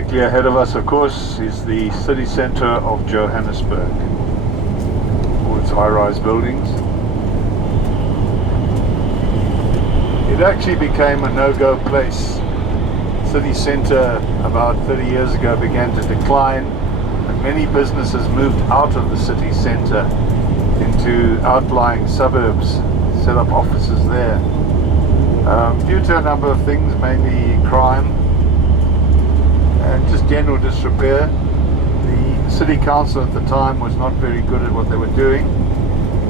Directly ahead of us, of course, is the city centre of Johannesburg, all its high-rise buildings. It actually became a no-go place. City centre about 30 years ago began to decline, and many businesses moved out of the city centre into outlying suburbs, set up offices there. Due to a number of things, mainly crime and just general disrepair. The city council at the time was not very good at what they were doing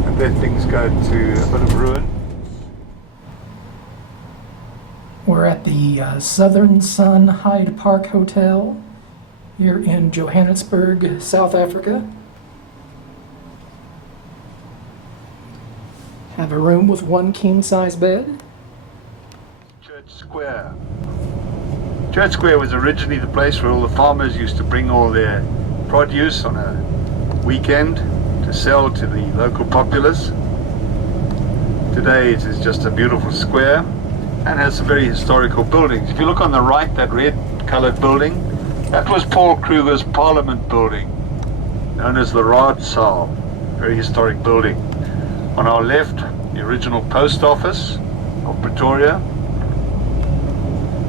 and let things go to a bit of ruin. We're at the Southern Sun Hyde Park Hotel here in Johannesburg, South Africa. Have a room with one king-size bed. Church Square. Church Square was originally the place where all the farmers used to bring all their produce on a weekend to sell to the local populace. Today it is just a beautiful square and has some very historical buildings. If you look on the right, that red coloured building, that was Paul Kruger's Parliament building, known as the Raadsaal, very historic building. On our left, the original post office of Pretoria.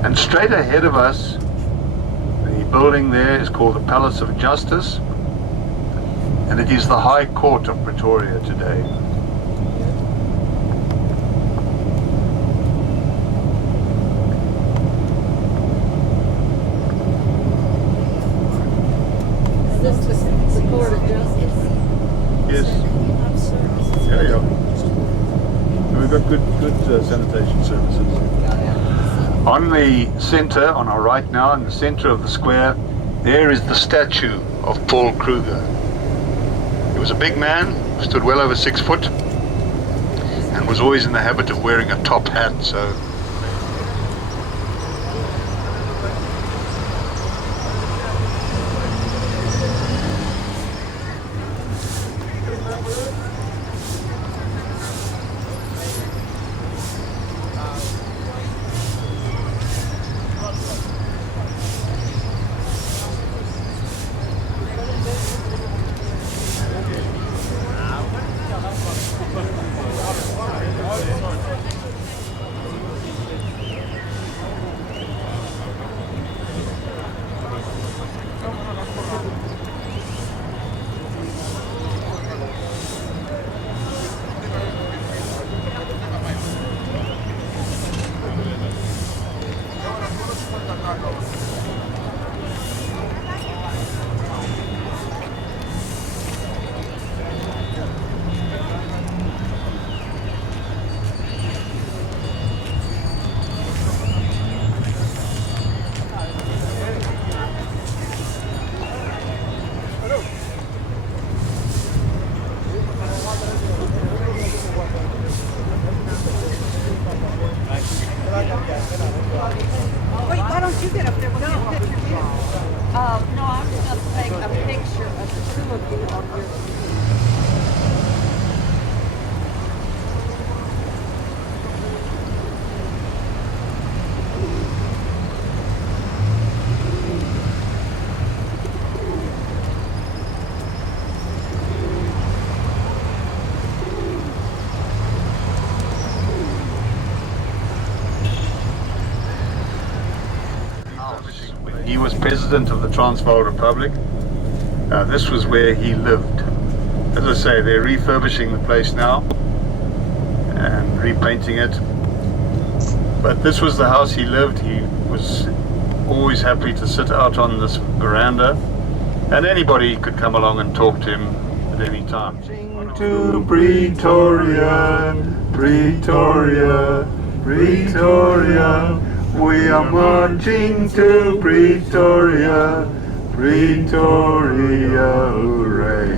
And straight ahead of us, the building there is called the Palace of Justice, and it is the High Court of Pretoria today. Is this the Court of Justice? Yes. Yeah. We've got good sanitation services. On the centre, on our right now, in the centre of the square, there is the statue of Paul Kruger. He was a big man, stood well over 6 foot, and was always in the habit of wearing a top hat, so he was president of the Transvaal Republic. This was where he lived. As I say, they're refurbishing the place now and repainting it. But this was the house he lived. He was always happy to sit out on this veranda, and anybody could come along and talk to him at any time. To Pretoria, Pretoria, Pretoria, we are marching to Pretoria, Pretoria, hooray.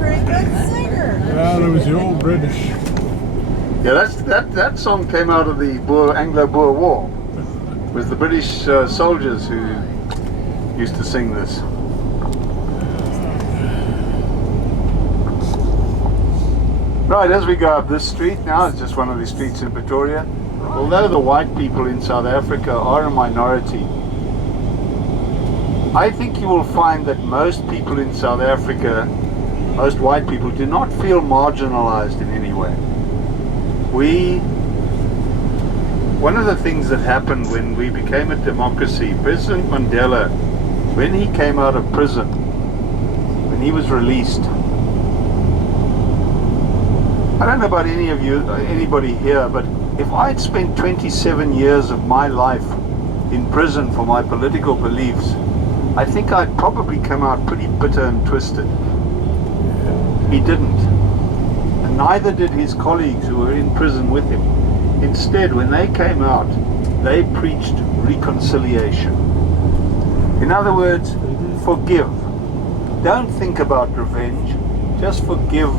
Pretty good singer. Well, it was the old British. Yeah, that song came out of the Anglo-Boer War. It was the British soldiers who used to sing this. Right, as we go up this street now, it's just one of the streets in Pretoria. although the white people in South Africa are a minority, I think you will find that most people in South Africa, most white people, do not feel marginalized in any way. One of the things that happened when we became a democracy, President Mandela, when he came out of prison, when he was released, I don't know about any of you, anybody here, but if I'd spent 27 years of my life in prison for my political beliefs, I think I'd probably come out pretty bitter and twisted. He didn't. And neither did his colleagues who were in prison with him. Instead, when they came out, they preached reconciliation. In other words, forgive. Don't think about revenge. Just forgive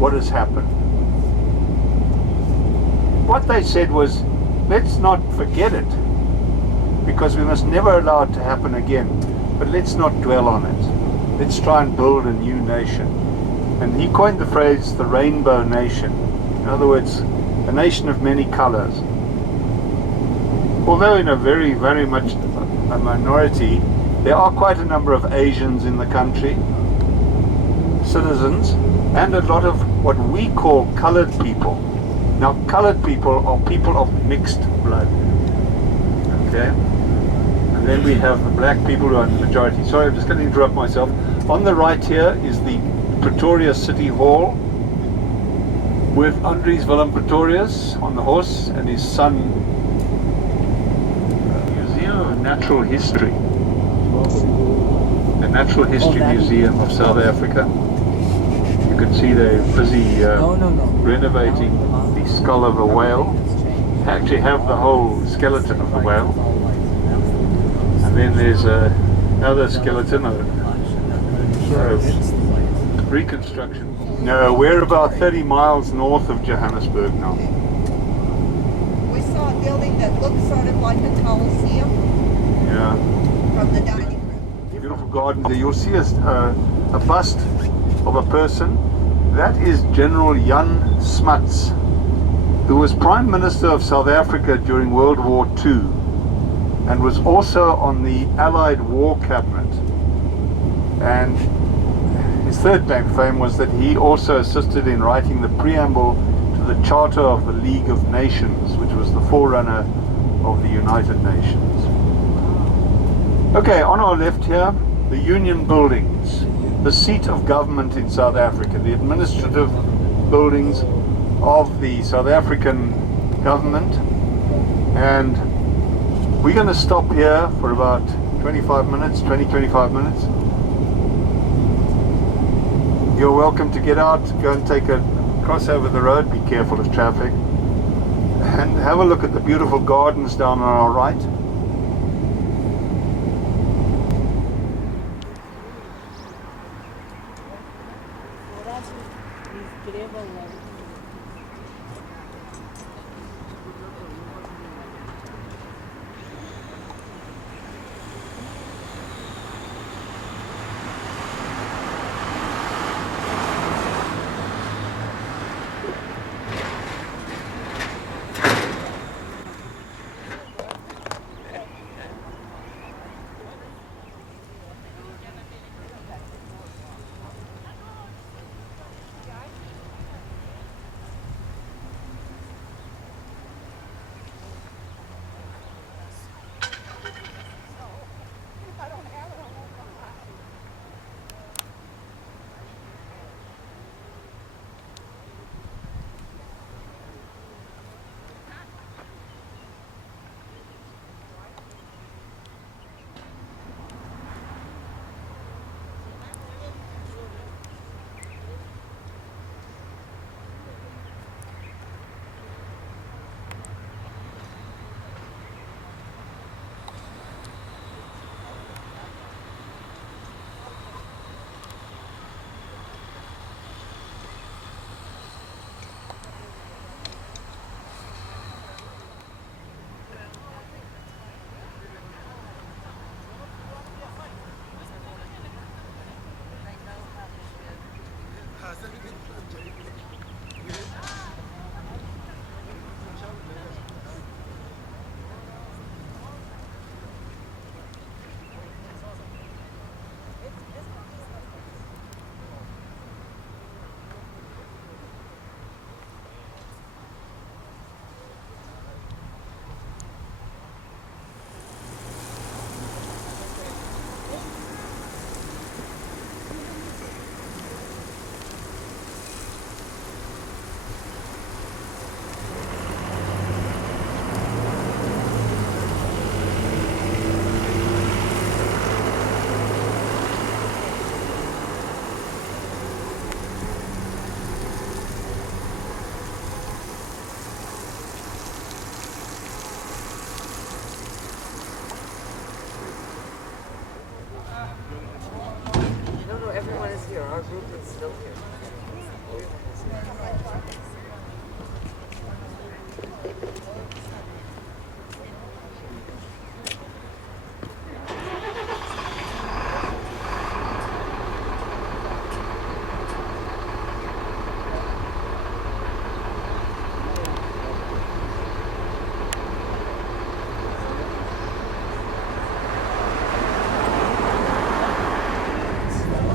what has happened. What they said was, let's not forget it, because we must never allow it to happen again, but let's not dwell on it. Let's try and build a new nation. And he coined the phrase the rainbow nation. In other words, a nation of many colors. Although in a very, very much a minority, there are quite a number of Asians in the country, citizens, and a lot of what we call colored people. Now, colored people are people of mixed blood. Okay? And then we have the black people who are the majority. Sorry, I'm just going to interrupt myself. On the right here is the Pretoria City Hall with Andries Willem Pretorius on the horse and his son. Museum of Natural History. The Natural History Museum of South Africa. You can see they're busy renovating the skull of a whale. They actually have the whole skeleton of the whale. And then there's another skeleton of reconstruction. No, we're about 30 miles north of Johannesburg now. We saw a building that looks sort of like a Coliseum Yeah. from the dining room. Beautiful garden there. You'll see a bust of a person. That is General Jan Smuts, who was Prime Minister of South Africa during World War II and was also on the Allied War Cabinet. And his third claim to fame was that he also assisted in writing the preamble to the Charter of the League of Nations, which was the forerunner of the United Nations. Okay, on our left here, the Union Buildings, the seat of government in South Africa, the administrative buildings of the South African government. And we're going to stop here for about 25 minutes. You're welcome to get out, go and take a cross over the road, be careful of traffic, and have a look at the beautiful gardens down on our right.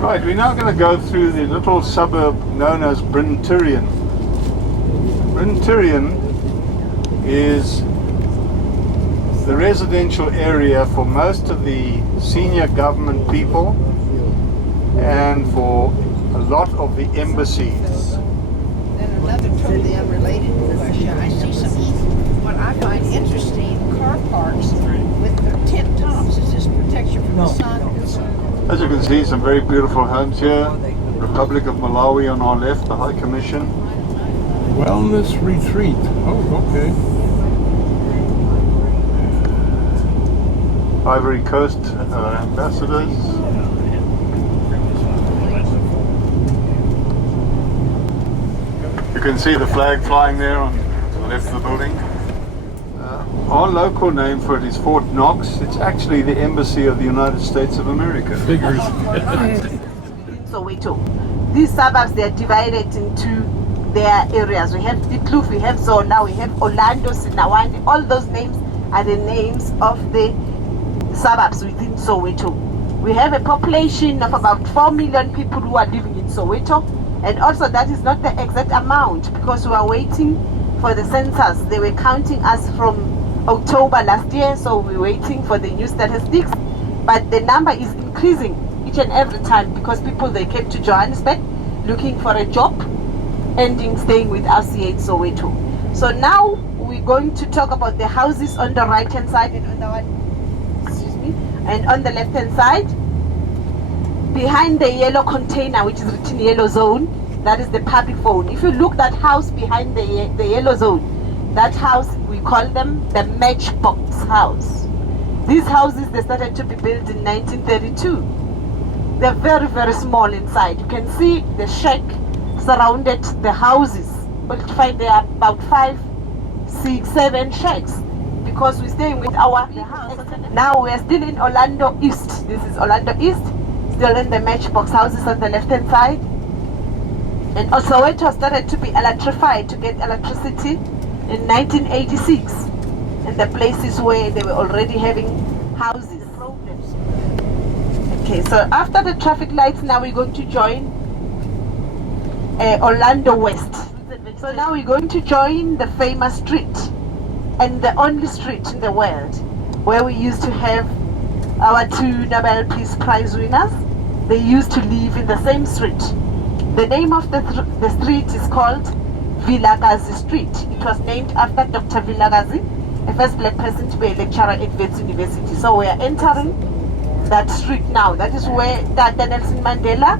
Right, we're now going to go through the little suburb known as Bryn Tirien. Bryn Tirien is the residential area for most of the senior government people and for a lot of the embassies. Then another totally unrelated question. I see some, what I find interesting, car parks with their tent tops. Is this protection from the sun? As you can see, some very beautiful homes here. Republic of Malawi on our left, the High Commission. Wellness retreat. Oh, okay. Ivory Coast ambassadors. You can see the flag flying there on the left of the building. Our local name for it is Fort Knox. It's actually the embassy of the United States of America. Figures. Soweto. These suburbs, they are divided into their areas. We have Dikloof, we have Zola, we have Orlando, Sinawani. All those names are the names of the suburbs within Soweto. We have a population of about 4 million people who are living in Soweto. And also that is not the exact amount because we are waiting for the census. They were counting us from October last year, so we're waiting for the new statistics. But the number is increasing each and every time because people, they came to Johannesburg looking for a job, ending staying with us here in Soweto. So now we're going to talk about the houses on the right hand side and on the left hand side. Behind the yellow container, which is written yellow zone, that is the public phone. If you look that house behind the yellow zone, that house, we call them the matchbox house. These houses, they started to be built in 1932. They're very, very small inside. You can see the shack surrounded the houses. But you find there are about 5, 6, 7 shacks because we're staying with our house. Now we are still in Orlando East. This is Orlando East, still in the matchbox houses on the left hand side. And also Soweto started to be electrified, to get electricity in 1986, and the places where they were already having houses. Okay, so after the traffic lights, now we're going to join Orlando West. So now we're going to join the famous street and the only street in the world where we used to have our 2 Nobel Peace Prize winners. They used to live in the same street. The name of the street is called Vilakazi Street. It was named after Dr. Vilakazi, a first black person to be a lecturer at Wits University. So we are entering that street now. That is where Dr. Nelson Mandela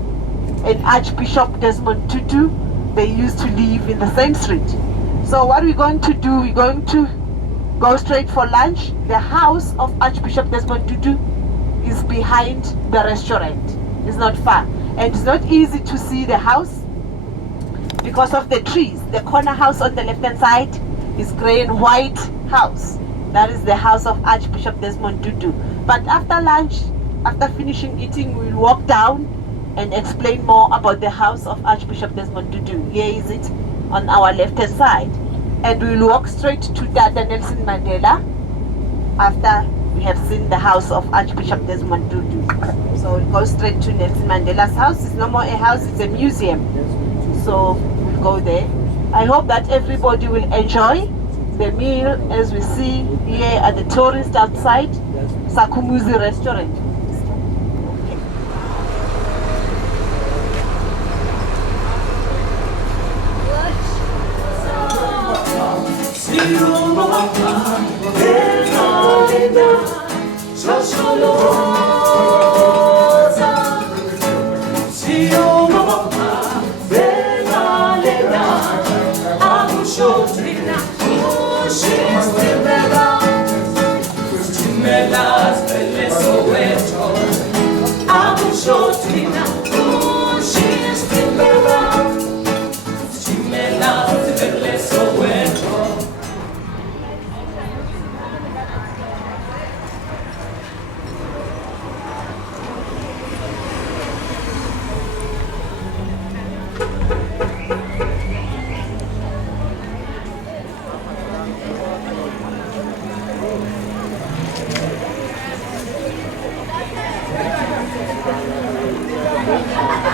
and Archbishop Desmond Tutu, they used to live in the same street. So what we're going to do, we're going to go straight for lunch. The house of Archbishop Desmond Tutu is behind the restaurant. It's not far. And it's not easy to see the house because of the trees. The corner house on the left hand side is grey and white house. That is the house of Archbishop Desmond Tutu. But after lunch, after finishing eating, we'll walk down and explain more about the house of Archbishop Desmond Tutu. Here is it on our left hand side. And we'll walk straight to Dr. Nelson Mandela after we have seen the house of Archbishop Desmond Tutu. So we'll go straight to Nelson Mandela's house. It's no more a house, it's a museum. So we'll go there. I hope that everybody will enjoy the meal as we see here at the tourist outside Sakumuzi restaurant. Soweto, I will show you now.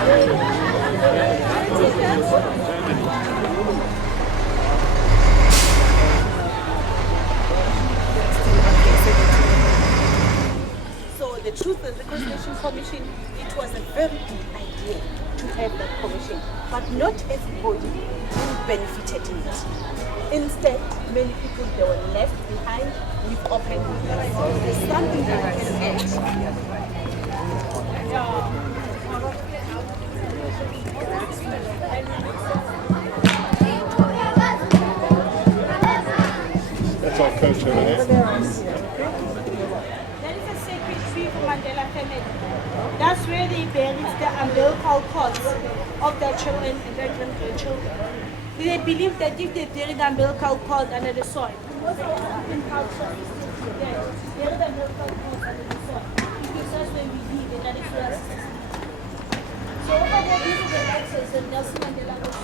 So the Truth and Reconciliation Commission, it was a very good idea to have that commission, but not everybody who benefited in it. Instead, many people they were left behind with open windows. There's something that we can That's our coach over there. There is a sacred tree for Mandela family. That's where they buried the umbilical cords of their children and their grandchildren. They believe that if they bury the umbilical cord under the soil, bury the umbilical cord under the soil, because that's where we live and that is where our ancestors live. So over there, these are the boxes that Nelson Mandela was.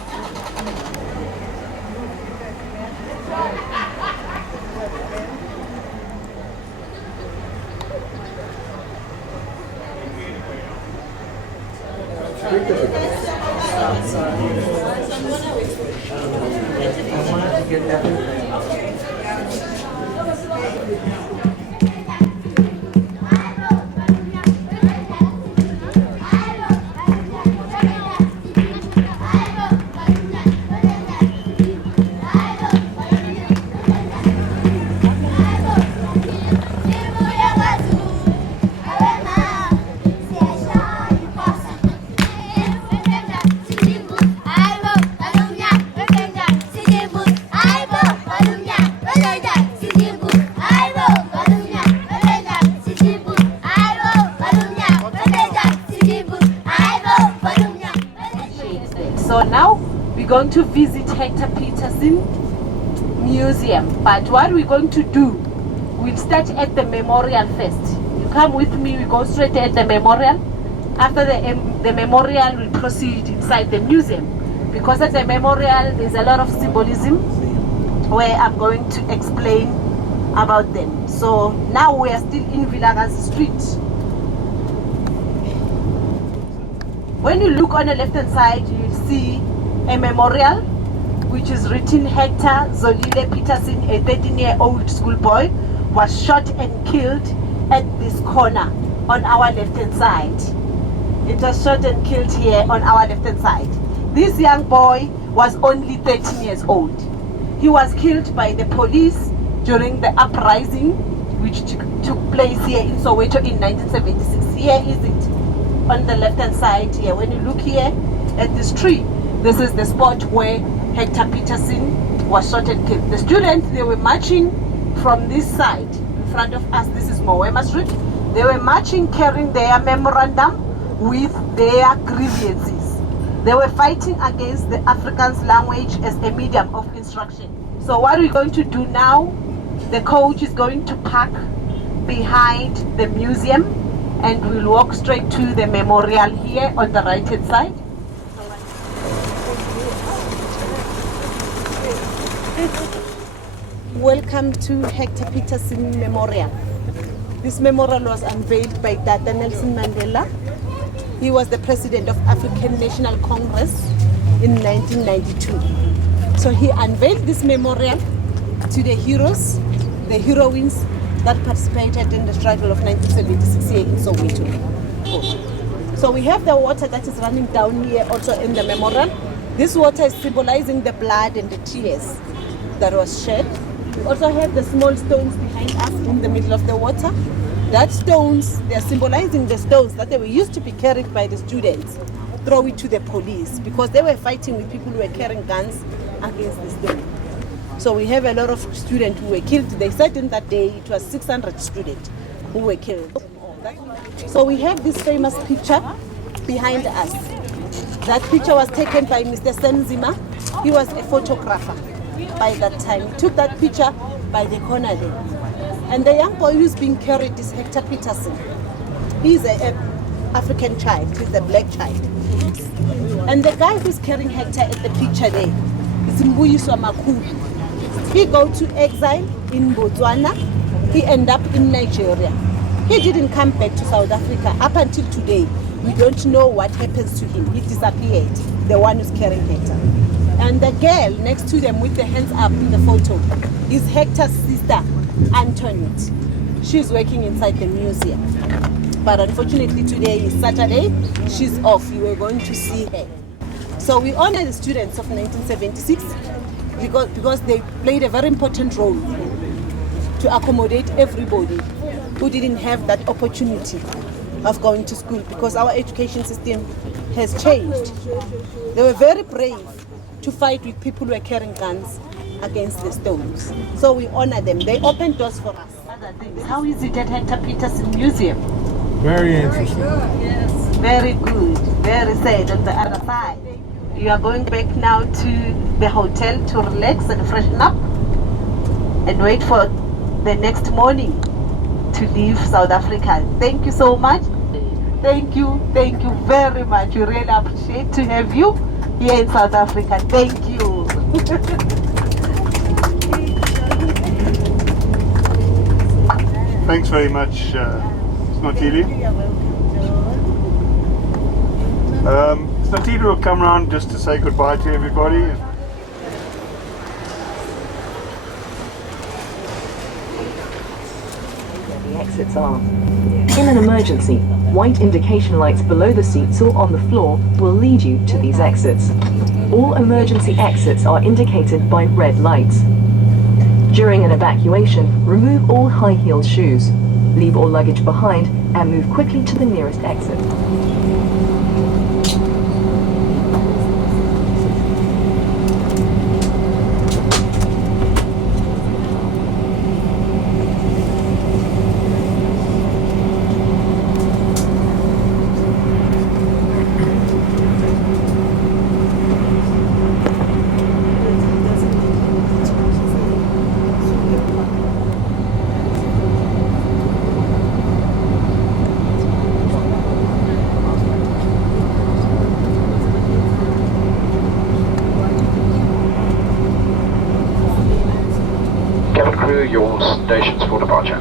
So now we're going to visit Hector Peterson Museum. But what we're going to do, we'll start at the memorial first. You come with me, we go straight at the memorial. After the memorial, we'll proceed inside the museum. Because at the memorial, there's a lot of symbolism where I'm going to explain about them. So now we are still in Vilakazi Street. When you look on the left hand side, you'll see a memorial which is written Hector Zolile Peterson, a 13-year-old schoolboy, was shot and killed at this corner on our left hand side. It was shot and killed here on our left hand side. This young boy was only 13 years old. He was killed by the police during the uprising which took place here in Soweto in 1976. Here is it. On the left hand side here, when you look here at this tree, this is the spot where Hector Peterson was shot and killed. The students, they were marching from this side in front of us. This is Moema Street. They were marching carrying their memorandum with their grievances. They were fighting against the Afrikaans language as a medium of instruction. So what we're going to do now, the coach is going to park behind the museum and we'll walk straight to the memorial here on the right hand side. Welcome to Hector Peterson Memorial. This memorial was unveiled by Dr. Nelson Mandela. He was the president of African National Congress in 1992. So he unveiled this memorial to the heroes, the heroines that participated in the struggle of 1976 here in Soweto. So we have the water that is running down here also in the memorial. This water is symbolizing the blood and the tears that was shed. We also have the small stones behind us in the middle of the water. That stones, they are symbolizing the stones that they were used to be carried by the students, throw it to the police because they were fighting with people who were carrying guns against the stone. So we have a lot of students who were killed. They said in that day it was 600 students who were killed. So we have this famous picture behind us. That picture was taken by Mr. Senzima. He was a photographer by that time. He took that picture by the corner there. And the young boy who's being carried is Hector Peterson. He's an African child. He's a black child. And the guy who's carrying Hector at the picture there is Mbuyiswa Makhulu. He go to exile in Botswana. He end up in Nigeria. He didn't come back to South Africa. Up until today, we don't know what happens to him. He disappeared, the one who's carrying Hector. And the girl next to them with the hands up in the photo is Hector's sister, Antoinette. She's working inside the museum. But unfortunately today is Saturday, she's off. We were going to see her. So we honor the students of 1976 because they played a very important role to accommodate everybody who didn't have that opportunity of going to school, because our education system has changed. They were very brave to fight with people who were carrying guns against the stones. So we honor them. They opened doors for us. How is it at Hector Peterson Museum? Very interesting. Yes. Very good. Very sad on the other side. You are going back now to the hotel to relax and freshen up and wait for the next morning to leave South Africa. Thank you so much. Thank you very much. We really appreciate to have you here in South Africa. Thank you. Thanks very much, Snotili. Snotili will come around just to say goodbye to everybody. The exits are. In an emergency, white indication lights below the seats or on the floor will lead you to these exits. All emergency exits are indicated by red lights. During an evacuation, remove all high-heeled shoes, leave all luggage behind, and move quickly to the nearest exit. Your stations for departure.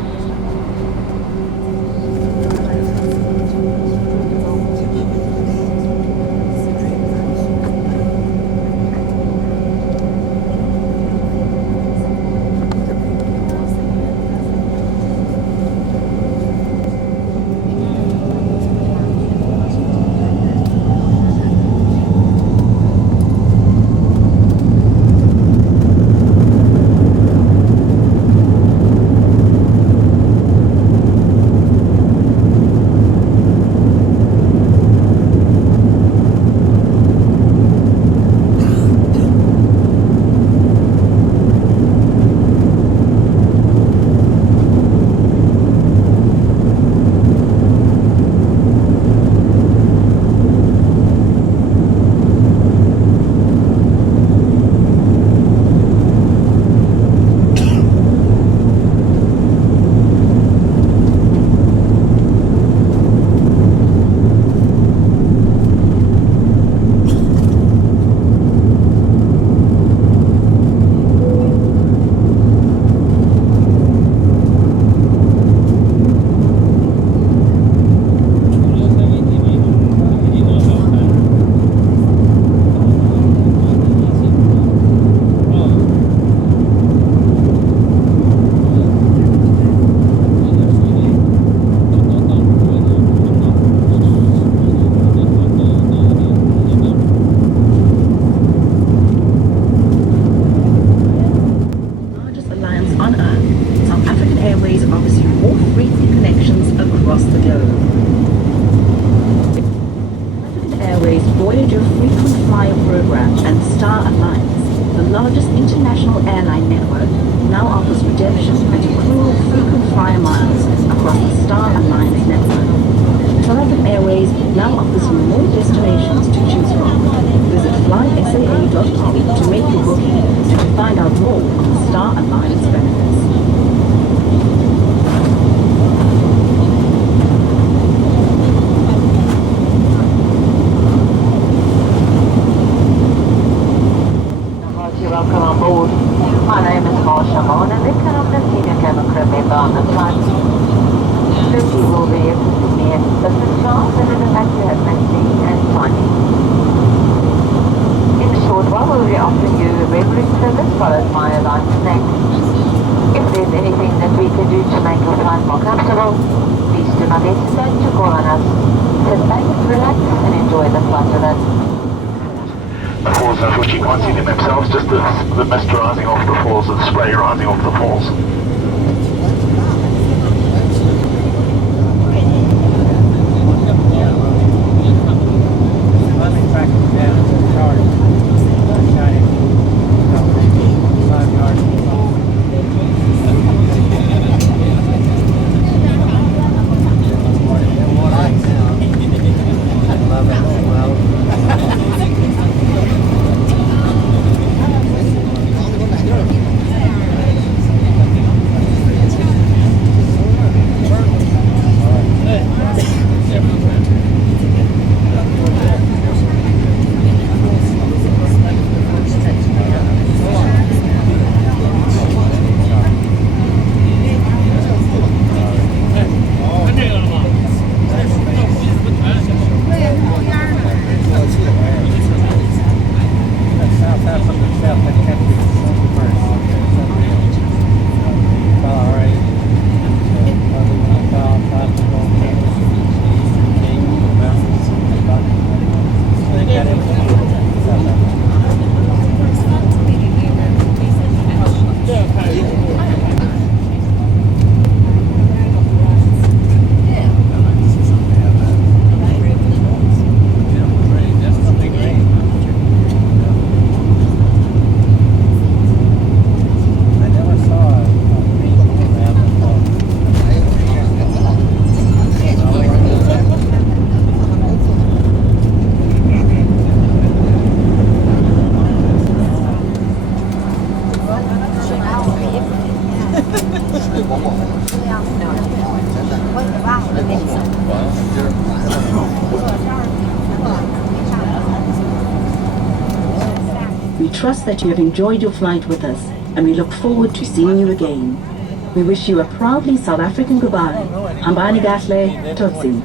Airways offers you more frequent connections across the globe. African Airways Voyager frequent flyer program and Star Alliance, the largest international airline network, now offers redemption and accrual frequent flyer miles across the Star Alliance network. African Airways now offers you more destinations to choose from. Visit flysaa.com to make your booking and to find out more on the Star Alliance benefits. Welcome on board. My name is Marsha Mon and this is the senior cabin crew member on the flight. can't see them themselves, just the mist rising off the falls, the spray rising off the falls. We trust that you have enjoyed your flight with us, and we look forward to seeing you again. We wish you a proudly South African goodbye. Hambani kahle, totsiens.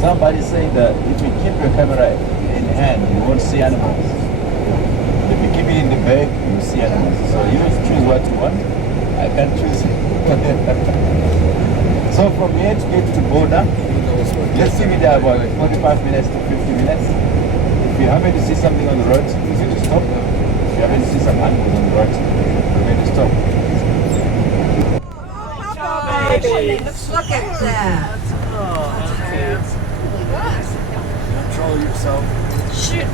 Somebody say that if you keep your camera in hand, you won't see animals. If you keep it in the bag, you see animals. So you choose what you want. I can't choose. So from here to get to the border, let's see me there about 45 minutes to 50 minutes. If you happen to see something on the road, you need to stop. If you happen to see some animals on the road, you need to stop. Look at that. Control yourself. Shoot.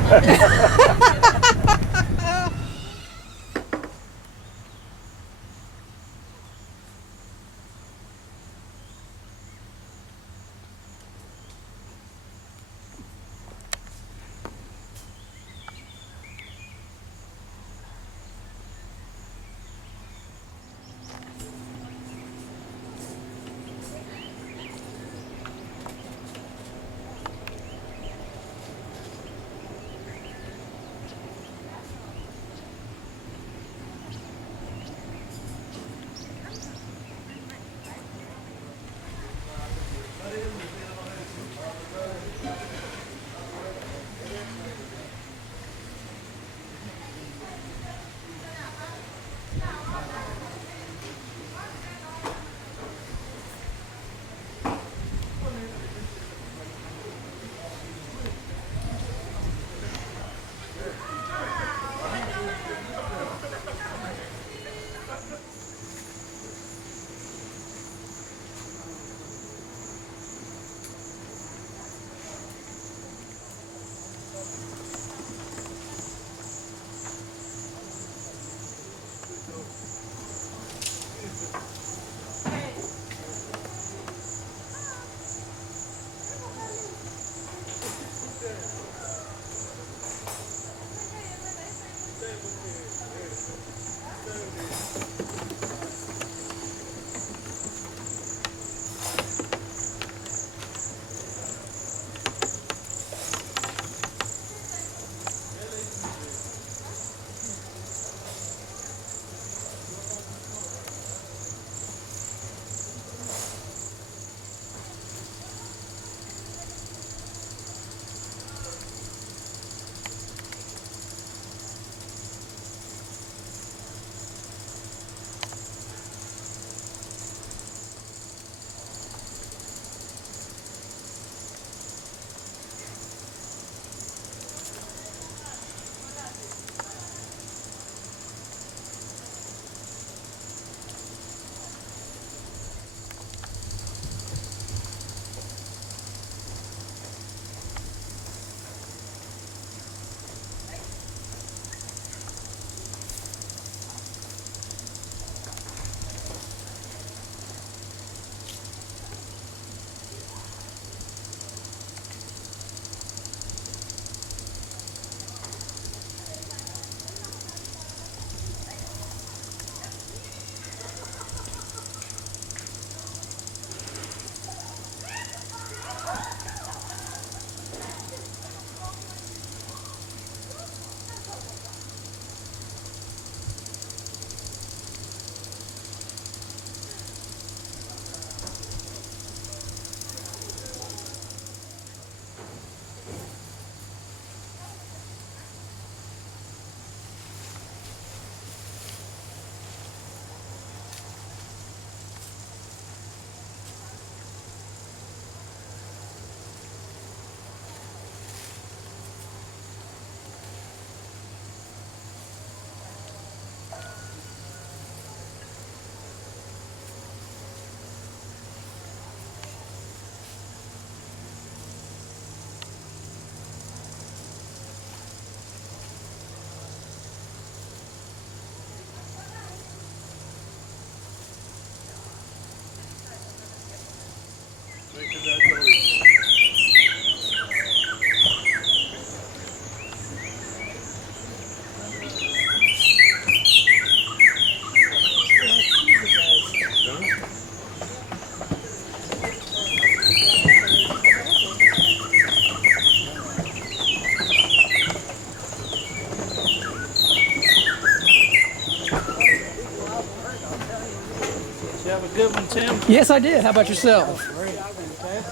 Yes, I did. How about yourself? What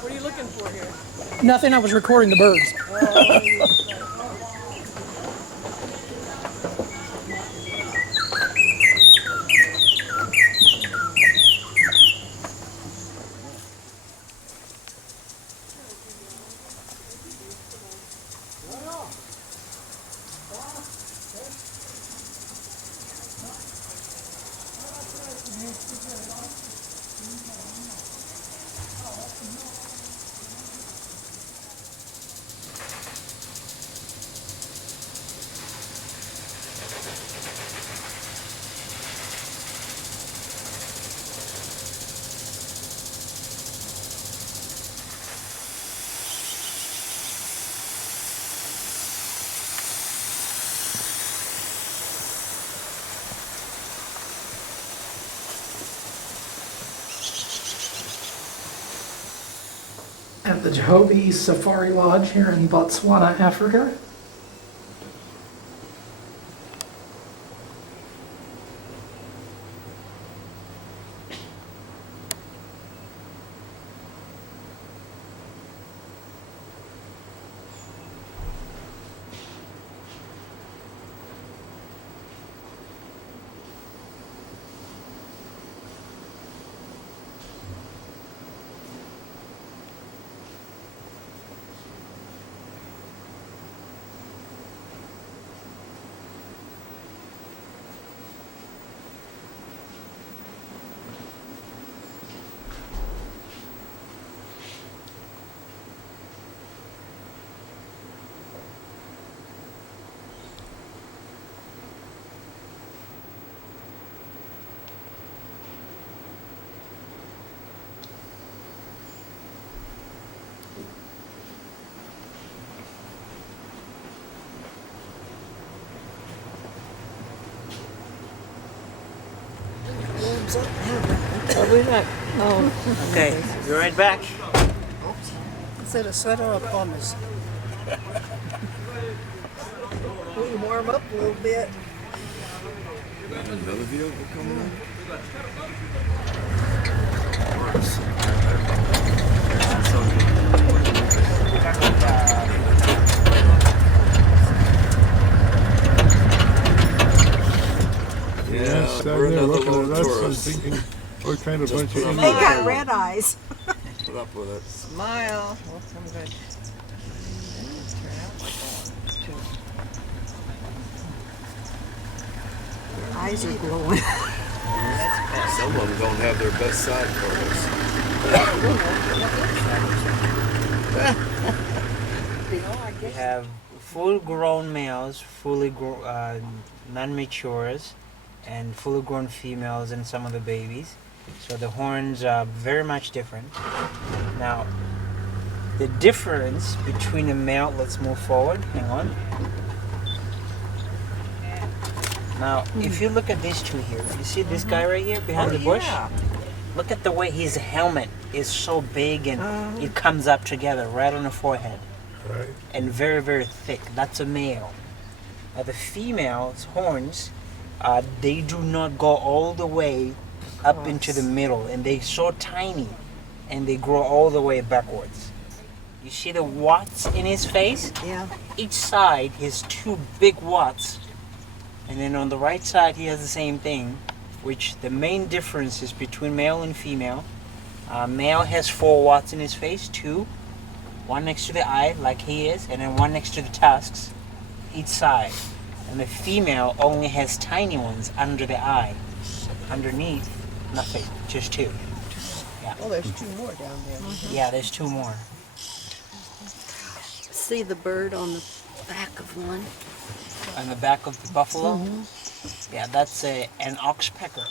are you looking for here? Nothing. I was recording the birds. At the Chobe Safari Lodge here in Botswana, Africa. Oh, okay, you're right back. Is it a sweater or pommes? We can warm up a little bit. Another vehicle coming in? Yeah, standing there looking at us and thinking, what kind of bunch of They Indians got are red eyes. Put up with it. Smile. Well, I'm good. Their eyes are glowing. Some of them don't have their best side photos. We have full-grown males, non-matures, and fully grown females and some of the babies. So the horns are very much different. Now, the difference between a male, let's move forward, hang on. Now, if you look at these two here, you see this guy right here behind the bush? Yeah. Look at the way his helmet is so big and it comes up together right on the forehead. Right. And very, very thick. That's a male. Now the female's horns, they do not go all the way up into the middle, and they're so tiny and they grow all the way backwards. You see the watts in his face? Yeah. Each side has two big watts, and then on the right side he has the same thing, which the main difference is between male and female. Male has 4 watts in his face, 2, one next to the eye like he is, and then one next to the tusks each side. And the female only has tiny ones under the eye. Underneath, nothing, just 2. Yeah. Oh, there's 2 more down there. Yeah, there's 2 more. See the bird on the back of one? On the back of the buffalo? Yeah, that's an oxpecker.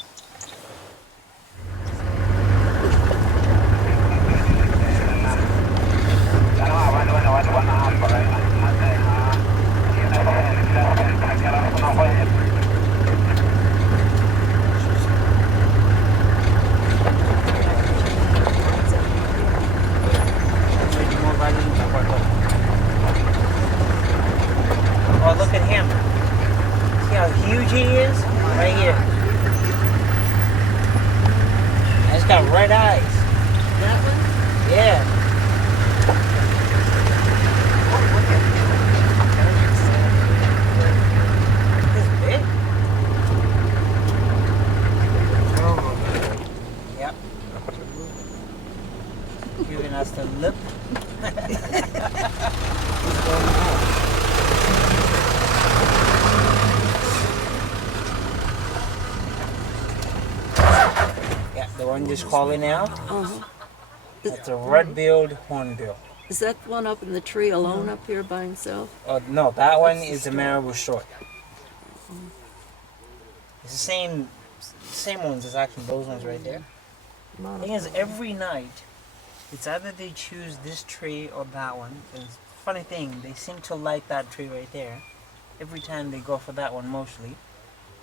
Oh, look at him. See how huge he is? Right here. He's got red eyes. one just calling now. Uh-huh. That's a red-billed hornbill. Is that one up in the tree alone up here by himself? No, that one is a marabou short. It's the same ones as actually those ones right there. The thing is, every night, it's either they choose this tree or that one. And funny thing, they seem to like that tree right there. Every time they go for that one mostly.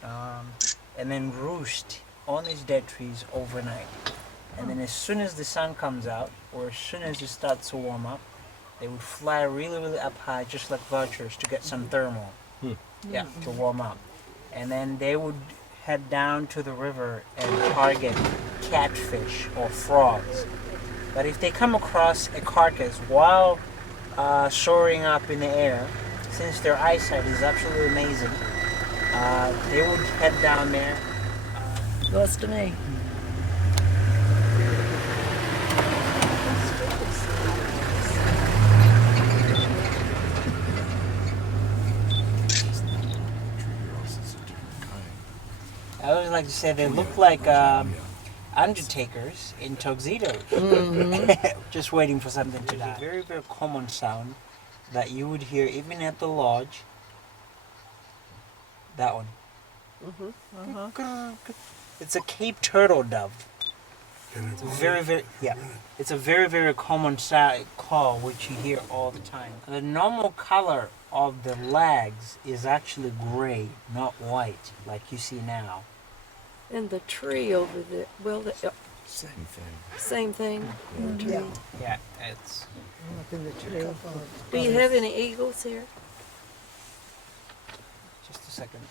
And then roost on these dead trees overnight. And then as soon as the sun comes out, or as soon as it starts to warm up, they would fly really, really up high, just like vultures, to get some thermal. Yeah, to warm up. And then they would head down to the river and target catfish or frogs. But if they come across a carcass while soaring up in the air, since their eyesight is absolutely amazing, they would head down there. Goes to me. I always like to say they look like undertakers in tuxedos, just waiting for something to die. Very, very common sound that you would hear even at the lodge. That one. It's a Cape turtle dove. It's a very, very common call which you hear all the time. The normal color of the legs is actually gray, not white, like you see now. And the tree over there, well, Same thing. same thing. Yeah, it's... Up in the tree. Do you have any eagles here? Just a second.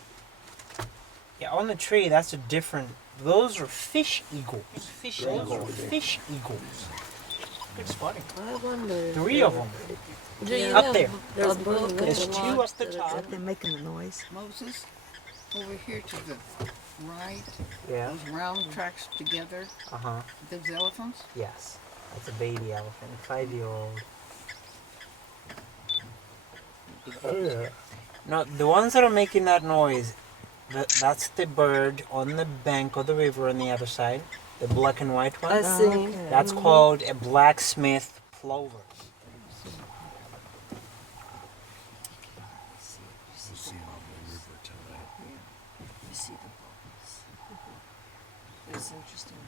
Yeah, on the tree, that's a different... Those are fish eagles. Fish eagles. Good spotting. I wonder. 3 of them. Yeah. Up there. There's one There's 2 up the top. They're making a noise. Moses, over here to the right, Yeah. those round tracks together, Uh-huh. those elephants. Yes. That's a baby elephant, 5-year-old. Oh yeah. No, the ones that are making that noise, that's the bird on the bank of the river on the other side, the black and white one. I see. That's called a blacksmith plover. It's interesting.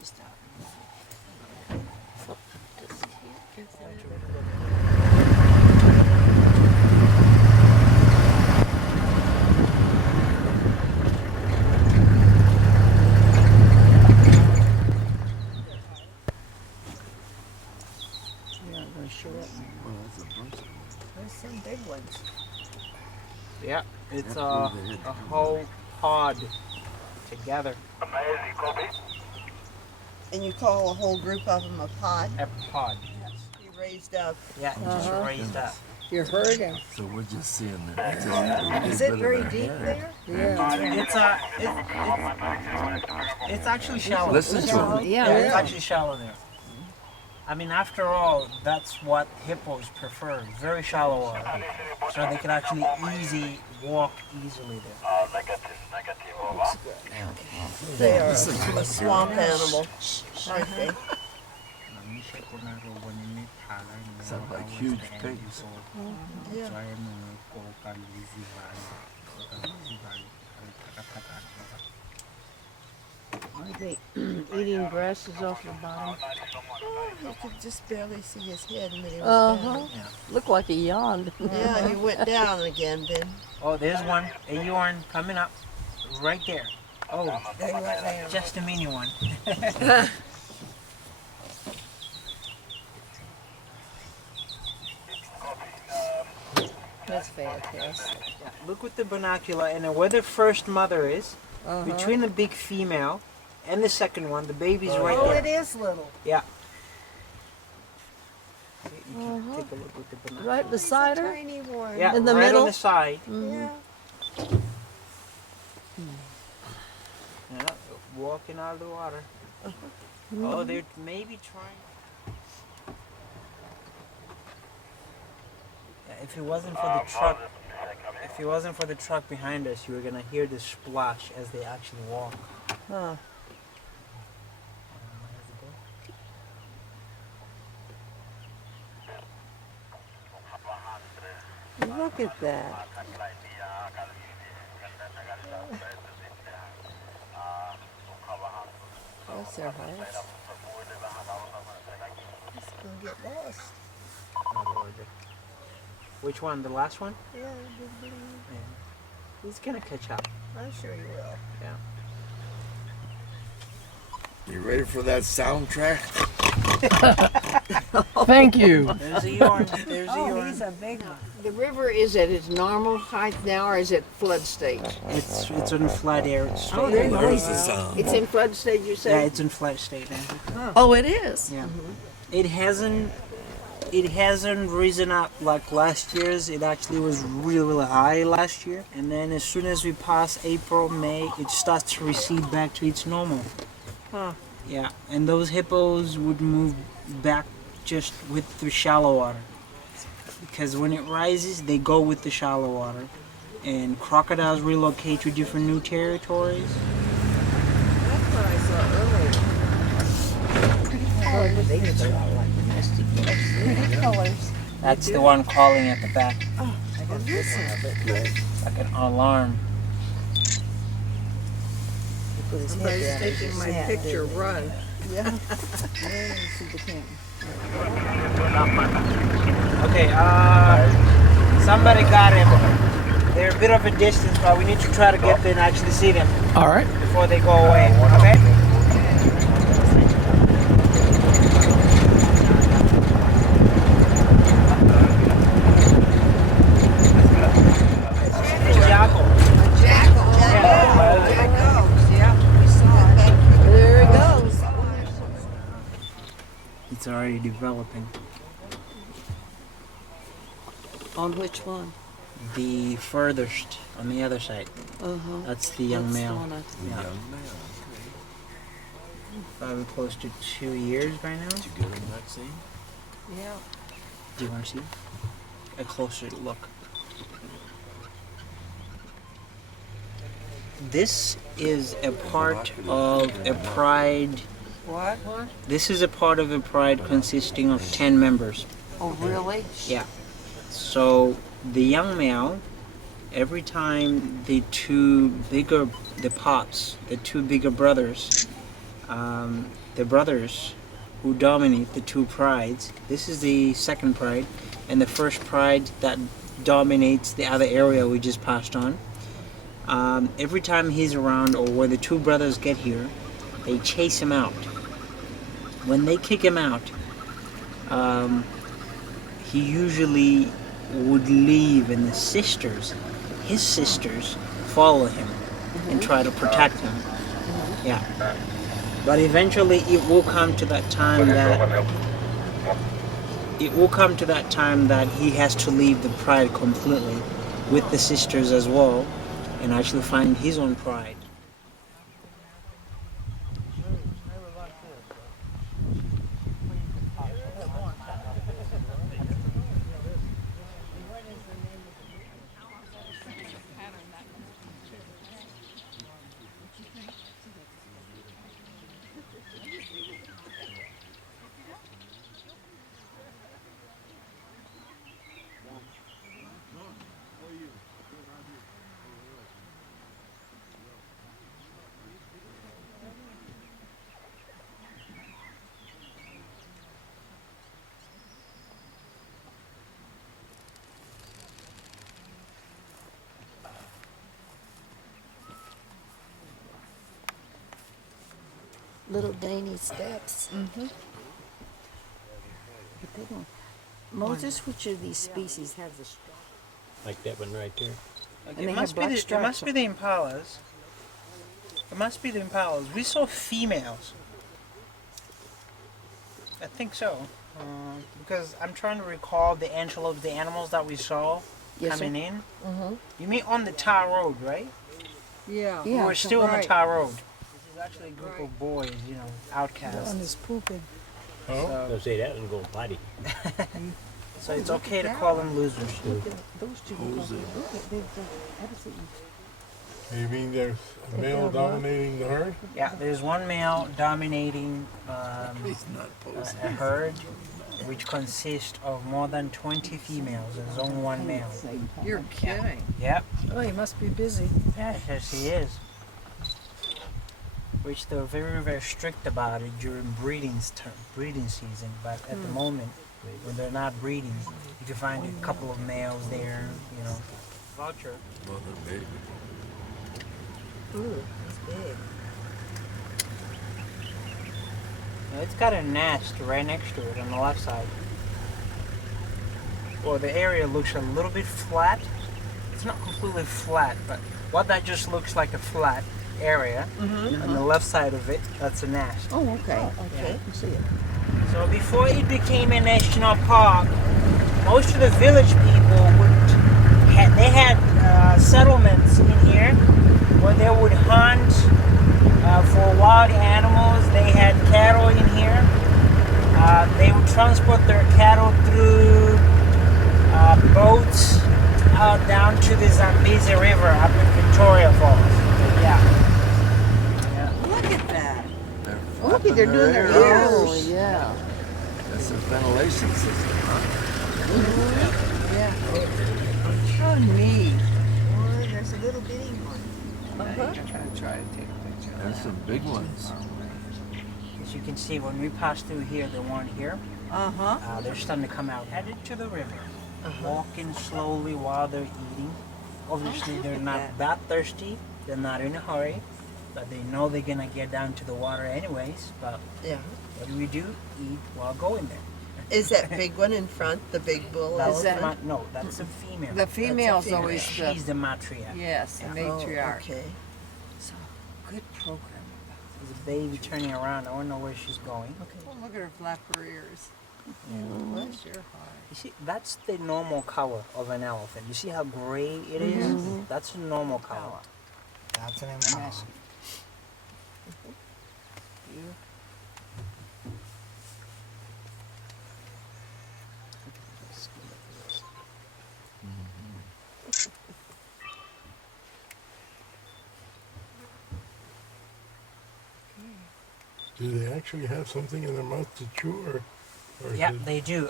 Just out. There's some big ones. Yeah, it's a whole pod together. Amazing, copy. And you call a whole group of them a pod? A pod, yes. You raised up. Yeah, just raised up. You're herding. So we're just seeing that. Is it very deep there? Yeah. It's actually shallow. Listen to it. Yeah, it's actually shallow there. I mean, after all, that's what hippos prefer. Very shallow water. So they can actually walk easily there. They are a swamp animal, aren't they? Sound like huge pigs. Yeah. Are they eating grasses off the bottom? Oh, you could just barely see his head when he went down. Looked like he yawned. Yeah, he went down again then. Oh, there's one. A yarn coming up. Right there. Oh, just a mini one. That's fantastic. Yeah, look with the binocular and where the first mother is. Between the big female and the second one, the baby's right there. Oh, it is little. Yeah. You can take a look with the binocular. Right beside her? Tiny one. Yeah, in the right middle? on the side. Yeah. Yeah, walking out of the water. Oh, they're maybe trying. Yeah, if it wasn't for the truck behind us, you were gonna hear the splash as they actually walk. Huh. Look at that. That's their house. It's gonna get lost. Which one? The last one? Yeah, Yeah. He's gonna catch up. I'm sure you will. Yeah. You ready for that soundtrack? Thank you. There's a yarn. There's a Oh, yarn. he's a big one. The river is at its normal height now, or is it flood stage? It's in flood area. It's Oh, straight. There's the sound. It's in flood stage, you Yeah, say? it's in flood state now. Oh, it is? Yeah. It hasn't risen up like last year's. It actually was really, really high last year. And then as soon as we pass April, May, it starts to recede back to its normal. Huh. Yeah, and those hippos would move back just with the shallow water. Because when it rises, they go with the shallow water. And crocodiles relocate to different new territories. That's what I saw earlier. They just look like domestic dogs. Pretty colors. That's the one calling at the back. Oh, I got this one. Like an alarm. Somebody's taking my picture, run. Yeah. Okay, somebody got him. They're a bit of a distance, but we need to try to get there and actually see them All right. before they go away, okay? Jackal. Jackal. Yeah, we saw it. There it goes. It's already developing. On which one? The furthest on the other side. Uh-huh. That's the young That's the male. one Yeah. Probably close to 2 years by now. Did you get him vaccine? Yeah. Do you want to see a closer look? This is a part of a pride. What? This is a part of a pride consisting of 10 members. Oh, really? Yeah. So the young male, every time the two bigger brothers, the brothers who dominate the two prides. This is the second pride, and the first pride that dominates the other area we just passed on. Every time he's around, or when the two brothers get here, they chase him out. When they kick him out, he usually would leave, and his sisters, follow him and try to protect him. Yeah. But eventually it will come to that time that he has to leave the pride completely with the sisters as well and actually find his own pride. Little dainty steps. Mm-hmm. Moses, which of these species have the stripes? Like that one right there. Like, And it they must have be black the stripes. impalas. It must be the impalas. We saw females. I think so. Because I'm trying to recall the antelopes, the animals that we saw coming in. Mm-hmm. You mean on the tar road, right? Yeah. We were still on the tar road. This is actually a group of boys, outcasts. One is pooping. Don't say that and go potty. So it's okay to call them losers. Those two. You mean there's a male dominating the herd? Yeah, there's one male dominating a herd, which consists of more than 20 females. There's only one male. You're kidding. Yep. Oh, he must be busy. Yes, he is. Which they're very, very strict about it during breeding season. But at the moment, when they're not breeding, you can find a couple of males there, you know. Vulture. Well, they're big. Ooh, it's big. Now, it's got a nest right next to it on the left side. Well, the area looks a little bit flat. It's not completely flat, but what that just looks like a flat area. On the left side of it, that's a nest. Oh, okay. Yeah. I see it. So before it became a national park, most of the village people they had settlements in here where they would hunt for wild animals. They had cattle in here. They would transport their cattle through boats out down to the Zambezi River up in Pretoria Falls. Yeah. Look at that. Oh, look, they're doing their ears. Oh, yeah. That's a ventilation system, huh? Yeah. How neat. Oh, there's a little bitty one. I'm gonna try to take a picture. There's some big ones. As you can see, when we pass through here, the one here, they're starting to come out, headed to the river, walking slowly while they're eating. Obviously, they're not that thirsty. They're not in a hurry, but they know they're gonna get down to the water anyways. But what do? Eat while going there. Is that big one in front, the big bull elephant? No, that's a female. The female's female. always the... She's the matriarch. Yes, the matriarch. Okay. So, good program. There's a baby turning around. I don't know where she's going. Oh, look at her flapper ears. Yeah. Bless your heart. You see, that's the normal color of an elephant. You see how gray it is? That's a normal color. That's an impala. Do they actually have something in their mouth to chew, or is Yeah, it- they do.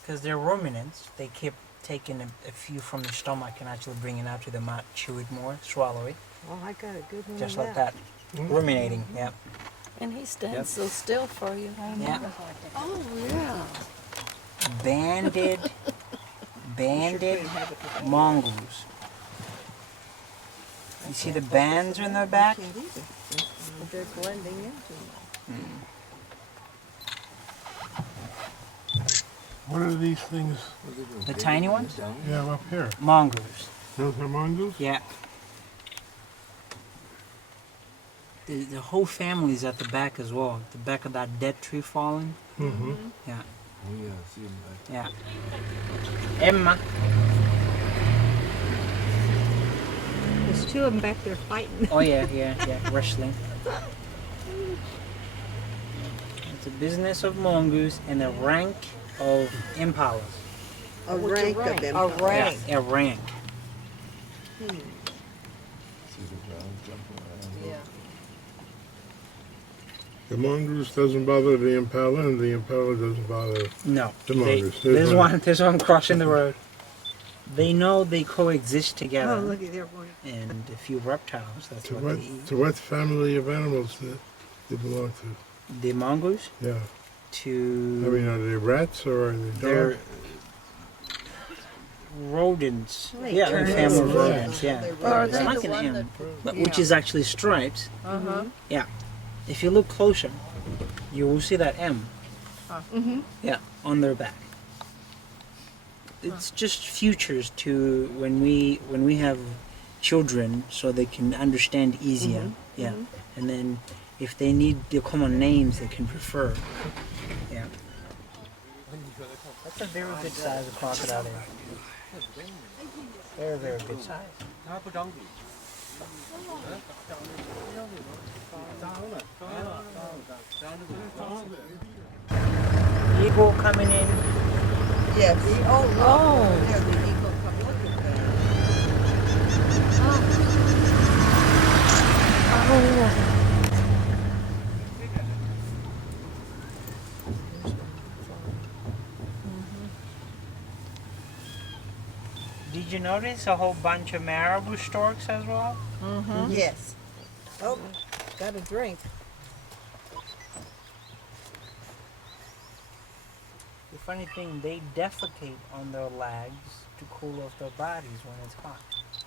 Because they're ruminants, they keep taking a few from the stomach and actually bringing it out to the mouth, chew it more, swallow it, Oh, I got a good one. just of like that. Ruminating, yeah. And he stands Yep. so still for you. Yeah. Oh, yeah. Banded mongoose. You see the bands in their back? They're blending into What are these things? The tiny ones? Yeah, up here. Mongoose. Those are mongoose? Yeah. The whole family's at the back as well. The back of that dead tree falling. Mm-hmm. Yeah. Oh, yeah, I see them back. Yeah. Emma. There's two of them back there fighting. Oh yeah, wrestling. It's a business of mongoose and a rank of impalas. A rank of them. A rank. Yeah, a rank. See the browns jumping around. Yeah. The mongoose doesn't bother the impala, and the impala doesn't bother No. the mongoose. There's one crossing the road. They know they coexist together. Oh, look at their one. And a few reptiles, that's To what what, they eat. to what family of animals do they belong to? The mongoose Yeah. I to mean, are they rats or are they they're dogs? rodents. They Yeah, turn a family of into rodents, yeah. Or are It's they like the an one M, that... which is actually stripes. Uh-huh. Yeah. If you look closer, you will see that M. Mm-hmm. Yeah, on their back. It's just futures to when we have children, so they can understand easier. Yeah, and then if they need the common names, they can refer. Yeah. That's a very good size of crocodile there. Very, very good size. Eagle coming in. Yes. Oh. There, the eagle come look at that. Oh, Did you notice a whole bunch of marabou storks as well? Mm-hmm. Yes. Oh, got a drink. The funny thing, they defecate on their legs to cool off their bodies when it's hot.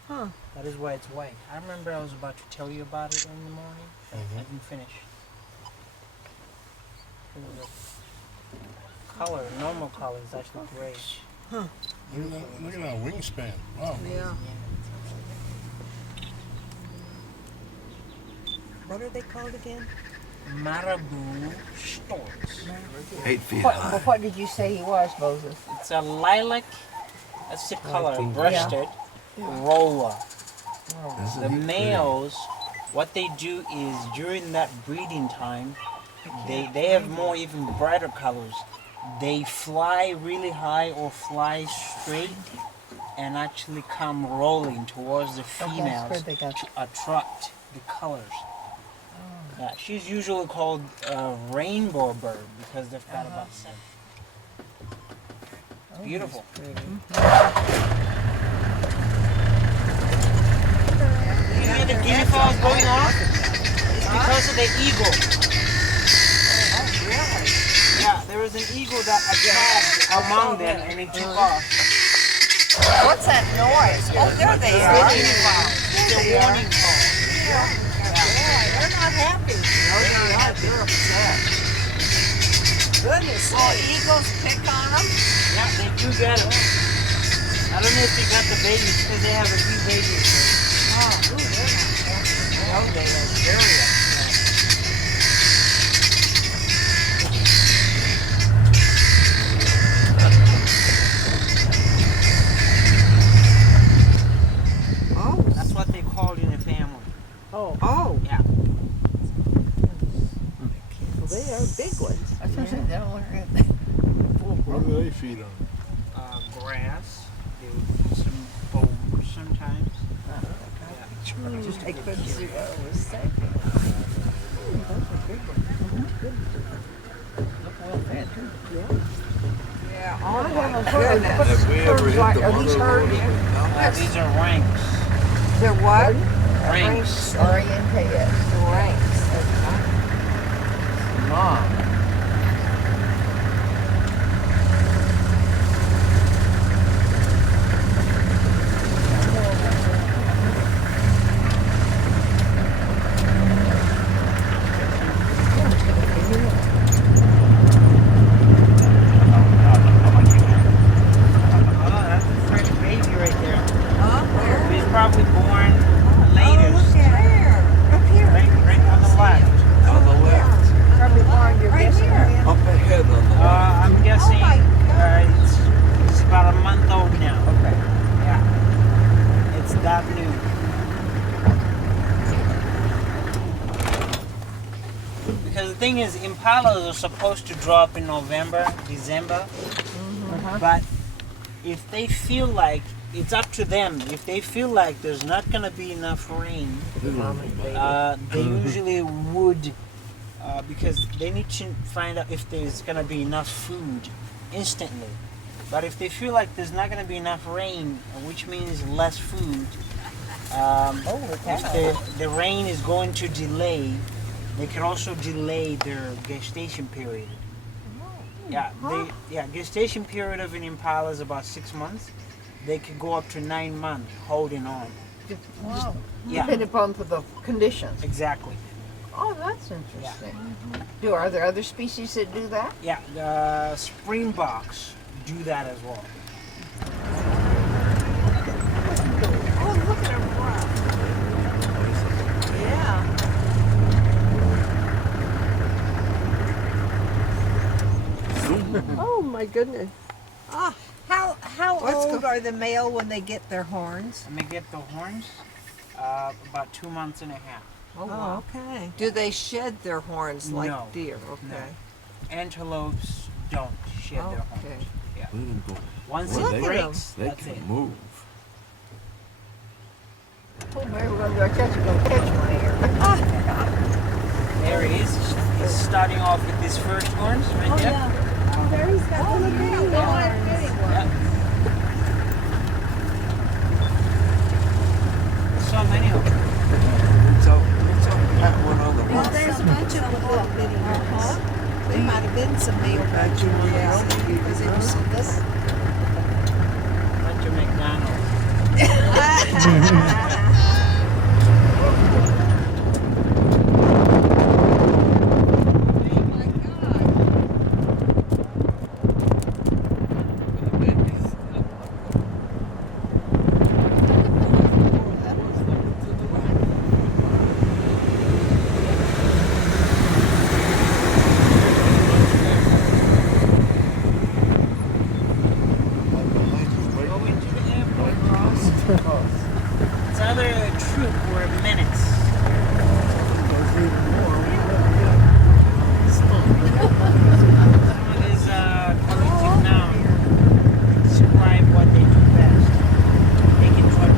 Huh. That is why it's white. I remember I was about to tell you about it in the morning. I didn't finish. Color, normal color is actually gray. Huh. Look at our wingspan. Wow. Yeah. What are they called again? Marabou storks. 8 feet What, high. what did you say he was, Moses? It's a lilac, that's the color, think- breasted roller. This is The great. males, what they do is during that breeding time, they have more even brighter colors. They fly really high or fly straight and actually come rolling towards the females where they got to attract the colors. Yeah, she's usually called a rainbow bird because they've got about 7. It's beautiful. You hear the guinea fowls going off? It's because of the eagle. Yeah, there was an eagle that attacked among them and it took off. What's that noise? Oh, there they are. Guinea fowls. It's a warning call. They're not happy. No, they're not. They're upset. Goodness. Oh, eagles pick on them? Yeah, they do get them. I don't know if they got the babies because they have a few babies. Oh, they're not happy. No, they are very upset. Oh. That's what they called in the family. Oh. Oh. Yeah. Well, they are big ones. I was gonna say, they don't look good. What do they feed on? Grass. They would eat some bones sometimes. I couldn't see what I was saying. Yeah. Oh, my goodness. Have we ever hit the Are these mother herds? These are ranks. They're what? Ranks. R-E-N-K-S. Ranks. Mom. Oh, that's a fresh baby right there. Huh? Where? He's probably born later. Oh, look at her. Up here. Right on the left. On the left. Probably born your Right guess. here. Up ahead on the left. I'm guessing my God. it's about a month old now. Okay. Yeah. It's that new. Because the thing is, impalas are supposed to drop in November, December. But if they feel like, it's up to them. If they feel like there's not going to be enough rain, they usually would, because they need to find out if there's going to be enough food instantly. But if they feel like there's not going to be enough rain, which means less food, if the rain is going to delay, they can also delay their gestation period. Yeah, gestation period of an impala is about 6 months. They can go up to 9 months holding on. Wow. Yeah. Depending upon the conditions. Exactly. Oh, that's interesting. Are there other species that do that? Yeah, the springboks do that as well. Oh, look at her rock. Yeah. Oh my goodness. Ah, how old are the male when they get their horns? When they get the horns, about 2 months and a half. Oh, okay. Do they shed their horns like No. deer? Okay. Antelopes don't shed their horns. Okay. Yeah. Let them go. Once Well, it they- breaks, They that's can it. move. Oh, maybe we're gonna catch one here. There he is. He's starting off with his first horns right there. There he's got little bitty ones. Yeah. this? Bunch of McDonald's. This other troop were a menace. Someone is coming to now describe what they do best. They can try to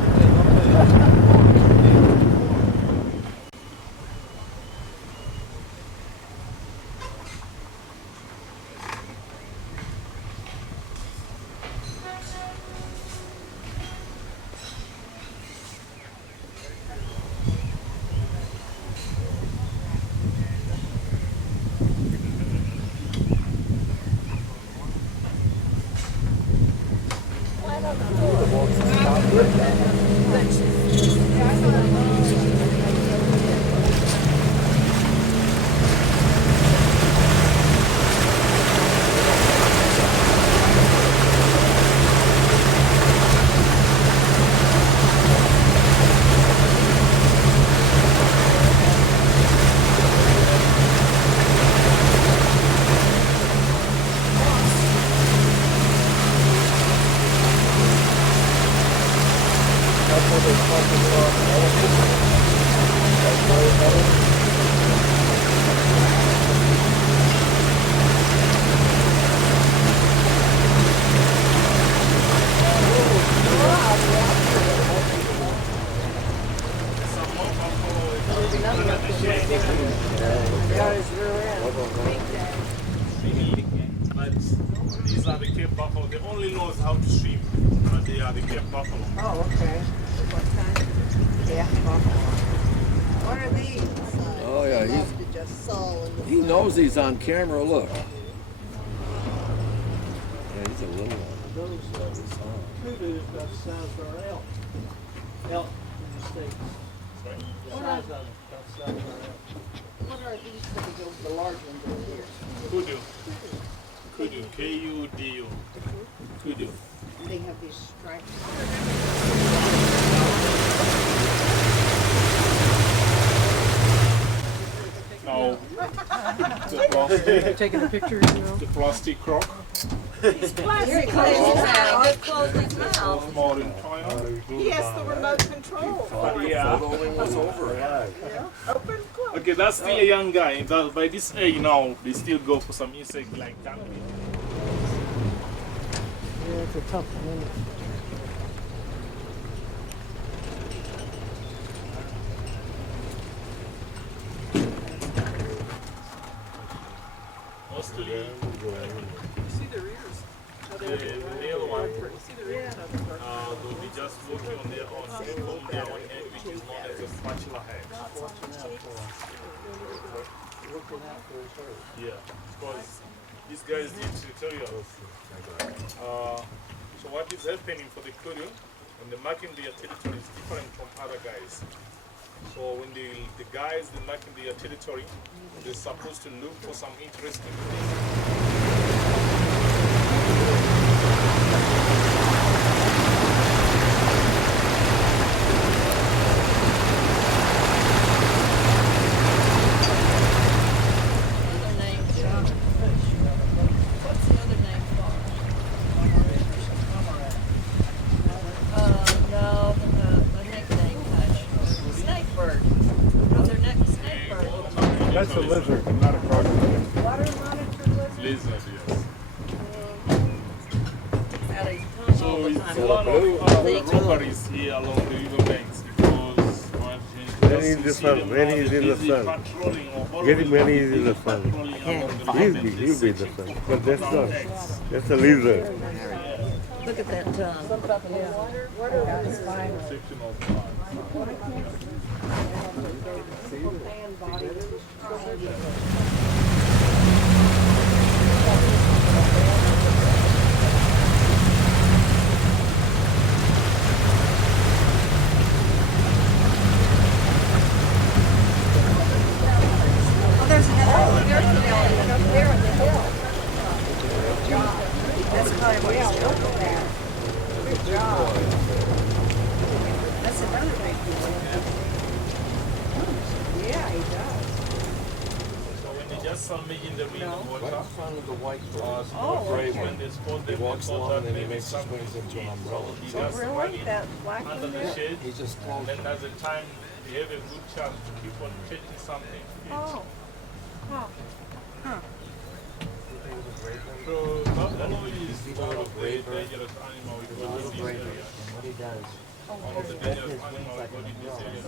These are the Cape buffalo. They only knows how to swim, but they are the Cape buffalo. Oh, okay. What kind? Yeah, what are these? Oh yeah, he knows he's on camera. Look. Yeah, he's a little one. Tutu got the size of our elk. Elk in the States. The size of them, about the size of our elk. What are these? The large ones over here. Kudu. Kudu. K-U-D-U. Kudu. They have these stripes. Now, the plastic. Taking a picture, you know. The plastic croc. It's plastic. Just closed his Of mouth. modern China. He has the remote control. Yeah. Okay, that's still a young guy. By this age now, they still go for some insect like that. Yeah, it's a tough one. Mostly, See their ears? the male one, they'll be just working on their own, on their own head, which is known as a spatula head. Looking out for his herd. Yeah, because these guys live territorial. So what is happening for the kudu, when they're marking their territory is different from other guys. So when the guys they're marking their territory, they're supposed to look for some interesting What's the other name for it? No, the nickname touch. Snakebird. No, they're not snakebird. That's a lizard, not a crocodile. Water monitor lizard. Lizard, yes. So So it's a lot of robberies here along the river banks because when he's in the sun, when he's in the sun. Get him when he's in the sun. He'll be in the sun. But that's not, that's a lizard. Look at that tongue. What are these? look at that. Good job. That's another big one. Yeah, he does. So when they just submerging them in the water, Right in front of the white small gray when one. they spot He them, walks they thought along that and then he maybe makes his something wings into an to eat. umbrella. So he So just Really? running That black under one the there? shade. He just And then at the time, they have a good chance to keep on catching something to eat. Oh. Huh. Huh. So buffalo is one of the dangerous animals we got in this area. What he does. One of the dangerous animals we got in this area.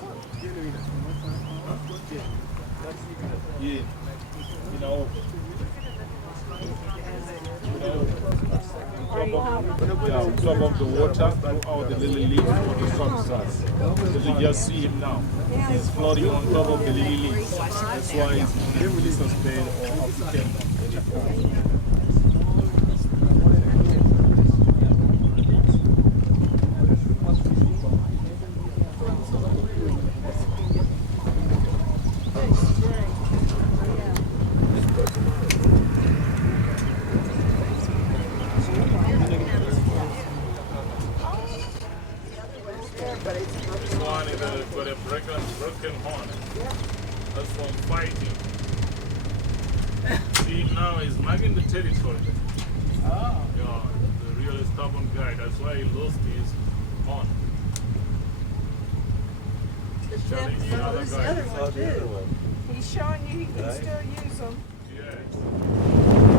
Yeah. You know, on top of the water, throughout the lily leaves for the sunstars. So you just see him now. He's floating on top of the lily leaves. That's why he's Mpumalanga Bay or African. This one is got a broken horn. That's from fighting. See him now, he's marking the territory. Yeah, the real stubborn guy. That's why he lost his horn. Telling the other There's the guy. other one too. He's showing you he can still use them. Yes.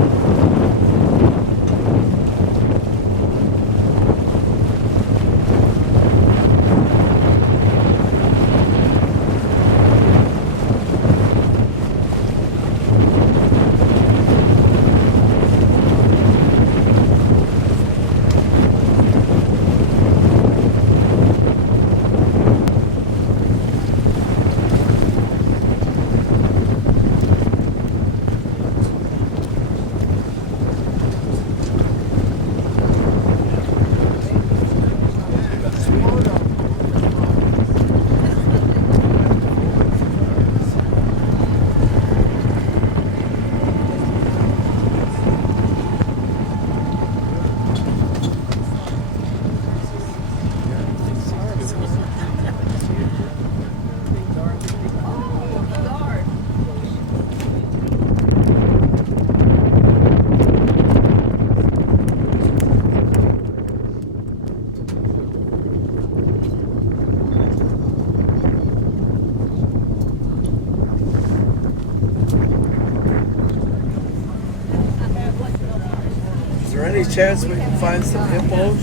Is there any chance we can find some hippos?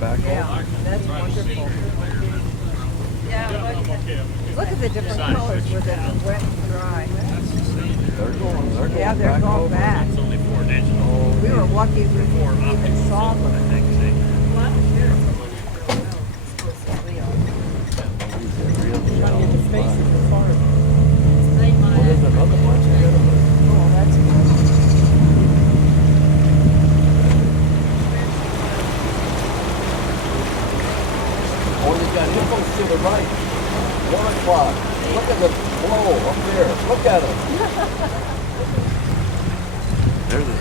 Back Yeah, that's wonderful. Look at the different colors with it, wet and dry. They're going back. We were lucky we even saw them. Oh, you got hippos to the right. 1 o'clock. Look at the flow up there. Look at them.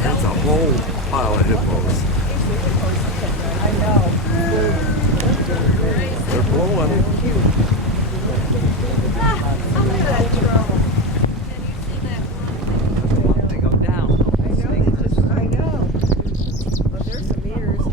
That's a whole pile of hippos. I know. They're blowing. Look at that trouble. They go down. I know. Well, there's some ears.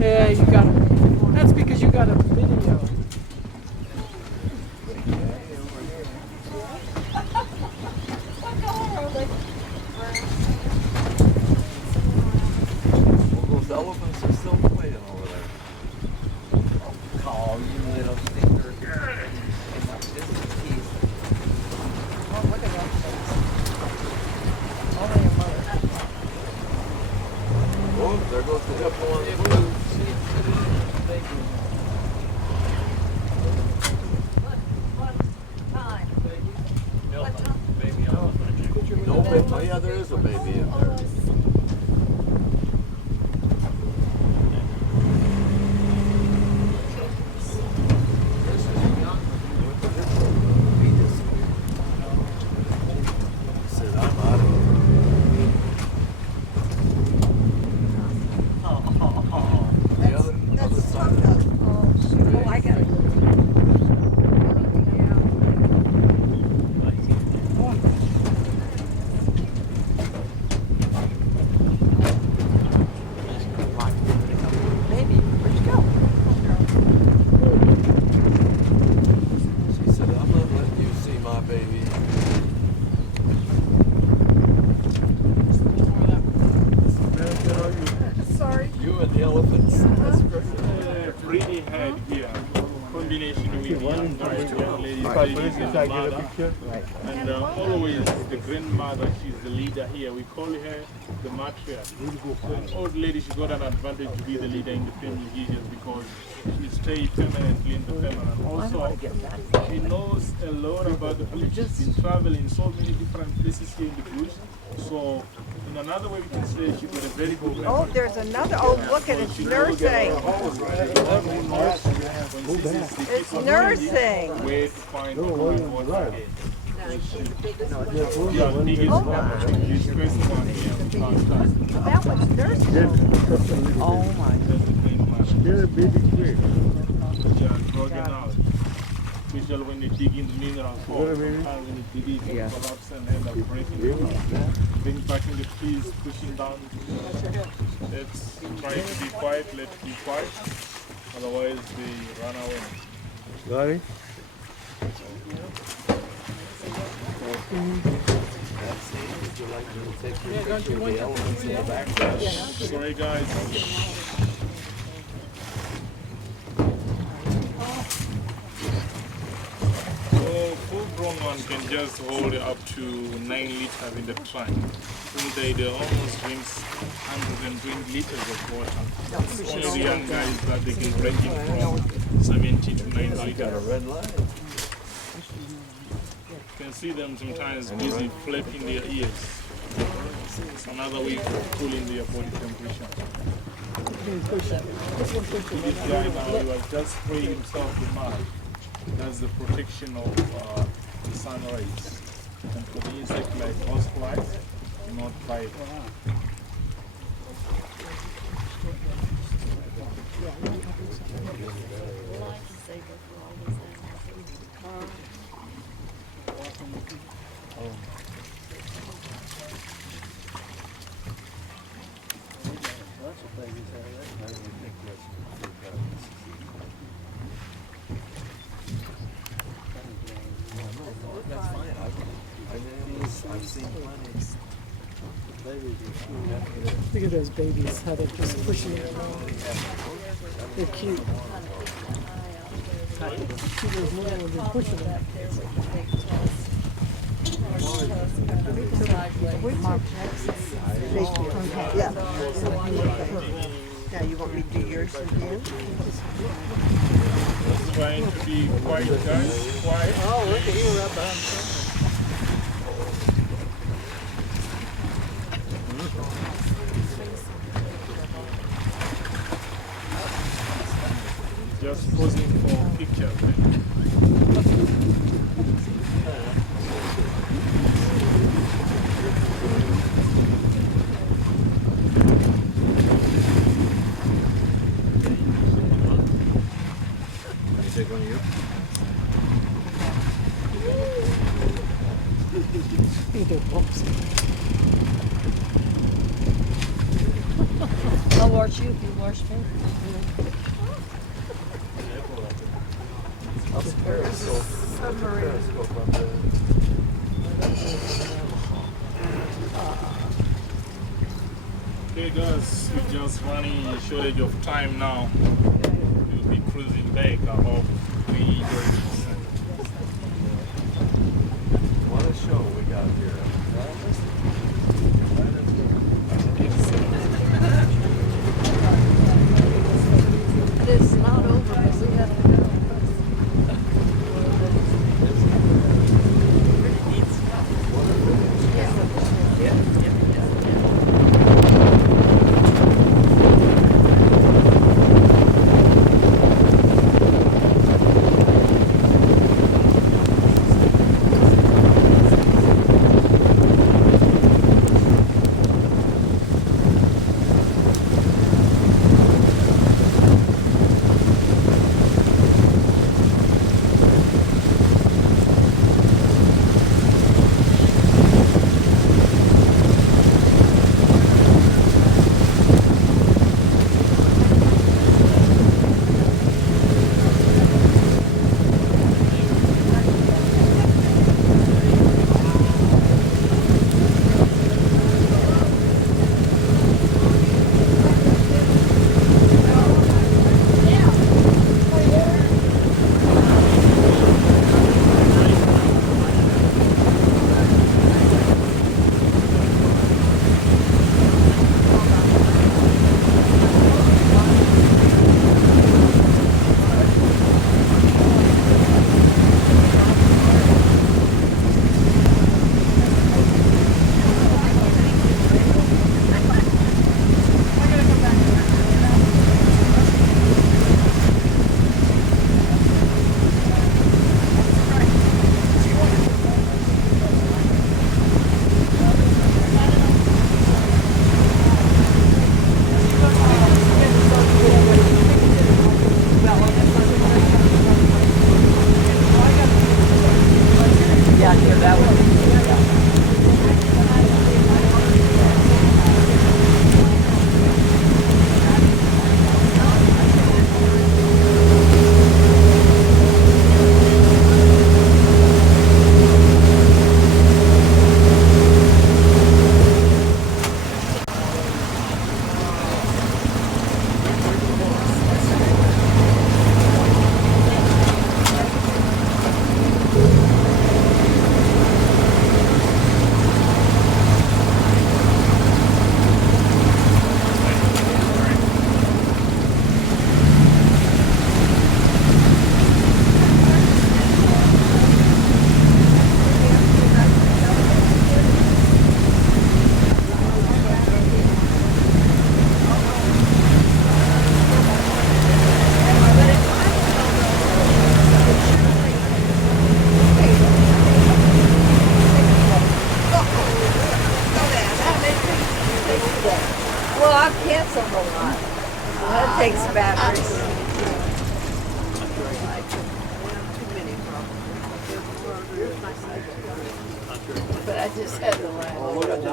Yeah, you got it. That's because you got a video. Those elephants are still playing over there. Oh, you little stinker. Oh, look at those things. Only a mother. Oh, there goes the hippo on the blue. No, oh yeah, there is a baby in there. Said, I'm out of here. The other side. Oh, I got it. She said, I'm not letting you see my baby. Sorry. You and the elephants. That's great. Pretty head here. Combination with the young ladies and the mother. And always the grandmother, she's the leader here. We call her the matriarch. So an old lady, she got an advantage to be the leader in the family here just because she stays permanently in the family. And also, she knows a lot about the bush. She's been traveling so many different places here in the bush. So in another way we can say she got a very good memory. Oh, there's another. Oh, look at it. It's nursing. It's nursing. Where to find water again. That one's nursing. Oh my goodness. They're a baby quick. Especially when they dig in the minerals, sometimes when they dig it, it collapse and end up breaking it. Then back in the trees, pushing down. Let's try to be quiet, let's be quiet. Otherwise they run away. Got it? Would you like me to take your picture of the elephants in the back? Sorry guys. So full grown one can just hold up to 9 liters in the trunk. They almost drink 120 liters of water. It's only the young guys that they can drink it from 70 to 90 liters. You can see them sometimes busy flapping their ears. It's another way of cooling their body temperature. This guy now, he was just spraying himself with mud. That's the protection of the sun rays. And for the insect like horseflies, not bite. I've seen plenty. Look at those babies, how they're just pushing it around. They're cute. See those little ones, they're pushing it. Yeah. Now you want me to do yours again? Trying to be quiet, guys. Quiet. Oh, look at you right behind something. Just posing for pictures. Take one of you. I'll watch you if you watch me. Okay guys, we're just running a shortage of time now. We'll be cruising back. I hope we enjoy this. What a show we got here. It's not over because we have to go.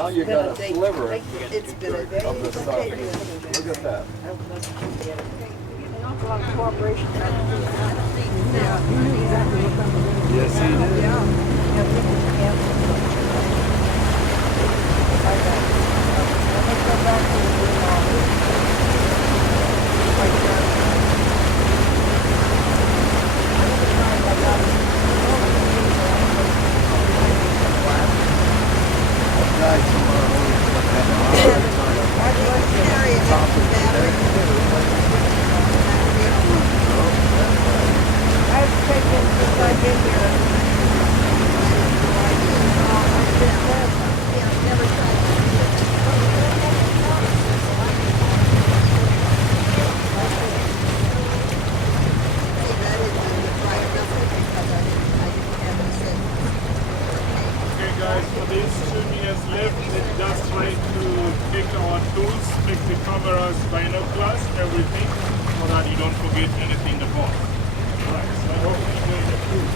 Now you got a sliver It's been a day. of the sun. Look at that. An awful lot of cooperation. Yes, he I've taken since I've been here. I've never tried. Okay guys, for these 2 meters left, let's just try to take our tools, take the cameras, binoculars, everything, so that you don't forget anything about. Alright, so I hope you enjoy the cruise.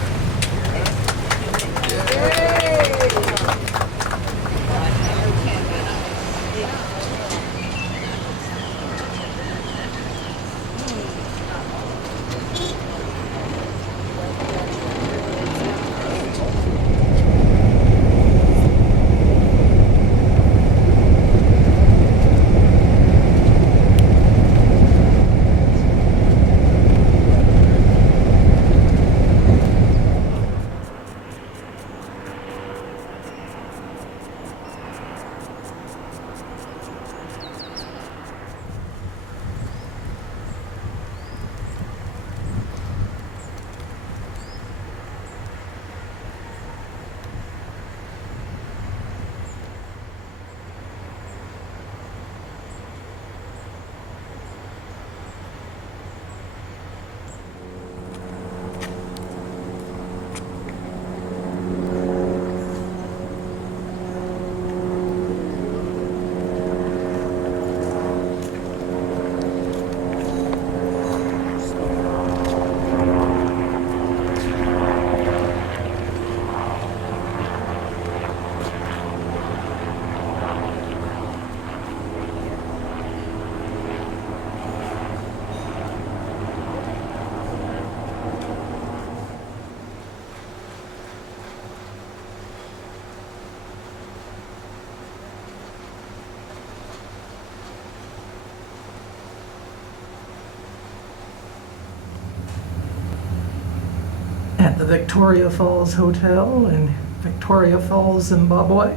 At the Victoria Falls Hotel in Victoria Falls, Zimbabwe.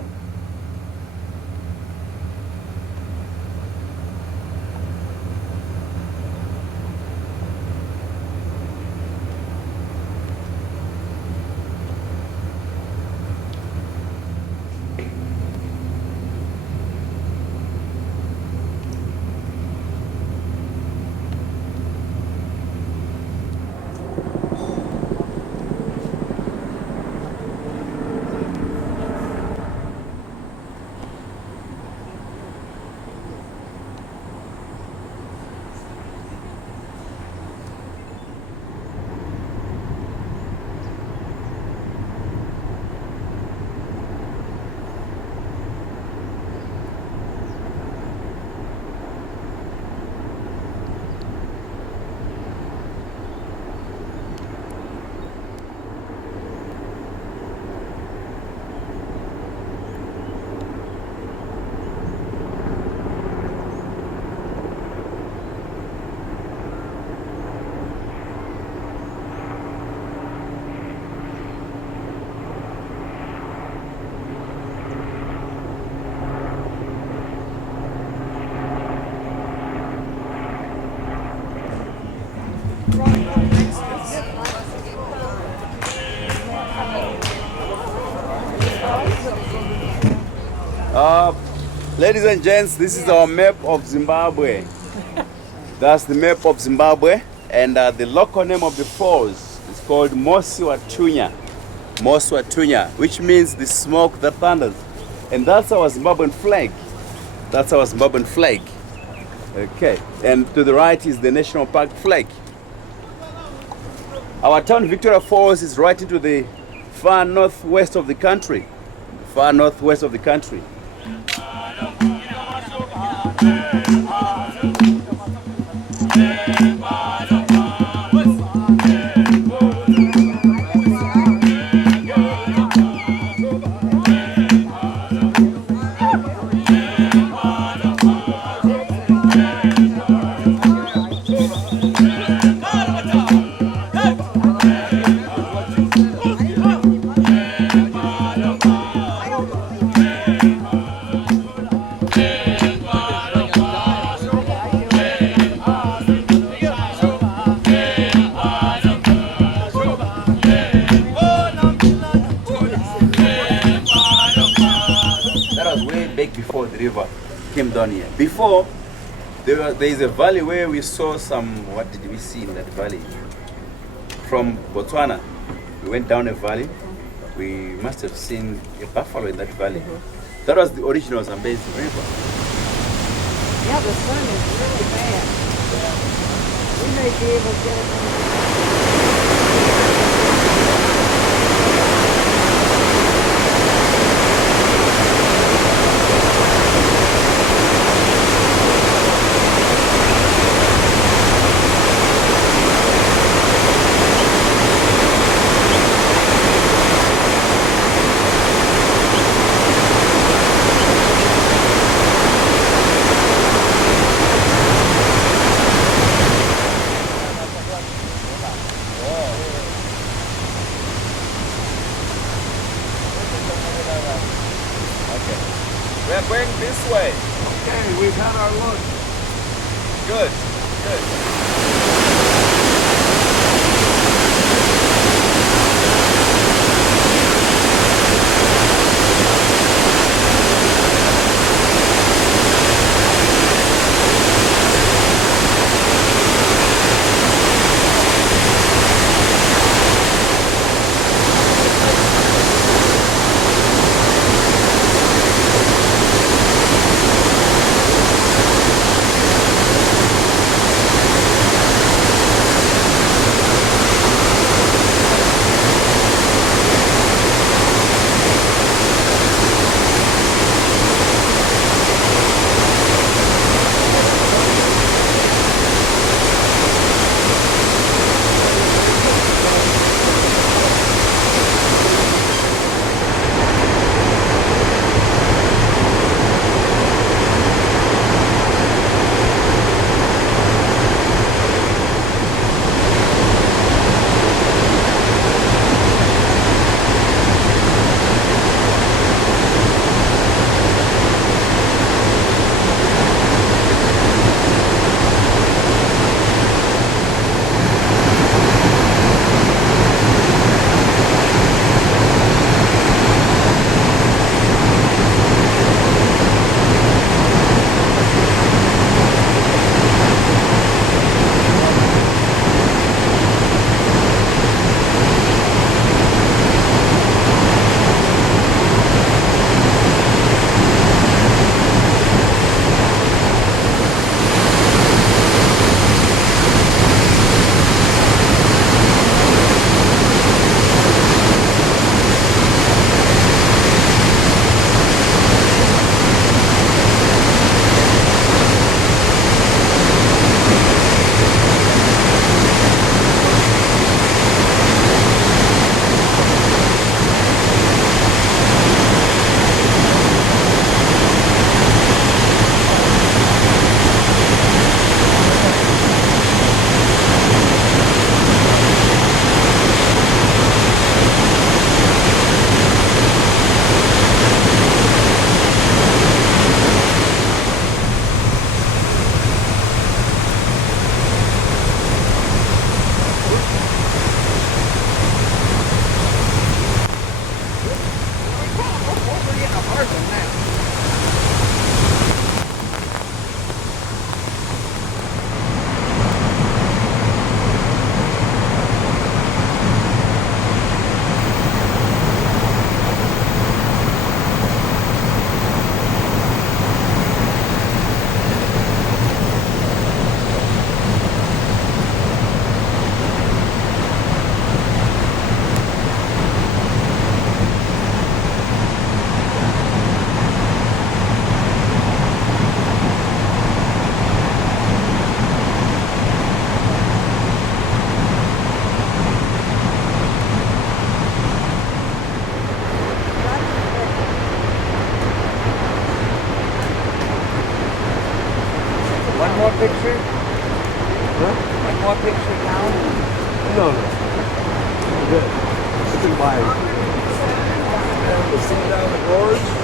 Ladies and gents, this is our map of Zimbabwe. That's the map of Zimbabwe, and the local name of the falls is called Moswatunya. Moswatunya, which means the smoke that thunders. And that's our Zimbabwean flag. That's our Zimbabwean flag. Okay, and to the right is the National Park flag. Our town, Victoria Falls, is right into the far northwest of the country. Far northwest of the country. came down here. Before, there is a valley where we saw some, what did we see in that valley? From Botswana, we went down a valley. We must have seen a buffalo in that valley. That was the original Zambezi River. Yeah, the sun is really bad. We may be able to get it. We're going this way. Okay, we've had our lunch. Good, good. more picture? Huh? One more picture now? No, no. Good. This is mine. And the scene down the gorge.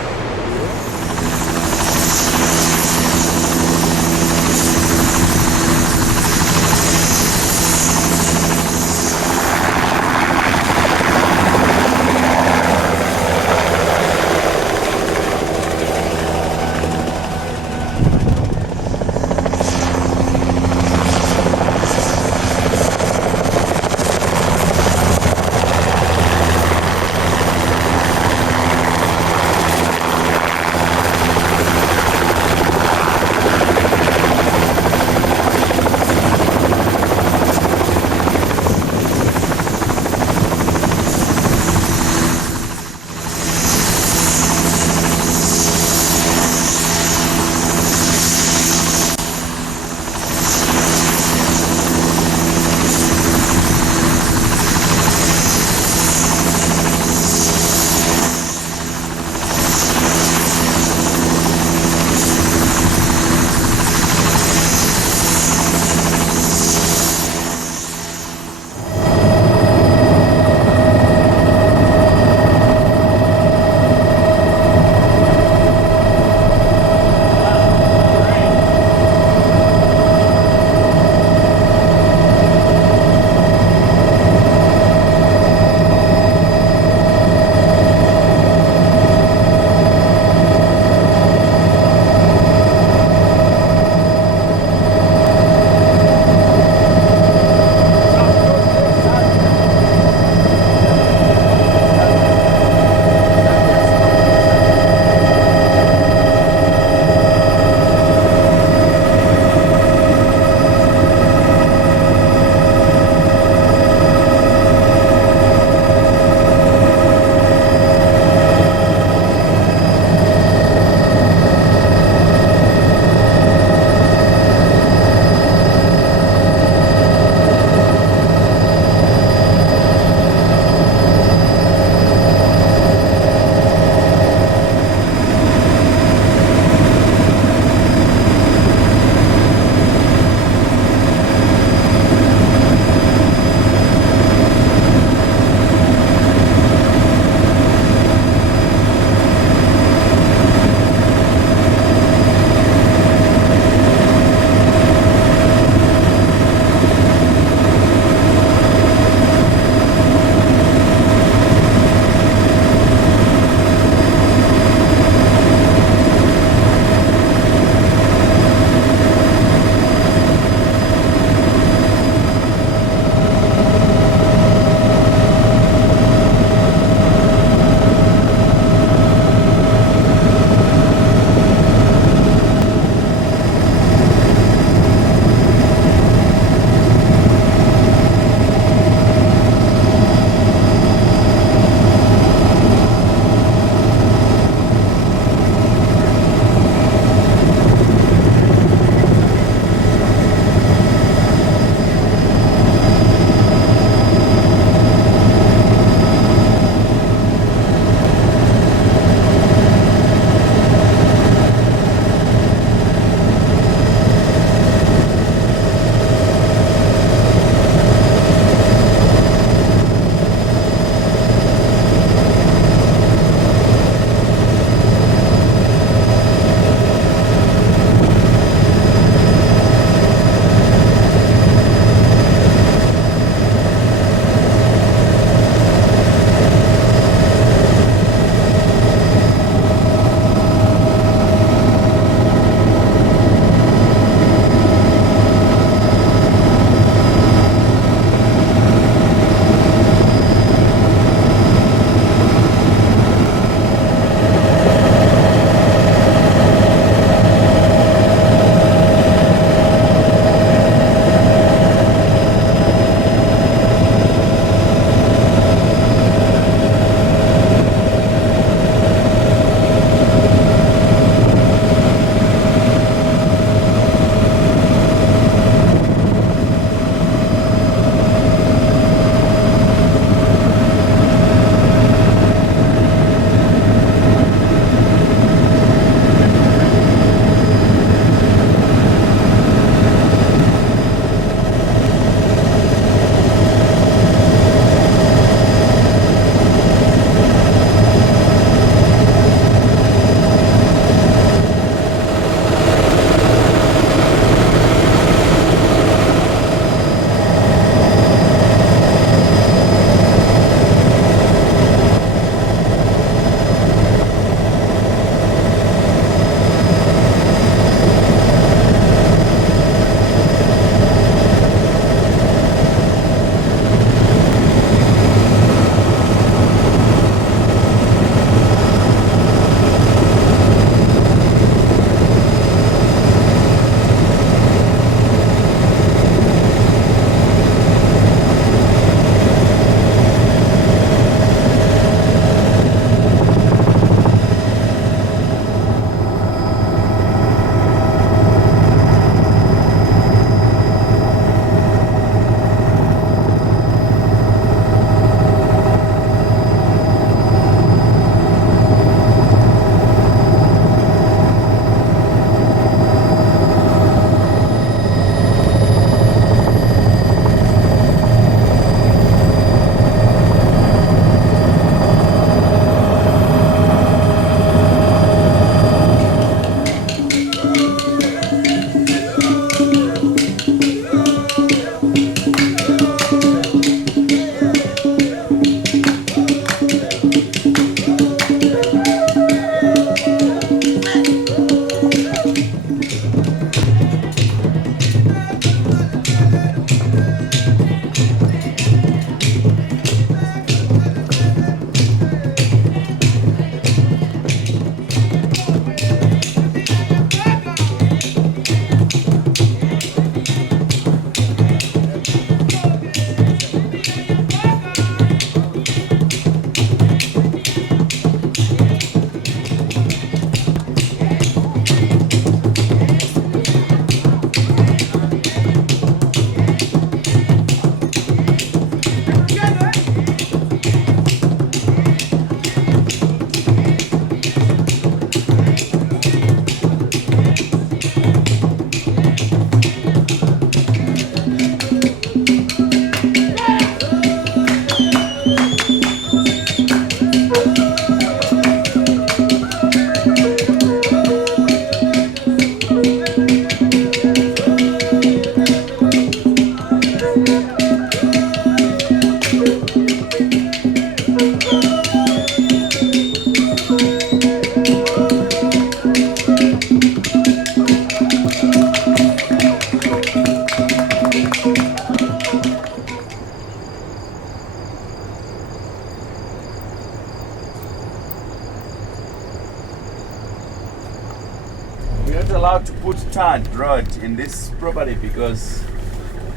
allowed to put tarred road in this property because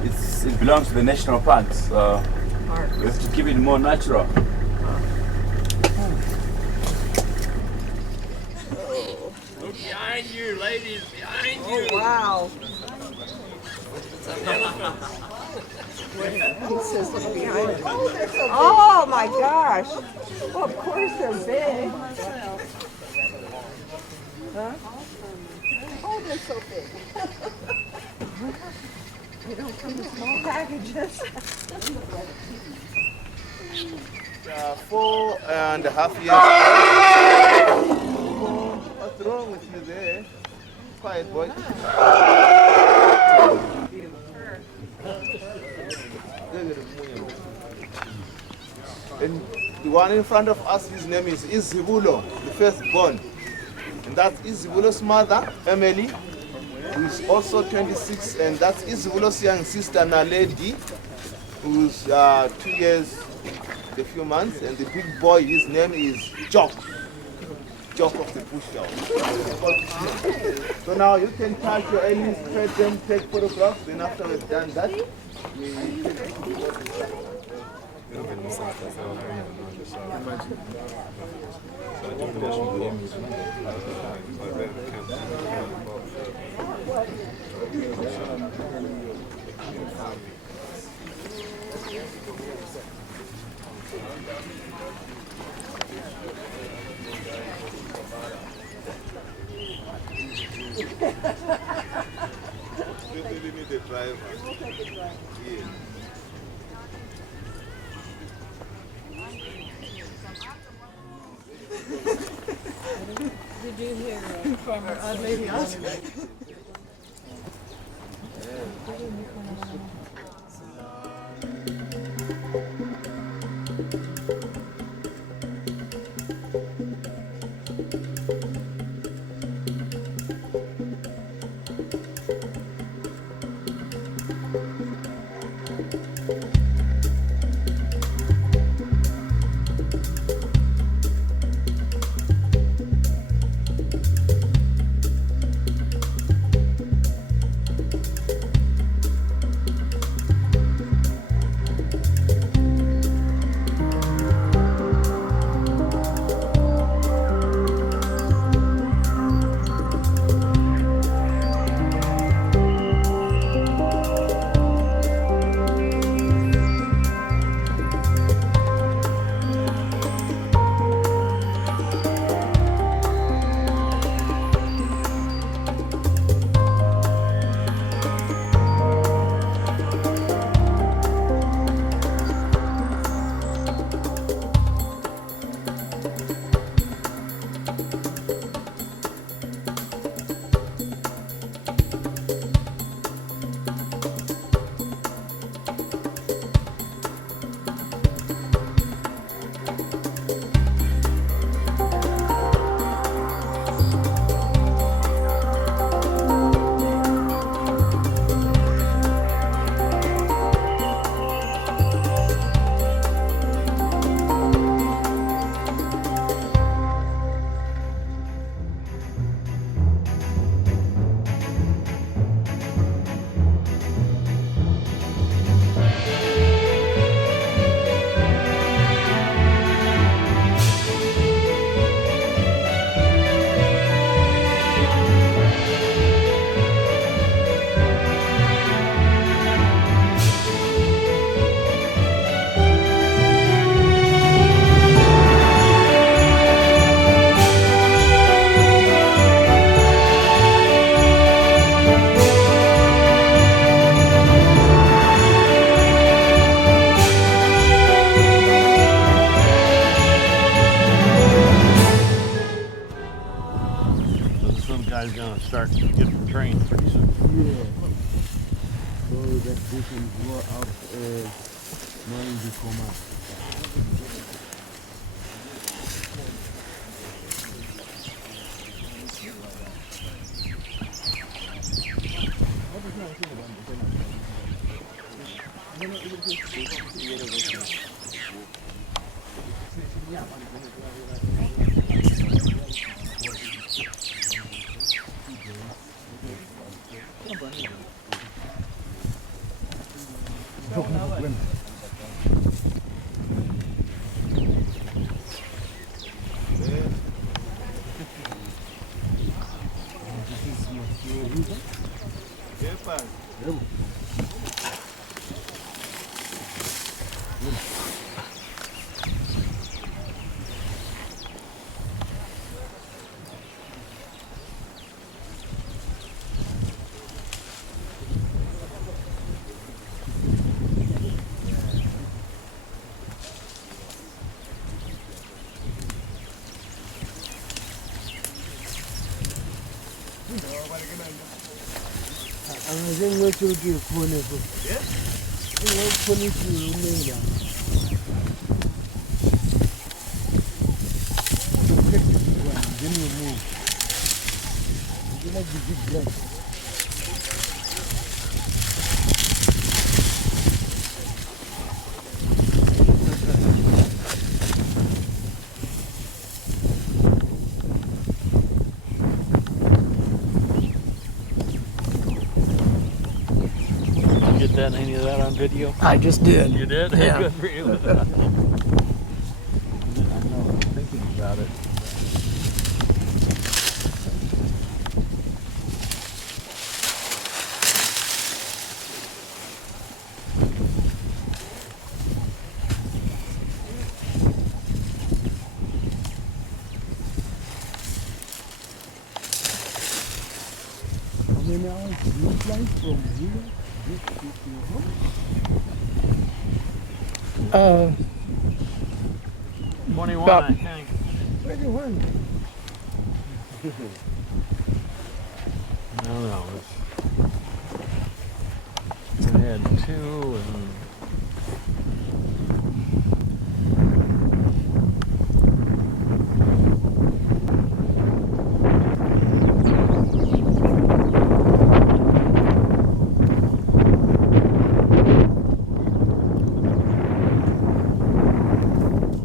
it belongs to the national park, so we have to keep it more natural. Look behind you, ladies, behind you. Oh, wow. He says look behind him. Oh my gosh. Well, of course they're big. Huh? Oh, they're so big. They don't come in small packages. 4.5 years. What's wrong with you there? Quiet, boy. And the one in front of us, his name is Izibulo, the firstborn. And that's Izibulo's mother, Emily, who is also 26, and that's Izibulo's young sister, Naledi, who's 2 years, a few months, and the big boy, his name is Jock. Jock of the bushveld. So now you can touch your aliens, pet them, take photographs, then after we've done that, really need a driver. Yeah. Did you hear Farmer Odd Lady ask? Start getting trained pretty soon. Yeah. So that we can go up knowing the command. Any of that on video? I just did. You did? Yeah. Good for you. I know, thinking about it. Uh, 21, about- I think. 21. I don't know. I had 2 and...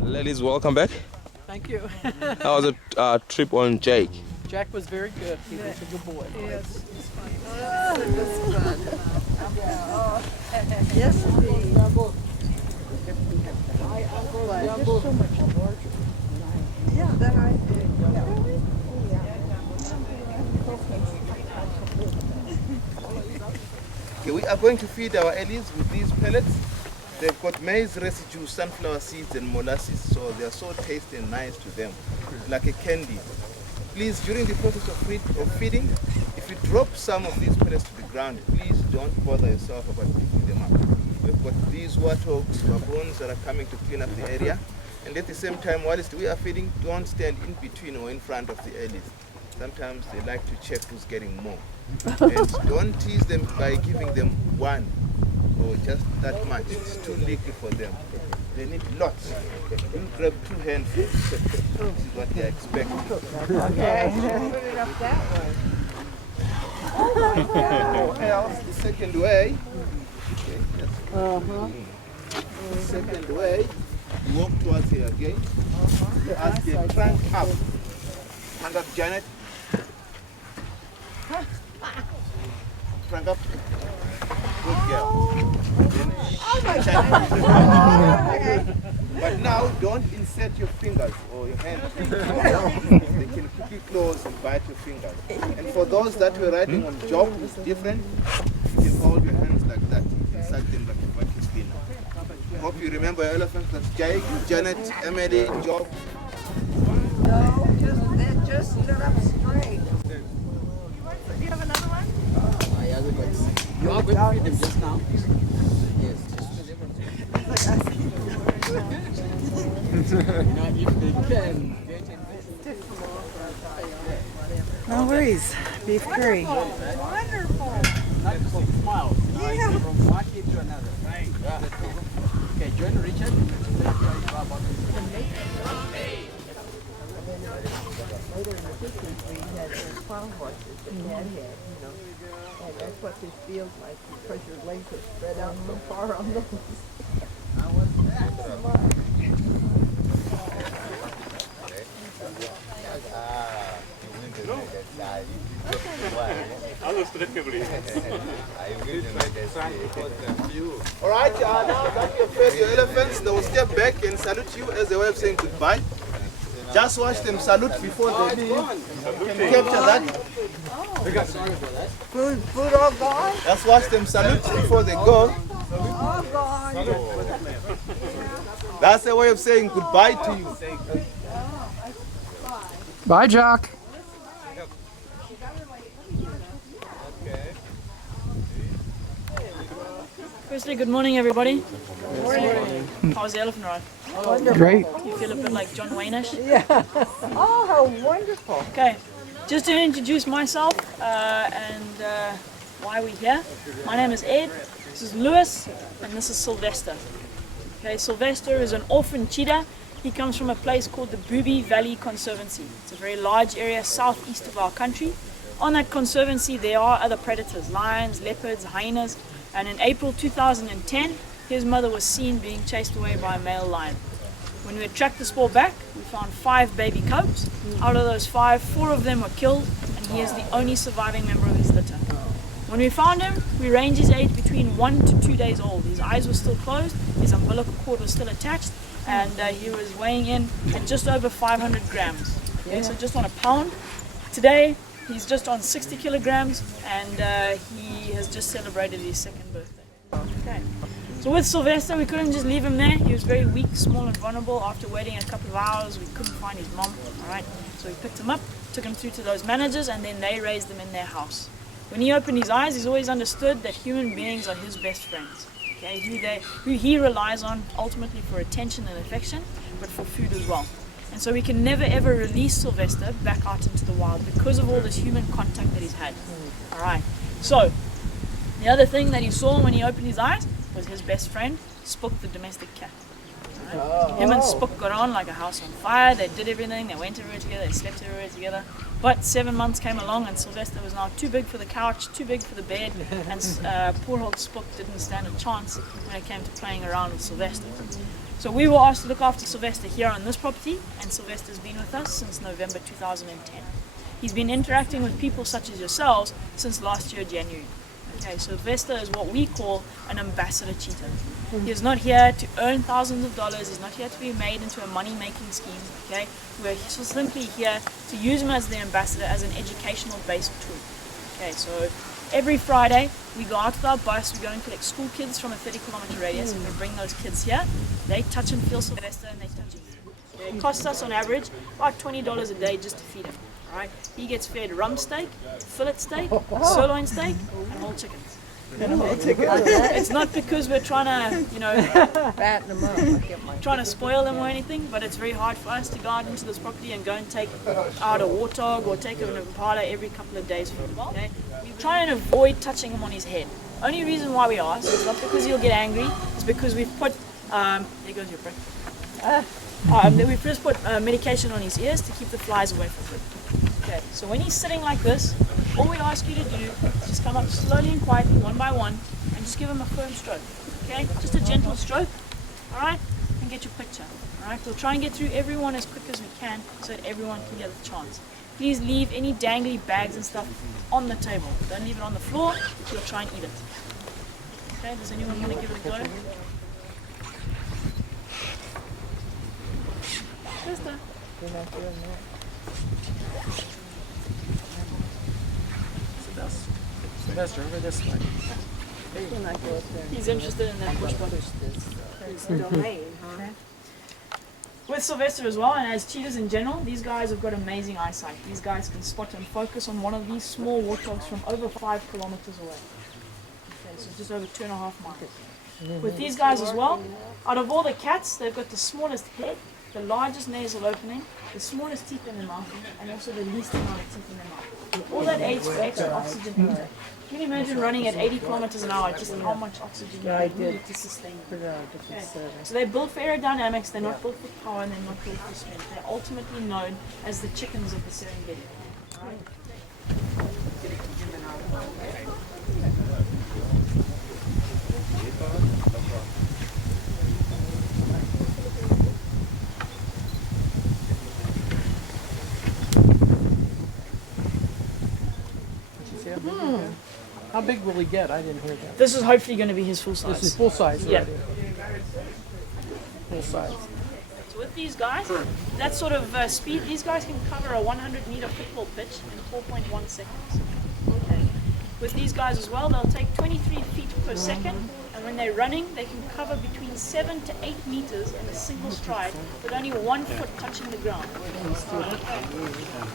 Ladies, welcome back. Thank you. How was the trip on Jake? Jack was very good. He was a good boy. Yes, it's fun. It was fun. Yes, indeed. Just so much larger. Yeah, that I did. Okay, we are going to feed our ellies with these pellets. They've got maize residue, sunflower seeds, and molasses, so they are so tasty and nice to them, like a candy. Please, during the process of feeding, if you drop some of these pellets to the ground, please don't bother yourself about picking them up. We've got these warthogs, baboons that are coming to clean up the area, and at the same time, whilst we are feeding, don't stand in between or in front of the ellies. Sometimes they like to check who's getting more. And don't tease them by giving them one or just that much. It's too little for them. They need lots. You grab 2 handfuls. This is what they expect. Okay, put it up that way. Or else the second way. Okay, the second way, you walk towards here again. As they crank up. Crank up, Janet. Crank up. Good girl. Oh my God. But now don't insert your fingers or your hands. They can quickly close and bite your fingers. And for those that were riding on job, it's different. You can hold your hands like that. You can suck them like a vacuum cleaner. Hope you remember your elephants. That's Jake, Janet, Emily, Job. No, just stood up straight. Do you have another one? You are going to feed them just now? Yes. Now, if they can get No worries. Beef curry. wonderful. Not just smile. Yeah. From one kid to another. Okay, join Richard. Later in the 50s, we had farm horses that Dad had, you know. And that's what this feels like because your legs are spread out so far on those. All right, now that you have fed your elephants, they will step back and salute you as a way of saying goodbye. Just watch them salute before they leave. You can capture that. Food all gone? Just watch them salute before they go. All gone. That's a way of saying goodbye to you. Bye, Jock. Firstly, good morning, everybody. Good morning. How was the elephant ride? Great. You feel a bit like John Wayne-ish? Yeah. Oh, how wonderful. Okay, just to introduce myself and why we're here. My name is Ed, this is Lewis, and this is Sylvester. Okay, Sylvester is an orphan cheetah. He comes from a place called the Booby Valley Conservancy. It's a very large area southeast of our country. On that conservancy there are other predators, lions, leopards, hyenas, and in April 2010 his mother was seen being chased away by a male lion. When we tracked the spoor back, we found 5 baby cubs. Out of those 5, 4 of them were killed, and he is the only surviving member of his litter. When we found him, we ranged his age between 1 to 2 days old. His eyes were still closed, his umbilical cord was still attached, and he was weighing in at just over 500 grams. Okay, so just on a pound. Today, he's just on 60 kilograms, and he has just celebrated his 2nd birthday. Okay. So with Sylvester, we couldn't just leave him there. He was very weak, small, and vulnerable. After waiting a couple of hours, we couldn't find his mom. All right. So we picked him up, took him through to those managers, and then they raised him in their house. When he opened his eyes, he's always understood that human beings are his best friends. Okay, who he relies on ultimately for attention and affection, but for food as well. And so we can never ever release Sylvester back out into the wild because of all this human contact that he's had. All right. So the other thing that he saw when he opened his eyes was his best friend, Spook, the domestic cat. Right? Him and Spook got on like a house on fire. They did everything. They went everywhere together. They slept everywhere together. But 7 months came along, and Sylvester was now too big for the couch, too big for the bed, and poor old Spook didn't stand a chance when it came to playing around with Sylvester. So we were asked to look after Sylvester here on this property, and Sylvester's been with us since November 2010. He's been interacting with people such as yourselves since last year, January. Okay, Sylvester is what we call an ambassador cheetah. He is not here to earn thousands of dollars. He's not here to be made into a money-making scheme. Okay, we're simply here to use him as the ambassador as an educational-based tool. Okay, so every Friday we go out with our bus. We go and collect school kids from a 30-kilometer radius, and we bring those kids here. They touch and feel Sylvester, and they touch him. It costs us on average about $20 a day just to feed him. All right, he gets fed rump steak, fillet steak, sirloin steak, and whole chickens. It's not because we're trying to, you know, fatten them up. Trying to spoil them or anything, but it's very hard for us to go out into this property and go and take out a warthog or take an impala every couple of days for him. Okay? We try and avoid touching him on his head. Only reason why we ask is not because he'll get angry, it's because we've put there goes your brick. We've just put medication on his ears to keep the flies away from him. Okay, so when he's sitting like this, all we ask you to do is just come up slowly and quietly, one by one, and just give him a firm stroke. Okay, just a gentle stroke, all right, and get your picture. All right, we'll try and get through everyone as quick as we can so that everyone can get a chance. Please leave any dangly bags and stuff on the table. Don't leave it on the floor. We'll try and eat it. Okay, does anyone want to give it a go? Sister. Sylvester, over this way. He's interested in that bush domain. With Sylvester as well, and as cheetahs in general, these guys have got amazing eyesight. These guys can spot and focus on one of these small warthogs from over 5 kilometers away. Okay, so just over 2.5 miles. With these guys as well, out of all the cats, they've got the smallest head, the largest nasal opening, the smallest teeth in their mouth, and also the least amount of teeth in their mouth. All that aids for extra oxygen intake. Can you imagine running at 80 kilometers an hour, just how much oxygen you need to sustain? Okay. So they're built for aerodynamics, they're not built for power, and they're not built for strength. They're ultimately known as the chickens of the Serengeti. Right. How big will he get? I didn't hear that. This is hopefully going to be his full size. This is full size already. Yeah. Full size. So with these guys, that sort of speed, these guys can cover a 100-meter football pitch in 4.1 seconds. Okay. with these guys as well. They'll take 23 feet per second, and when they're running, they can cover between 7 to 8 meters in a single stride with only 1 foot touching the ground.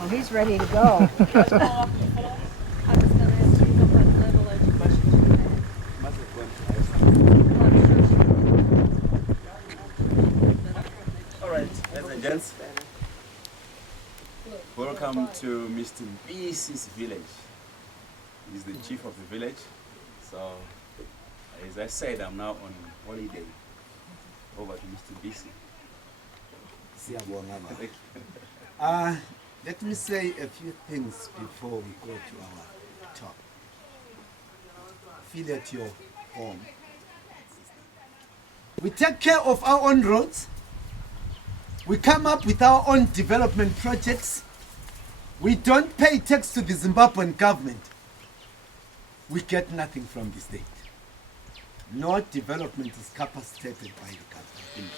Oh, he's ready to go. All right, ladies and gents, welcome to Mr. Mpisi's village. He's the chief of the village. So, as I said, I'm now on holiday. Over to Mr. Mpisi. Let me say a few things before we go to our talk. Feel at your home. We take care of our own roads. We come up with our own development projects. We don't pay tax to the Zimbabwean government. We get nothing from the state. No development is capacitated by the government.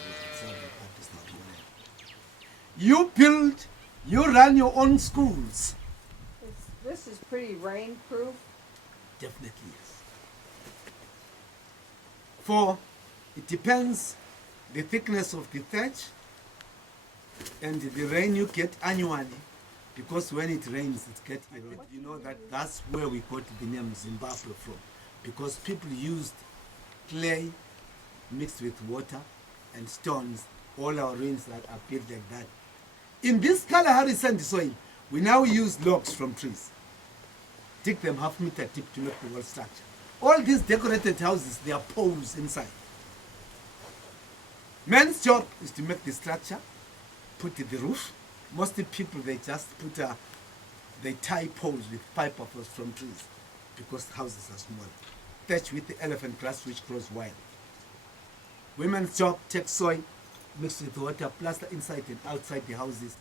You build, you run your own schools. This is pretty rain-proof. Definitely yes. For it depends the thickness of the thatch and the rain you get annually, because when it rains it gets eroded. You know that's where we got the name Zimbabwe from, because people used clay mixed with water and stones. All our ruins that are built like that. In this Kalahari sandy soil, we now use logs from trees. Dig them half-meter deep to make the wall structure. All these decorated houses, they are poles inside. Man's job is to make the structure, put the roof. Most people, they just put they tie poles with fiber from trees because houses are small. Thatch with the elephant grass which grows wild. Women's job, take soil, mix with water, plaster inside and outside the houses.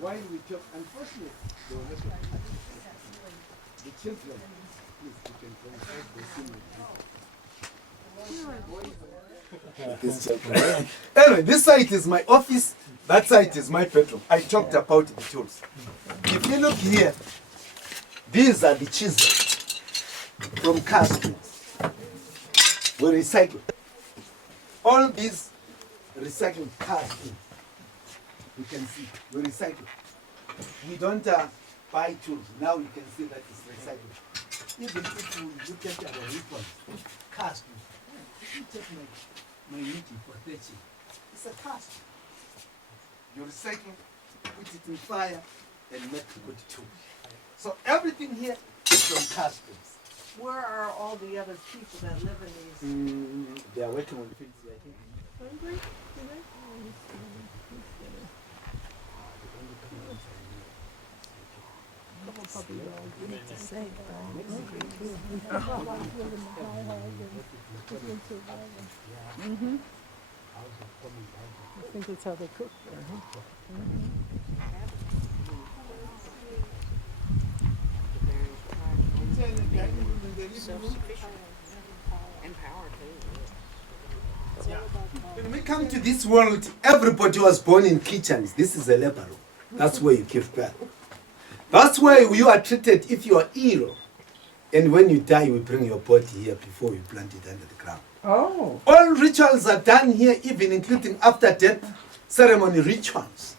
While we talk, unfortunately, the children, please, you can Anyway, this side is my office, that side is my bedroom. I talked about the tools. If you look here, these are the chisels from castings. We recycle. All these recycled castings, you can see, we recycle. We don't buy tools. Now you can see that it's recycled. Even if you look at our weapons, castings. If you take my meeting for 30, it's a cast. You recycle, put it in fire, and make a good tool. So everything here is from castings. Where are all the other people that live in these? They are working on things, I think. Mm-hmm. I think that's how they cook there, huh? When we come to this world, everybody was born in kitchens. This is a labor room. That's where you give birth. That's why you are treated if you are ill. And when you die, we bring your body here before we plant it under the ground. Oh. All rituals are done here, even including after death ceremony rituals.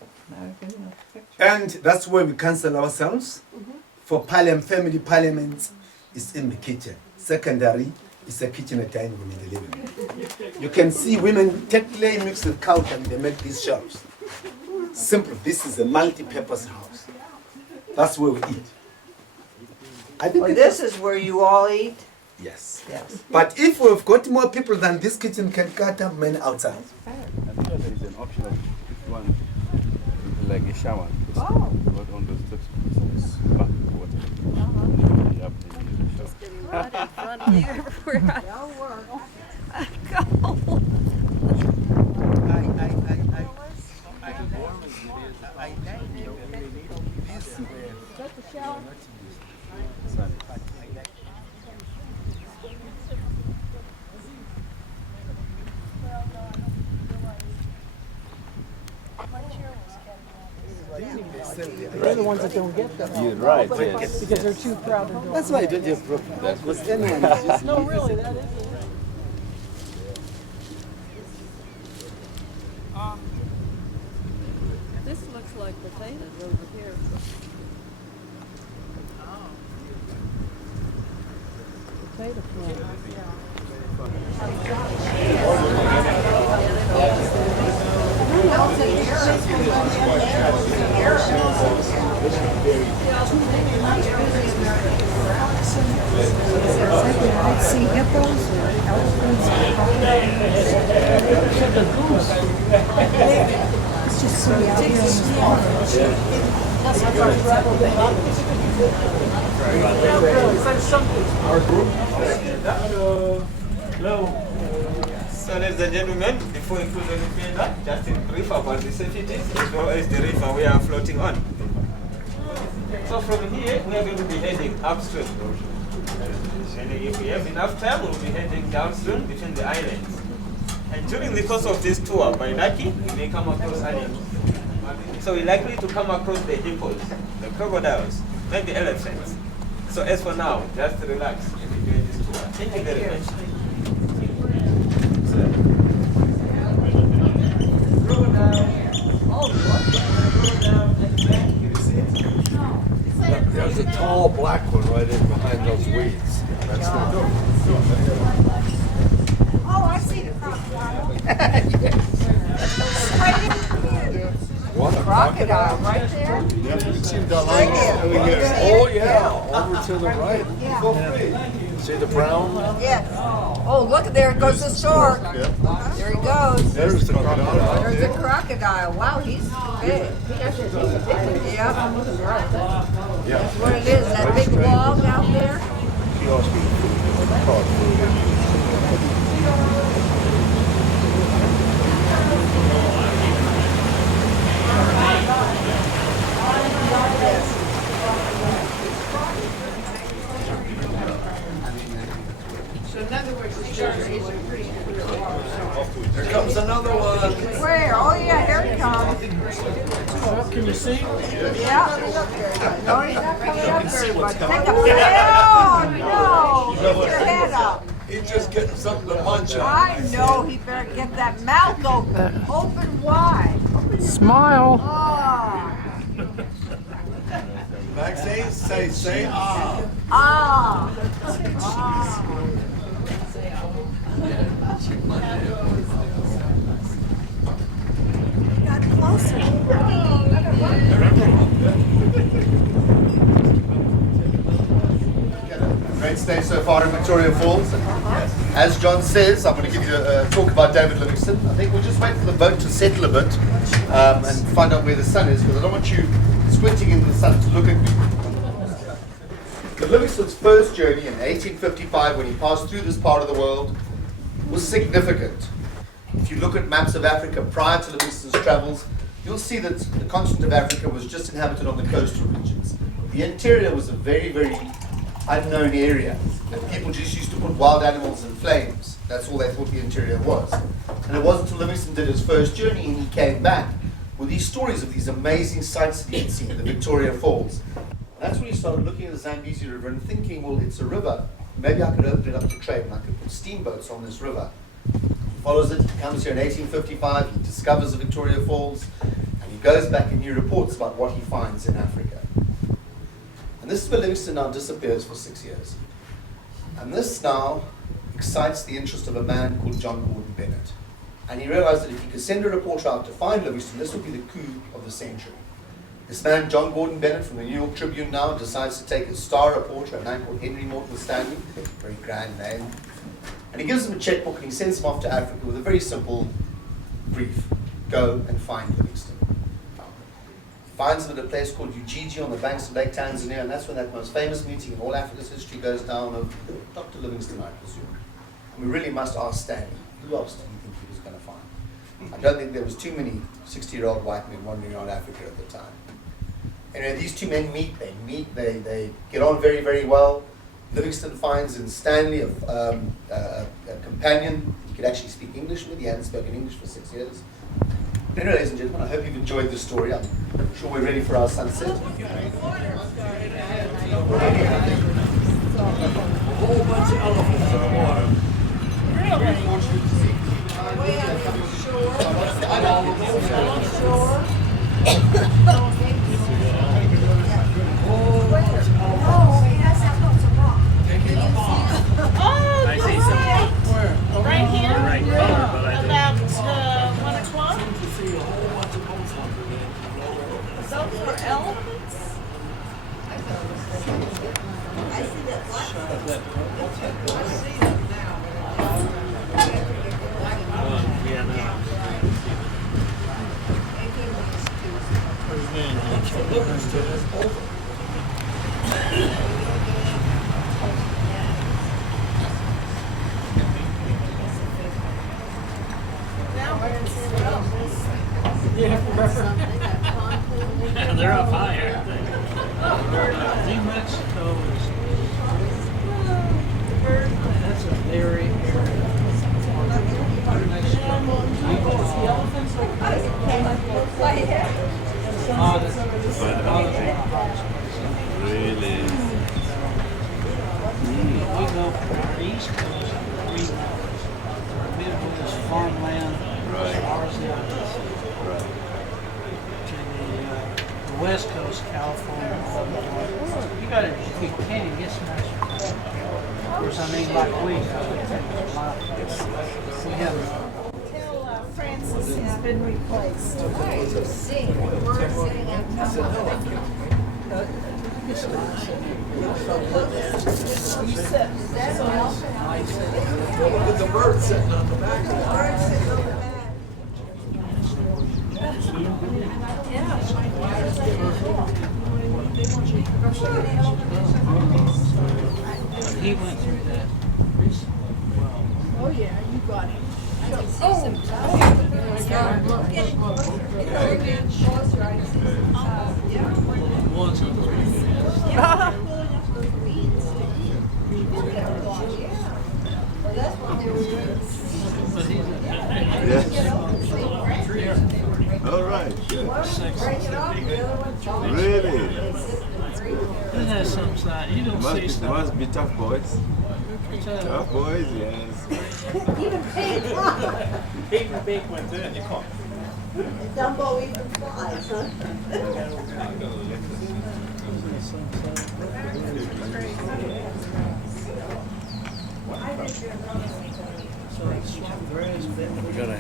And that's where we cancel ourselves. For family parliaments, it's in the kitchen. Secondary is a kitchen and dining room in the living room. You can see women take clay mixed with cow and they make these shelves. Simple. This is a multi-purpose house. That's where we eat. I think this is where you all eat? Yes. But if we've got more people than this kitchen can cater, men outside. And here there is an option of if you want like a shower. Oh. But on those steps, it's back water. Yep. Just getting right in front of you everywhere I go. They're the ones that don't get them. You're right, Because they're too crowded. That's why I don't have problem. That was anyone is just No, really, that is. This looks like potatoes over here. Potato plant. I'd see hippos or elephants or crocodiles. It's just silly out here in the So, ladies and gentlemen, before we close any further, just in brief about the safeties as well as the river we are floating on. So from here, we are going to be heading upstream. And if we have enough time, we'll be heading downstream between the islands. And during the course of this tour, by lucky, we may come across animals. So we're likely to come across the hippos, the crocodiles, maybe elephants. So as for now, just relax and enjoy this tour. Thank you very much. There's a tall black one right in behind those weeds. That's the Oh, I see the crocodile. what? Crocodile right there. Yep, you can see Right there. Oh yeah, over to the right. See the brown? Yes. Oh, look, there goes the shark. There he goes. There's the crocodile. There's the crocodile. Wow, he's big. Yeah. That's what it is. That big log out there. So in other words, the shark is a pretty clear water. Here comes another one. Where? Oh, yeah, here he comes. Can you see? Yeah. No, he's not coming up very much. Take a down. No. Get your head up. He's just getting something to munch on. I know. He better get that mouth open. Open wide. Smile. Oh. Maxine, say ah. Ah. Got closer. Great stay so far in Victoria Falls. As John says, I'm going to give you a talk about David Livingstone. I think we'll just wait for the boat to settle a bit and find out where the sun is, because I don't want you squinting into the sun to look at me. The Livingstone's first journey in 1855, when he passed through this part of the world, was significant. If you look at maps of Africa prior to Livingstone's travels, you'll see that the continent of Africa was just inhabited on the coastal regions. The interior was a very, very unknown area, and people just used to put wild animals in flames. That's all they thought the interior was. And it wasn't until Livingstone did his first journey and he came back with these stories of these amazing sights that he'd seen, the Victoria Falls. That's when he started looking at the Zambezi River and thinking, well, it's a river. Maybe I could open it up to trade and I could put steamboats on this river. He follows it, he comes here in 1855, he discovers the Victoria Falls, and he goes back and he reports about what he finds in Africa. And this is where Livingstone now disappears for 6 years. And this now excites the interest of a man called John Gordon Bennett. And he realized that if he could send a reporter out to find Livingstone, this would be the coup of the century. This man, John Gordon Bennett from the New York Tribune now, decides to take a star reporter, a man called Henry Morton Stanley, very grand name, and he gives him a checkbook and he sends him off to Africa with a very simple brief: go and find Livingstone. He finds him at a place called Ujiji on the banks of Lake Tanzania, and that's when that most famous meeting in all Africa's history goes down of Dr. Livingstone, I presume. And we really must ask Stanley, who else did he think he was going to find? I don't think there was too many 60-year-old white men wandering around Africa at the time. Anyway, these two men meet, they get on very, very well. Livingstone finds in Stanley a companion he could actually speak English with. He hadn't spoken English for 6 years. Anyway, ladies and gentlemen, I hope you've enjoyed this story. I'm sure we're ready for our sunset. A whole bunch of elephants in the water. Way out on the shore. Oh, it has that lots of rock. Oh, I see some. where? Right here? Right here, but I About 1 o'clock? Those are elephants? I see that black. I see them They're up higher, aren't they? New Mexico is. That's a very area. Really? We go from our east coast to the Midwest farmland, ours to the west coast, California, all the way. You can't get smashed. Of course, I mean, like we have. Francis has been replaced. We're sitting at you sit. That's Look at the bird sitting on the back of the He went through that recently. Oh yeah, you got him. Once on the All right. Really? Isn't that some side? You don't see stuff. Must be tough boys. Tough boys, yes. Even pig. Even big went there, you can't. Dumbo even flies, huh? We're gonna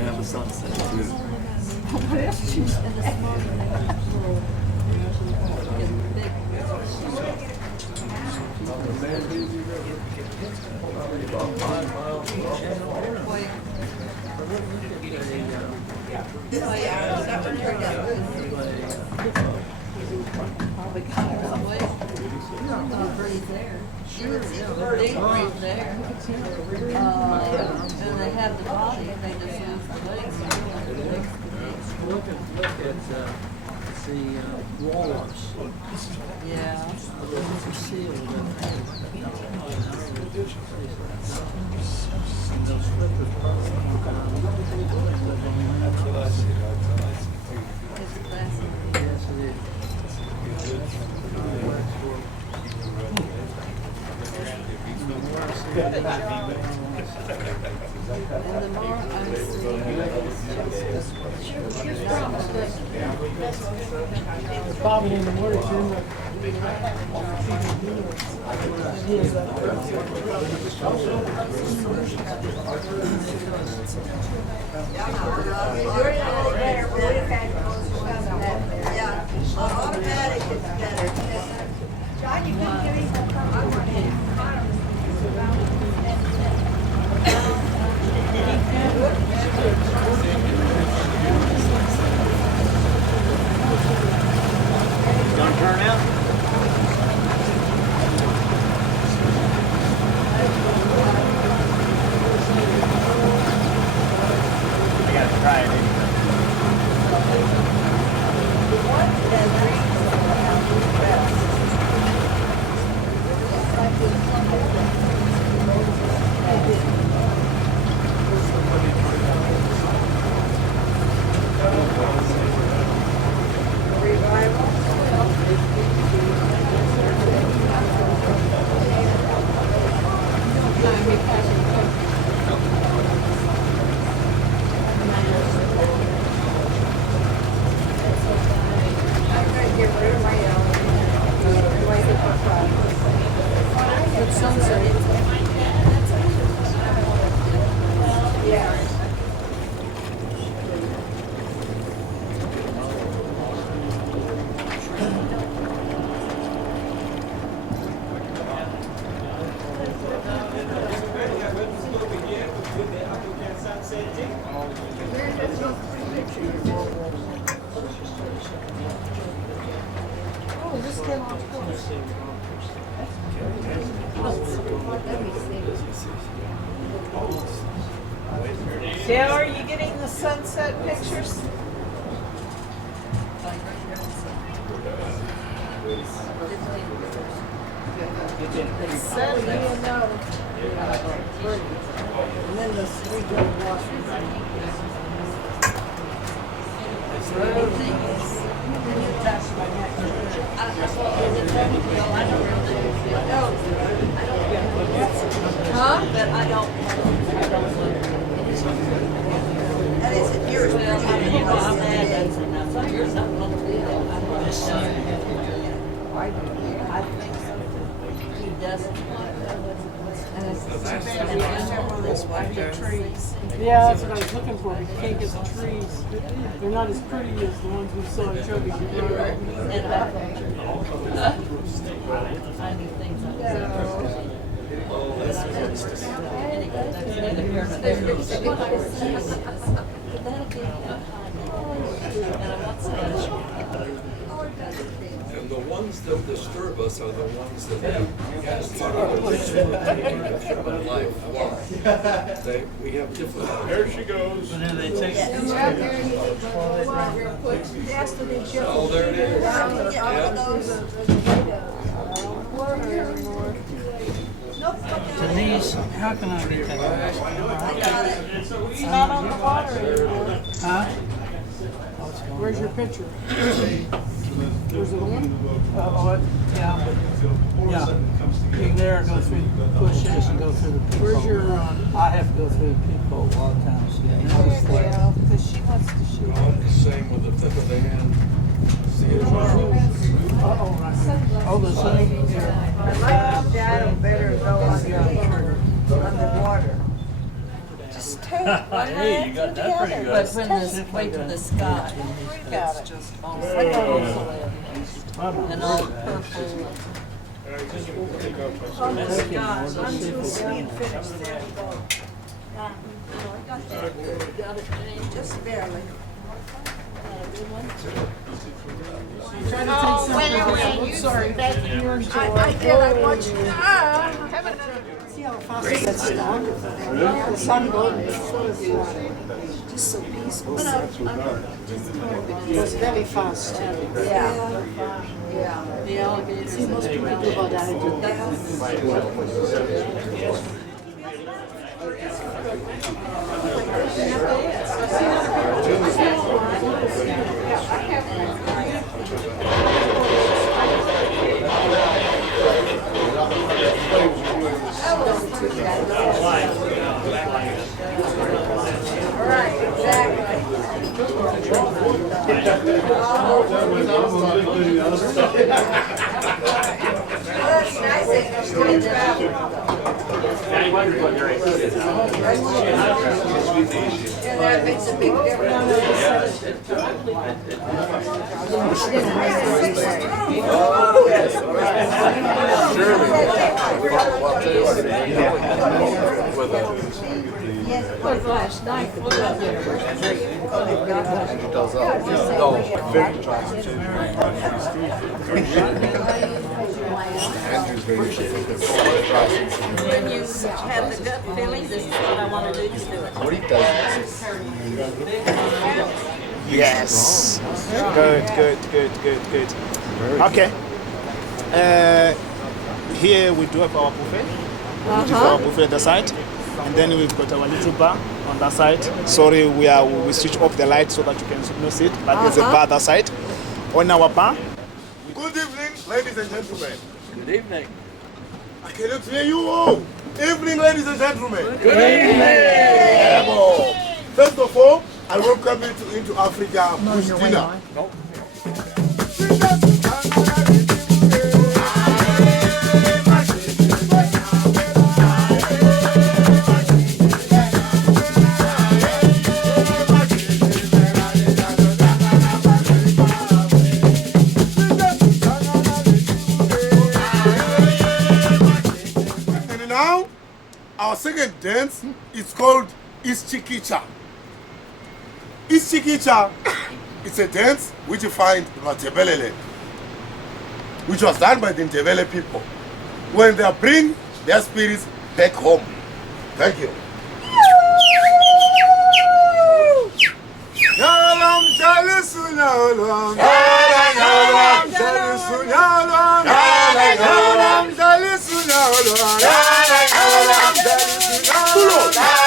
have a sunset too. What else you that one turned out good. Probably got it that way. Birdie's there. Sure, birdie right there. And they have the body, they just use the legs. Look at the walrus. Yeah. The seal. And those flippers Yes, it is. And the more I'm It's Bobby in the words in the Yeah. Dale, are you getting the sunset pictures? It's setting, you know. And then the sweet little Huh? But I don't. That isn't yours. I think so. He doesn't. And it's several white trees. Yeah, that's what I was looking for. You can't get the trees. They're not as pretty as the ones we saw in Chobe. And the ones that disturb us are the ones that have part of the life. Why? We have different. There she goes. And then they take Oh, there it is. Denise, how can I read that? It's not on the water anymore. Huh? Where's your picture? Where's the one? Yeah. You there, go through, push this and go through the people. Where's your, I have to go through the people a lot of times. Yeah, because she wants to shoot. Same with the tip of the hand. See it? Oh, the same? Dad better go underwater. Just take one Hey, you got that pretty good. But when this way to the sky, it's just all red and all purple. Oh my gosh, I'm just being finished there. Got it, just barely. Oh, when are we? Sorry. I did, I watched. See how fast it gets down? The sun goes just so peaceful. It goes very fast. Yeah. Yeah. The alligators. See, most people do about that. Right, exactly. That's nice that you're doing that. Yeah, that makes a big But last night, the Andrew's very when you have the gut feeling, this is what I want to do, just do it. What he does is Yes. Good. Okay. Here we do have our buffet, which is our buffet at the side. And then we've got our little bar on that side. Sorry, we switch off the light so that you can not see it, but there's a bar that side. On our bar. Good evening, ladies and gentlemen. Good evening. I cannot hear you all. Evening, ladies and gentlemen. Good evening. First of all, I welcome you into Africa Bush dinner. And now, our second dance is called Ischikicha. Ischikicha is a dance which you find in Ndebele land, which was done by the Ndebele people when they bring their spirits back home. Thank you. Yalam jalisu yalam, yalam jalisu yalam, yalam jalisu yalam, yalam jalisu yalam.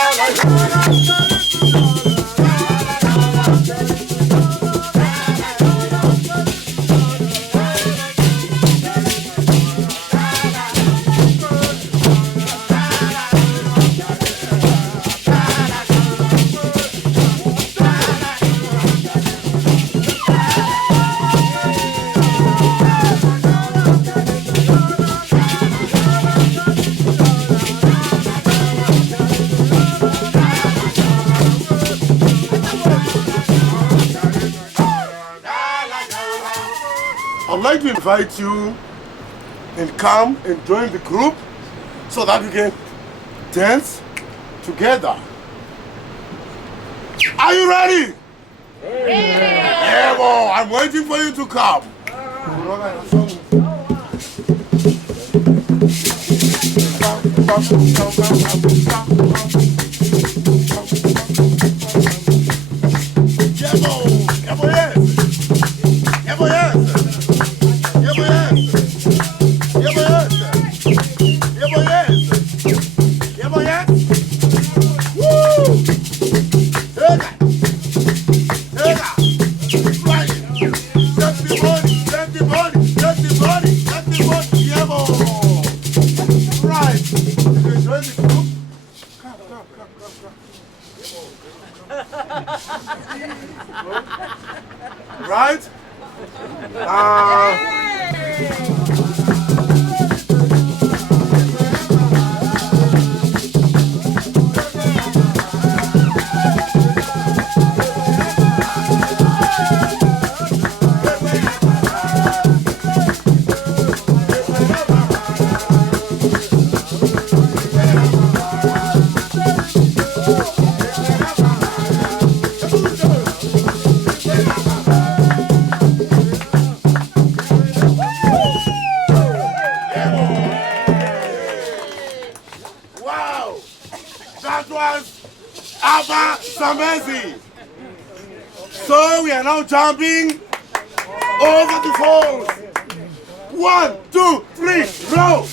I'd like to invite you and come and join the group so that we can dance together. Are you ready? Yeah, well, I'm waiting for you to come. Right? Zambezi. So we are now jumping over the falls. 1, 2, 3, roll.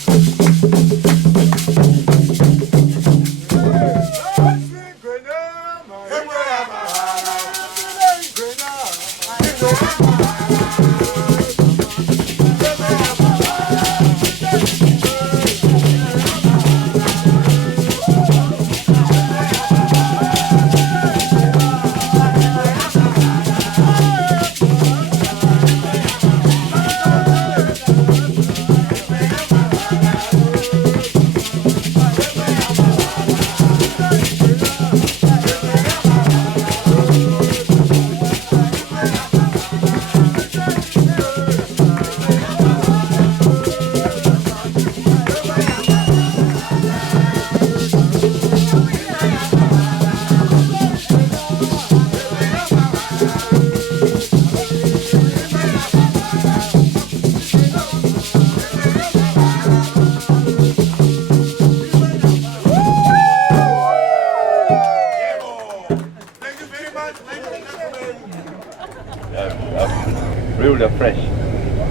brewed afresh.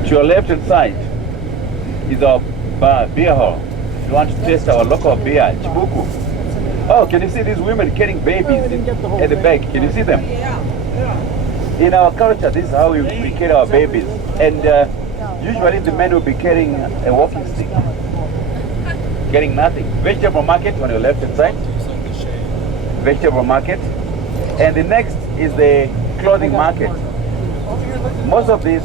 To your left hand side is our beer hall. If you want to taste our local beer, Chibuku. Oh, can you see these women carrying babies at the back? Can you see them? In our culture, this is how we carry our babies. And usually the men will be carrying a walking stick. Getting nothing. Vegetable market on your left hand side. Vegetable market. And the next is the clothing market. Most of these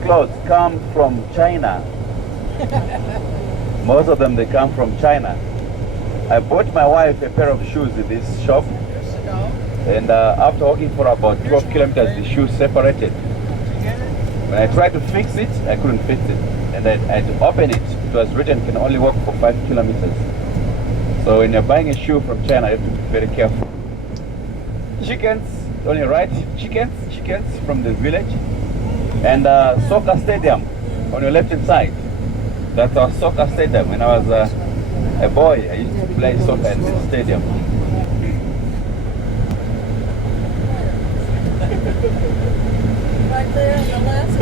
clothes come from China. Most of them, they come from China. I bought my wife a pair of shoes in this shop. And after walking for about 12 kilometers, the shoes separated. When I tried to fix it, I couldn't fix it. And I had to open it. It was written, can only walk for 5 kilometers. So when you're buying a shoe from China, you have to be very careful. Chickens on your right, chickens from the village. And soccer stadium on your left hand side. That's our soccer stadium. When I was a boy, I used to play soccer in this stadium. Right there on the left.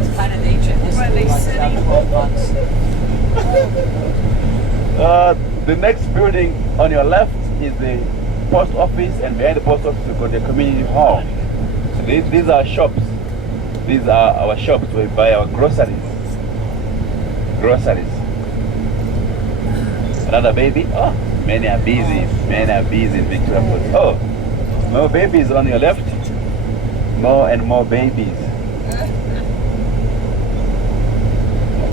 It's kind of ancient history, like about 12 months. The next building on your left is the post office, and behind the post office we've got the community hall. So these are shops. These are our shops where we buy our groceries. Another baby. Oh, many are busy in Victoria Falls. Oh, more babies on your left. More and more babies.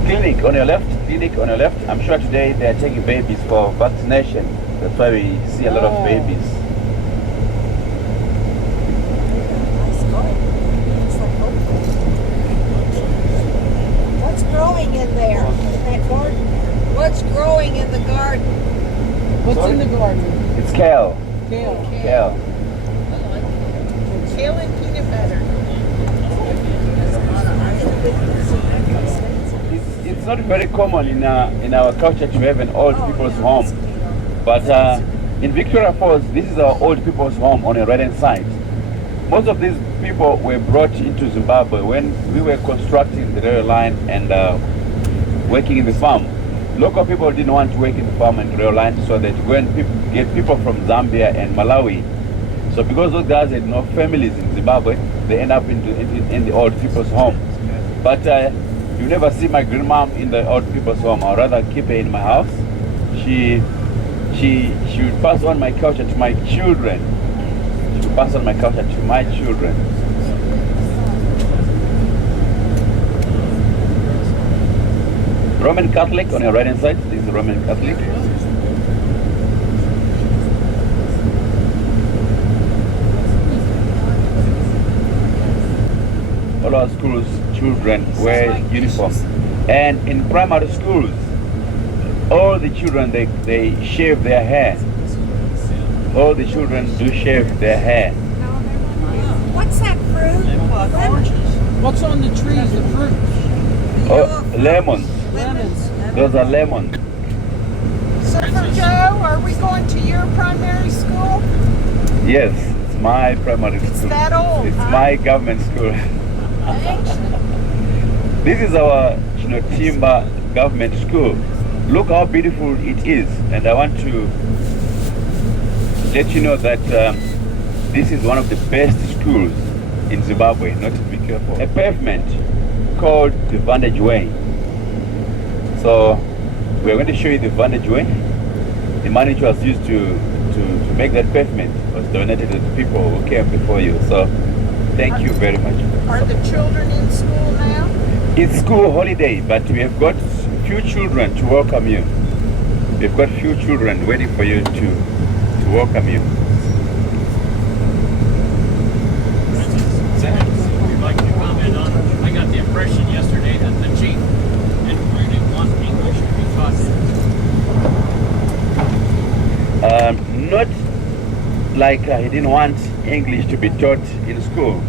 Clinic on your left. I'm sure today they are taking babies for vaccination. That's why we see a lot of babies. What's growing in there, in that garden? What's growing in the garden? What's in the garden? It's kale. Kale. Kale. Kale and peanut butter. It's not very common in our culture to have an old people's home. But in Victoria Falls, this is our old people's home on the right-hand side. Most of these people were brought into Zimbabwe when we were constructing the rail line and working in the farm. Local people didn't want to work in the farm and rail line, so they go and get people from Zambia and Malawi. So because those guys had no families in Zimbabwe, they end up in the old people's home. But you never see my grandmom in the old people's home. I'd rather keep her in my house. She would pass on my culture to my children. Roman Catholic on your right hand side. This is Roman Catholic. All our schools, children wear uniforms. And in primary schools, all the children, they shave their hair. All the children do shave their hair. What's that fruit? What's on the trees, the fruit? Oh, lemons. Lemons. Those are lemons. Surfer Joe, are we going to your primary school? Yes, it's my primary school. It's that old, It's huh? my government school. This is our Chinotimba government school. Look how beautiful it is, and I want to let you know that this is one of the best schools in Zimbabwe, not to be careful. A pavement called the Vantage Way. So we're going to show you the Vantage Way. The money which was used to make that pavement was donated to the people who came before you. So thank you very much. Are the children in school now? It's school holiday, but we have got few children to welcome you. We've got few children waiting for you to welcome you. I'd like to comment on, I got the impression yesterday that the chief didn't really want English to be taught. Not like he didn't want English to be taught in school.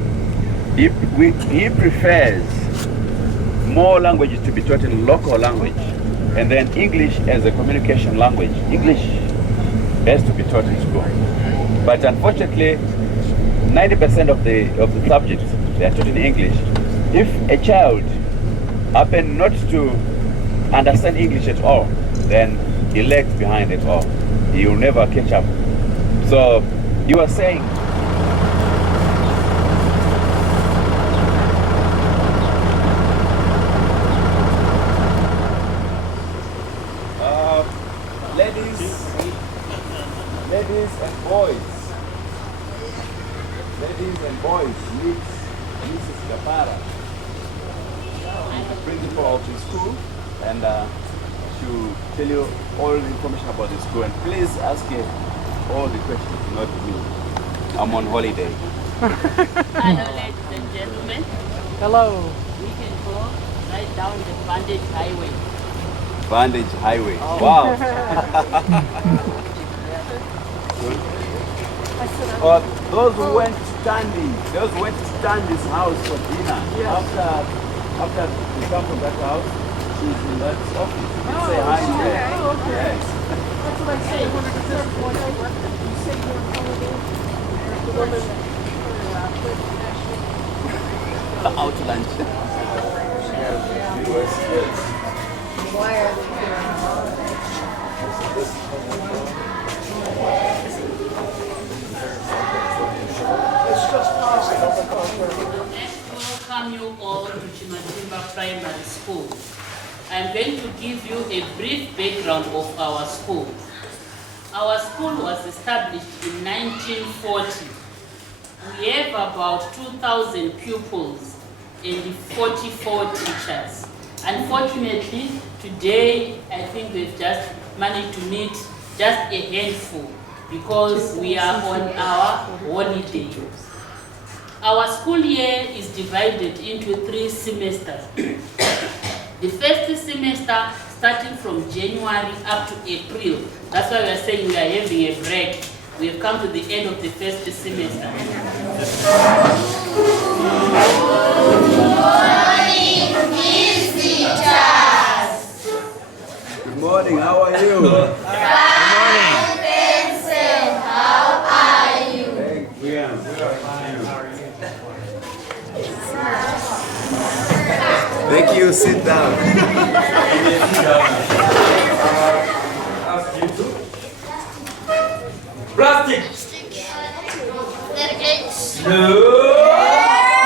He prefers more languages to be taught in local language, and then English as a communication language. English has to be taught in school. But unfortunately, 90% of the subjects, they are taught in English. If a child happen not to understand English at all, then he lags behind at all. He will never catch up. So you are saying ladies and boys, meet Mrs. Gapara. She's the principal of the school, and she'll tell you all the information about the school. And please ask her all the questions, not me. I'm on holiday. Hello, ladies and gentlemen. Hello. We can go right down the Bandage Highway. Bandage Highway. Oh. Wow. Those who went to Stanley's house for dinner. Yes. After we come from that house, she's in that office. You can say hi to her. Oh, okay. Yes. That's what I say. When it's there for one day, you say you're on holiday. The woman Out to lunch. Why are they Welcome you all to Chinotimba Primary School. I'm going to give you a brief background of our school. Our school was established in 1940. We have about 2,000 pupils and 44 teachers. Unfortunately, today I think we've just managed to meet just a handful because we are on our holiday. Our school year is divided into 3 semesters. The first semester starting from January up to April. That's why we are saying we are having a break. We have come to the end of the first semester. Good morning, how are you? Fine, Vincent. How are you? We are Thank you, sit down. Plastic. No.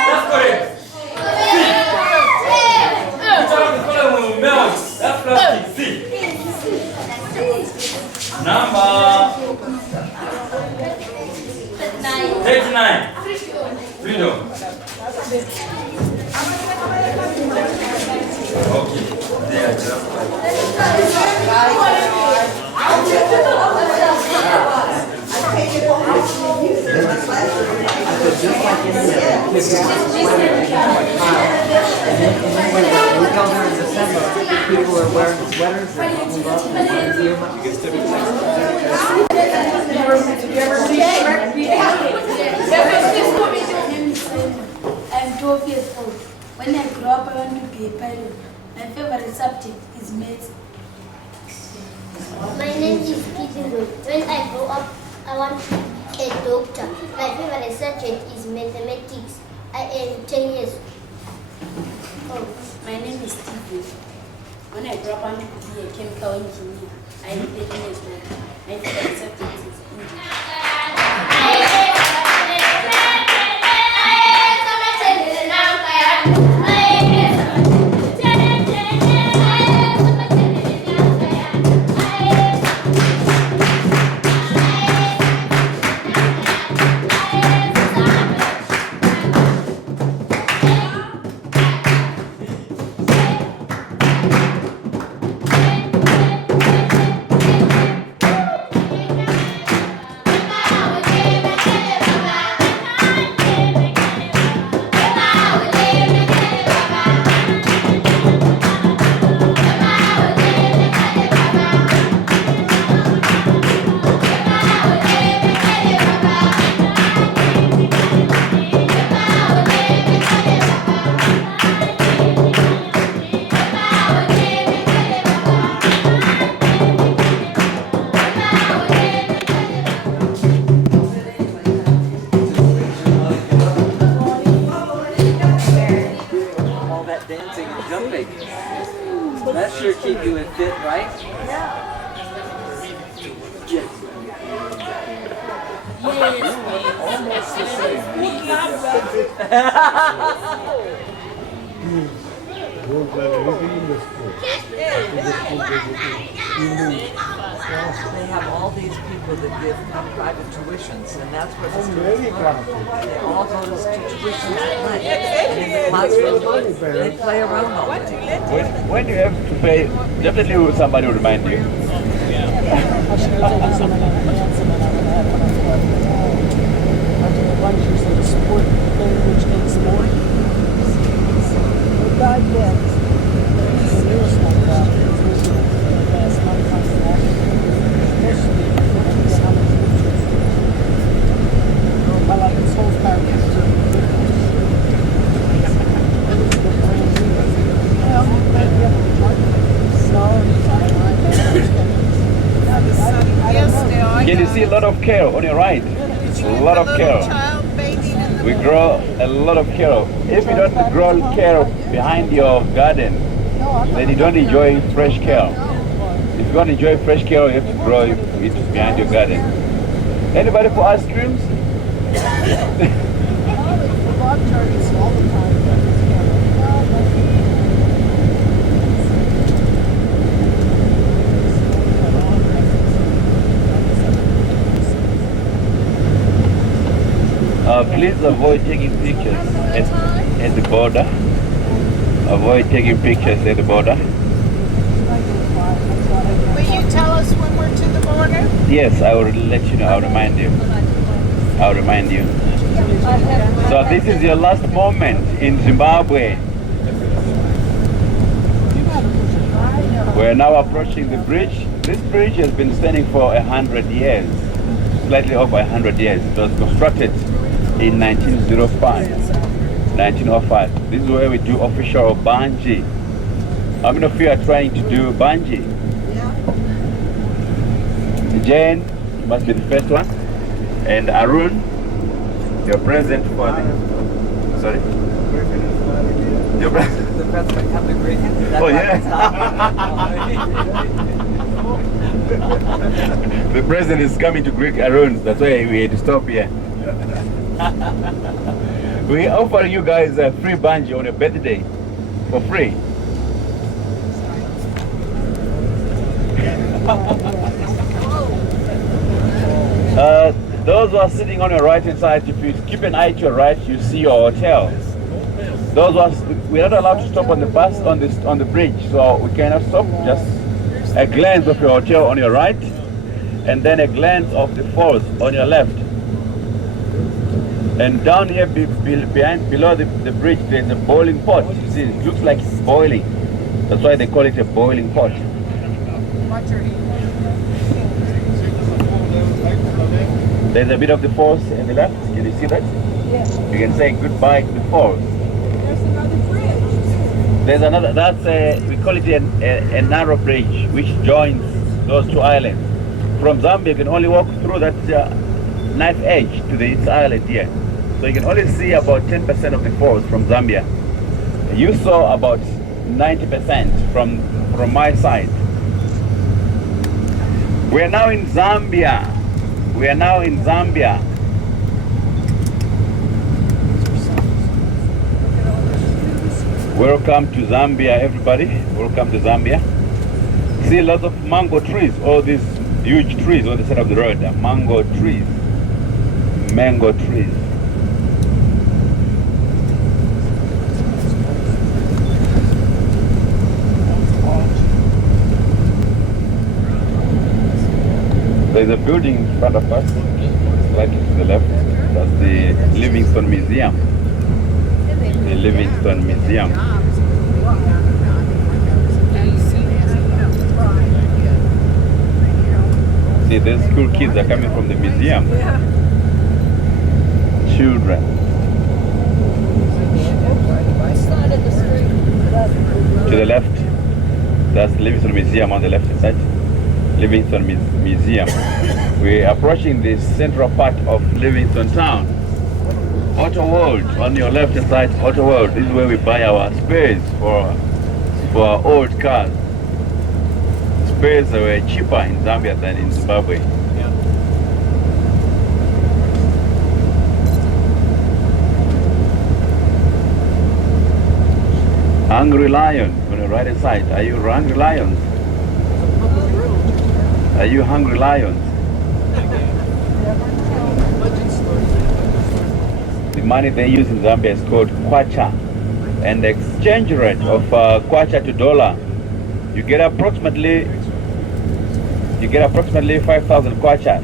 That's correct. That's plastic. See. Number 39. Freedom. Okay. They are just like People are wearing sweaters and bubbled up and you You ever see Shrek? I'm 12 years old. When I grow up, I want to be a pilot. My favorite subject is maths. My name is Kirstenbosch. When I grow up, I want to be a doctor. My favorite subject is mathematics. I am 10 years old. My name is Steve. When I grow up, I want to be a chemical engineer. I am 13 years old. My favorite subject is English. Almost the same. They have all these people that give private tuitions, and that's what it's Very They all go to tuitions at night. And in the classroom, they play around all day. When you have to pay, definitely somebody will remind you. Sport thing which needs more. God bless. The newest one last month on that. I like this whole park. Can you see a lot of kale on your right? A lot of kale. We grow a lot of kale. If you don't grow kale behind your garden, then you don't enjoy fresh kale. If you want to enjoy fresh kale, you have to grow it behind your garden. Anybody for ice creams? Please avoid taking pictures at the border. Avoid taking pictures at the border. Will you tell us when we're to the border? Yes, I will let you know. I'll remind you. I'll remind you. So this is your last moment in Zimbabwe. We're now approaching the bridge. This bridge has been standing for 100 years, slightly over 100 years. It was constructed in 1905. This is where we do official bungee. How many of you are trying to do bungee? Jane, you must be the first one. And Arun, you're present for the... Sorry? You're present? The president come to greet him? Oh, yeah. The president is coming to greet Arun. That's why we had to stop here. We offer you guys a free bungee on your birthday for free. Those who are sitting on your right hand side, if you keep an eye to your right, you see your hotel. Those who are, we're not allowed to stop on the bus on the bridge, so we cannot stop. Just a glance of your hotel on your right, and then a glance of the falls on your left. And down here below the bridge, there's a boiling pot. You see, it looks like it's boiling. That's why they call it a boiling pot. There's a bit of the falls in the left. Can you see that? Yeah. You can say goodbye to the falls. There's another bridge. There's another, that's we call it a narrow bridge which joins those two islands. From Zambia, you can only walk through that knife edge to this island here. So you can only see about 10% of the falls from Zambia. You saw about 90% from my side. We are now in Zambia. We are now in Zambia. Welcome to Zambia, everybody. Welcome to Zambia. See lots of mango trees, all these huge trees on the side of the road. Mango trees. Mango trees. There's a building in front of us, slightly to the left. That's the Livingstone Museum. The Livingstone Museum. See, the school kids are coming from the museum. Children. To the left, that's Livingstone Museum on the left side. Livingstone Museum. We're approaching the central part of Livingstone town. Auto World on your left side. Auto World. This is where we buy our spares for our old cars. Spares were cheaper in Zambia than in Zimbabwe. Hungry lion on the right hand side. Are you hungry lions? Are you hungry lions? The money they use in Zambia is called kwacha, and the exchange rate of kwacha to dollar, you get approximately 5,000 kwacha.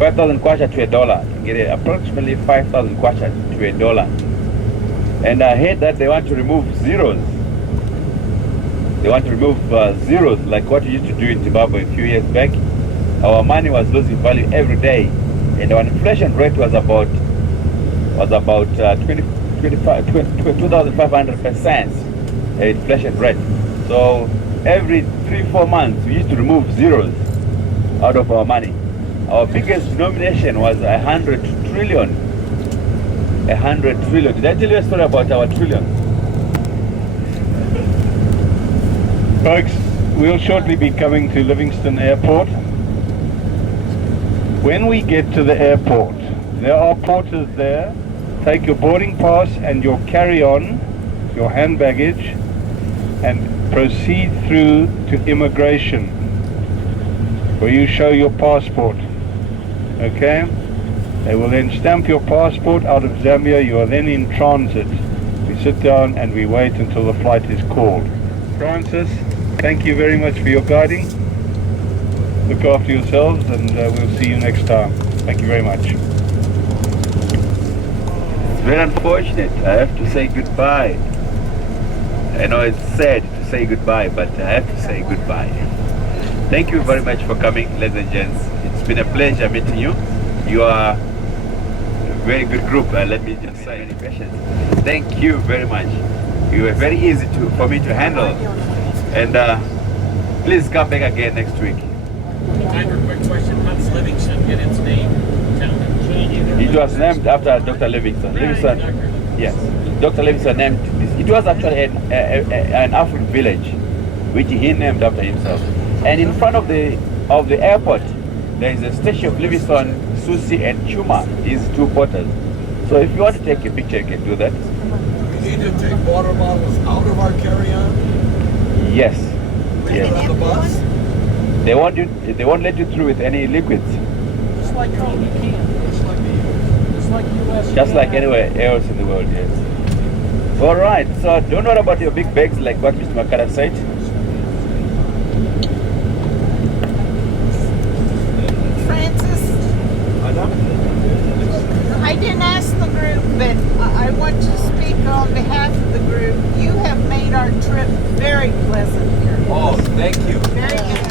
5,000 kwacha to a dollar. You get approximately 5,000 kwacha to a dollar. And I heard that they want to remove zeros. They want to remove zeros like what we used to do in Zimbabwe a few years back. Our money was losing value every day, and our inflation rate was about 2,500% inflation rate. So every 3-4 months we used to remove zeros out of our money. Our biggest denomination was 100 trillion. 100 trillion. Did I tell you a story about our trillion? Folks, we'll shortly be coming to Livingston Airport. When we get to the airport, there are porters there. Take your boarding pass and your carry-on, your hand baggage, and proceed through to immigration, where you show your passport. Okay? They will then stamp your passport out of Zambia. You are then in transit. We sit down and we wait until the flight is called. Francis, thank you very much for your guiding. Look after yourselves, and we'll see you next time. Thank you very much. It's very unfortunate. I have to say goodbye. I know it's sad to say goodbye, but I have to say goodbye. Thank you very much for coming, ladies and gents. It's been a pleasure meeting you. You are a very good group. Let me just say any questions. Thank you very much. You were very easy for me to handle. And please come back again next week. Time for a quick question. How does Livingston get its name? It was named after Dr. Livingston. Livingston, yes. Dr. Livingston named this. It was actually an African village, which he named after himself. And in front of the airport, there is a statue of Livingston, Susi, and Chuma, these two porters. So if you want to take a picture, you can do that. We need to take water bottles out of our carry-on. Yes. Leave Yes. it on the bus. They won't let you through with any liquids. Just like home, you can. Just like US. Just like anywhere else in the world, yes. All right, so don't worry about your big bags like what Mr. Makara said. Francis, I didn't ask the group, but I want to speak on behalf of the group. You have made our trip very pleasant here. Oh, thank you. Very good.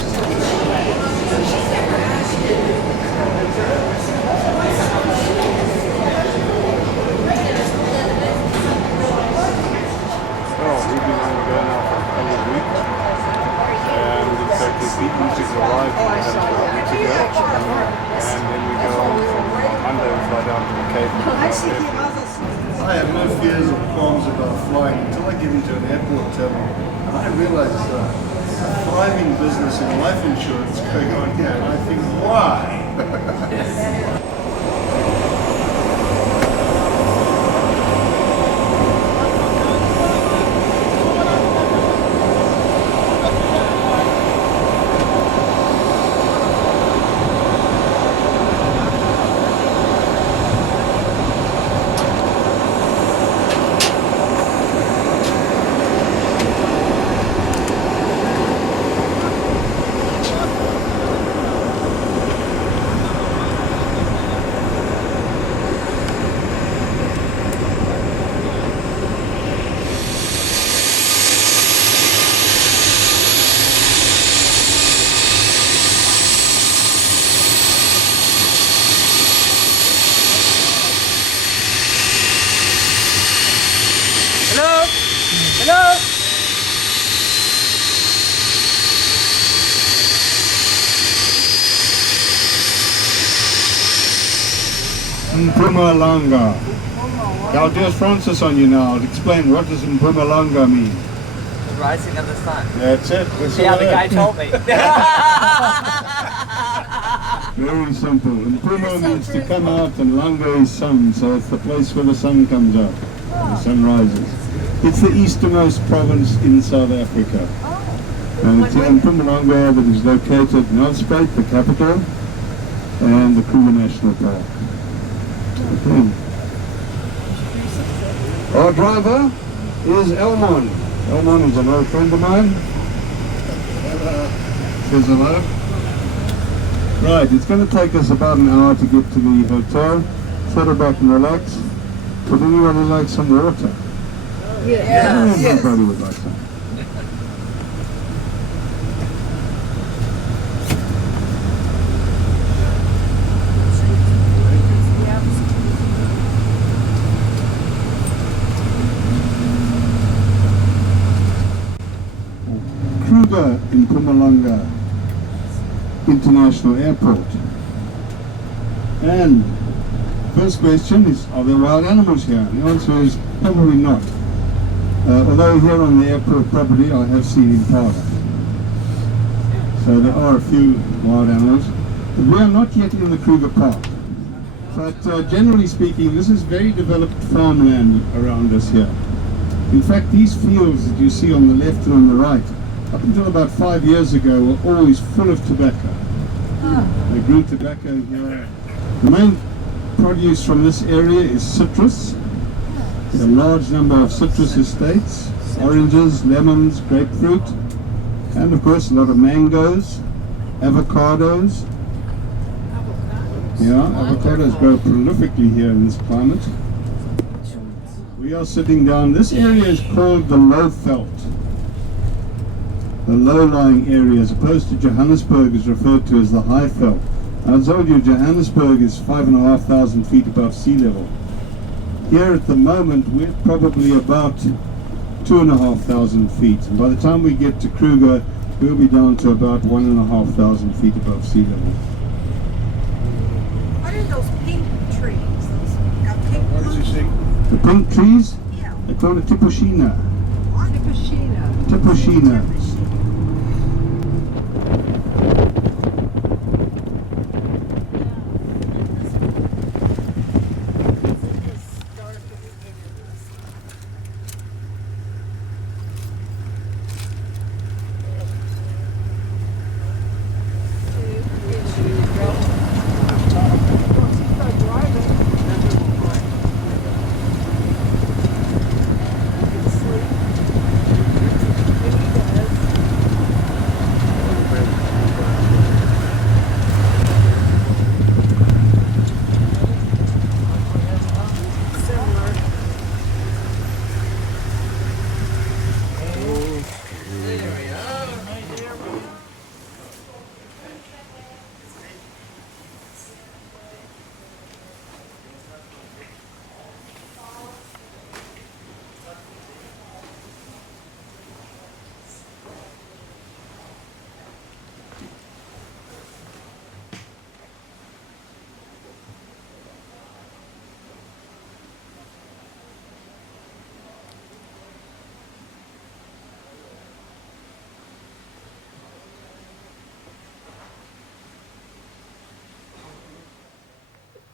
We've been on the go now for a week. And in fact, the beatniks arrived a week ago. And then we go on from Monday, we fly down to the Cape. I have no fears or qualms about flying until I get into an airport terminal. And I realize a thriving business in life insurance going on here. And I think, why? Mpumalanga. I'll do a Francis on you now. I'll explain what does Mpumalanga mean. The rising of the sun. That's it. That's Yeah, all the it guy is. told me. Very simple. Mpuma means to come out and Langa is sun, so it's the place where the sun comes out. the sun rises. It's the easternmost province in South Africa. And it's in Mpumalanga that is located Nelspruit, the capital, and the Kruger National Park. Okay. Our driver is Elmon. Elmon is an old friend of mine. Says hello. Right, it's going to take us about an hour to get to the hotel. Settle back and relax. Would anybody like some water? Yes. Nobody would like some. Kruger in Mpumalanga International Airport. And first question is, are there wild animals here? The answer is probably not. Although here on the airport property I have seen impala. So there are a few wild animals. But we are not yet in the Kruger Park. But generally speaking, this is very developed farmland around us here. In fact, these fields that you see on the left and on the right, up until about 5 years ago, were always full of tobacco. They grew tobacco here. The main produce from this area is citrus. There's a large number of citrus estates, oranges, lemons, grapefruit, and of course a lot of mangoes, avocados. Yeah, avocados grow prolifically here in this climate. We are sitting down. This area is called the low veld. The low-lying area, as opposed to Johannesburg, is referred to as the high veld. I told you Johannesburg is 5,500 feet above sea level. Here at the moment we're probably about 2,500 feet. And by the time we get to Kruger, we'll be down to about 1,500 feet above sea level. What are those pink trees? Those got pink leaves? The pink trees? Yeah. They're called a tipushina. Tipushina. Tipushinas.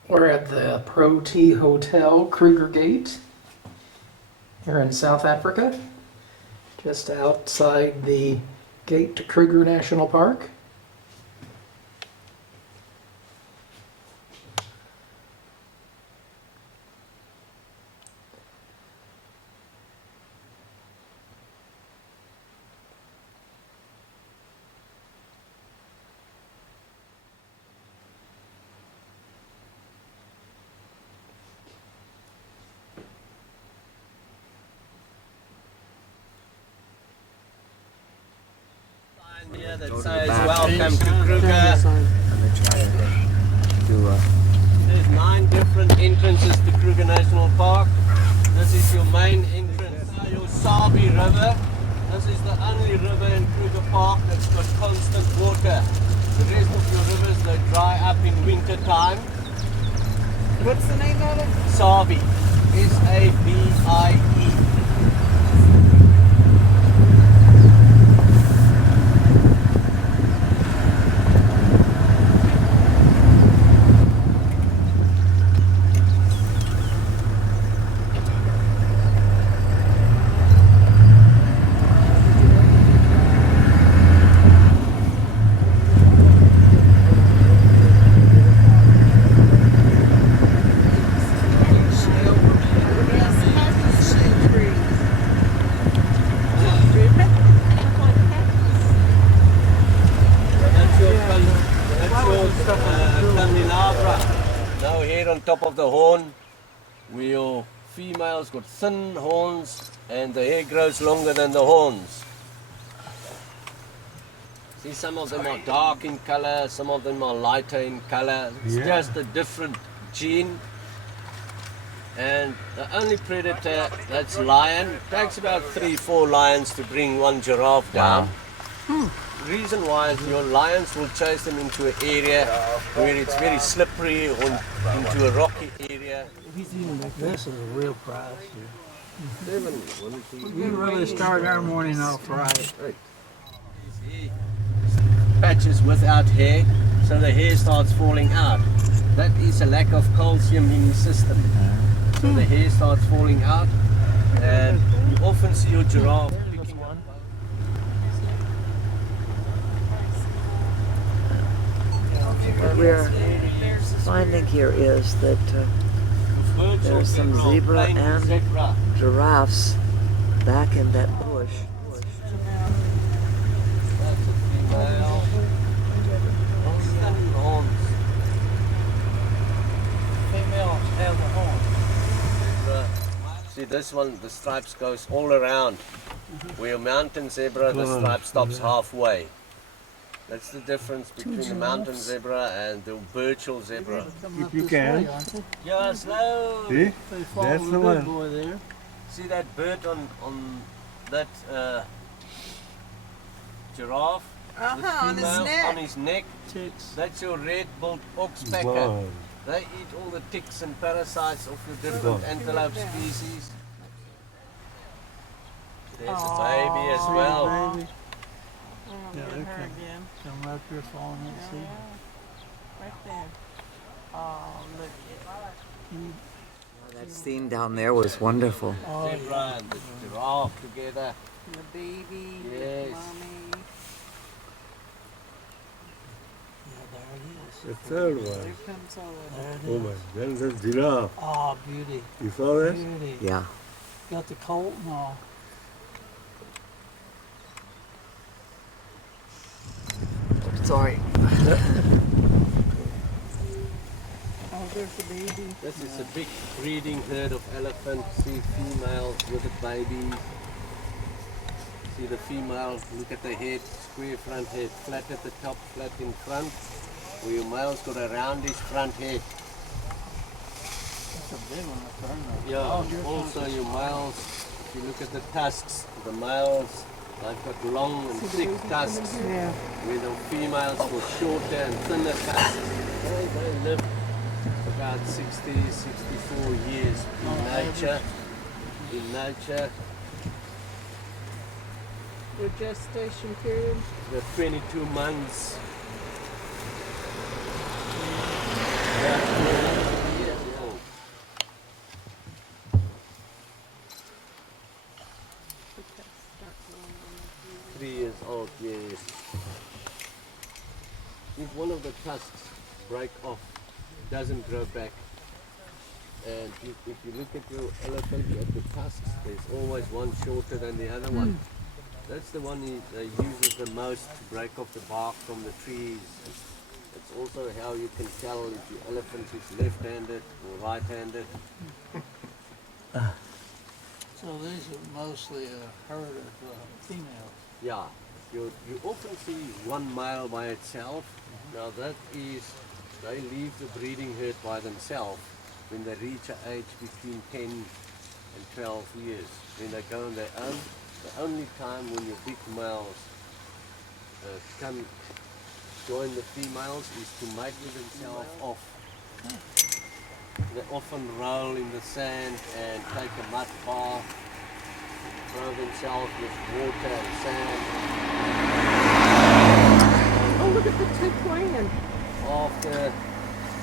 We're at the Protea Hotel, Kruger Gate, here in South Africa, just outside the gate to Kruger National Park. Here that says welcome to Kruger. There's 9 different entrances to Kruger National Park. This is your main entrance. Your Sabi River. This is the only river in Kruger Park that's got constant water. The rest of your rivers, they dry up in winter time. What's the name of it? Sabi. S-A-B-I-E. Now here on top of the horn, your females got thin horns and the hair grows longer than the horns. See, some of them are dark in color, some of them are lighter in color. It's just a different gene. And the only predator, that's lion. It takes about 3-4 lions to bring one giraffe down. Reason why is your lions will chase them into an area where it's very slippery or into a rocky area. This is a real prize. We We really start our morning off right. Patches without hair, so the hair starts falling out. That is a lack of calcium in the system. So the hair starts falling out, and you often see your giraffe picking one. What we're finding here is that there's some zebra and giraffes back in that bush. See this one, the stripes goes all around. Where a mountain zebra, the stripe stops halfway. That's the difference between the mountain zebra and the virtual zebra. If you can. Yeah, slow. See? That's the one. See that bird on that giraffe? On his neck. On his neck. That's your red-billed oxpecker. Wow. They eat all the ticks and parasites of the different antelope species. There's a baby as well. Yeah, there comes some up here falling in the sea. Right there. Oh, look That scene down there was wonderful. Zebra and the giraffe together. the baby, Yes. mommy. The third one. There comes all of There them. it Oh is. my, then the giraffe. Oh, beauty. You saw that? Beauty. Yeah. Got the colt and all. Sorry. Oh, there's the baby. This is a big breeding herd of elephants. See females with the babies. See the female, look at the head, square front head, flat at the top, flat in front. Where your male's got a roundish front head. That's a big one up there. Yeah, also your males, if you look at the tusks, the males, they've got long and thick tusks. Yeah. Where the females got shorter and thinner tusks. They live about 60, 64 years in nature. In nature, The gestation period. the 22 months. Years old. Three years old, yes. If one of the tusks break off, it doesn't grow back. And if you look at your elephant, at the tusks, there's always one shorter than the other one. That's the one they uses the most to break off the bark from the trees. It's also how you can tell if your elephant is left-handed or right-handed. So these are mostly a herd of females. Yeah, you often see one male by itself. Now that is, they leave the breeding herd by themselves when they reach an age between 10 and 12 years. When they go on their own, the only time when your big males come join the females is to mate with themselves off. They often roll in the sand and take a mud bath, throw themselves with water and sand. Oh, look at the two playing. After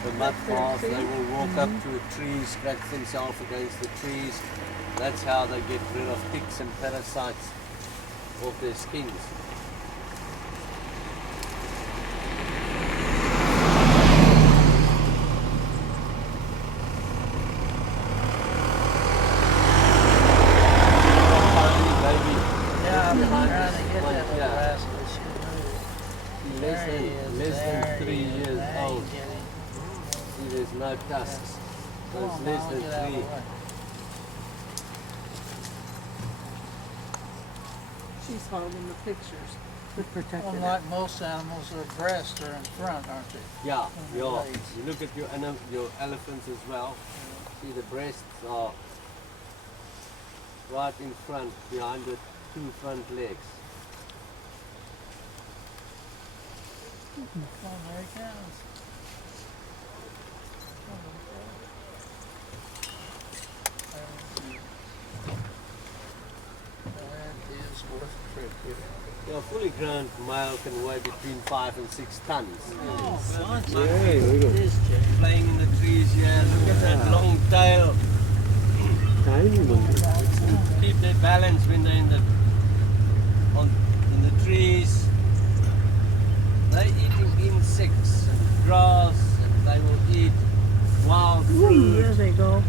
the mud bath, they will walk up to a tree, scratch themselves against the trees. That's how they get rid of ticks and parasites off their skins. Less than 3 years old. There's no tusks. There's less than 3. She's holding the pictures. Unlike most animals, their breasts are in front, aren't they? Yeah, On the yeah. legs. You look at your elephants as well. See the breasts are right in front, behind the 2 front legs. Oh, there he comes. That is worth a trip here. Yeah, a fully grown male can weigh between 5 and 6 tons. Oh, fun. Yeah, look at this, playing in the trees here. Look at that long tail. Tiny monkey. Keep their balance when they're in the trees. They're eating insects and grass, and they will eat wild fruit. Ooh, there they go.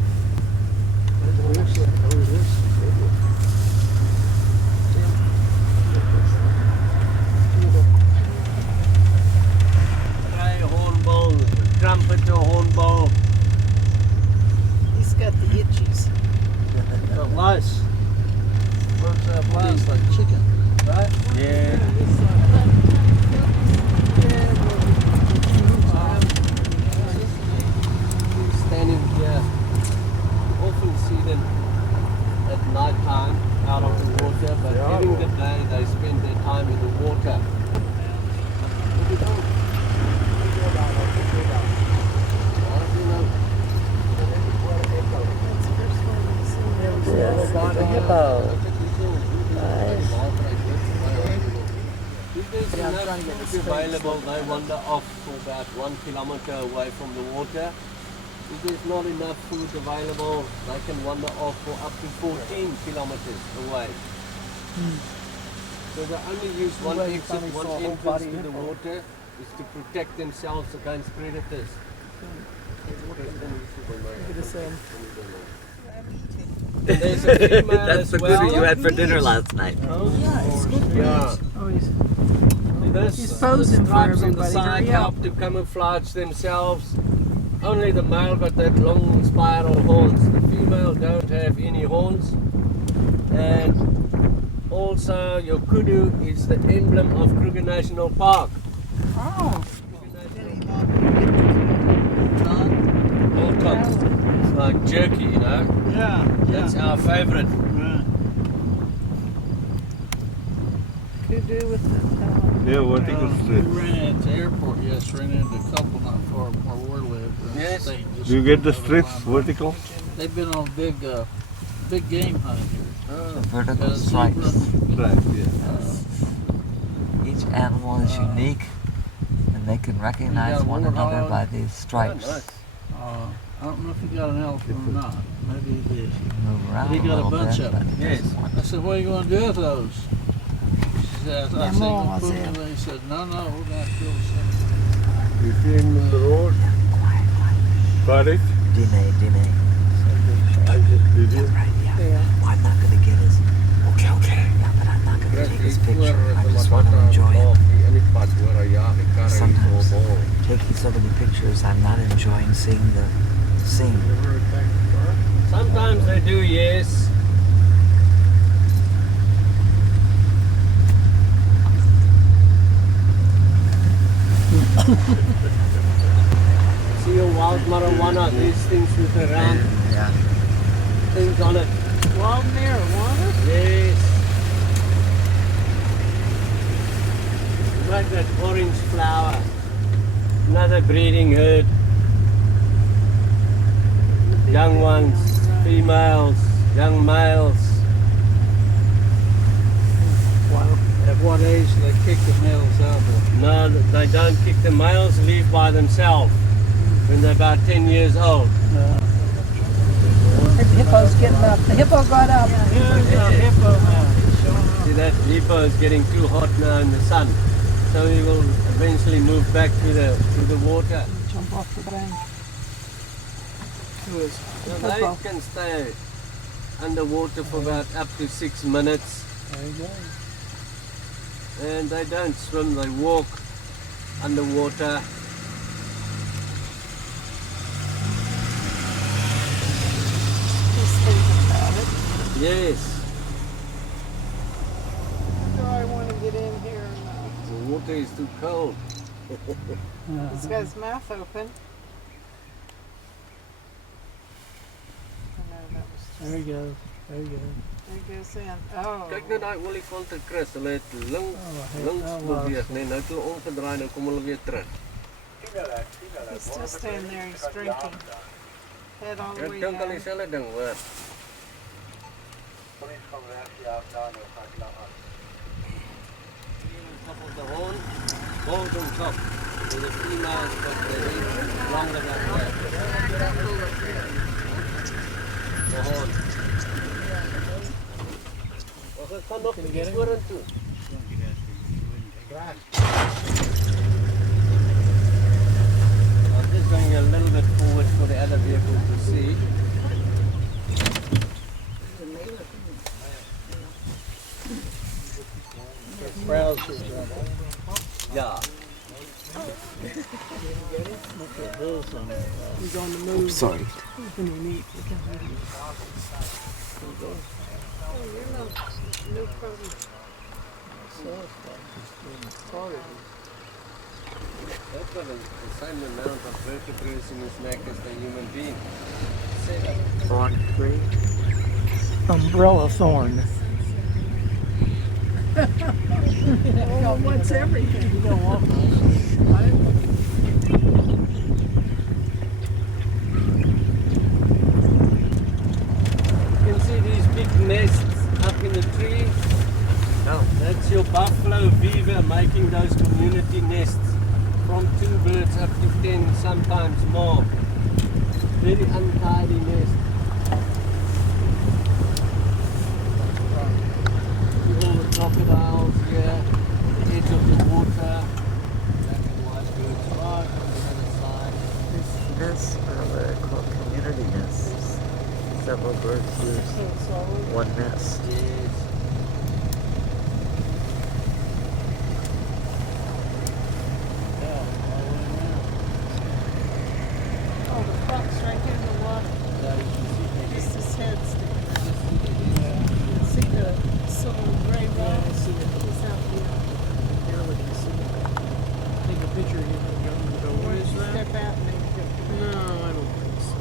Try a hornbill, trumpeter hornbill. He's got the itchies. But lice. Birds have lice like chicken, right? Yeah. Standing here, often see them at night time out of the water, but during the day they spend their time in the water. If there's enough food available, they wander off for about 1 kilometer away from the water. If there's not enough food available, they can wander off for up to 14 kilometers away. So they only use one exit, one entrance to the water is to protect themselves against predators. There's a female That's as the well. goodie you had for dinner last night. Yeah, it's good. Yeah. Oh, he's He's posing for stripes on the everybody. side Hurry up. help to camouflage themselves. Only the male got that long spiral horns. The female don't have any horns. And also your kudu is the emblem of Kruger National Park. Oh. Holcomb. It's like jerky, you know? Yeah. That's our favorite. Could do with the Yeah, what do you We ran at the airport yesterday, ran into a couple not far from where we live. Yes. Do you get the strips vertical? They've been on big game hunt here. The vertical stripes. Right, yeah. Each animal is unique, and they can recognize got a one another warthog. by these stripes. Oh, nice. I don't know if he got an elephant or not. Maybe he did. Move around But he a got a little bunch bit, of but them. Yes. I said, what are you going to do with those? She said, I Them said, all, "Gonna I put said." them away." He said, no, we're going to have to build something. You see him in the road? Got it? Dine. Did you? Yeah. I'm not going to get his. Okay. Yeah, but I'm not going to take his picture. I just want to enjoy it. Sometimes taking so many pictures, I'm not enjoying seeing the scene. Sometimes they do, yes. See a wild marijuana, these things with the round things on it. Wild marijuana? Yes. Like that orange flower. Another breeding herd. Young ones, females, young males. Wow. At what age do they kick the males out? No, they don't kick. The males leave by themselves when they're about 10 years old. The hippo's getting up. The hippo got up. See, that hippo is getting too hot now in the sun, so he will eventually move back to the water. Jump off the bank. Who is? So they can stay underwater for about up to 6 minutes. There you go. And they don't swim, they walk underwater. Yes. Do I want to get in here or not? The water is too cold. He's got his mouth open. There he goes. There he goes. There he goes in. Oh. Kyk nou daai olifante Chris, hulle het links beweeg, nee, nou het hulle omgedraai, nou kom hulle weer terug. He's still standing there, he's drinking. Head all the Ek way dink aan down. dieselfde ding, hoor. Top of the horn, both on top. So the females, but they live longer than that. The horn. Wacht, ek gaan nog iets vorentoe. I'm just going a little bit forward for the other vehicle to see. Yeah. He's on the move. Sorry. He's gonna eat. Oh, you're no problem. That's got the same amount of vertebrae in his neck as the human being. Thorn tree. Umbrella thorn. Oh, what's everything? You don't want those. You can see these big nests up in the tree. Oh. That's your buffalo beaver making those community nests. From 2 birds up to 10, sometimes more. Very untidy nest. See all the crocodiles here, the edge of the water. Black and white birds right on the other side. This are what I call community nests. Several birds use one nest. Yes. Oh, the fox right here in the water. Just his head sticking out. You can see the silver gray rock. He's out here. Take a picture here. What is that? Step out and make a picture. No, I don't think so.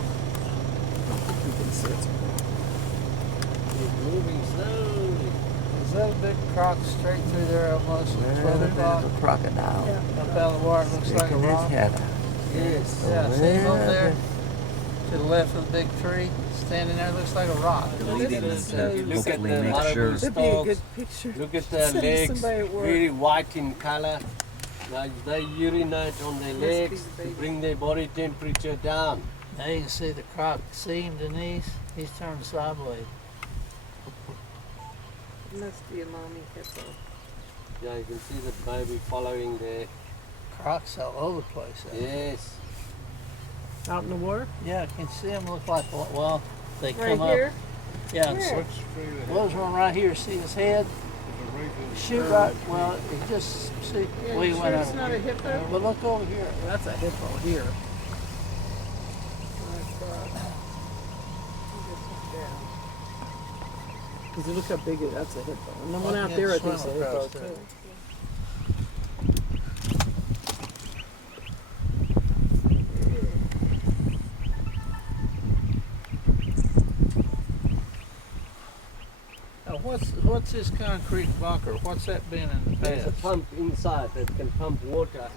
You can see it's It's moving slowly. Is that a big croc straight through there almost? a crocodile. Up out of the water, looks like a Sticking his rock. head out. Yes. Yeah, see him over there? Little To the left of the big tree, standing there, looks like a rock. Deleting the stuff. If you look at Hopefully the make marabou sure. That'd be a stalks, good picture. look at the Send it to legs, somebody at work. very white in color. Like they urinate on their Must be legs the to baby. bring their body temperature down. Now you can see the croc. See him, Denise? He's turned sideways. Must be a mommy hippo. Yeah, you can see the baby following there. Crocs all over the place. Yes. Out in the water? Yeah, I can see them look like, well, they Right come here? up. Yeah, Where? well, there's one right here. See his head? Shoot right, well, it just, see, Yeah, we you went sure over. it's not a hippo? But look over here. That's a hippo here. Because look how big it is. That's a hippo. And the one I out can't there, I swim think, is a hippo across there. too. Now, what's this concrete bunker? What's that been in the There's a past? pump inside that can pump water.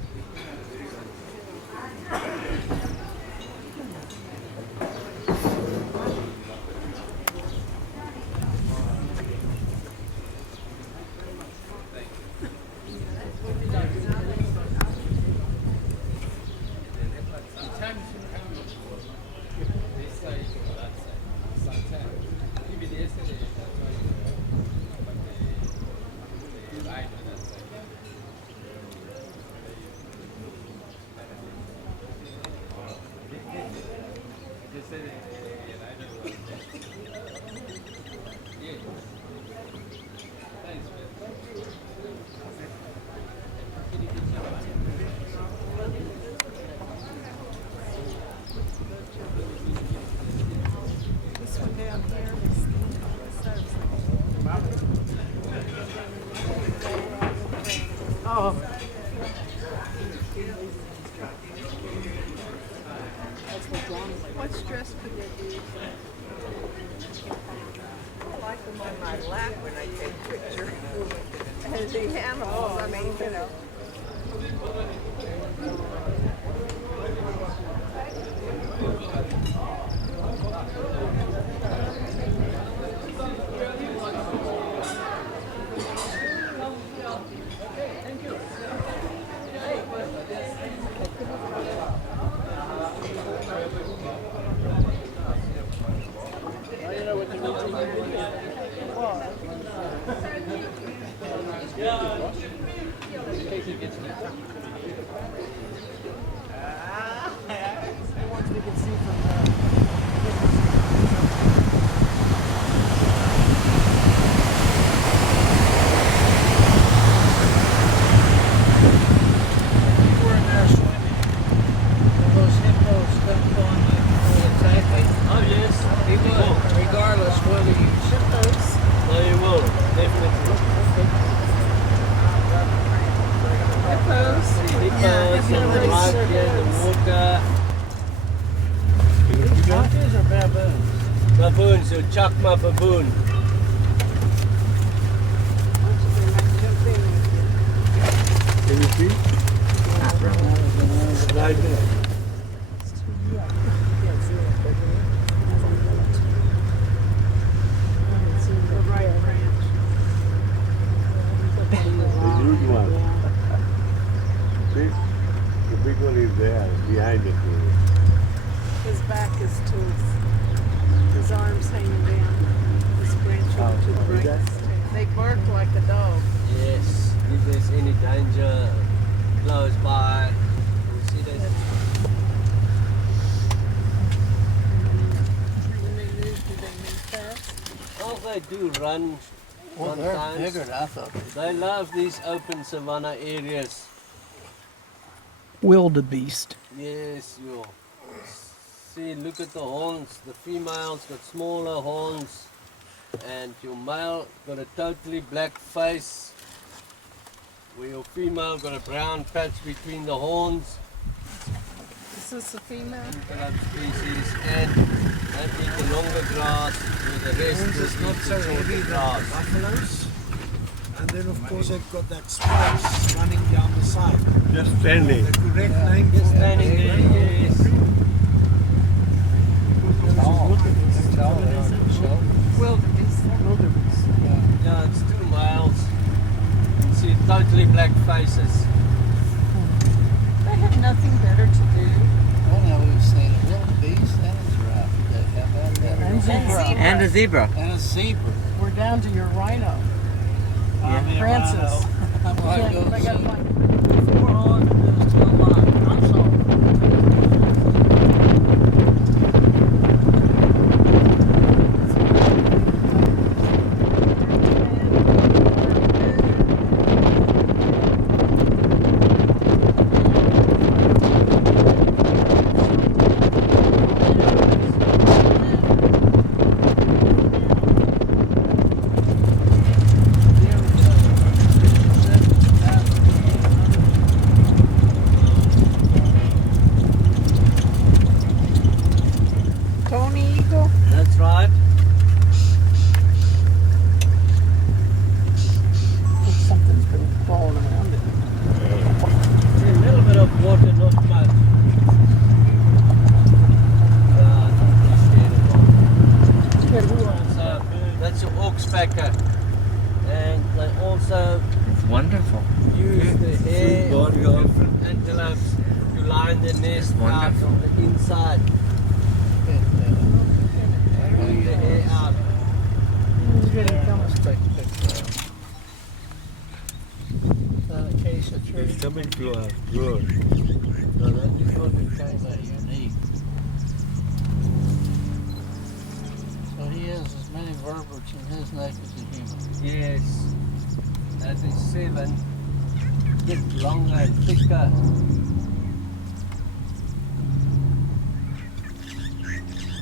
Oh. What stress could there be? I like them on my lap when I take pictures. And the animals, I mean, you know. Baboon, so Chakma baboon. Can you see? Right there. The huge one. See? The big one is there, behind it. His back is toothed. His arms hanging down. His branch to the right. They bark like a dog. Yes, if there's any danger close by, you see that. When they move, do they move fast? Oh, they do run. Well, they're sometimes. bigger than I thought. They love these open savanna areas. Wildebeest. Yes, you see, look at the horns. The female's got smaller horns, and your male got a totally black face, where your female got a brown patch between the horns. Is this a female? That species, and that eat the longer grass, where the rest is not so heavy grass. Buffaloes. And then of course they've got that spikes running down the side. Just standing. The correct name Just for standing there, yes. Wildebeest. Yeah, it's 2 miles. You see totally black faces. They have nothing better to do. Well, now we've seen a wildebeest and a giraffe. They have that. And zebra. And a zebra. And a zebra. We're down to your rhino. Francis. I'm like, They got like 4 on and there's 12 on. I'm sorry. That's right. Something's been crawling around it. See, a little bit of water, not much. Also, that's your oxpecker. And they also It's wonderful. use the hair of different antelopes to line the nest out on the inside. Pulling the hair out. It's coming to us. Good. No, that is not the case. Unique. So he has as many vertebrates in his neck as a human. Yes, that is 7. Get longer and thicker.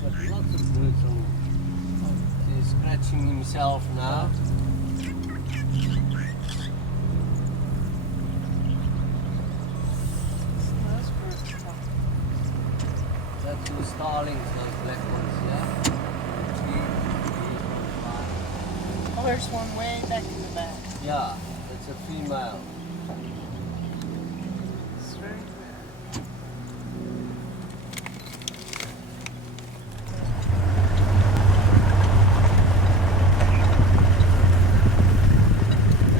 But lots of birds on. He's scratching himself now. starlings, those black ones, yeah? 3, 4, 5. Oh, there's one way back in the back. Yeah, it's a female. It's very rare.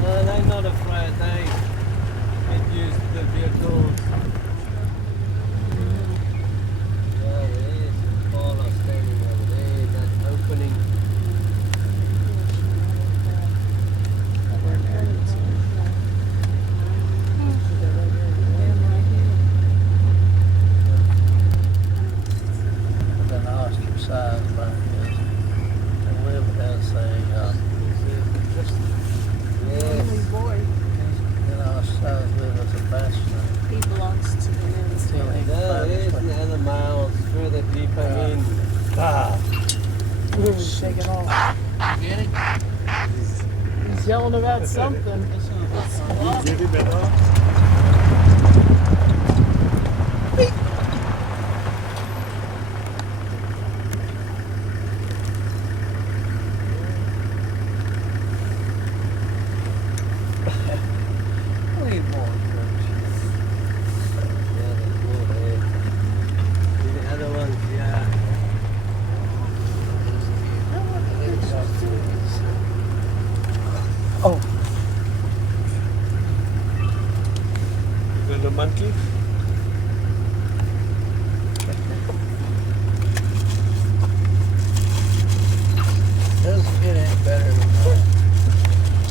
They're not afraid, they get used to the vehicles. Yeah, there's the koala standing over there, that opening. An ostracized by his. And live as a Boy. an ostracized live as a bachelor. He belongs to the men's Till he There finds is what- the other males further deeper in. River's taking off. Get it? He's yelling about something. We want Yeah, there's more there. See the other ones, yeah. Oh. Is it a monkey? Doesn't get any better than that.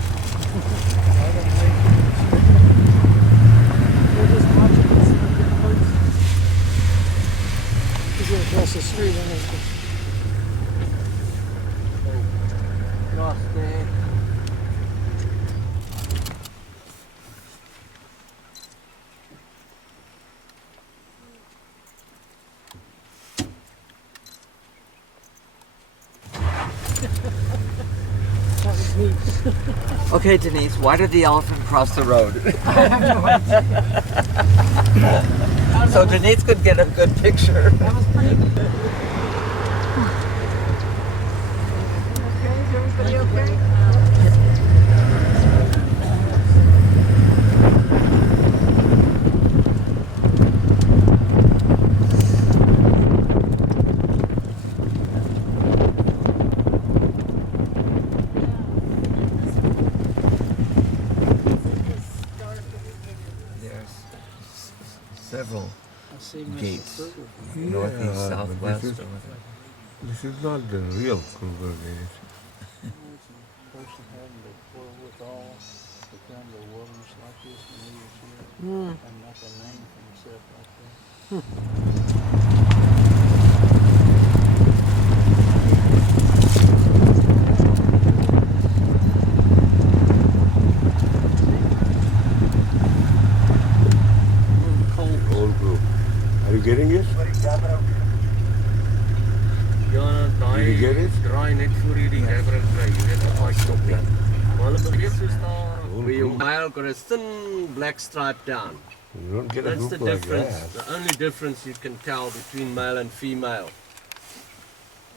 We're just watching this birds. He's gonna cross the street and then Lost there. that was neat. Okay, Denise, why did the elephant cross the road? I have no idea. So Denise could get a good picture. That was pretty neat. Okay, is everybody okay? There's several I see Mr. gates, Kruger. northeast, Yeah, southwest. This is not the real Kruger Gate. Person having the wherewithal to come to a wilderness like this when he was here Mm. and make a name for himself like that. Old group. Are you getting it? Ja, Did you get it? draai net voor jy die camera kry. Jy weet op daai stop nie. Maar hulle beweeg so stadig. Where your male got a thin black stripe down. You don't get a That's group the like difference. that. The only difference you can tell between male and female.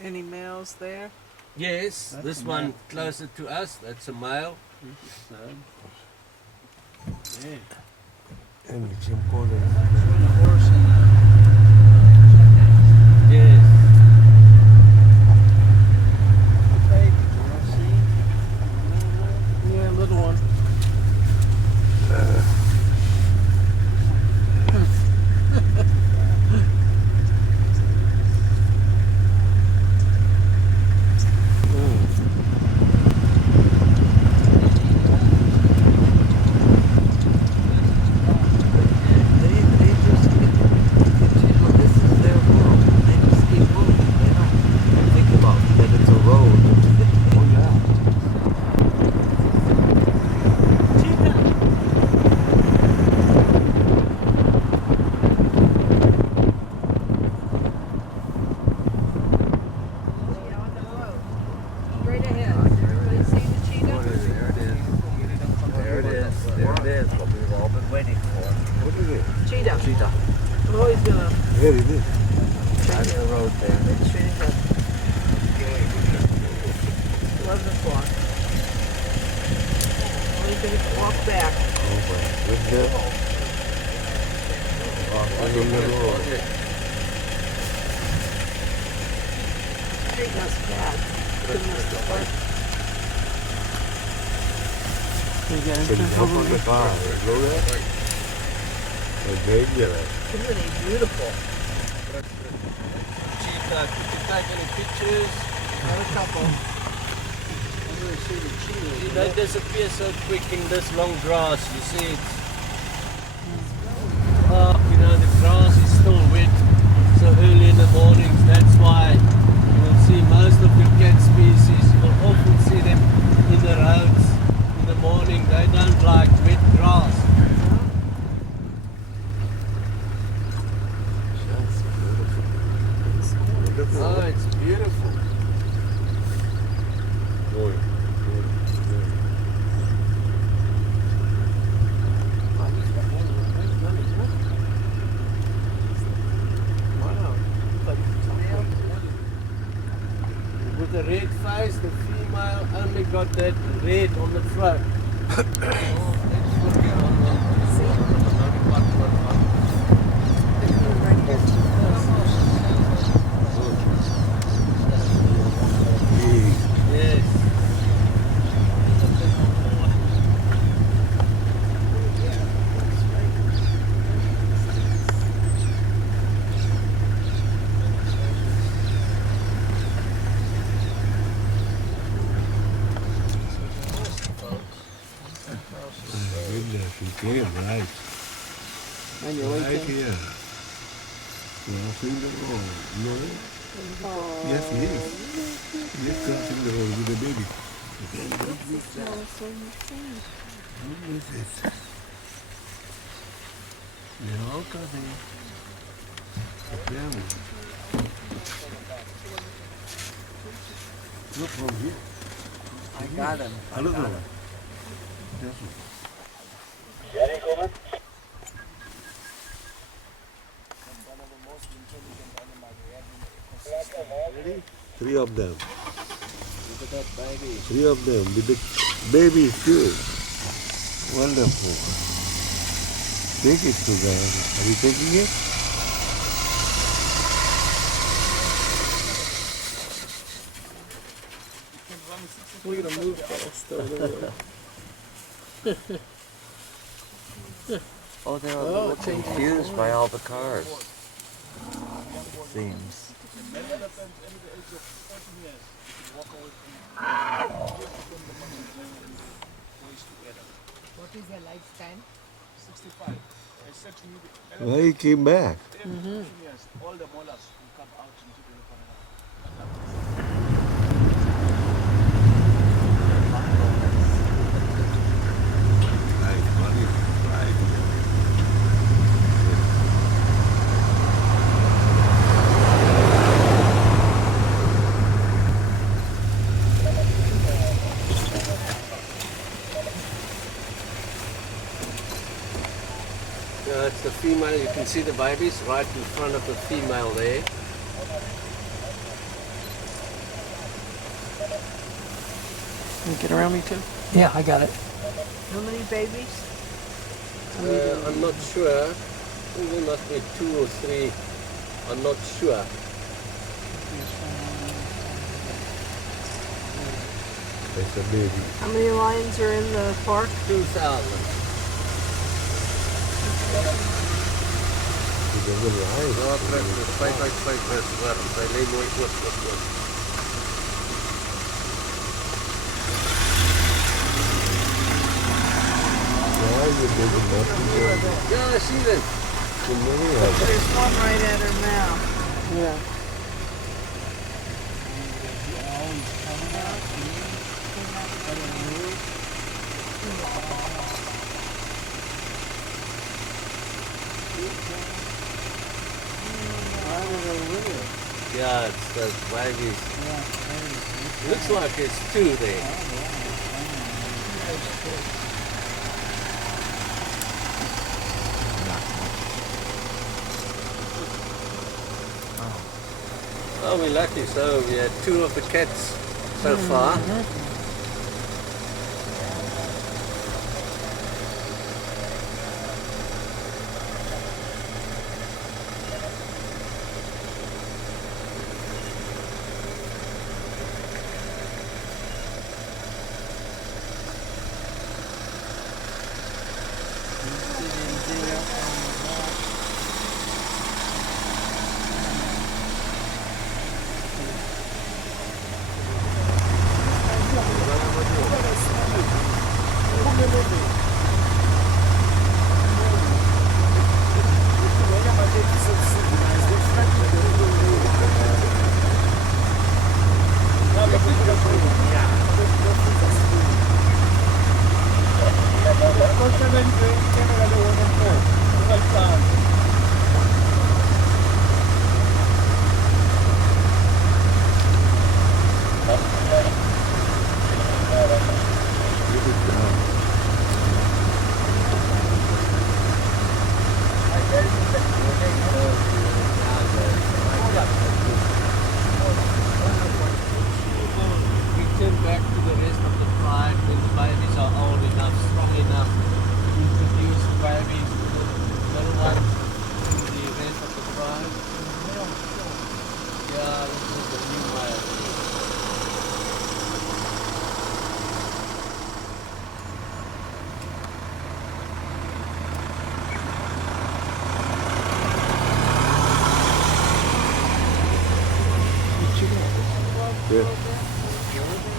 Any males there? Yes, That's this a one male. closer to us, that's a male. Yeah. And it's important. Between a horse and Yes. a baby, you know, see? Yeah, little one. They just gonna walk back. With the on the road. Street must bad. You get So you jump on the car, go there. It's dangerous. Isn't it beautiful? Cheetah, did you take any pictures? Got a couple. See, they disappear so quick in this long grass. You see, it's you know, the grass is still wet so early in the mornings. That's why you will see most of your cat species. You will often see them in the roads in the morning. They don't like wet grass. Oh, it's beautiful. With the red face, the female only got that red on the throat. Yes. Goodness, he came right. And you're Right waiting. here. Crossing the road. No? Yes, he is. He's crossing the road with the baby. What is it? They're all coming. The family. Look from here. I got him. I don't know. Ready? Three of them. Look at that baby. Three of them with the baby too. Wonderful. Take it to them. Are you taking it? We're gonna move fast over there. Oh, they're a Oh, little changing confused by all the cars. Seems. What is the lifespan? 65. I said to you, Why he came back? yes, all the molars will come out into the It's the female. You can see the babies right in front of the female there. Can you get around me too? Yeah, I got it. How many babies? I'm not sure. I think there must be 2 or 3. I'm not sure. That's a baby. How many lions are in the park? 2,000. He's a little lion. Ja, trek, 5 uit 5 is warm. Sy lê mooi oop. Yeah, I see them. There's one right at her mouth. Yeah. Yeah, it's the babies. Looks like it's 2 there. Oh, we're lucky. So we had 2 of the cats so far.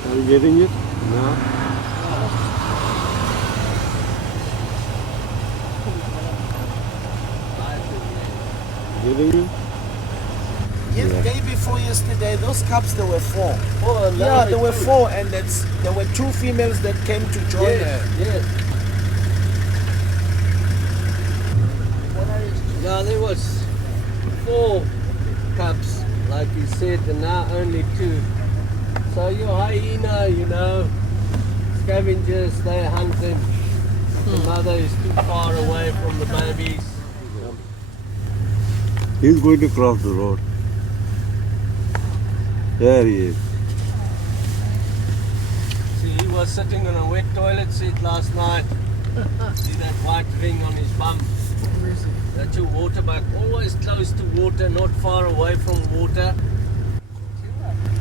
Are you getting it? No. Getting it? Yes, day before yesterday, those cubs, there were 4. Yeah, there were 4, and there were 2 females that came to join her. Yes. Yeah, there was 4 cubs, like you said, and now only 2. So your hyena, you know, scavengers, they hunt them. The mother is too far away from the babies. He's going to cross the road. There he is. See, he was sitting on a wet toilet seat last night. See that white ring on his bum? That's your water bug. Always close to water, not far away from water.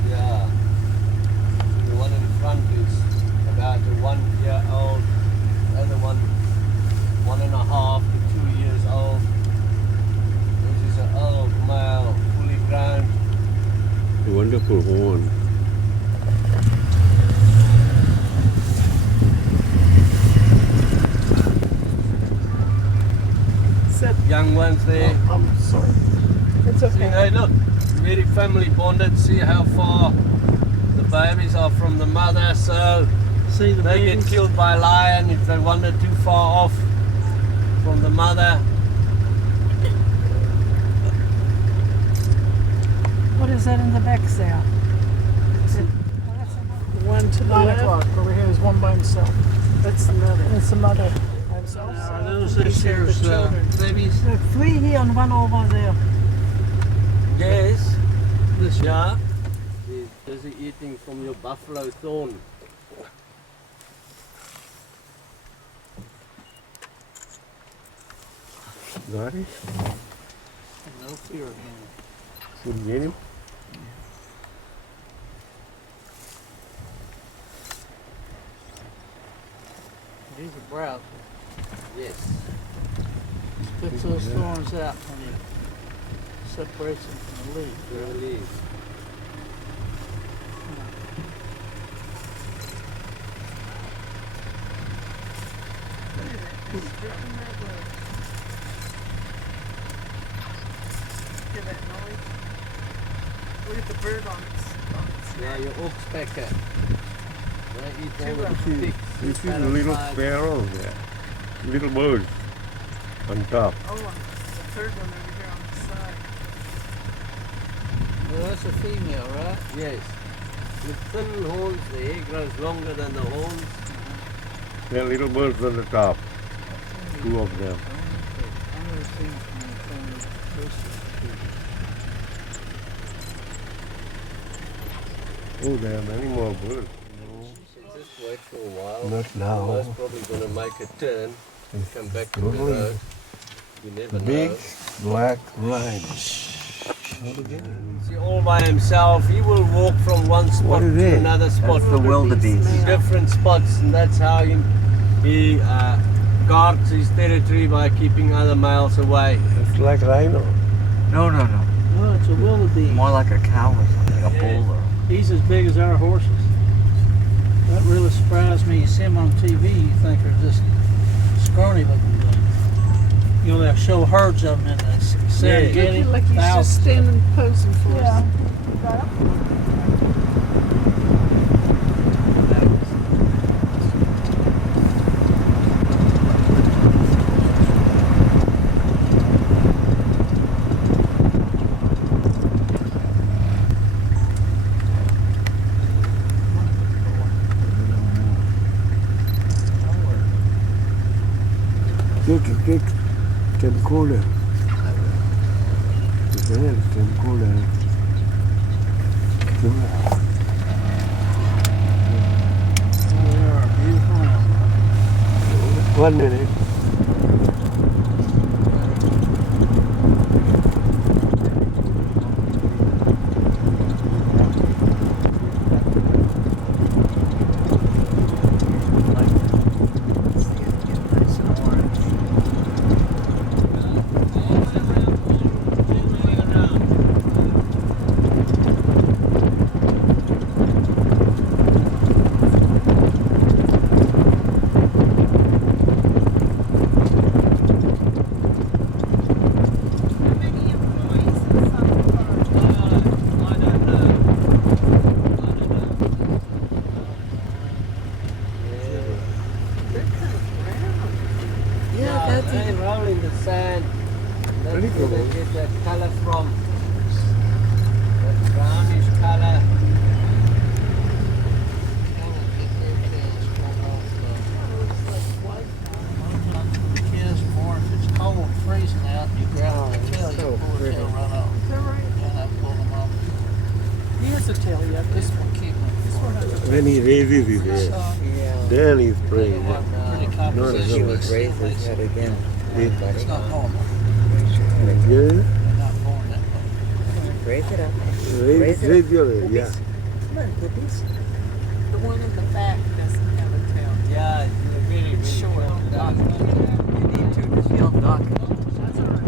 Yeah. The one in front is about a 1-year-old. The other one, 1.5 to 2 years old. This is an old male, fully grown. A wonderful horn. Young ones there. Oh, I'm sorry. It's okay. See, hey, look, very family bonded. See how far the babies are from the mother. So see the they babies? get killed by a lion if they wander too far off from the mother. What is that in the back there? The one to the 9 o'clock. Over here is one by himself. That's the mother. That's the mother. Those are babies. There are 3 here and 1 over there. Yes. Yeah. He's busy eating from your buffalo thorn. Got it? No fear of him. Should we get him? He's a browser. Yes. Puts those thorns out when he separates them from the leaf. From the leaf. Look at the bird on its Yeah, your oxpecker. They eat all the You sticks. see the little sparrows there. Little birds on top. Oh, and the third one over here on the side. Well, that's a female, right? Yes. With thin horns, the hair grows longer than the horns. There are little birds on the top. 2 of them. I've never seen anything this. Oh, there are many more birds. Just wait for a while. Not now. Most probably going to make a turn and come back to the Slowly. road. You never Big know. black line. See, all by himself, he will walk from one spot is to it? another spot. That's the wildebeest. To different spots, and that's how he guards his territory by keeping other males away. It's like rhino. No, no, no. No, it's a wildebeest. More like a cow or something, like a bull or. He's as big as our horses. That really surprised me. You see them on TV, you think they're just scrawny looking things. You know, they'll show herds of them in the Serengeti. Like he's just standing posing for us. Take camcorder. Camcorder. 1 minute. They roll in the sand. That's where they get that color from. That brownish color. It's cold, freezing out, you grab the tail, you pull the tail right off. Is that right? And I pull them off. Here's the tail, yeah. This one came up. This one. When he raises his head, then he's praying. He would raise his head again. It's not normal. Yeah. They're not born that way. Raise it up. Raise your head, yeah. Come on, Pippies. The one in the back doesn't have a tail. Yeah, it's really short. You need to just feel duck. That's all right.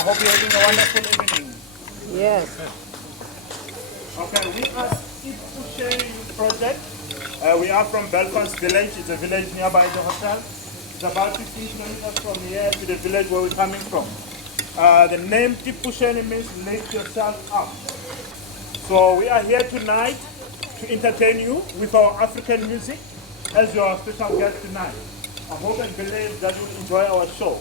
Hope you're having a wonderful evening. Yes. Okay, we are Tipu project. We are from Belfast Village. It's a village nearby the hotel. It's about 15 kilometers from here to the village where we're coming from. The name Tipu means lift yourself up. So we are here tonight to entertain you with our African music as your special guest tonight. I hope and believe that you will enjoy our show.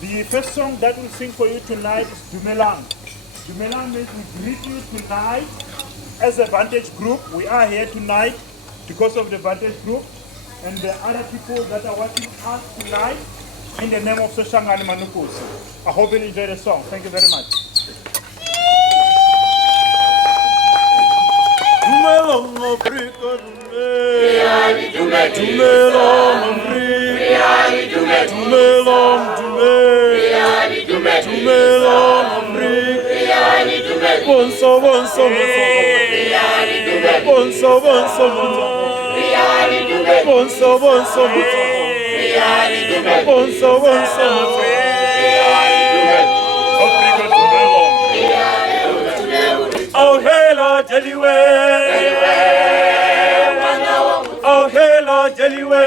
The first song that we'll sing for you tonight is Dumelang. Dumelang means we greet you tonight as a Vantage Group. We are here tonight because of the Vantage Group and the other people that are watching us tonight in the name of Soshangani Manukusi. I hope you'll enjoy the song. Thank you very much. Dumelang Afrika Dumelang Dumelang Afrika Dumelang Dumelang Afrika Bonso bonso bonso bonso bonso bonso bonso bonso Afrika Dumelang Oh hello Jeliwe Oh hello Jeliwe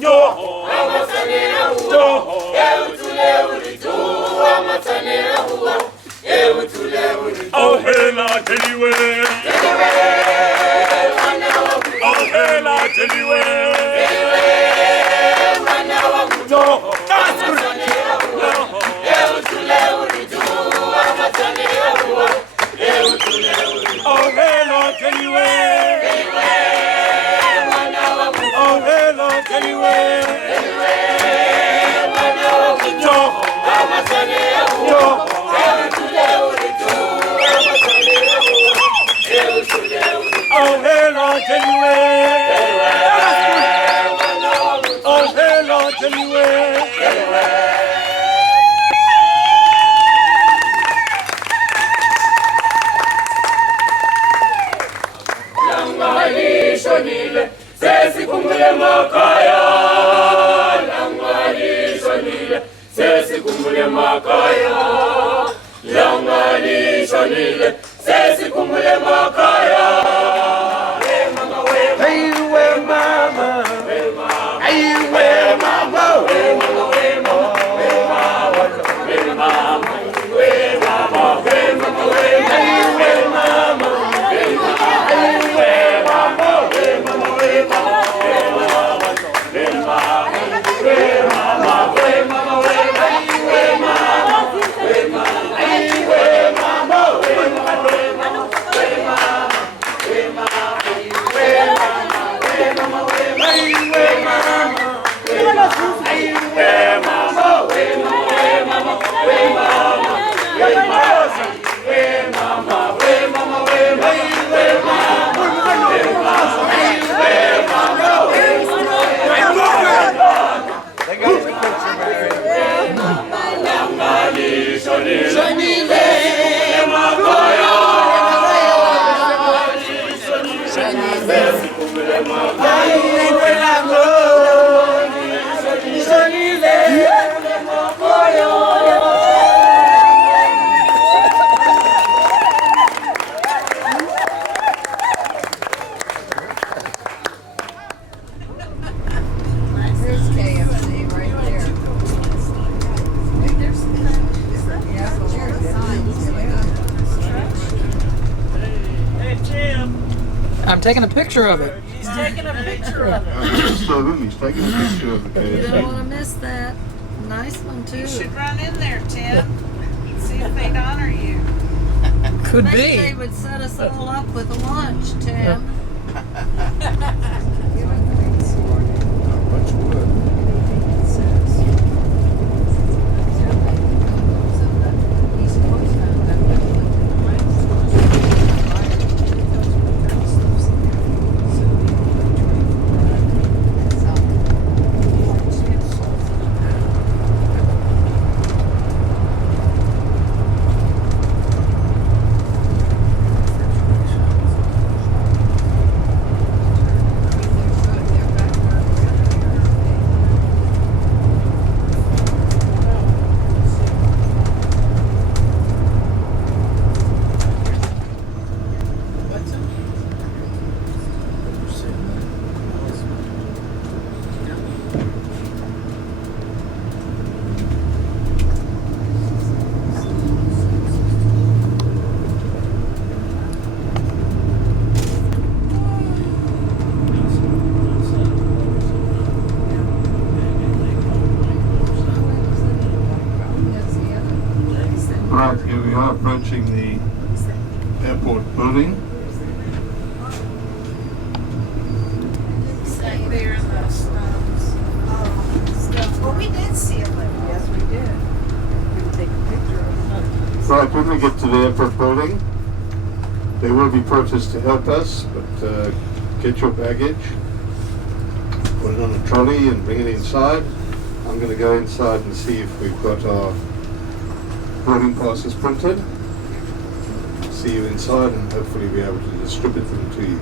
Yo Yo Oh hello Jeliwe Oh hello Jeliwe Yo Oh hello Jeliwe Oh hello Jeliwe Yo Yo Oh hello Jeliwe Oh hello Jeliwe Shonile, sesi kumbule makaya. Langali shonile, sesi kumbule makaya. Langali shonile, sesi kumbule makaya. Hey mama, hey mama, hey mama, hey mama, hey mama, hey mama, hey mama, hey mama, hey mama, hey mama. I'm taking a picture of it. He's taking a picture of it. He's taking a picture of the You don't want to miss that. Nice one too. You should run in there, Tim. See if they'd honor you. Could Maybe be. they would set us all up with a lunch, Tim. airport building. Stay there in those stones. Well, we did see a little. Yes, we did. We would take a picture of it. Right, when we get to the airport building, there will be protests to help us, but get your baggage, put it on a trolley and bring it inside. I'm going to go inside and see if we've got our boarding passes printed. See you inside and hopefully be able to distribute them to you.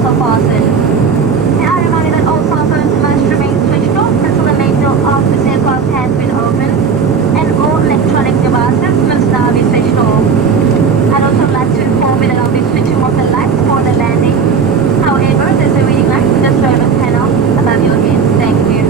doors are fastened. May I remind you that all cell phones must remain switched off until the main door of the aircraft has been opened, and all electronic devices must now be switched off. I'd also like to inform you that I'll be switching off the lights for the landing. However, there's a reading light in the service panel above your head. Thank you.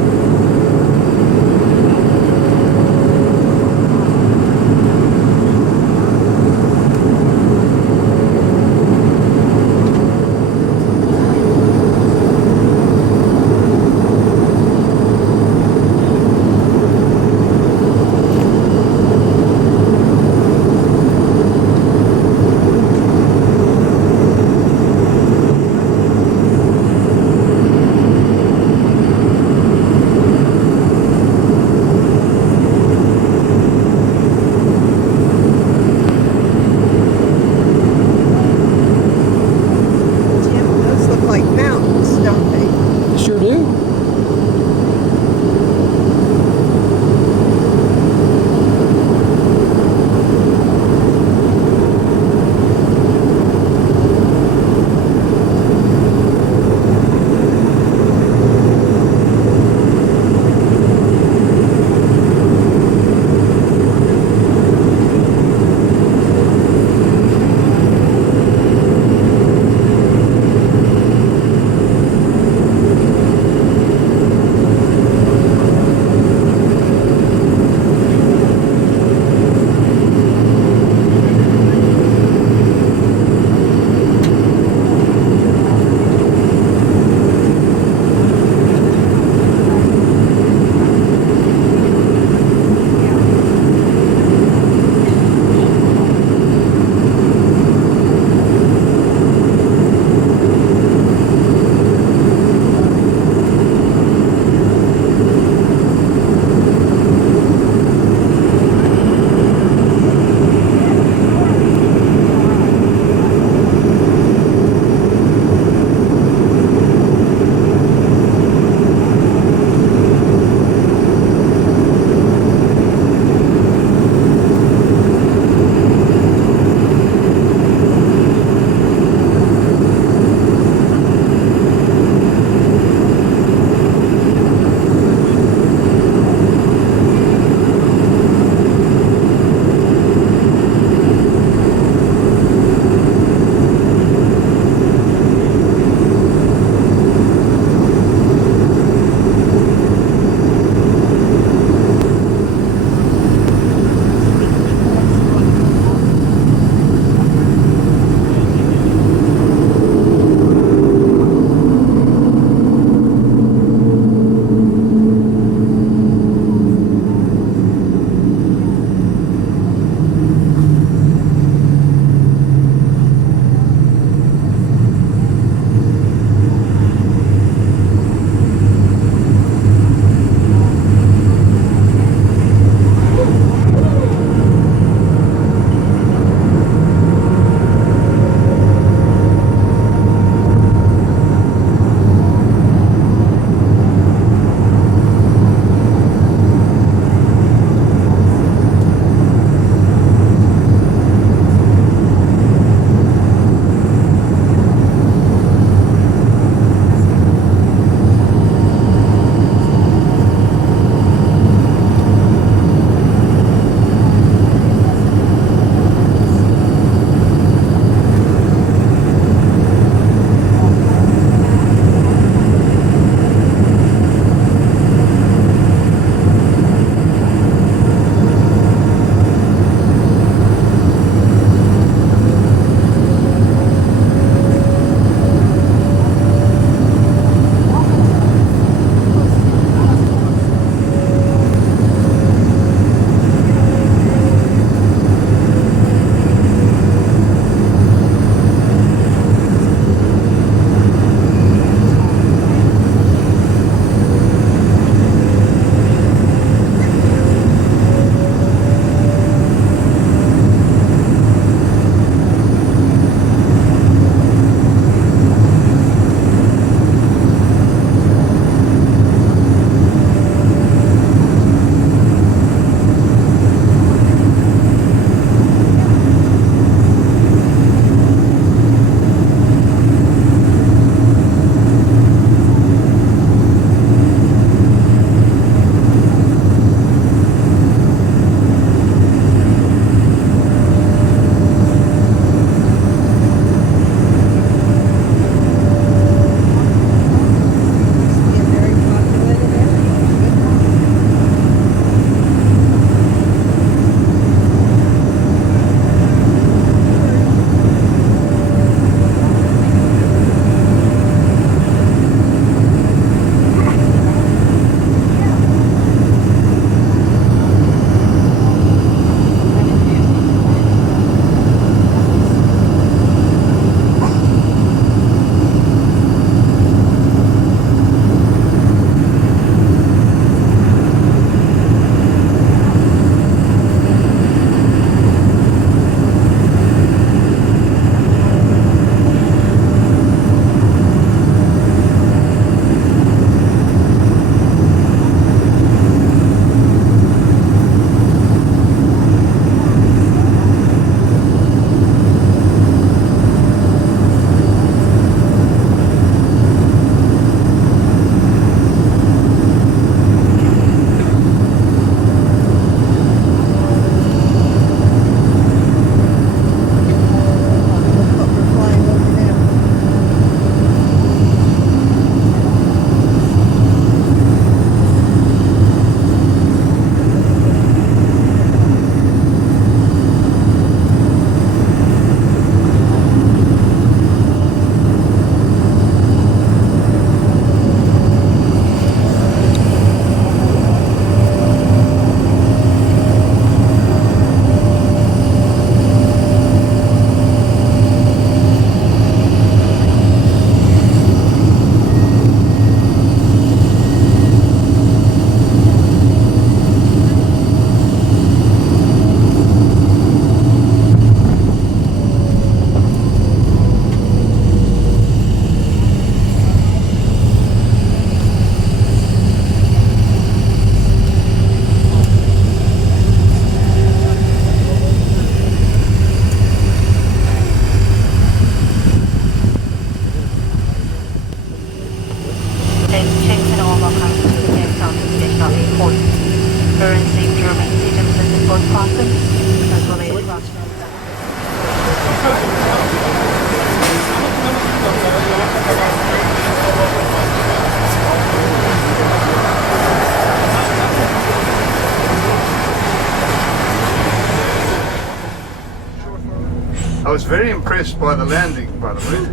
I was very impressed by the landing, by the way.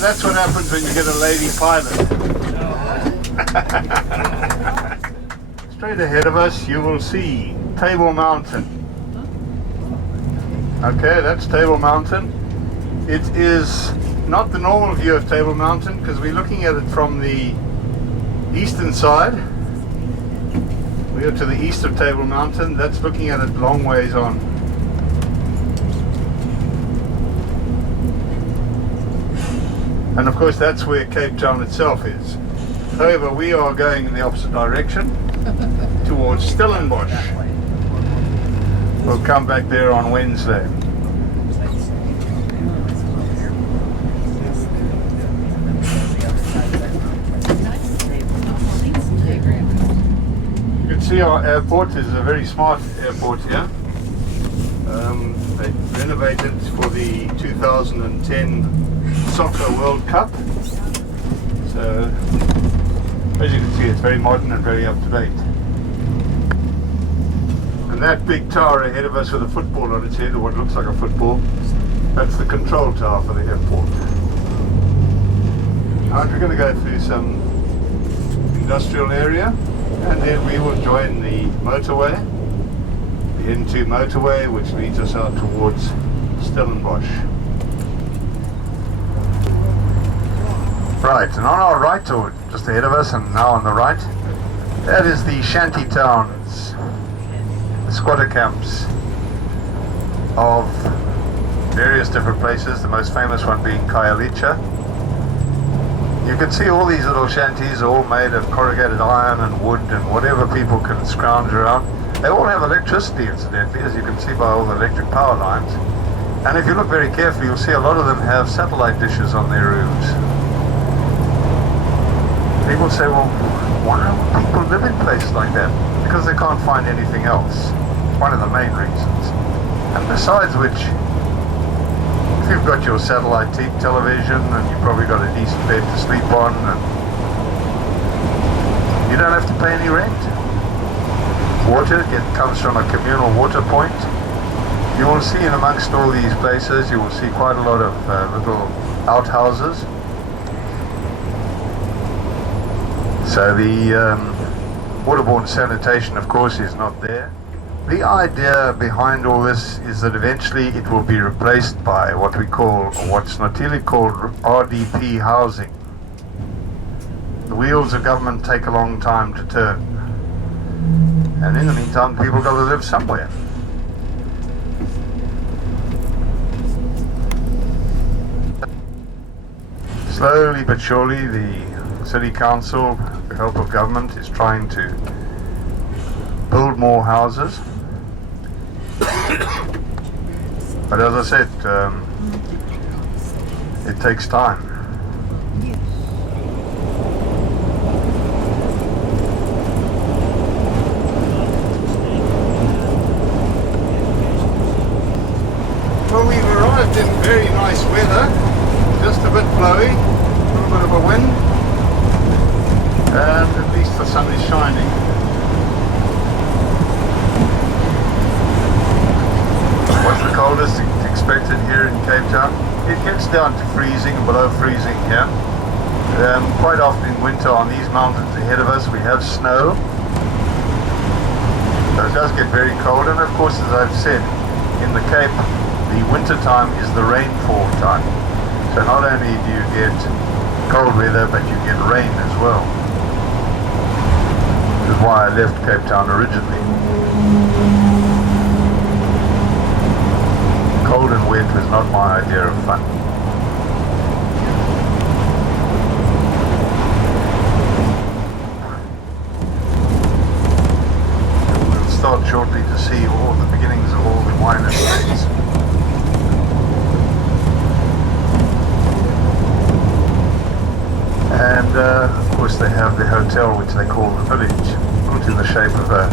That's what happens when you get a lady pilot. Straight ahead of us, you will see Table Mountain. Okay, that's Table Mountain. It is not the normal view of Table Mountain because we're looking at it from the eastern side. We are to the east of Table Mountain. That's looking at it long ways on. And of course that's where Cape Town itself is. However, we are going in the opposite direction towards Stellenbosch. We'll come back there on Wednesday. You can see our airport is a very smart airport here. They renovated for the 2010 Soccer World Cup. So, as you can see, it's very modern and very up to date. And that big tower ahead of us with a football on its head, or what looks like a football, that's the control tower for the airport. Now we're going to go through some industrial area, and then we will join the motorway, the N2 motorway, which leads us out towards Stellenbosch. Right, and on our right, or just ahead of us, and now on the right, that is the shanty towns, the squatter camps of various different places, the most famous one being Khayelitsha. You can see all these little shanties are all made of corrugated iron and wood and whatever people can scrounge around. They all have electricity, incidentally, as you can see by all the electric power lines. And if you look very carefully, you'll see a lot of them have satellite dishes on their roofs. People say, well, why would people live in places like that? Because they can't find anything else. One of the main reasons. And besides which, if you've got your satellite television and you've probably got a decent bed to sleep on, and you don't have to pay any rent. Water comes from a communal water point. You will see in amongst all these places, you will see quite a lot of little outhouses. So the waterborne sanitation, of course, is not there. The idea behind all this is that eventually it will be replaced by what we call, or what's natively called, RDP housing. The wheels of government take a long time to turn. And in the meantime, people got to live somewhere. Slowly but surely, the City Council, with the help of government, is trying to build more houses. But as I said, it takes time. Well, we've arrived in very nice weather, just a bit blowy, a little bit of a wind, and at least the sun is shining. What's the coldest expected here in Cape Town? It gets down to freezing, below freezing here. Quite often in winter on these mountains ahead of us we have snow. So it does get very cold, and of course, as I've said, in the Cape, the winter time is the rainfall time. So not only do you get cold weather, but you get rain as well. Which is why I left Cape Town originally. Cold and wet was not my idea of fun. We'll start shortly to see all the beginnings of all the wine estates. And of course they have the hotel, which they call the village, built in the shape of a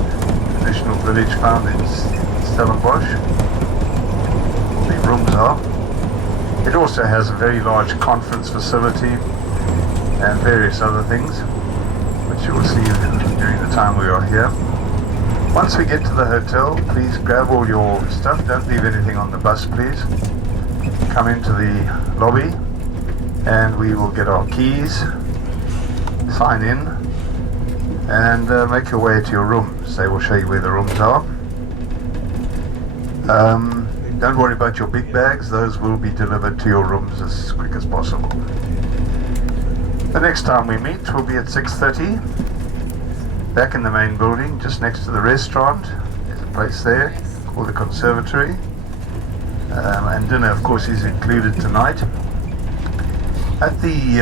traditional village found in Stellenbosch. The rooms are. It also has a very large conference facility and various other things, which you will see during the time we are here. Once we get to the hotel, please grab all your stuff. Don't leave anything on the bus, please. Come into the lobby and we will get our keys, sign in, and make your way to your rooms. They will show you where the rooms are. Don't worry about your big bags. Those will be delivered to your rooms as quick as possible. The next time we meet will be at 6:30, back in the main building, just next to the restaurant. There's a place there called the Conservatory. And dinner, of course, is included tonight. At the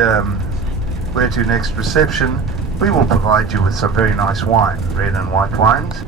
Where to Next reception, we will provide you with some very nice wine, red and white wines.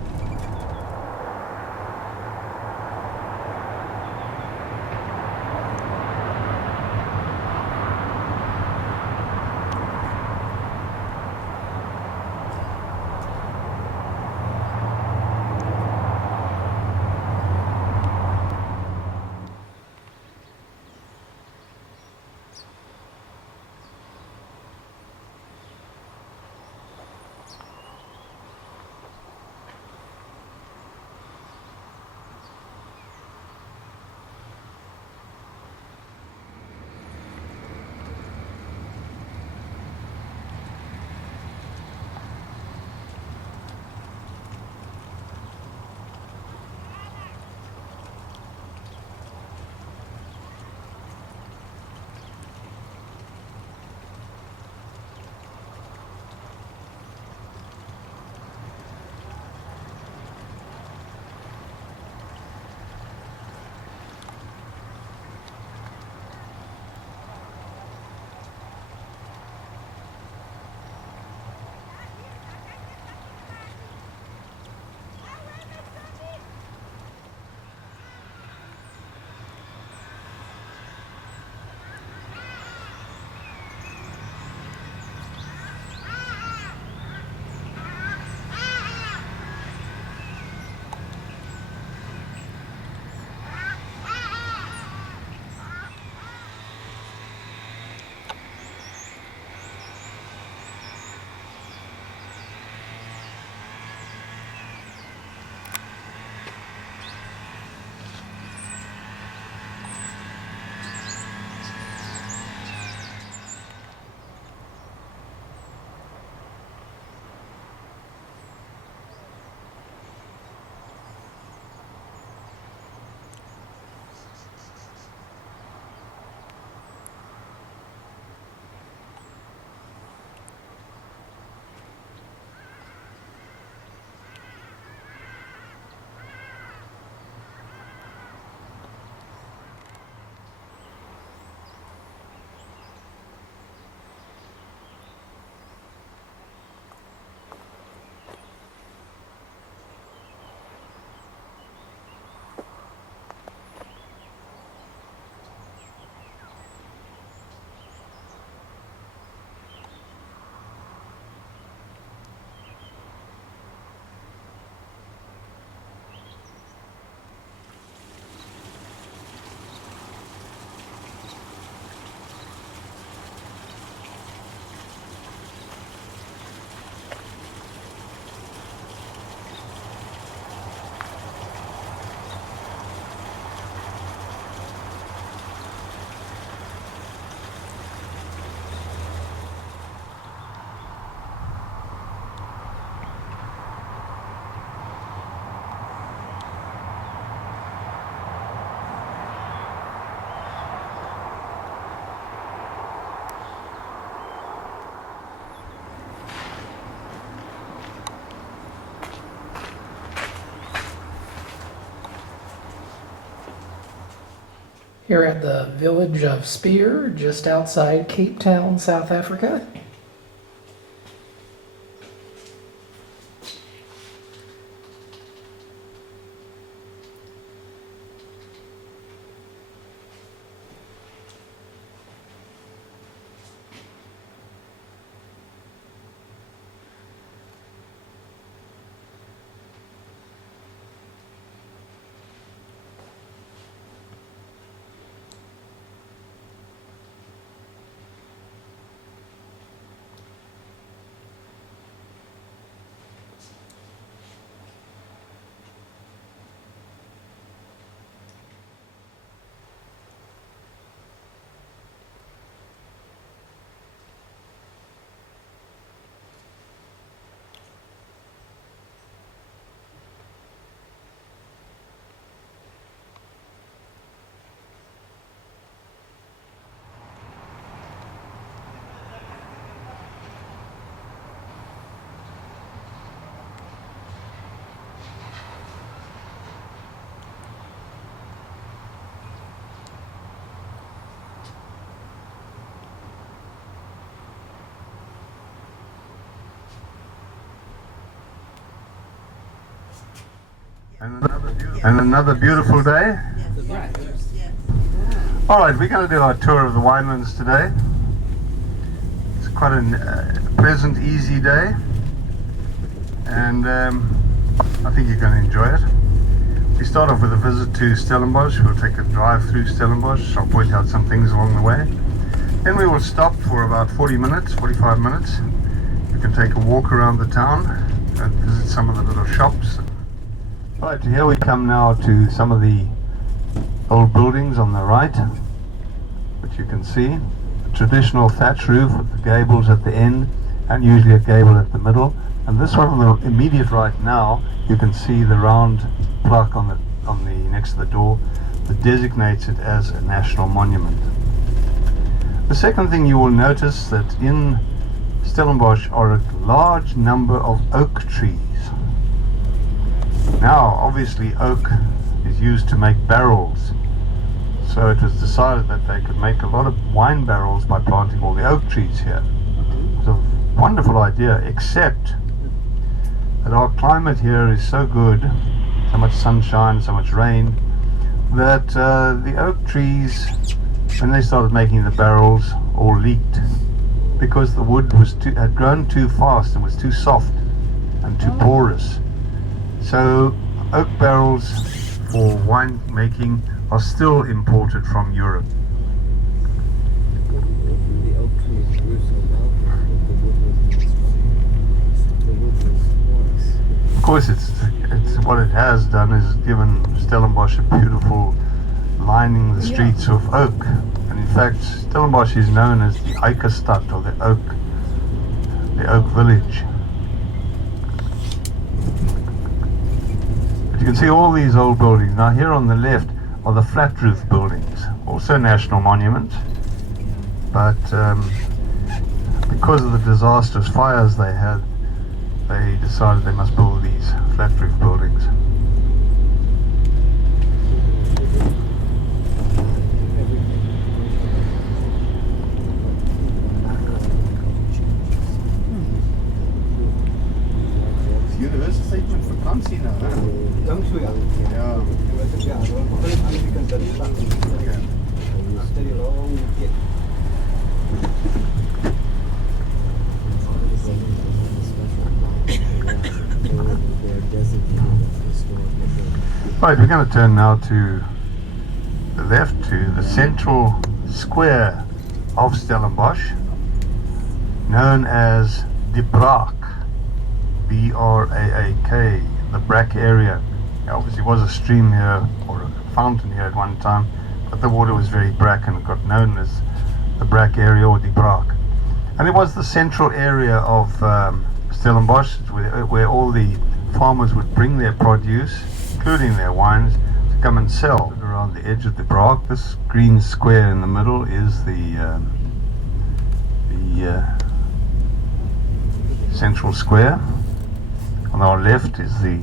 Here at the village of Spier, just outside Cape Town, South Africa. And another beautiful day. Alright, we're going to do our tour of the winelands today. It's quite a pleasant, easy day. And I think you're going to enjoy it. We start off with a visit to Stellenbosch. We'll take a drive through Stellenbosch. I'll point out some things along the way. Then we will stop for about 45 minutes. We can take a walk around the town and visit some of the little shops. Right, here we come now to some of the old buildings on the right, which you can see. A traditional thatch roof with the gables at the end and usually a gable at the middle. And this one on the immediate right now, you can see the round plaque on the next to the door that designates it as a national monument. The second thing you will notice that in Stellenbosch are a large number of oak trees. Now, obviously, oak is used to make barrels, so it was decided that they could make a lot of wine barrels by planting all the oak trees here. It's a wonderful idea, except that our climate here is so good, so much sunshine, so much rain, that the oak trees, when they started making the barrels, all leaked because the wood had grown too fast and was too soft and too porous. So oak barrels for wine making are still imported from Europe. The oak trees grew so well that the wood was Of course, it's what it has done is given Stellenbosch a beautiful lining the streets of oak. And in fact, Stellenbosch is known as the Eikenstad, or the oak village. You can see all these old buildings. Now here on the left are the flat roof buildings, also national monuments, but because of the disastrous fires they had, they decided they must build these flat roof buildings. Universiteit met vakansie nou, hè? Dink so, ja. Ja. Ja, Right, we're going to turn now to the left, to the central square of Stellenbosch, known as the Braak. B-R-A-A-K, the Braak area. There obviously was a stream here, or a fountain here at one time, but the water was very brack and it got known as the Braak area, or the Braak. And it was the central area of Stellenbosch, where all the farmers would bring their produce, including their wines, to come and sell. Around the edge of the Braak, this green square in the middle is the central square. On our left is the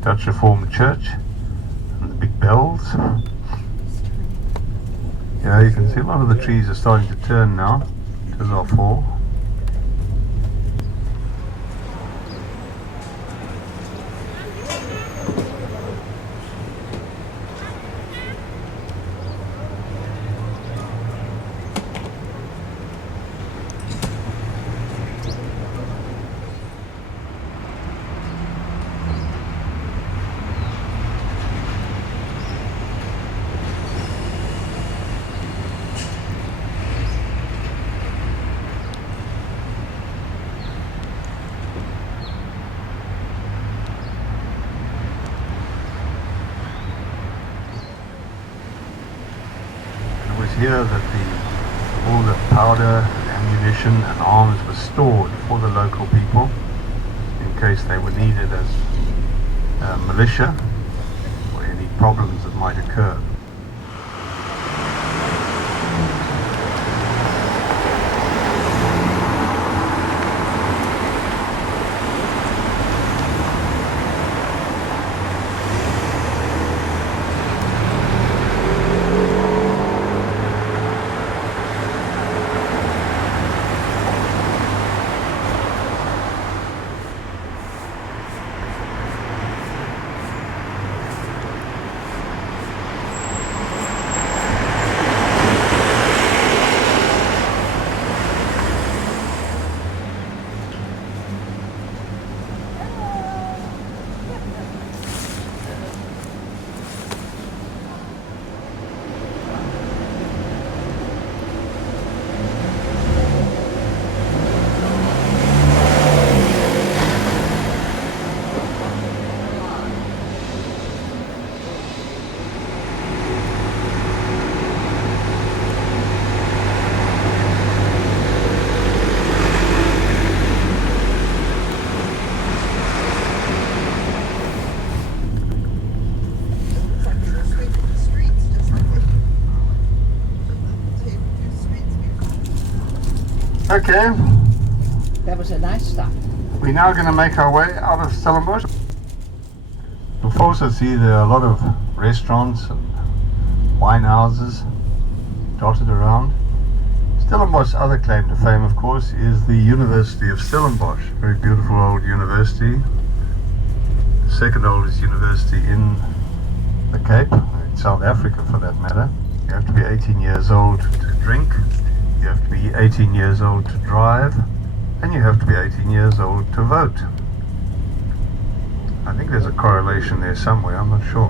Dutch Reformed Church and the big bells. Yeah, you can see a lot of the trees are starting to turn now. It is our fall. Here that all the powder, ammunition and arms were stored for the local people in case they were needed as militia or any problems that might occur. Okay, That was a nice stop. we're now going to make our way out of Stellenbosch. You'll also see there are a lot of restaurants and wine houses dotted around. Stellenbosch's other claim to fame, of course, is the University of Stellenbosch. Very beautiful old university. The second oldest university in the Cape, in South Africa for that matter. You have to be 18 years old to drink, you have to be 18 years old to drive, and you have to be 18 years old to vote. I think there's a correlation there somewhere, I'm not sure.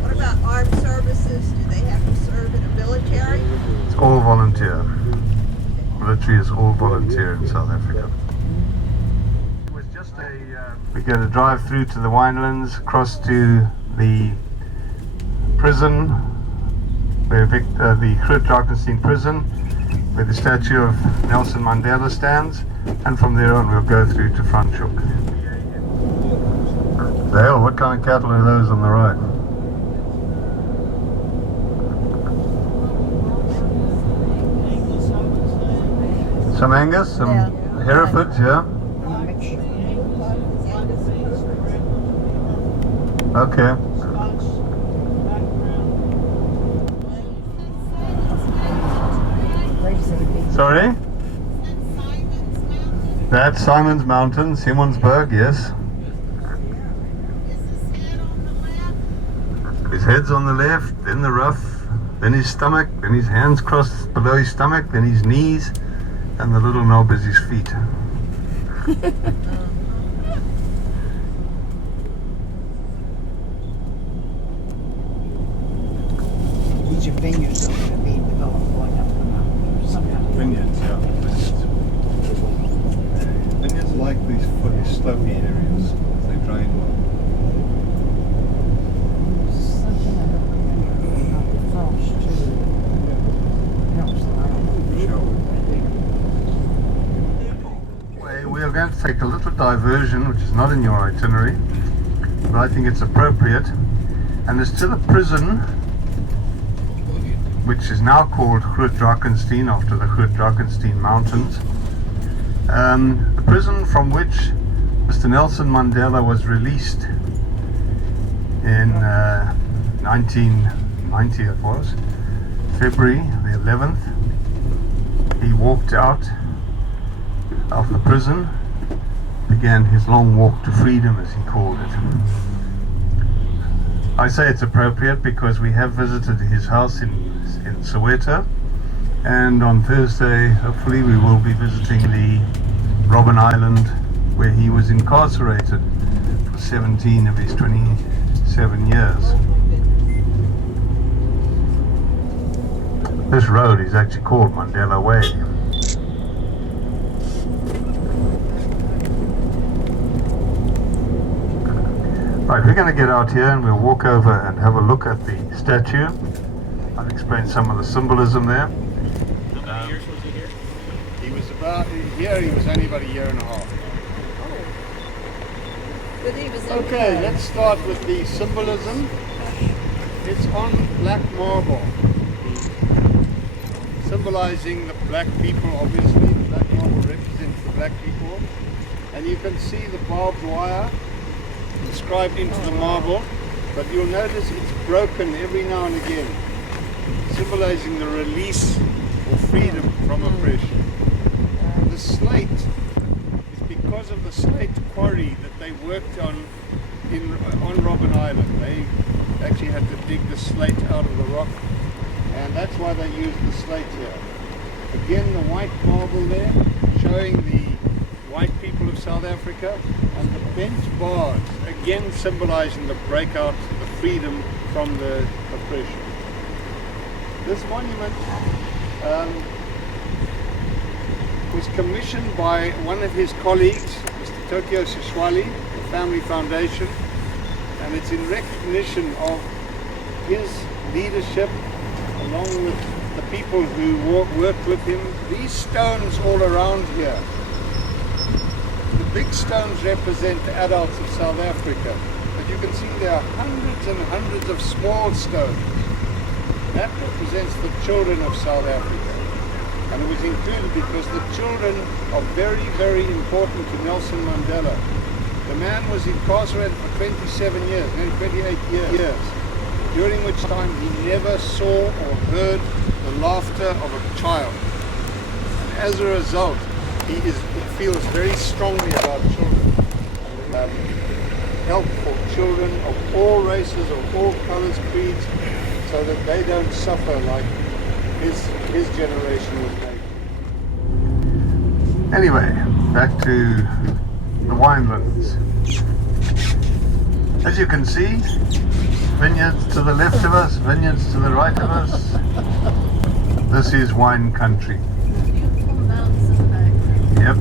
What about armed services? Do they have to serve in a military? It's all volunteer. Military is all volunteer in South Africa. It was just we're going to drive through to the winelands, across to the prison, where the Drakenstein Prison, where the statue of Nelson Mandela stands, and from there on we'll go through to Franschhoek. The hell, what kind of cattle are those on the right? Some Angus, some Herefords, yeah? Okay. Sorry? That's Simon's Mountain, Simonsberg, yes. His head's on the left, then the ruff, then his stomach, then his hands crossed below his stomach, then his knees, and the little knob is his feet. These are vineyards that are going to be developed going up the mountain. Some kind of Vineyards, yeah. Vineyards like these fully slopey areas. They drain well. something I don't remember about the frost too. Helps them out. We are going to take a little diversion, which is not in your itinerary, but I think it's appropriate, and it's to the prison, which is now called Hout Drakenstein, after the Hout Drakenstein Mountains. The prison from which Mr. Nelson Mandela was released in 1990, it was, February the 11th. He walked out of the prison, began his long walk to freedom, as he called it. I say it's appropriate because we have visited his house in Soweto, and on Thursday hopefully we will be visiting the Robben Island, where he was incarcerated for 17 of his 27 years. This road is actually called Mandela Way. Right, we're going to get out here and we'll walk over and have a look at the statue. I'll explain some of the symbolism there. How many years was he here? He was he was only about a year and a half. But he was Okay, let's start with the symbolism. It's on black marble, symbolizing the black people, obviously. The black marble represents the black people. And you can see the barbed wire inscribed into the marble, but you'll notice it's broken every now and again, symbolizing the release or freedom from oppression. The slate is because of the slate quarry that they worked on Robben Island. They actually had to dig the slate out of the rock, and that's why they used the slate here. Again, the white marble there, showing the white people of South Africa, and the bent bars, again symbolizing the breakout, the freedom from the oppression. This monument was commissioned by one of his colleagues, Mr. Tokyo Sishwali, the Family Foundation, and it's in recognition of his leadership along with the people who worked with him. These stones all around here, the big stones represent the adults of South Africa, but you can see there are hundreds and hundreds of small stones. that represents the children of South Africa. And it was included because the children are very, very important to Nelson Mandela. The man was incarcerated for 27 years, then 28 years, during which time he never saw or heard the laughter of a child. And as a result, he feels very strongly about children. Help for children of all races, of all colors, creeds, so that they don't suffer like his generation was made. Anyway, back to the winelands. As you can see, vineyards to the left of us, vineyards to the right of us. This is wine country. Beautiful mountains in the background. Yep.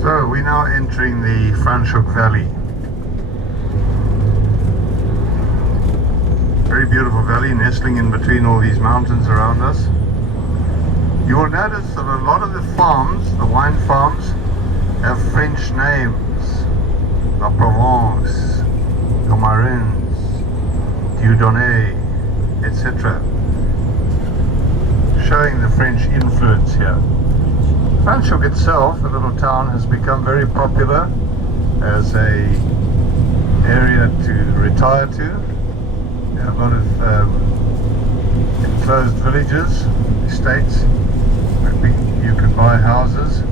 So we're now entering the Franschhoek Valley. Very beautiful valley nestling in between all these mountains around us. You will notice that a lot of the farms, the wine farms, have French names. La Provence, Domarins, Dieudonné, etc. Showing the French influence here. Franschhoek itself, the little town, has become very popular as a area to retire to. There are a lot of enclosed villages, estates, where you can buy houses.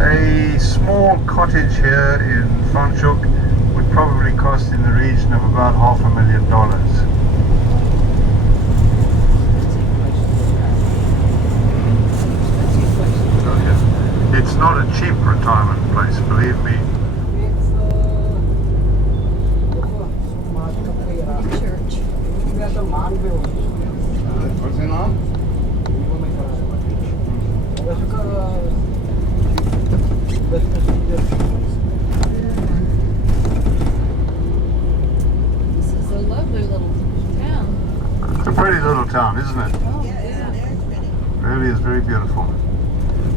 A small cottage here in Franschhoek would probably cost in the region of about $500,000. It's not a cheap retirement place, believe me. Church. What's the name? This is a lovely little town. It's a pretty little town, isn't it? Oh, yeah. It really is very beautiful.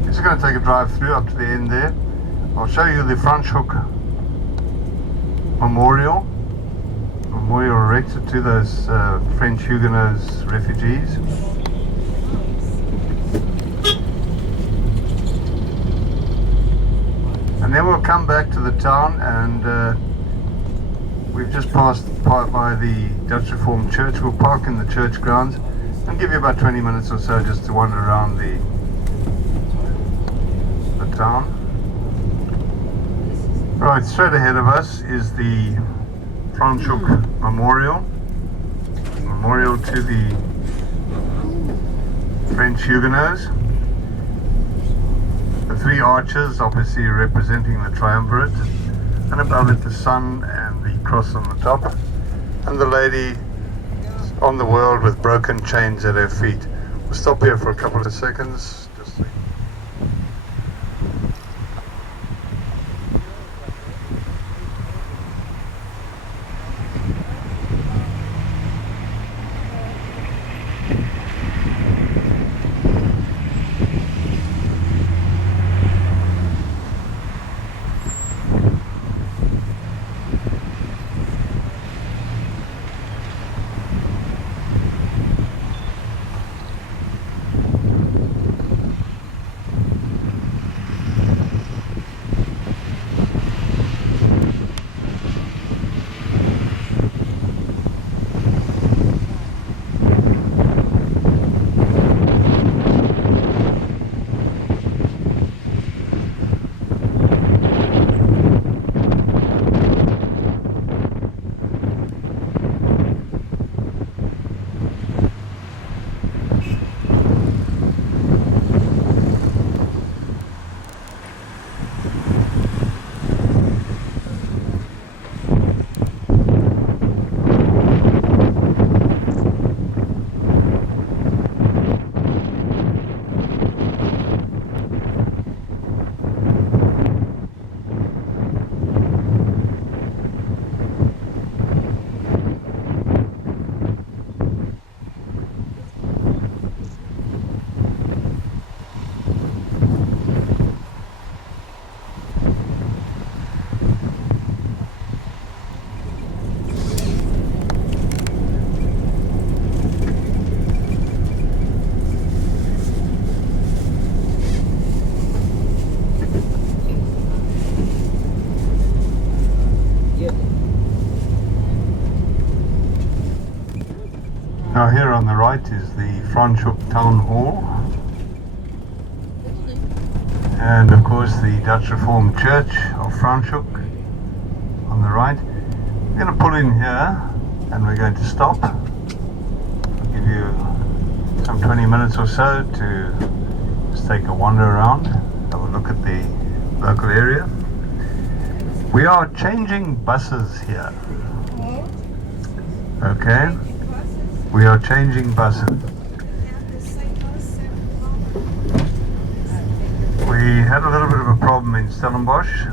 Just going to take a drive through up to the end there. I'll show you the Franschhoek Memorial erected to those French Huguenots refugees. And then we'll come back to the town, and we've just passed by the Dutch Reformed Church. We'll park in the church grounds and give you about 20 minutes or so just to wander around the town. Right, straight ahead of us is the Franschhoek Memorial to the French Huguenots. The three arches obviously representing the triumvirate, and above it the sun and the cross on the top, and the lady on the world with broken chains at her feet. We'll stop here for a couple of seconds. Now here on the right is the Franschhoek Town Hall, and of course the Dutch Reformed Church of Franschhoek on the right. We're going to pull in here and we're going to stop. I'll give you some 20 minutes or so to just take a wander around, have a look at the local area. We are changing buses here. Okay? We are changing buses. We had a little bit of a problem in Stellenbosch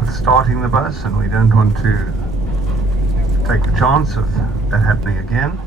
with starting the bus, and we don't want to take the chance of that happening again.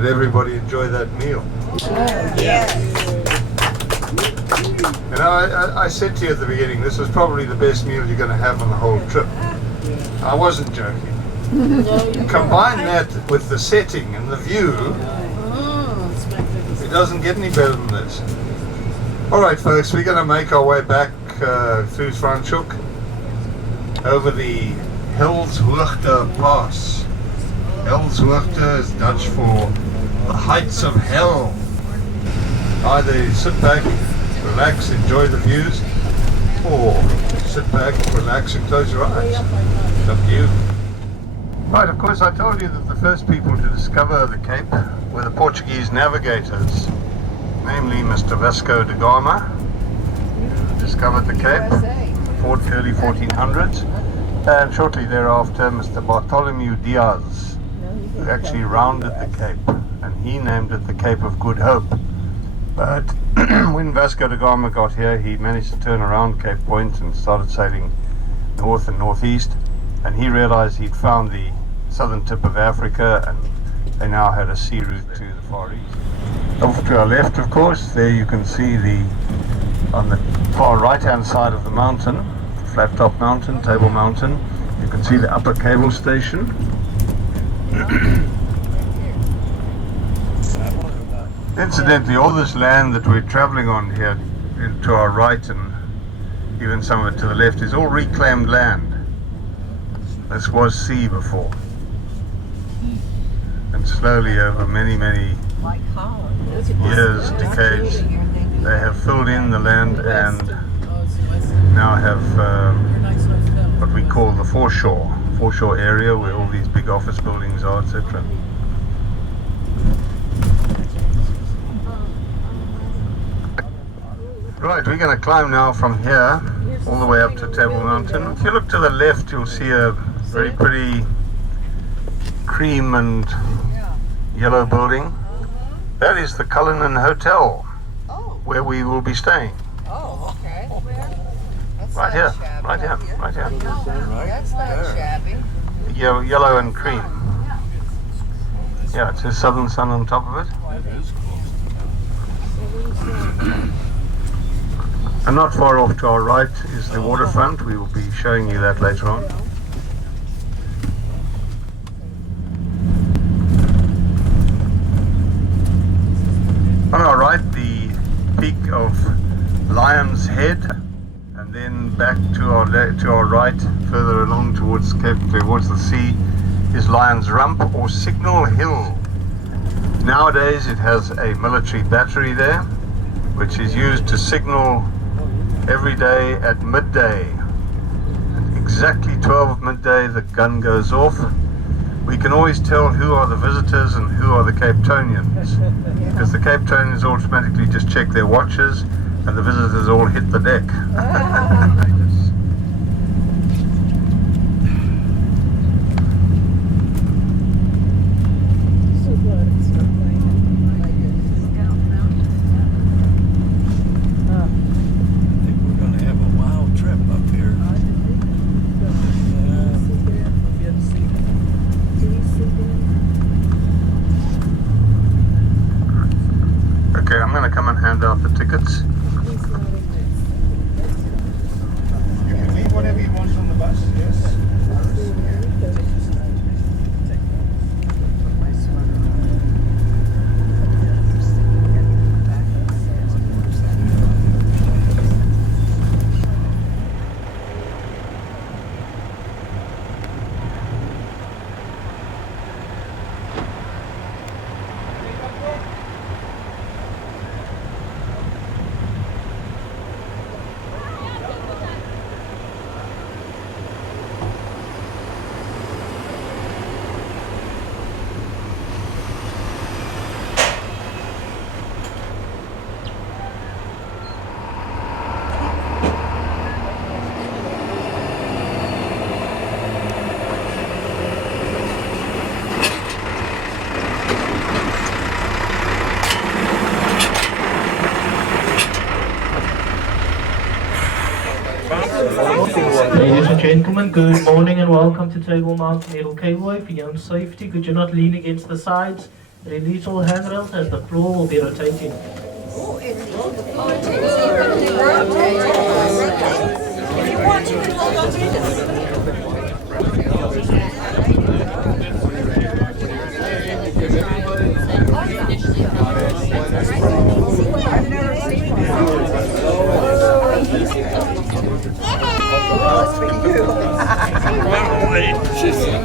Did everybody enjoy that meal? You know, I said to you at the beginning, this was probably the best meal you're going to have on the whole trip. I wasn't joking. Combine that with the setting and the view, it doesn't get any better than this. Alright folks, we're going to make our way back through Franschhoek over the Hellshoogte Pass. Hellshoogte is Dutch for the heights of hell. Either sit back, relax, enjoy the views, or sit back, relax and close your eyes. It's up to you. Right, of course I told you that the first people to discover the Cape were the Portuguese navigators, namely Mr. Vasco da Gama, who discovered the Cape, early 1400s, and shortly thereafter Mr. Bartholomew Diaz, who actually rounded the Cape, and he named it the Cape of Good Hope. But when Vasco da Gama got here, he managed to turn around Cape Point and started sailing north and northeast, and he realized he'd found the southern tip of Africa, and they now had a sea route to the Far East. Off to our left, of course, there you can see on the far right hand side of the mountain, Flat Top Mountain, Table Mountain, you can see the upper cable station. Incidentally, all this land that we're traveling on here to our right and even some of it to the left is all reclaimed land. This was sea before. And slowly over many years, decades, they have filled in the land and now have what we call the foreshore area where all these big office buildings are, etc. Right, we're going to climb now from here all the way up to Table Mountain. If you look to the left, you'll see a very pretty cream and yellow building. That is the Cullinan Hotel, where we will be staying. Oh, okay. Right here, right here, right here. That's not shabby. Yellow and cream. Yeah, it says Southern Sun on top of it. And not far off to our right is the waterfront. We will be showing you that later on. On our right, the peak of Lion's Head, and then back to our right, further along towards the sea, is Lion's Rump or Signal Hill. Nowadays, it has a military battery there, which is used to signal every day at midday. At exactly 12 midday, the gun goes off. We can always tell who are the visitors and who are the Cape Townians, because the Cape Townians automatically just check their watches and the visitors all hit the deck. I'm going to come and hand out the tickets. You can leave whatever you want on the bus, yes. Ladies and gentlemen, good morning and welcome to Table Mountain Middle Cableway. For your own safety, could you not lean against the sides The little handrails as the floor will be rotating. If you want, you can hold on to this.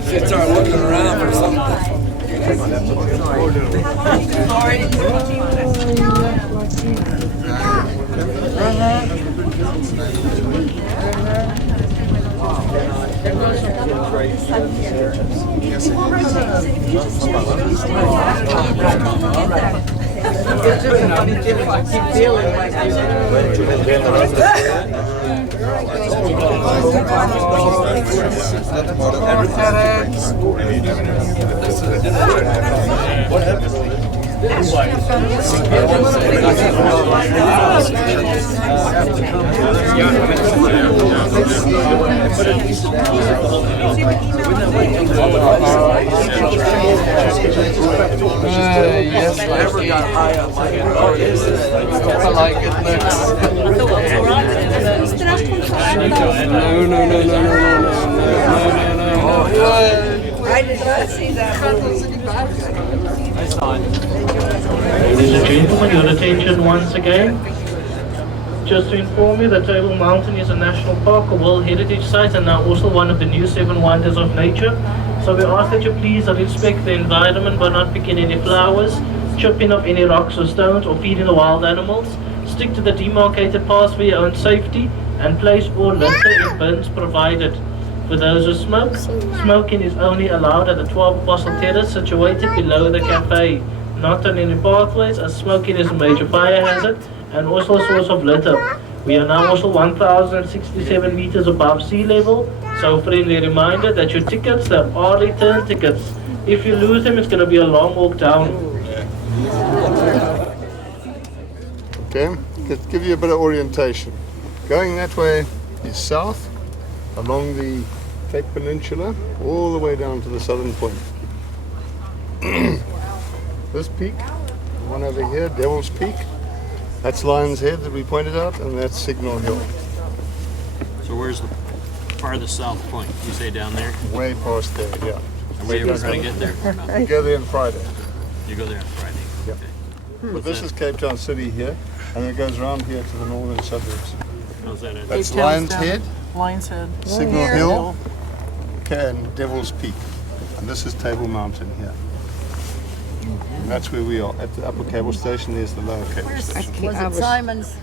She started looking around for something. I keep feeling What happened? Yes, I never got high on my I like it No. I did not see that. Ladies and gentlemen, your attention once again. Just to inform you that Table Mountain is a national park, a World Heritage Site, and now also one of the new 7 wonders of nature. So we ask that you please respect the environment by not picking any flowers, chipping up any rocks or stones, or feeding the wild animals. Stick to the demarcated paths for your own safety, and place all litter in bins provided. For those who smoke, smoking is only allowed at the 12 Apostle Terrace situated below the cafe. Not on any pathways, as smoking is a major fire hazard and also a source of litter. We are now also 1,067 meters above sea level, so friendly reminder that your tickets, there are return tickets. If you lose them, it's going to be a long walk down. Okay, just give you a bit of orientation. Going that way is south, along the Cape Peninsula, all the way down to the southern point. This peak, the one over here, Devil's Peak, that's Lion's Head that we pointed out, and that's Signal Hill. So where's the farthest south point? You say down there? Way past there, yeah. Are we ever going to get there? We go there on Friday. You go there on Friday? Yeah. Okay. But this is Cape Town City here, and it goes around here to the northern suburbs. How's that? That's Lion's Head, Lion's Head. Signal Hill, and Devil's Peak. And this is Table Mountain here. And that's where we are. At the upper cable station, there's the lower cable station. Was it Simon's?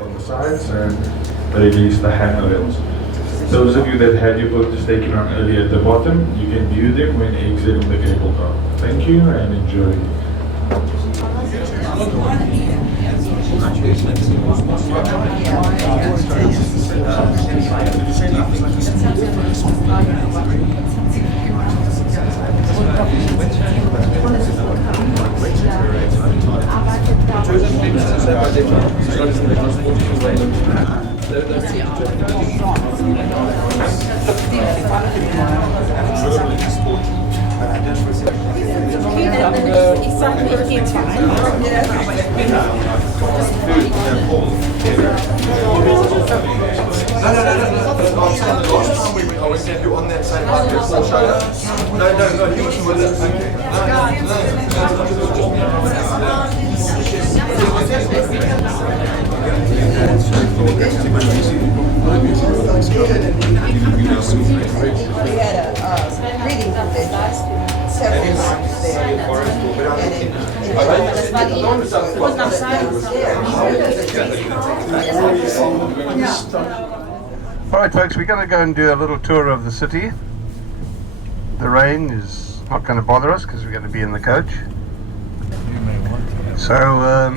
On the sides, but it is the handrails. Those of you that had your photos taken on earlier at the bottom, you can view them when exiting the cable car. Thank you and enjoy. We had a reading village, several months there. Alright folks, we're going to go and do a little tour of the city. The rain is not going to bother us because we're going to be in the coach. So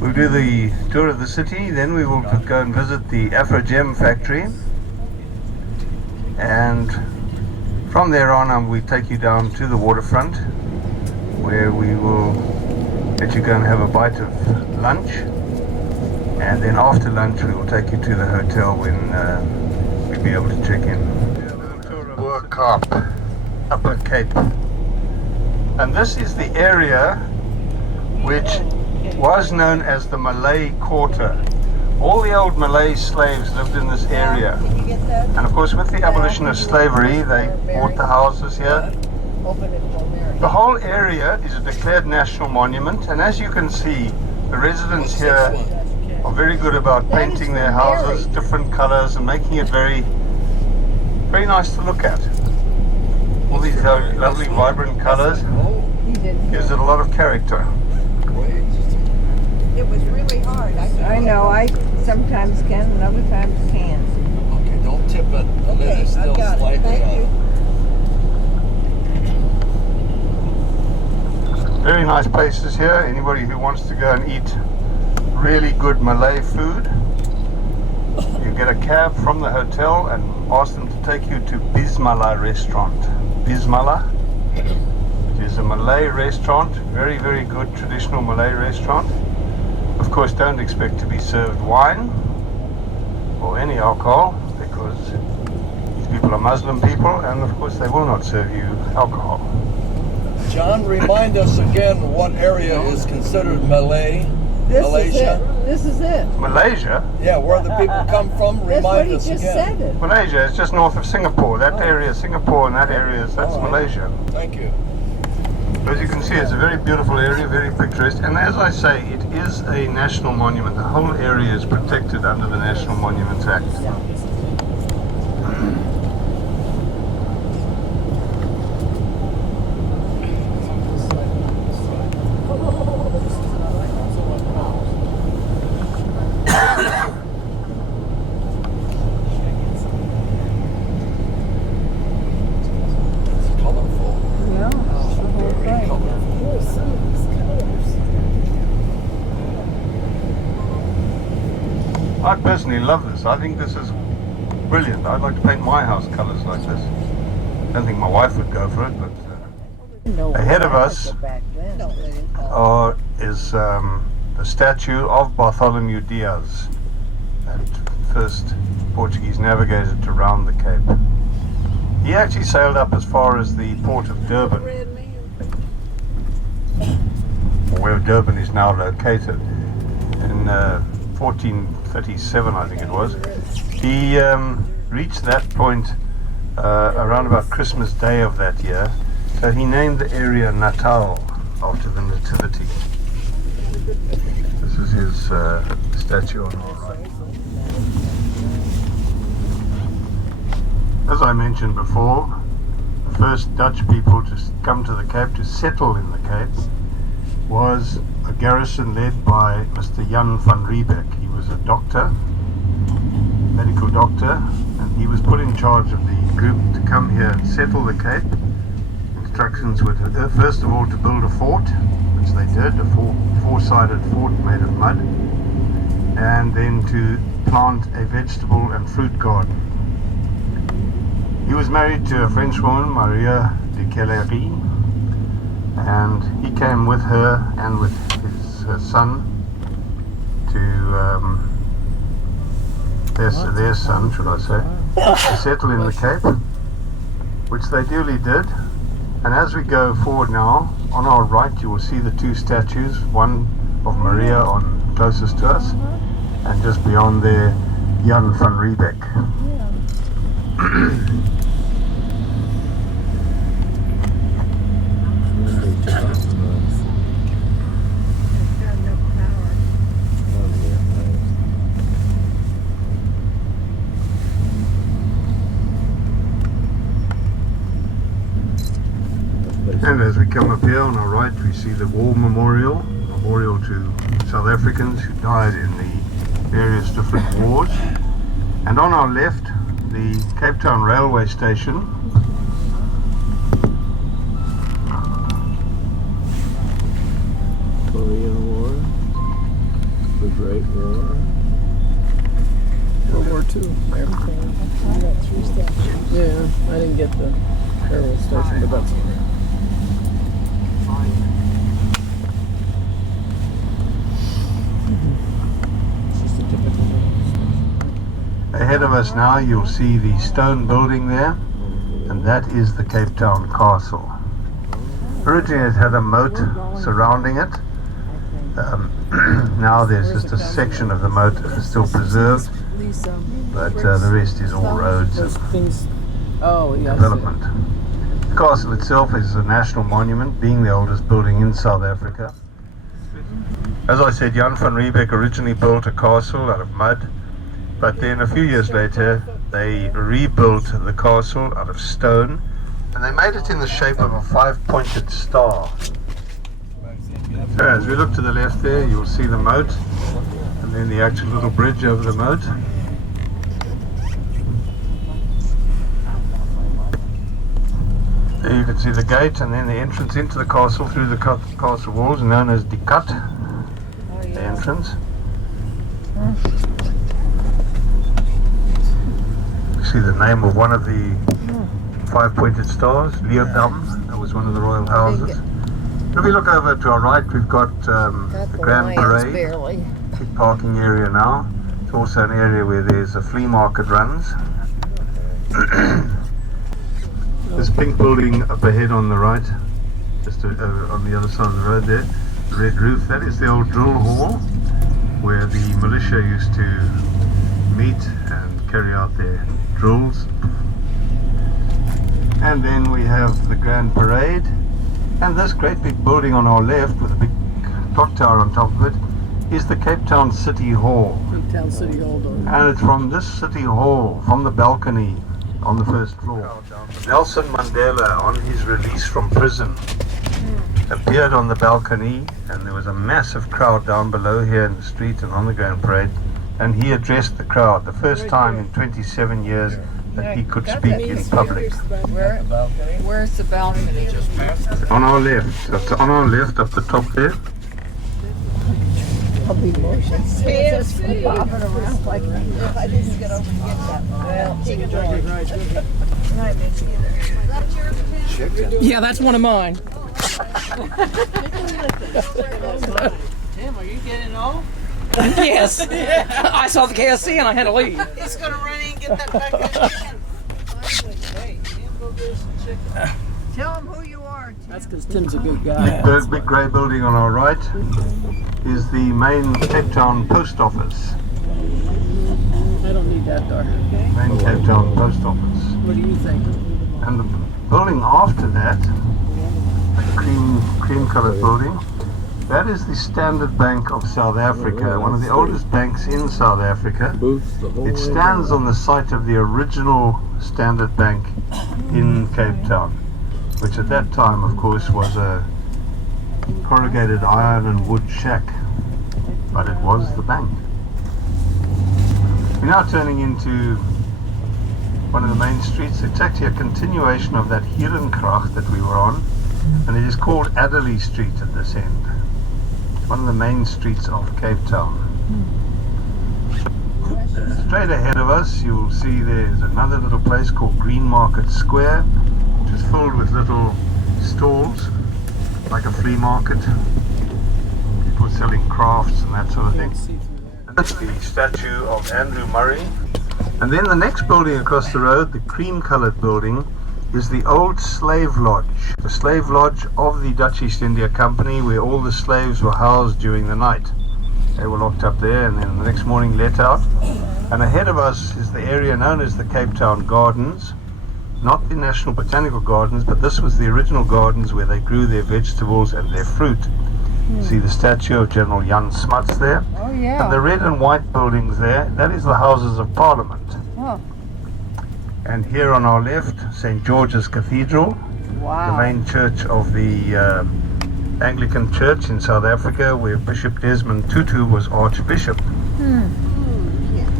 we'll do the tour of the city, then we will go and visit the Afro Gem factory, and from there on we take you down to the waterfront, where we will let you go and have a bite of lunch, and then after lunch we will take you to the hotel when we'll be able to check in. A little tour of Wharf, Upper Cape, and this is the area which was known as the Malay Quarter. All the old Malay slaves lived in this area, and of course with the abolition of slavery they bought the houses here. The whole area is a declared national monument, and as you can see, the residents here are very good about painting their houses different colors and making it very nice to look at. All these lovely vibrant colors gives it a lot of character. It was really hard. I know, I sometimes can and other times can't. Okay, don't tip it. Okay, It's still I've got it. slightly Thank you. Very nice places here. Anybody who wants to go and eat really good Malay food, you get a cab from the hotel and ask them to take you to Bismillah restaurant. Bismillah, it is a Malay restaurant, very good traditional Malay restaurant. Of course, don't expect to be served wine or any alcohol, because these people are Muslim people, and of course they will not serve you alcohol. John, remind us again what area is considered Malay. Malaysia. This is it. Malaysia? Yeah, where the people come from. Remind us again. Said it. Malaysia is just north of Singapore. That area is Singapore, and that area that's Malaysia. Thank you. As you can see, it's a very beautiful area, very picturesque, and as I say, it is a national monument. The whole area is protected under the National Monuments Act. I personally love this. I think this is brilliant. I'd like to paint my house colours like this. I don't think my wife would go for it, but ahead of us is the statue of Bartholomew Diaz, that first Portuguese navigator to round the Cape. He actually sailed up as far as the port of Durban, where Durban is now located, in 1437, I think it was. He reached that point around about Christmas Day of that year, so he named the area Natal after the Nativity. This is his statue on our right. As I mentioned before, the first Dutch people to come to the Cape, to settle in the Cape, was a garrison led by Mr. Jan van Riebeck. He was a doctor, medical doctor, and he was put in charge of the group to come here and settle the Cape. Instructions were to, first of all, to build a fort, which they did, a four-sided fort made of mud, and then to plant a vegetable and fruit garden. He was married to a French woman, Maria de Kellery, and he came with her and with her son to their son, should I say, to settle in the Cape, which they duly did. And as we go forward now, on our right you will see the two statues, one of Maria on closest to us, and just beyond there, Jan van Riebeck. And as we come up here on our right, we see the War Memorial to South Africans who died in the various different wars. And on our left, the Cape Town railway station. Korean War, the Great War, World War II, everything. I got 3 statues. Yeah, I didn't get the railway station, but that's just a typical. Ahead of us now, you'll see the stone building there, and that is the Cape Town Castle. Originally it had a moat surrounding it. Now there's just a section of the moat that is still preserved, but the rest is all roads and development. The castle itself is a national monument, being the oldest building in South Africa. As I said, Jan van Riebeck originally built a castle out of mud, but then a few years later they rebuilt the castle out of stone, and they made it in the shape of a 5-pointed star. So as we look to the left there, you'll see the moat, and then the actual little bridge over the moat. There you can see the gate, and then the entrance into the castle through the castle walls, known as the Cut, the entrance. You see the name of one of the 5-pointed stars, Leerdam. That was one of the royal houses. If we look over to our right, we've got the Grand Parade, big parking area now. It's also an area where there's a flea market runs. This pink building up ahead on the right, just on the other side of the road there, the red roof, that is the old drill hall where the militia used to meet and carry out their drills. And then we have the Grand Parade, and this great big building on our left with a big clock tower on top of it is the Cape Town City Hall. Cape Town City Hall. And it's from this City Hall, from the balcony on the first floor. Nelson Mandela, on his release from prison, appeared on the balcony, and there was a massive crowd down below here in the street and on the Grand Parade, and he addressed the crowd, the first time in 27 years that he could speak in public. Where's the balcony? On our left, on our left up the top there. I'll be motionless. KFC. Bobbing around like if I didn't get over and get that. Well, take a drive. Yeah, that's one of mine. Tim, are you getting old? Yes. I saw the KFC and I had to leave. He's gonna run in and get that back again. Hey, Tim, go get some chicken. Tell him who you are, Tim. That's because Tim's a good guy. The big grey building on our right is the main Cape Town post office. I don't need that dark. Main Cape Town post office. What do you think? And the building after that, a cream coloured building, that is the Standard Bank of South Africa, one of the oldest banks in South Africa. It stands on the site of the original Standard Bank in Cape Town. which at that time, of course, was a corrugated iron and wood shack, but it was the bank. We're now turning into one of the main streets. It's actually a continuation of that Herengracht that we were on, and it is called Adderley Street at this end. It's one of the main streets of Cape Town. Straight ahead of us, you'll see there's another little place called Green Market Square, which is filled with little stalls, like a flea market. People selling crafts and that sort of thing. And that's the statue of Andrew Murray. And then the next building across the road, the cream-coloured building, is the old slave lodge. The slave lodge of the Dutch East India Company, where all the slaves were housed during the night. They were locked up there and then the next morning let out. And ahead of us is the area known as the Cape Town Gardens. Not the National Botanical Gardens, but this was the original gardens where they grew their vegetables and their fruit. See the statue of General Jan Smuts there? Oh, yeah. And the red and white buildings there, that is the Houses of Parliament. Oh. And here on our left, St. George's Cathedral, Wow. the main church of the Anglican Church in South Africa, where Bishop Desmond Tutu was Archbishop.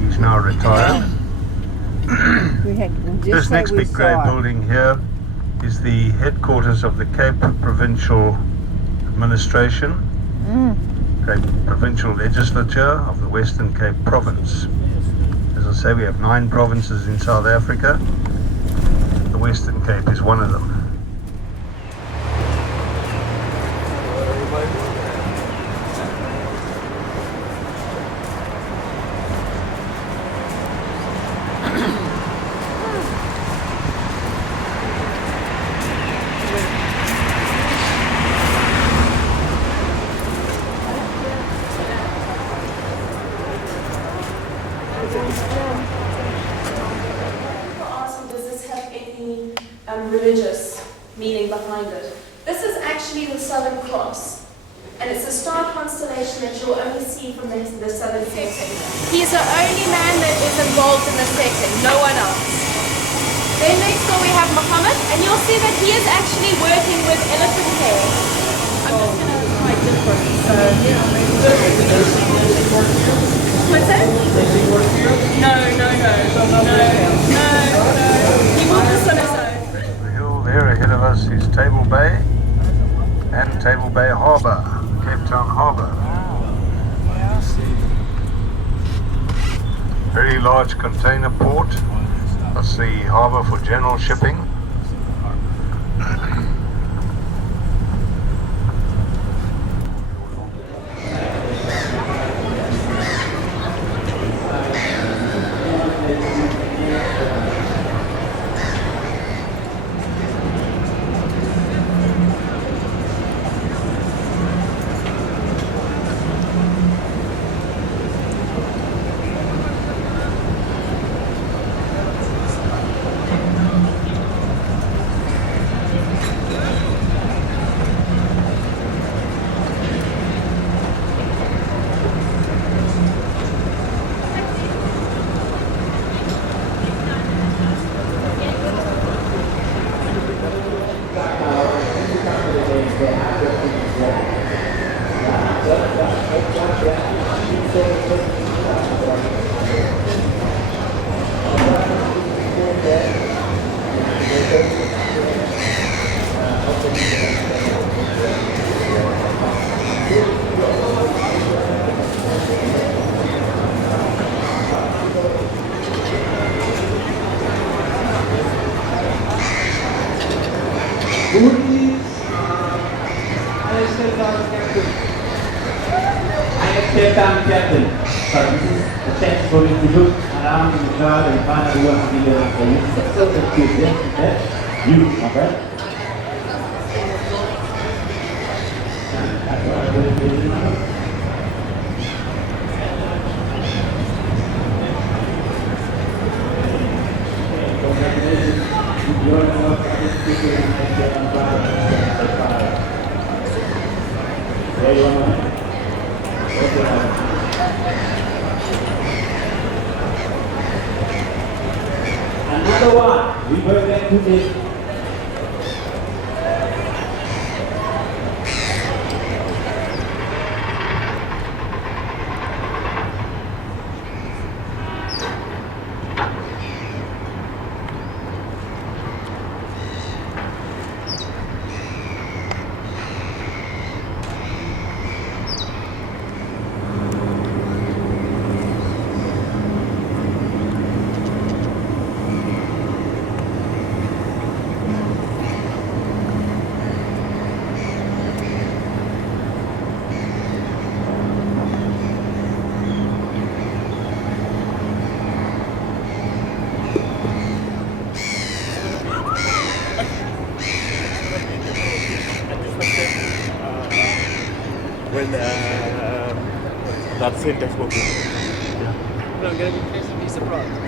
He's now retired. This next big grey building here is the headquarters of the Cape Provincial Administration, Cape Provincial Legislature of the Western Cape Province. As I say, we have 9 provinces in South Africa. The Western Cape is one of them. Religious meaning behind it. This is actually the Southern Cross, and it's a star constellation that you'll only see from the southern setting. He's the only man that is involved in the setting, no one else. Then next door we have Muhammad, and you'll see that he is actually working with elephant hair. I'm just going to try different. What's that? No. He walked this on his own. There ahead of us is Table Bay and Table Bay Harbour, Cape Town Harbour. Very large container port, plus the harbour for general shipping. Captain, so this is a chance for you to look around in the crowd and find out who wants to be there for you. So that's good, yeah? You, okay? That's what I'm going to do now. Congratulations. You're the most people in Nigeria and proud of there you are, man. Another one. We were going to this when that sentence will be. No, I'm going to be pleasantly surprised.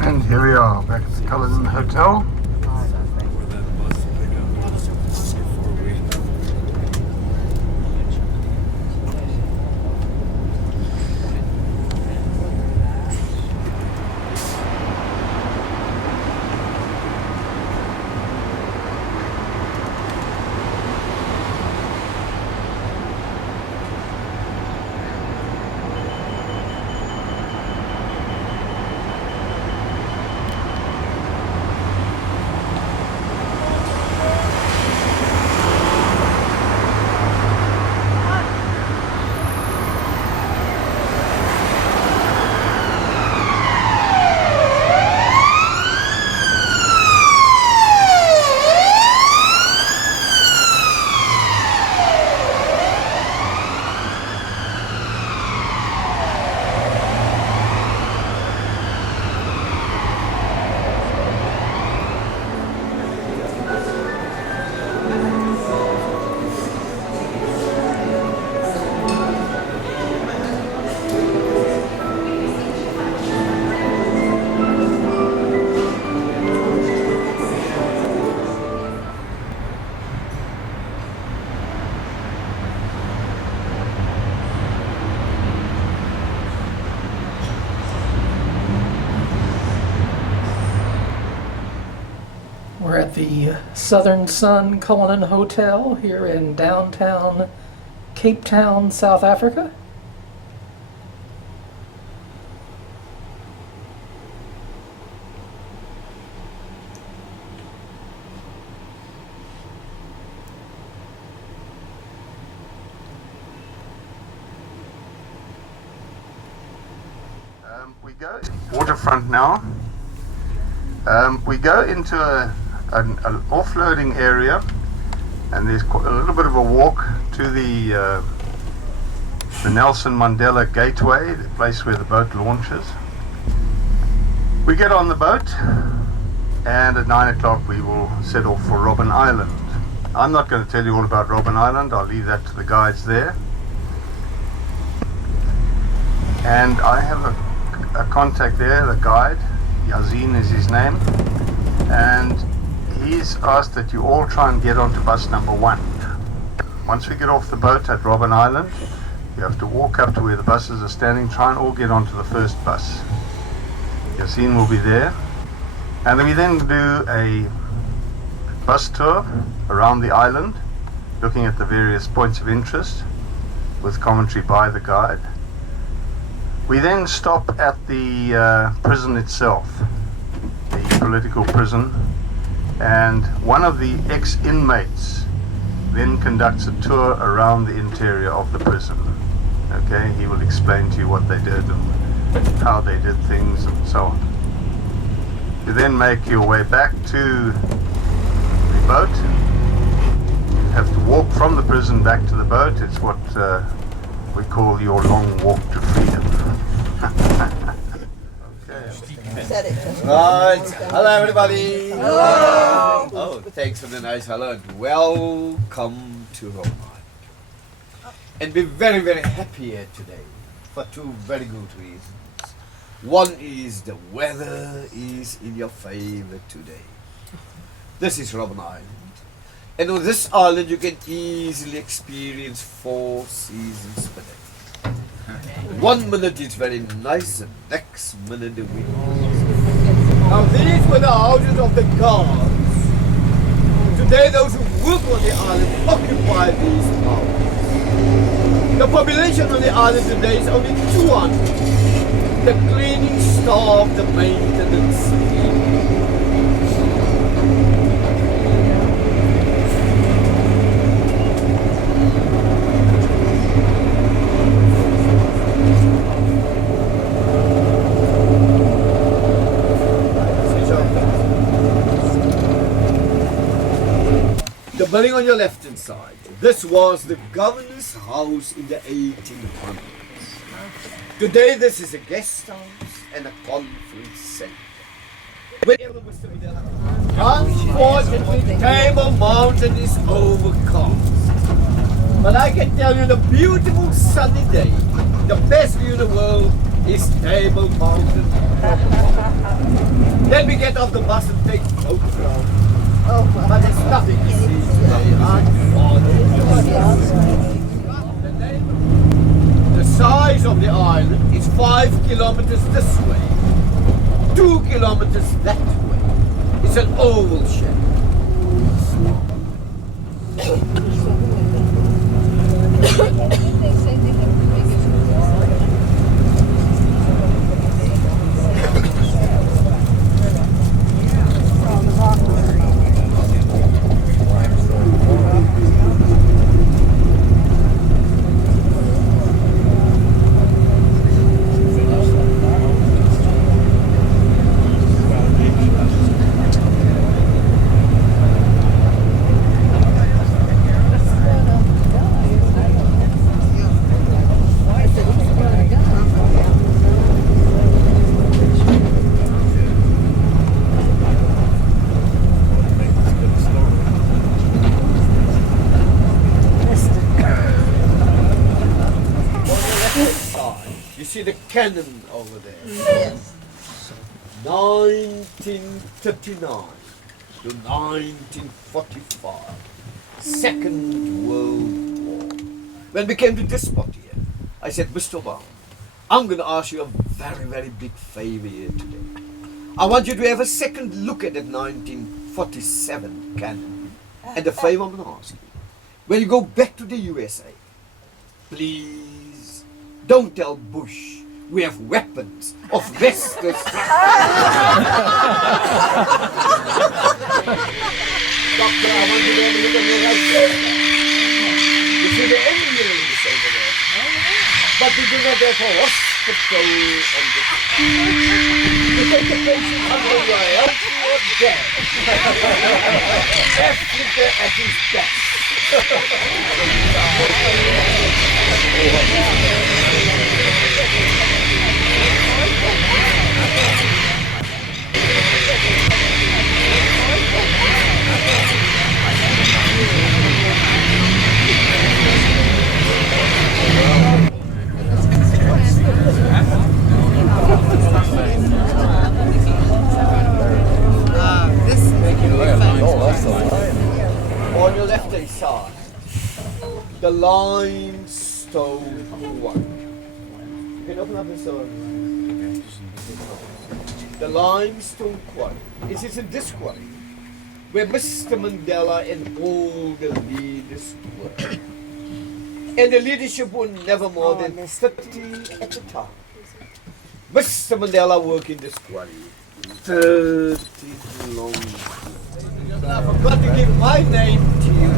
And here we are, back at the Cullinan Hotel. We're at the Southern Sun Cullinan Hotel here in downtown Cape Town, South Africa. We go waterfront now. We go into an offloading area, and there's a little bit of a walk to the Nelson Mandela Gateway, the place where the boat launches. We get on the boat, and at 9 o'clock we will set off for Robben Island. I'm not going to tell you all about Robben Island, I'll leave that to the guides there. And I have a contact there, the guide, Yazin is his name, and he's asked that you all try and get onto bus number 1. Once we get off the boat at Robben Island, you have to walk up to where the buses are standing, try and all get onto the first bus. Yazin will be there, and we then do a bus tour around the island, looking at the various points of interest with commentary by the guide. We then stop at the prison itself, the political prison, and one of the ex-inmates then conducts a tour around the interior of the prison. Okay, he will explain to you what they did and how they did things and so on. You then make your way back to the boat. You have to walk from the prison back to the boat. It's what we call your long walk to freedom. Right, hello everybody. Hello. Oh, thanks for the nice hello and welcome to Robben Island. And we're very, very happy here today for 2 very good reasons. One is the weather is in your favor today. This is Robben Island. And on this island you can easily experience 4 seasons per day. 1 minute it's very nice and next minute the wind. Now these were the houses of the guards. Today those who work on the island occupy these houses. The population on the island today is only 200. The cleaning staff, the maintenance. building on your left hand side, this was the governor's house in the 1800s. Today this is a guest house and a conference center. Unfortunately, Table Mountain is overcast. But I can tell you the beautiful sunny day, the best view in the world is Table Mountain. Then we get off the bus and take photograph. But there's nothing to see today, unfortunately. The size of the island is 5 kilometers this way, 2 kilometers that way. It's an oval shape. The cannon over there. Yes. 1939 to 1945. Second World War. When we came to this spot here, I said, Mr. Baum, I'm going to ask you a very, very big favor here today. I want you to have a second look at that 1947 cannon. And the favor I'm going to ask you, when you go back to the USA, please don't tell Bush we have weapons of mass destruction. Doctor, I want you to have a look on your right side. You see the ambulance over there. But we do not have a hospital on the to take the patient under your healthy or dead. Africa at his best. On your left hand side, the limestone quarry. You can open up this door. The limestone quarry. It is in this quarry where Mr. Mandela and all the leaders worked. And the leadership were never more than 30 at a time. Mr. Mandela worked in this quarry 30 long years. I forgot to give my name to you.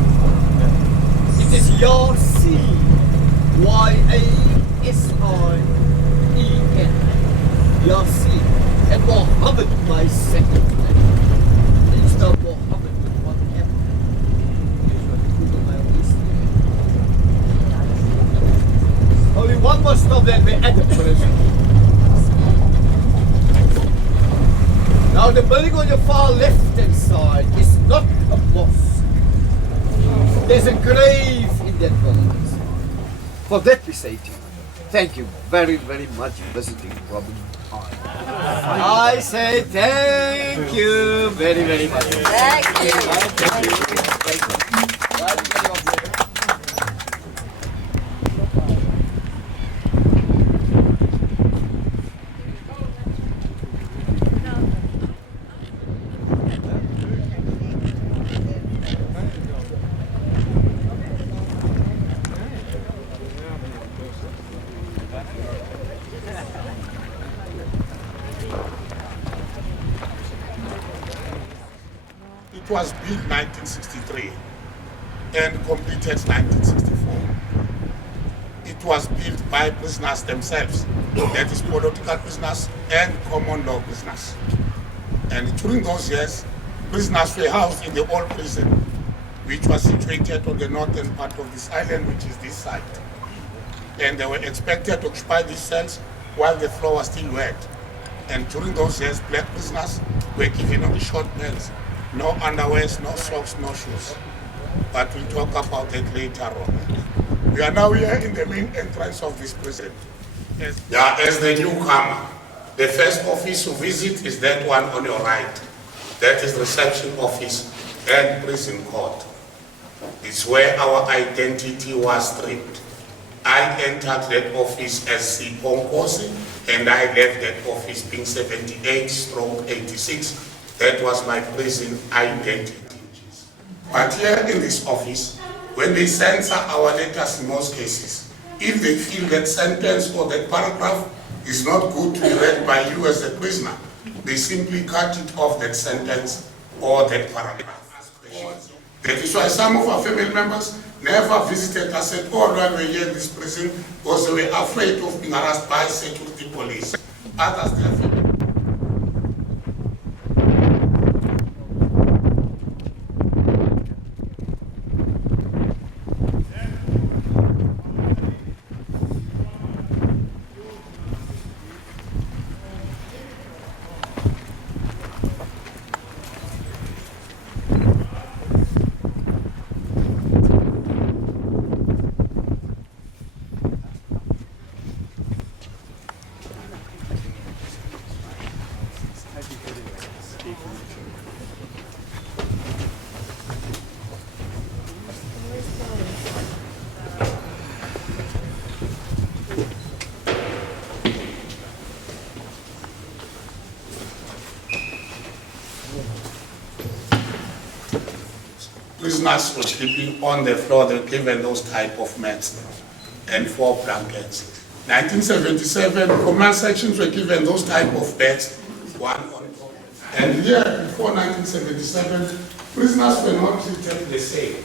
It is Yasin. Y-A-S-I-E-N. Yasin. And Mohammed, my second name. They spell Mohammed with one M. Only one more stop that we at the prison. Now the building on your far left hand side is not a mosque. There's a grave in that building. For that we say to you, thank you very, very much for visiting Robben Island. I say thank you very, very much. Thank you. Thank you. It was built 1963 and completed 1964. It was built by prisoners themselves, that is political prisoners and common law prisoners. And during those years, prisoners were housed in the old prison, which was situated on the northern part of this island, which is this side. And they were expected to occupy these cells while the floor was still wet. And during those years, black prisoners were given only short pants, no underwears, no socks, no shoes. But we'll talk about that later on. We are now here in the main entrance of this prison. As the newcomer, the first office to visit is that one on your right. That is the reception office and prison court. It's where our identity was stripped. I entered that office as Siponkosi, and I left that office being 78/86. That was my prison identity. But here in this office, when they censor our letters in most cases, if they feel that sentence or that paragraph is not good to be read by you as a prisoner, they simply cut it off, that sentence or that paragraph. That is why some of our family members never visited us at all when we were here in this prison because they were afraid of being harassed by security police. Others, their family. Prisoners were sleeping on the floor. They were given those type of mats and 4 blankets. 1977, command sections were given those type of beds, one on top. And here, before 1977, prisoners were not treated the same.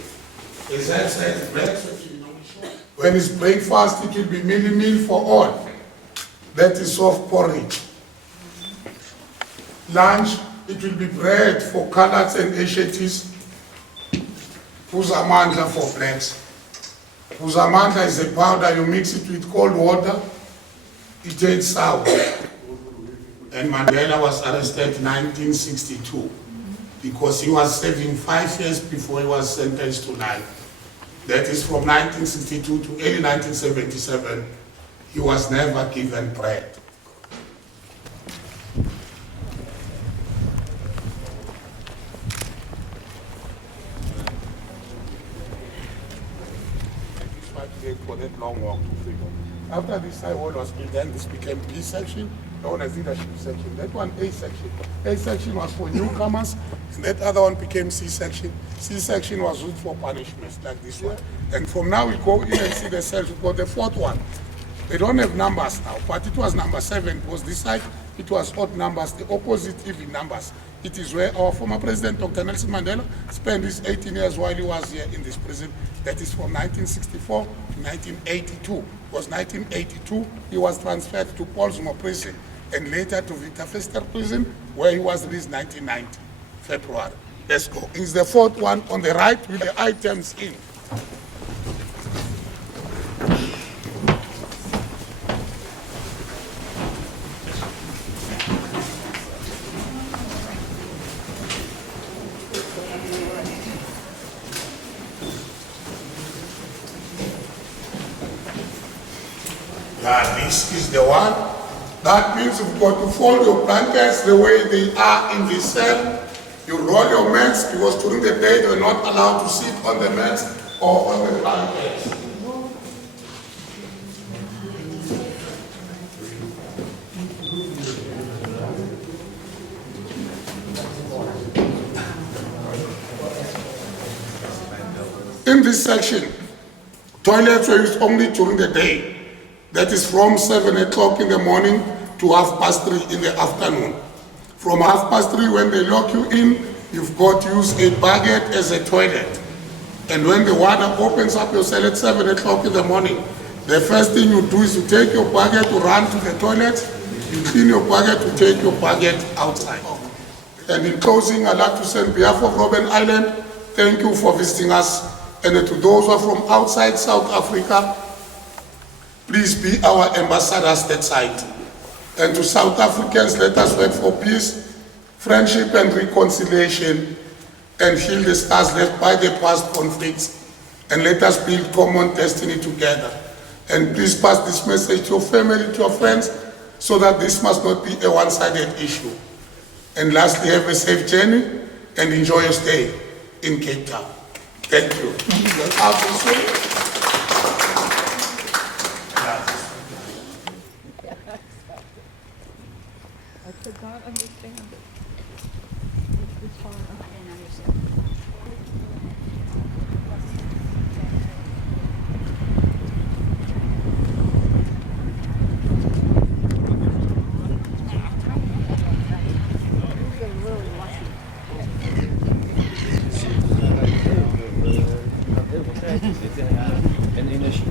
As I said, breaks were given only short. When it's breakfast, it will be meal for all. That is soft porridge. Lunch, it will be bread for coloureds and Asiatis. Uzamandla for blacks. Uzamandla is a powder, you mix it with cold water, it tastes sour. And Mandela was arrested in 1962 because he was serving 5 years before he was sentenced to life. That is from 1962 to early 1977, he was never given bread. For that long walk to freedom. After this side wall was built, then this became B section, known as leadership section. That one A section. A section was for newcomers, and that other one became C section. C section was used for punishments like this one. And from now we go in and see the cells. We got the 4th one. They don't have numbers now, but it was number 7 because this side it was odd numbers, the opposite even numbers. It is where our former president, Dr. Nelson Mandela, spent his 18 years while he was here in this prison. That is from 1964 to 1982. Because 1982, he was transferred to Polsmo prison and later to Victor Fester prison, where he was released 1990, February. Let's go. It's the 4th one on the right with the items in. This is the one. That means you've got to fold your blankets the way they are in the cell. You roll your mats because during the day they are not allowed to sit on the mats or on the blankets. In this section, toilets were used only during the day. That is from 7 o'clock in the morning to 3:30 in the afternoon. From 3:30, when they lock you in, you've got to use a bucket as a toilet. And when the warden opens up your cell at 7 o'clock in the morning, the first thing you do is you take your bucket to run to the toilet, you clean your bucket to take your bucket outside. And in closing, I'd like to say on behalf of Robben Island, thank you for visiting us. And to those who are from outside South Africa, please be our ambassadors stateside. And to South Africans, let us work for peace, friendship and reconciliation, and heal the scars left by the past conflicts. And let us build common destiny together. And please pass this message to your family, to your friends, so that this must not be a one-sided issue. And lastly, have a safe journey and enjoy your stay in Cape Town. Thank you. I could not understand it. It's fine. I didn't understand. En energie.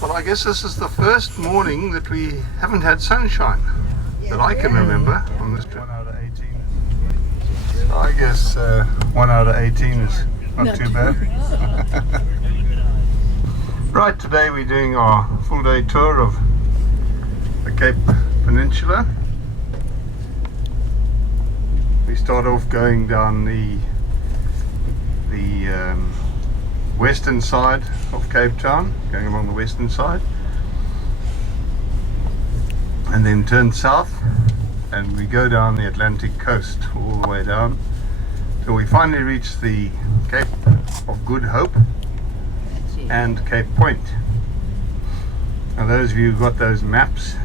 Well, I guess this is the first morning that we haven't had sunshine that I can remember on this trip. 1 out of 18. So I guess 1 out of 18 is not too bad. Right, today we're doing our full day tour of the Cape Peninsula. We start off going down the western side of Cape Town, going along the western side, and then turn south and we go down the Atlantic coast all the way down till we finally reach the Cape of Good Hope and Cape Point. Now those of you who got those maps,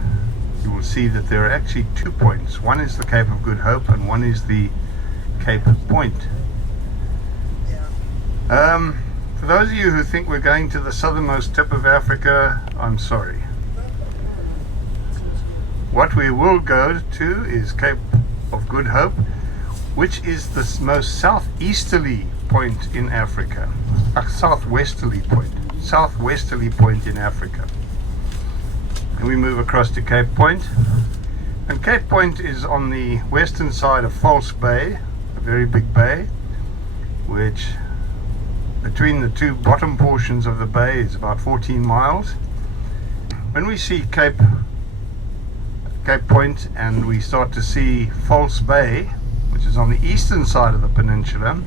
you will see that there are actually 2 points. One is the Cape of Good Hope and one is the Cape Point. For those of you who think we're going to the southernmost tip of Africa, I'm sorry. What we will go to is Cape of Good Hope, which is the most southeasterly point in Africa. Southwesterly point in Africa. And we move across to Cape Point. And Cape Point is on the western side of False Bay, a very big bay, which between the two bottom portions of the bay is about 14 miles. When we see Cape Point and we start to see False Bay, which is on the eastern side of the peninsula,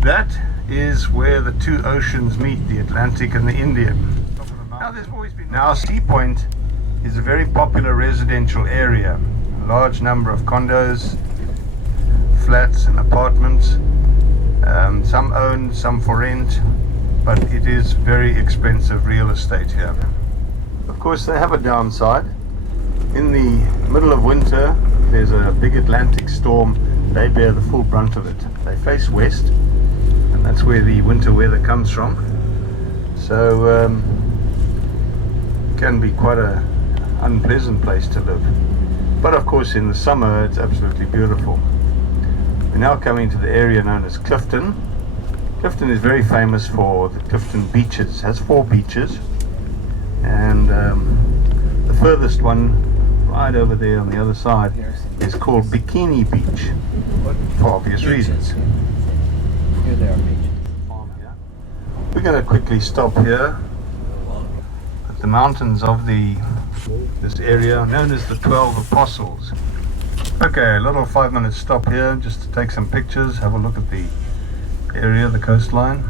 that is where the two oceans meet, the Atlantic and the Indian. Now Sea Point is a very popular residential area, a large number of condos, flats and apartments. Some owned, some for rent, but it is very expensive real estate here. Of course, they have a downside. In the middle of winter, there's a big Atlantic storm. They bear the full brunt of it. They face west, and that's where the winter weather comes from. So, it can be quite an unpleasant place to live. But of course, in the summer, it's absolutely beautiful. We're now coming to the area known as Clifton. Clifton is very famous for the Clifton beaches. It has 4 beaches, and the furthest one, right over there on the other side, is called Bikini Beach, for obvious reasons. We're going to quickly stop here at the mountains of this area known as the 12 Apostles. Okay, a little 5-minute stop here just to take some pictures, have a look at the area, the coastline.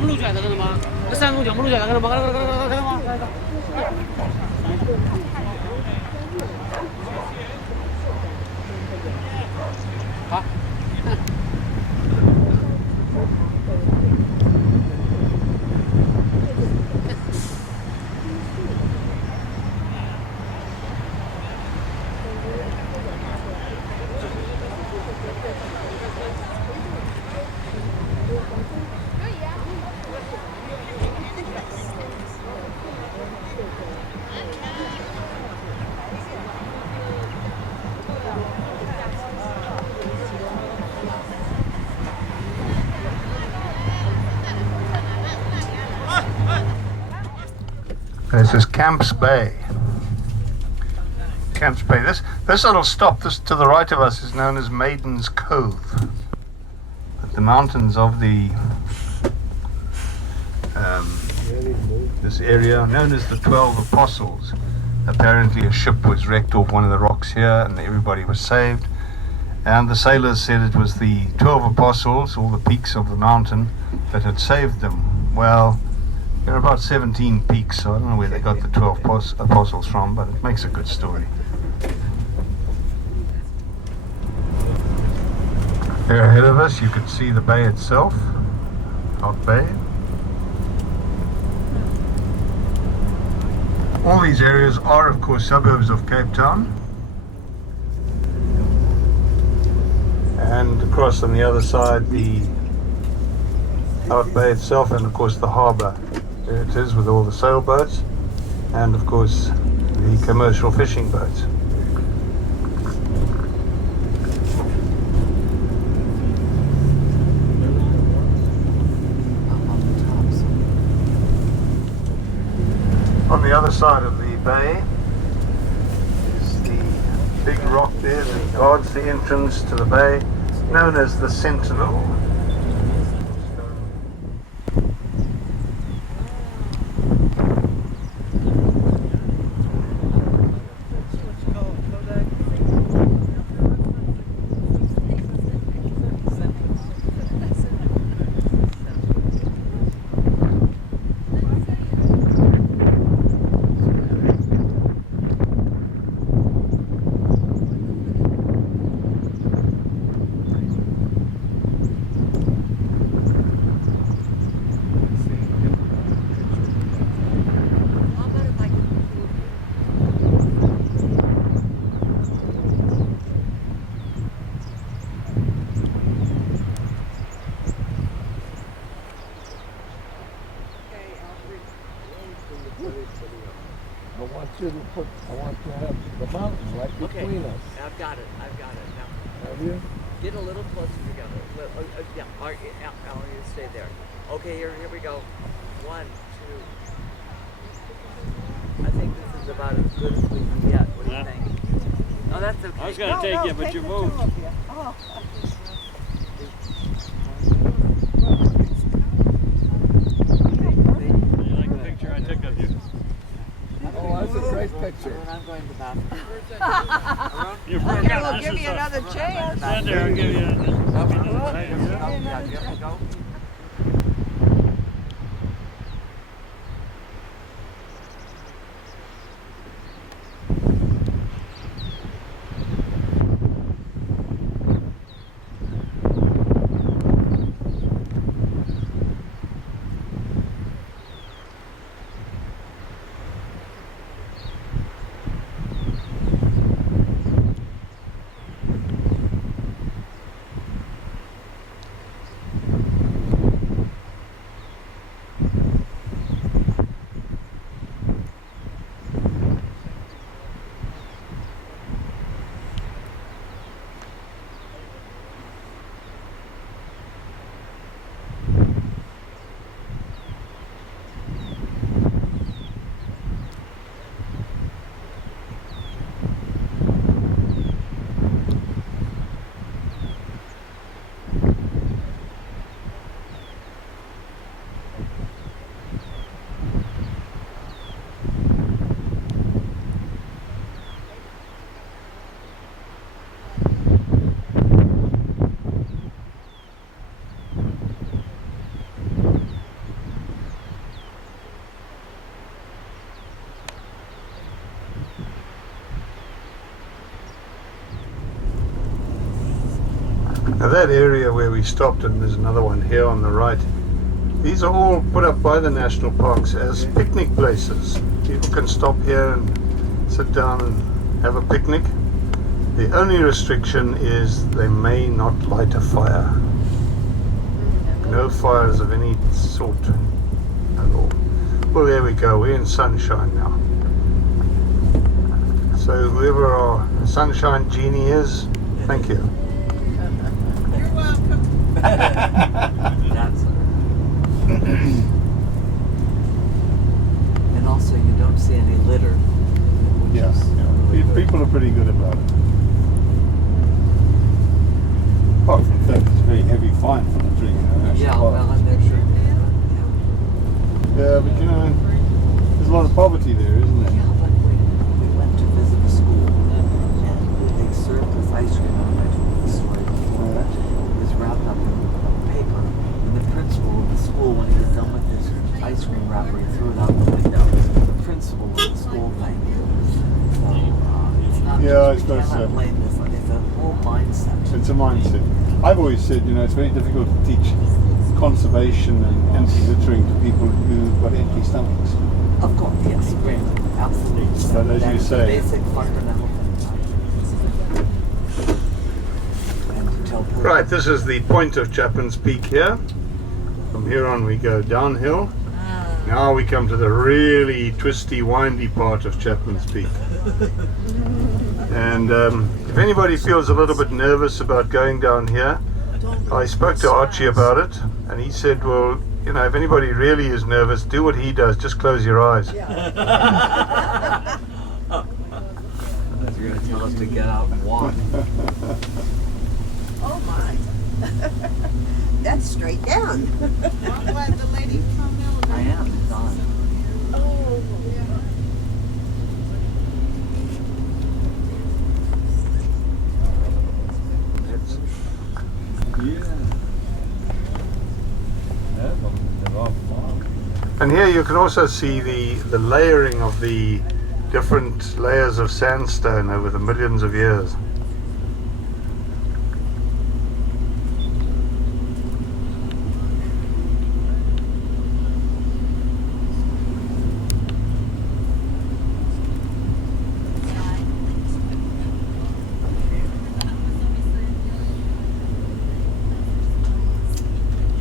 不录下来的，看到吗？那3个讲不录下来，看到吗？看到吗？好。This is Camps Bay. Camps Bay. This little stop, this to the right of us, is known as Maiden's Cove. But the mountains of this area, known as the 12 Apostles. Apparently a ship was wrecked off one of the rocks here and everybody was saved. And the sailors said it was the 12 Apostles, all the peaks of the mountain, that had saved them. Well, there are about 17 peaks, so I don't know where they got the 12 apostles from, but it makes a good story. There ahead of us, you can see the bay itself, Hout Bay. All these areas are, of course, suburbs of Cape Town. And across on the other side, the Hout Bay itself, and of course the harbour. There it is with all the sailboats and of course the commercial fishing boats. On the other side of the bay is the big rock there that guards the entrance to the bay, known as the Sentinel. I want to have the mountain right between us. I've got it. Now, have you? Get a little closer together. Yeah, I'll you stay there. Okay, here we go. 1, 2. I think this is about as good as we can get. What do you think? Oh, that's okay. I was going to take you, but you moved. Oh. You like the picture I took of you? Oh, that's a great picture. I'm going to the bathroom. You're Okay, we'll give you another chance. Stand there, I'll give you Go. Now that area where we stopped, and there's another one here on the right, these are all put up by the national parks as picnic places. People can stop here and sit down and have a picnic. The only restriction is they may not light a fire. No fires of any sort at all. Well, there we go, we're in sunshine now. So whoever our sunshine genie is, thank you. You're welcome. And also, you don't see any litter. Yeah, people are pretty good about it. Apart from the fact it's a very heavy fine for entering a national park. Well, and they're sure. Yeah, but you know, there's a lot of poverty there, isn't there? Yeah, but we went to visit the school, and they served us ice cream. I don't know the story before, but it was wrapped up in paper. And the principal of the school, when he was done with his ice cream wrapper, he threw it out the window. The principal of the school thing. So it's not just, we cannot blame this. It's a whole mindset. It's a mindset. I've always said, you know, it's very difficult to teach conservation and anti-littering to people who've got empty stomachs. Of course, yes, great, absolutely. But as That you is the say, basic fundamental thing. Right, this is the point of Chapman's Peak here. From here on we go downhill. Now we come to the really twisty, windy part of Chapman's Peak. And if anybody feels a little bit nervous about going down here, I spoke to Archie about it, and he said, well, you know, if anybody really is nervous, do what he does, just close your eyes. You're going to tell us to get out and walk. Oh my. That's straight down. I'm glad the lady from there. I am, it's on. Oh, yeah. And here you can also see the layering of the different layers of sandstone over the millions of years.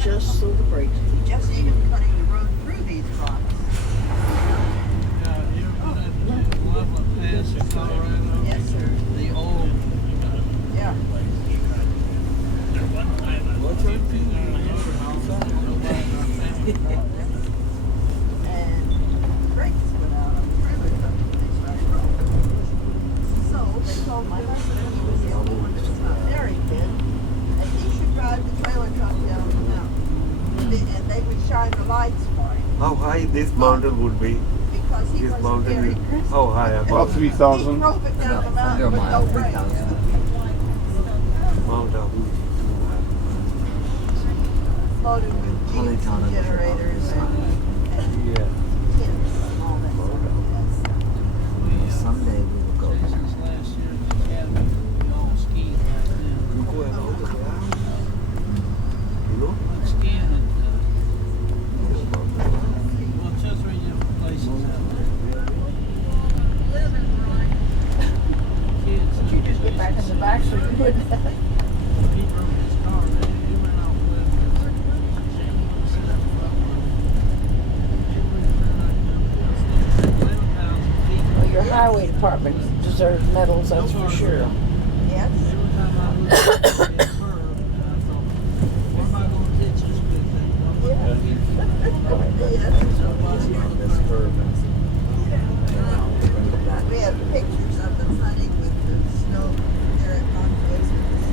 Just so the brakes. You just need them cutting the road through these rocks. Yes, sir. The old. Yeah. And brakes went out on the trailer truck when they started rolling. So they told my husband he was the only one that was not very fit, and he should drive the trailer truck down the mountain. And they would shine the lights for him. How high this mountain would be? Because he This was mountain very is aggressive. how high? About 3,000. He drove it down the mountain with no brakes. Mount Abu. Loaded with jeeps and generators and Yeah. tents and all that stuff. Someday we will go there. But you just get back in the back so you wouldn't. Well, your highway department deserves medals, that's for sure. Yes. We have pictures of them hunting with the snow there at Montrose with the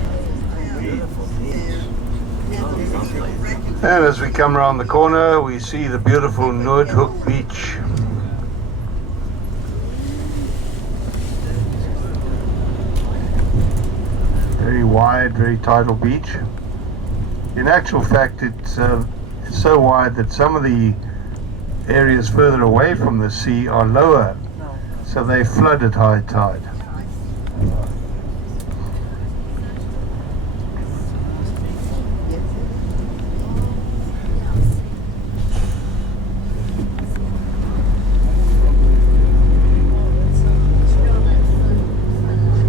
snow. And as we come around the corner, we see the beautiful Noordhoek Beach. Very wide, very tidal beach. In actual fact, it's so wide that some of the areas further away from the sea are lower, so they flood at high tide.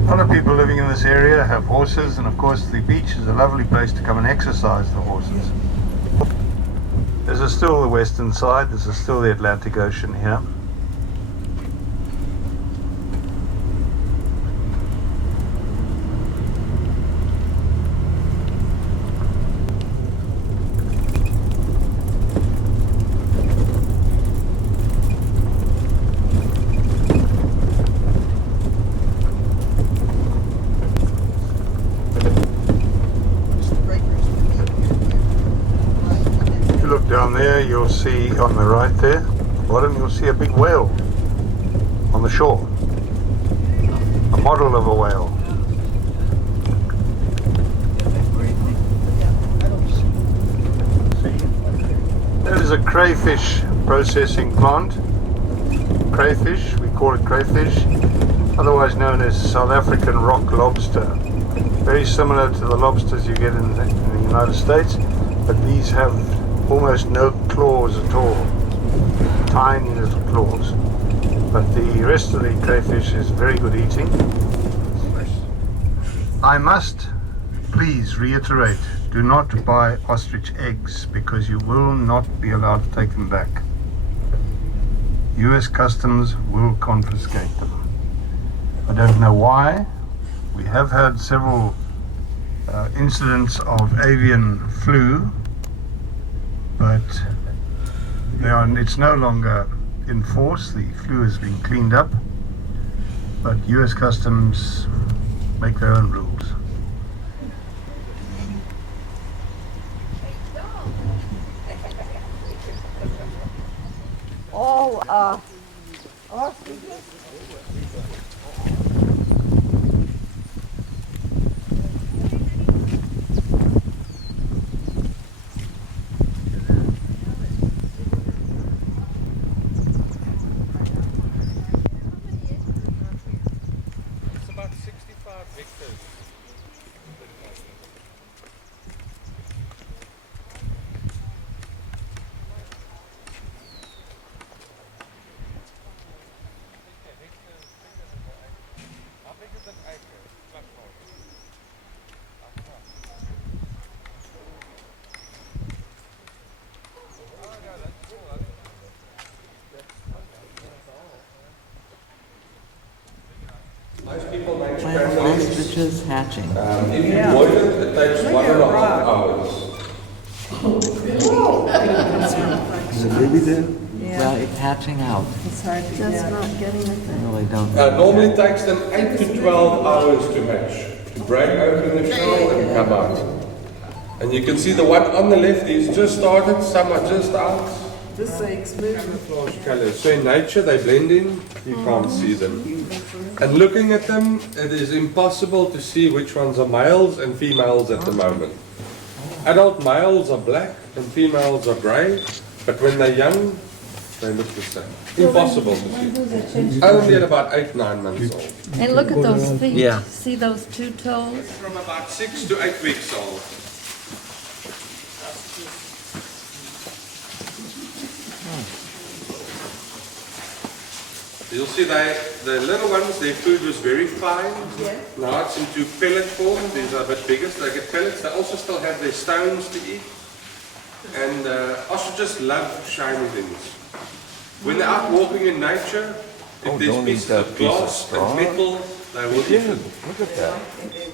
A lot of people living in this area have horses, and of course the beach is a lovely place to come and exercise the horses. This is still the western side, this is still the Atlantic Ocean here. Down there you'll see on the right there, bottom, you'll see a big whale on the shore. A model of a whale. That is a crayfish processing plant. Crayfish, we call it crayfish, otherwise known as South African rock lobster. Very similar to the lobsters you get in the United States, but these have almost no claws at all, tiny little claws, but the rest of the crayfish is very good eating. I must please reiterate, do not buy ostrich eggs because you will not be allowed to take them back. US Customs will confiscate them. I don't know why. We have had several incidents of avian flu, but it's no longer in force. The flu has been cleaned up, but US Customs make their own rules. Ostriches? Ostriches hatching. If you boil it, it takes 1.5 hours. Is the baby there? Yeah, it's hatching out. It's hard to get. Not getting it. No, they don't. Normally it takes them 8 to 12 hours to hatch. To break open the shell and come out. And you can see the one on the left is just started, some are just out. This is moving. Camouflage colors. So in nature they blend in, you can't see them. And looking at them, it is impossible to see which ones are males and females at the moment. Adult males are black and females are grey, but when they're young, they look the same. Impossible to see. Only at about 8-9 months old. And look at those feet. Yeah. See those two toes? From about 6 to 8 weeks old. You'll see the little ones, their food was very fine. Yeah. Now it's into pellet form. These are a bit bigger, so they get pellets. They also still have their stones to eat. And ostriches love shiny things. When they're out walking in nature, if there's pieces of glass and metal, they will eat it. Look at that.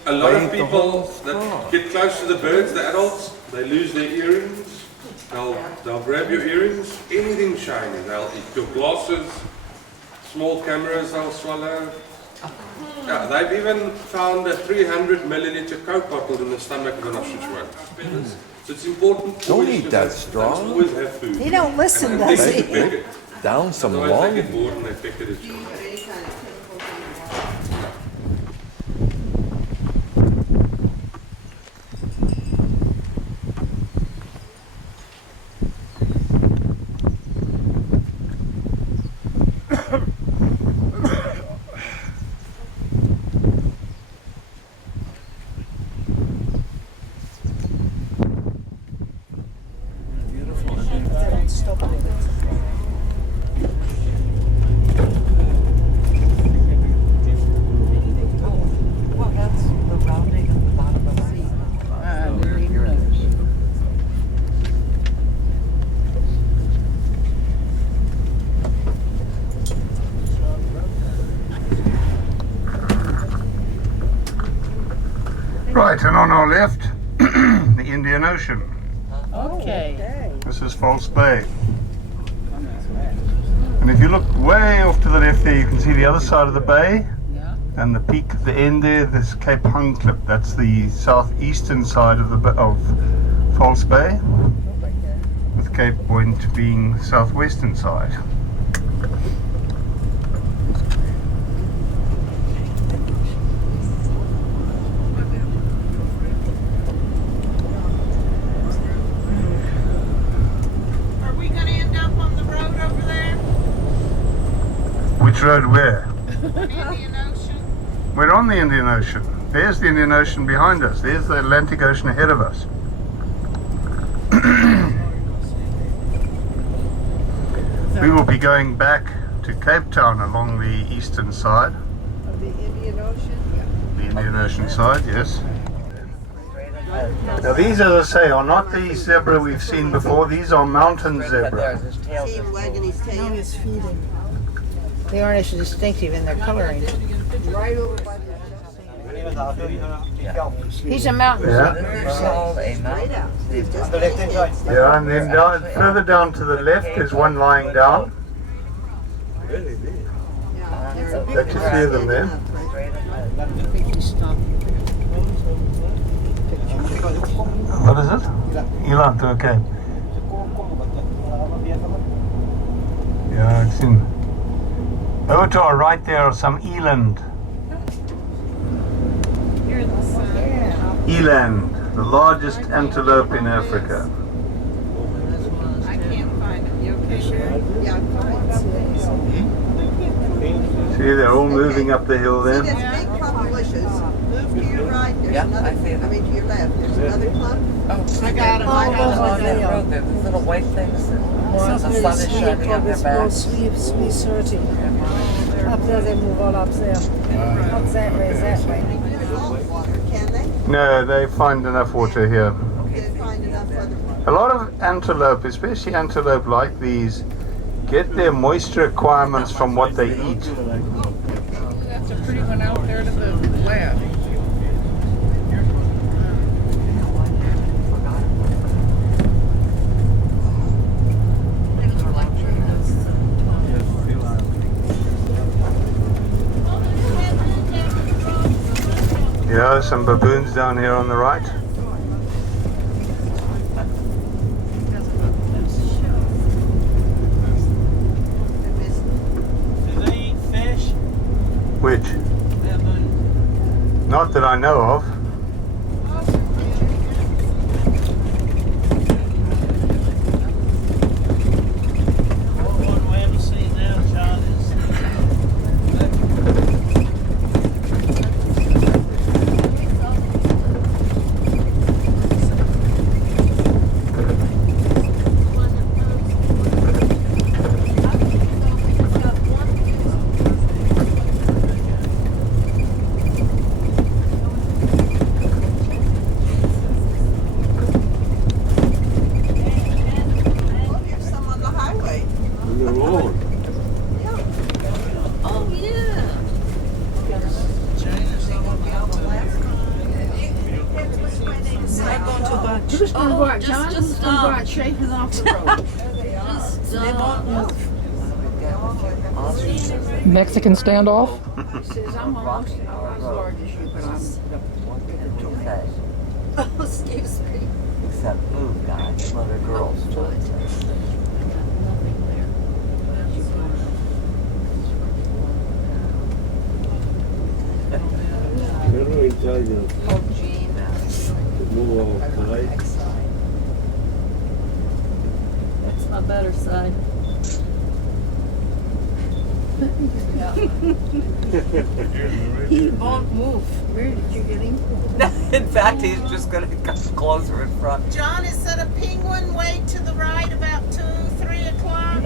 A lot of people that get close to the birds, the adults, they lose their earrings. They'll grab your earrings, anything shiny. They'll eat your glasses. Small cameras they'll swallow. Yeah, they've even found a 300 milliliter Coke bottle in the stomach of an ostrich once. So it's important. Don't eat that straw. Always have food. He don't listen, And does they he? pick it. Down some Otherwise long. they get bored and they pick it as well. Right, and on our left, the Indian Ocean. Okay. This is False Bay. And if you look way off to the left there, you can see the other side of the bay. And the peak at the end there, this Cape Hung Clip. That's the southeastern side of False Bay, with Cape Point being the southwestern side. Are we going to end up on the road over there? Which road where? Indian Ocean. We're on the Indian Ocean. There's the Indian Ocean behind us. There's the Atlantic Ocean ahead of us. We will be going back to Cape Town along the eastern side. Of the Indian Ocean? The Indian Ocean side, yes. Now these, as I say, are not the zebra we've seen before. These are mountain zebra. See him wagging his tail? No, he's feeding. They aren't as distinctive in their coloring. Right over by He's a mountain. Yeah. Right out. Yeah, and then down, further down to the left is one lying down. Let you see them there. What is it? Eland, okay. Yeah, it's in. Over to our right there are some eland. Eland, the largest antelope in Africa. I can't find him. You okay, Sharon? Yeah, I'm fine. See, they're all moving up the hill See, there. there's big clump of bushes. Move to your right. There's another. I mean, to your left. There's another clump. I got him. I got Oh, him. there. road there, those little white things that the sun is shining on their backs. Up there, they move all up there. Up that way, that way. Can they? No, they find enough water here. They find enough other. A lot of antelope, especially antelope like these, get their moisture requirements from what they eat. That's a pretty one out there to the left. Yeah, some baboons down here on the right. Do they eat fish? Which? Baboon. Not that I know of. One we haven't seen now, John, is Oh, here's some on the highway. Oh, yeah. We're just going to go out, John. We're just going to go out shaking off the road. They won't move. Mexican standoff? He says, I'm almost as large as you, but I'm Oh, excuse me. Except move guys, mother girls. You're in charge of Oh, Gene. the move of the right. That's my better side. He won't move. Where did you get him? In fact, he's just going to come closer in front. John, is that a penguin way to the right about 2, 3 o'clock?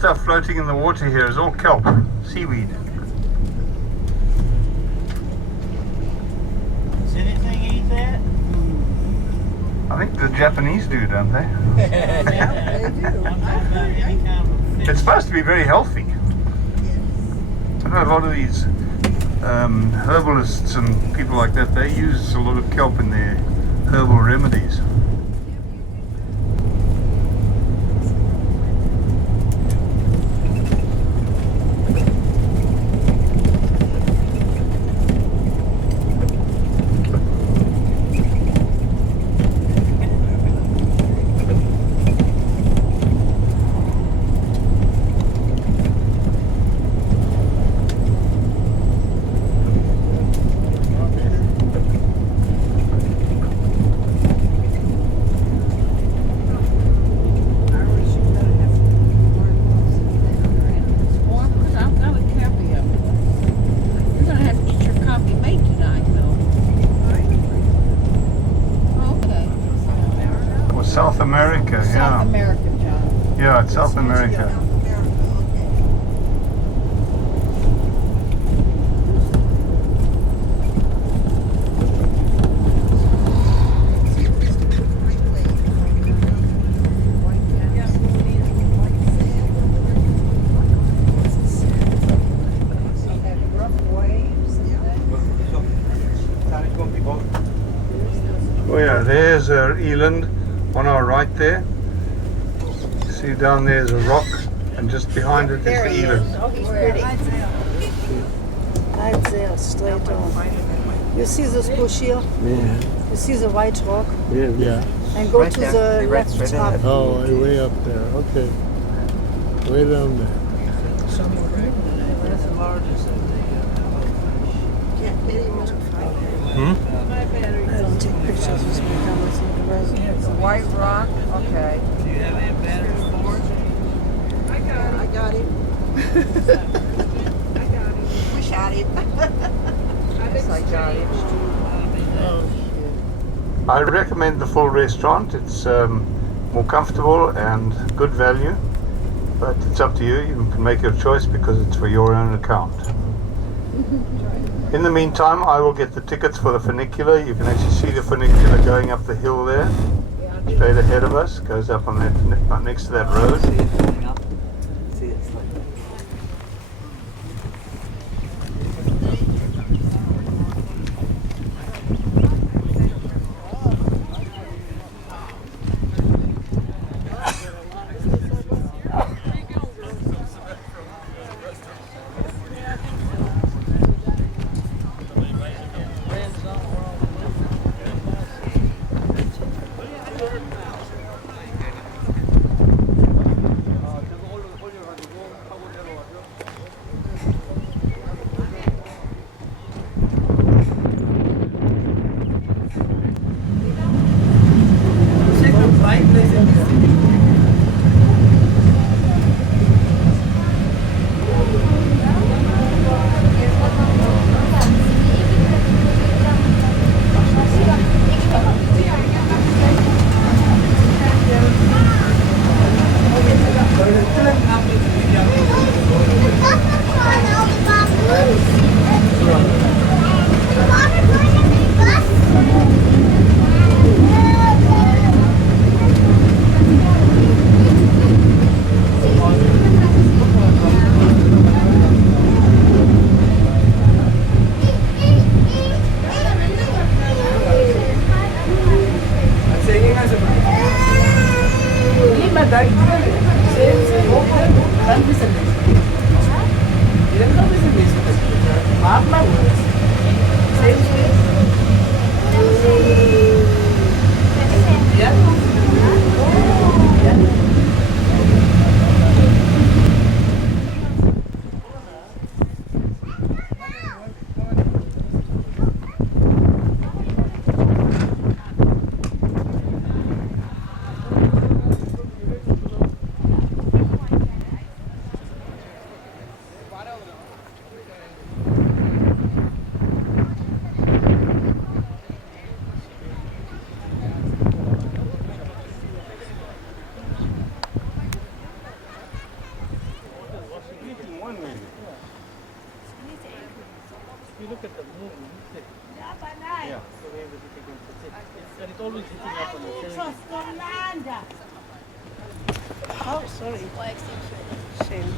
stuff floating in the water here is all kelp, seaweed. Does anything eat that? I think the Japanese do, don't they? Yeah, they do. It's supposed to be very healthy. I know a lot of these herbalists and people like that, they use a lot of kelp in their herbal remedies. South America, yeah. South America, John. Yeah, it's South America. Oh yeah, there's Eland. On our right there, see down there is a rock, and just behind it is the eland. Oh, he's pretty. Right there, straight on. You see this bush here? Yeah. You see the white rock? Yeah. And go to the left top. Oh, way up there. Okay. Way down there. That's the largest of I don't take pictures of this cameras in the resin. It's a white rock. Okay. Do you have any batteries for it? I got him. We shot him. Yes, I got him. I recommend the full restaurant. It's more comfortable and good value, but it's up to you. You can make your choice because it's for your own account. In the meantime, I will get the tickets for the funicular. You can actually see the funicular going up the hill there, straight ahead of us. Goes up on that next to that road. And it's always hitting up on the same. Oh, sorry. Shame.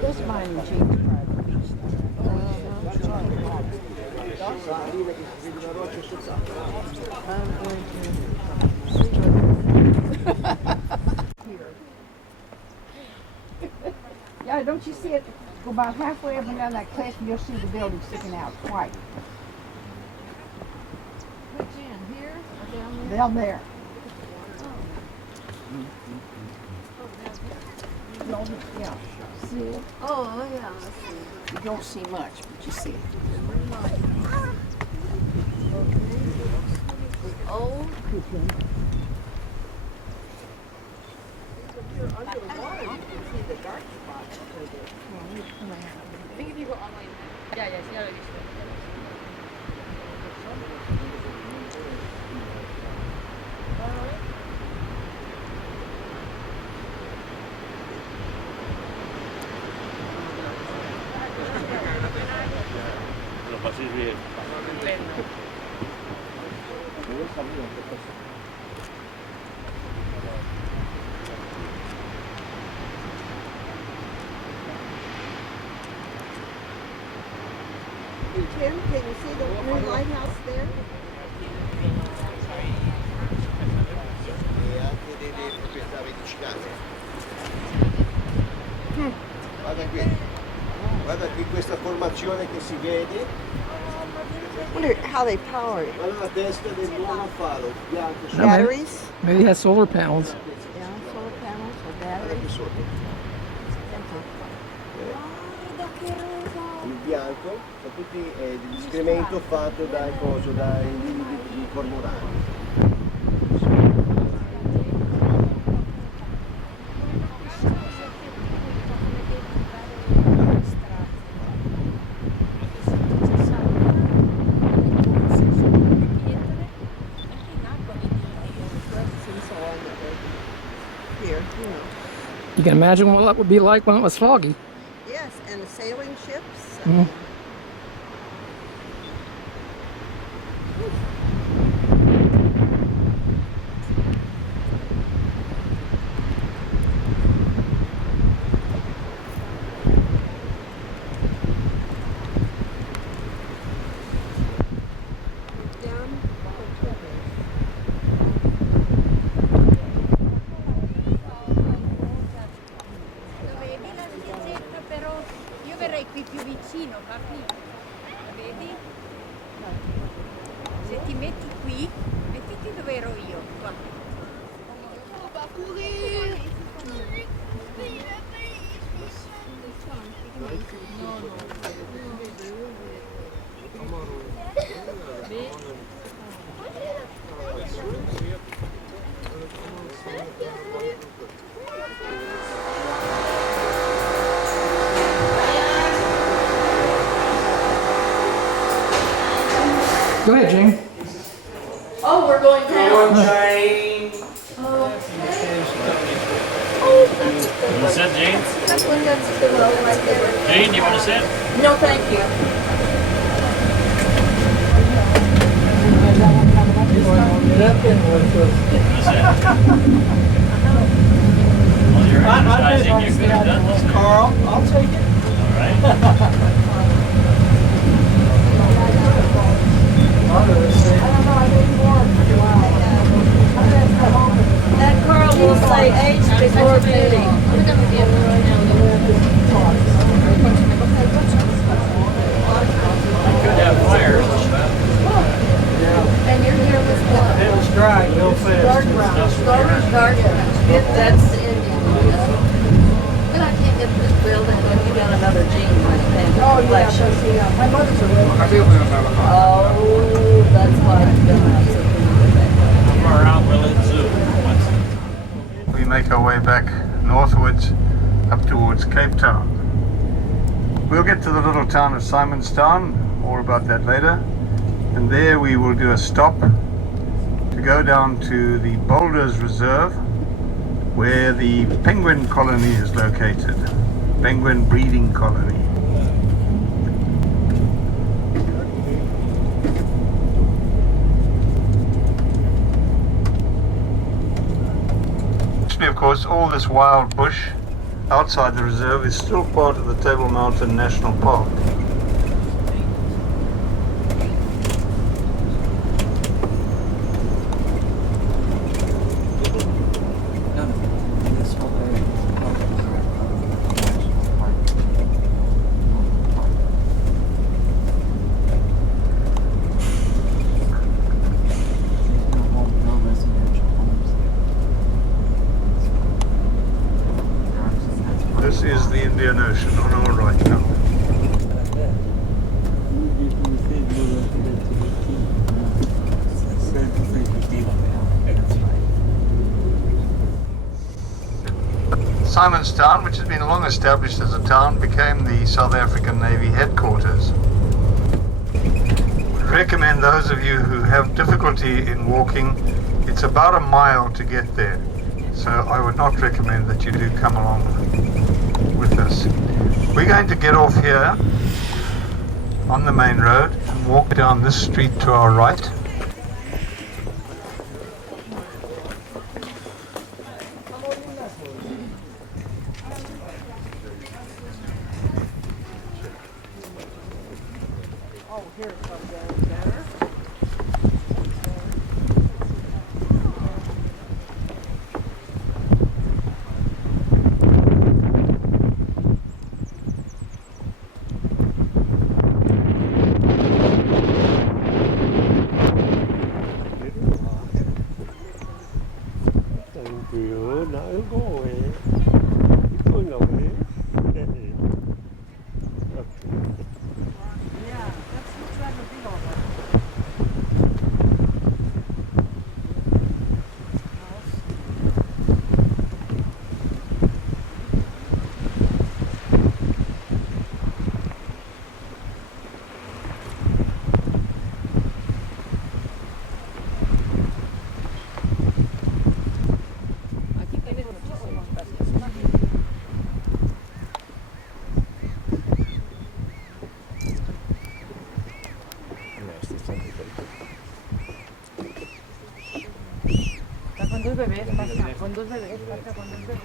This mine in James Private Beach. Yeah, don't you see it? Go about halfway up and down that cliff and you'll see the building sticking out white. Which end? Here or down there? Down there. Yeah. See it? Oh, yeah, I see. You don't see much, but you see it. Old. Underwater, you can see the dark spots. I think if you go online. Yeah, yes, yeah, already Tim, can you see the new lighthouse there? Guarda qui questa formazione che si vede. I wonder how they power it. Guarda la testa del nuovo faro, bianco. Batteries? Maybe it has solar panels. Yeah, solar panels or Guarda qui batteries. sotto. Il bianco sono tutti l'escremento fatto dai individui di cormorani. You can imagine what that would be like when it was foggy. Yes, and the sailing ships. Mm. Go ahead, Jane. Oh, we're going down. Jane. You want to sit, Jane? That one that's below right there. Jane, you want to sit? No, thank you. Carl, I'll take it. All right. That Carl will say age before beauty. Could have fires. And you're here with what? It was dry real fast. Dark brown. Dark brown. That's the Indian. But I can't get this building. You got another gene right there. Oh, yeah. My mother's a redhead. Oh, that's why I'm going to We make our way back northwards up towards Cape Town. We'll get to the little town of Simonstown, more about that later, and there we will do a stop to go down to the Boulders Reserve where the penguin colony is located, penguin breeding colony. Of course, all this wild bush outside the reserve is still part of the Table Mountain National Park. This is the Indian Ocean on our right now. Simonstown, which has been long established as a town, became the South African Navy headquarters. Would recommend those of you who have difficulty in walking, it's about a mile to get there. So I would not recommend that you do come along with us. We're going to get off here on the main road and walk down this street to our right. bebés, pasa, con dos bebés, pasa con dos bebés.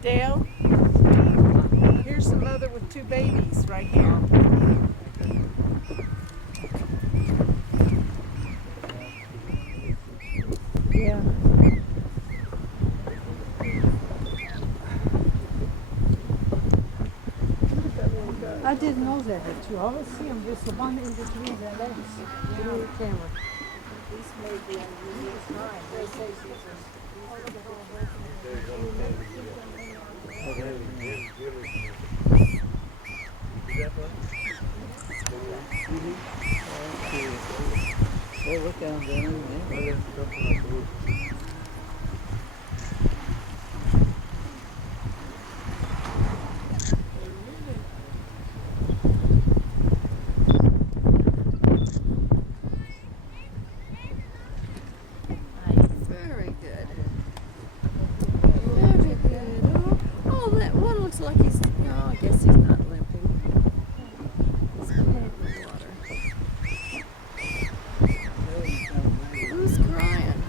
Dale, here's the mother with two babies right here. Yeah. I didn't know that too. I always see them just the one in between their legs. Through the camera. These may be unusual time. They say Well, look down there. Very good. Very good. Oh, that one looks like he's, no, I guess he's not limping. He's playing with water. Who's crying?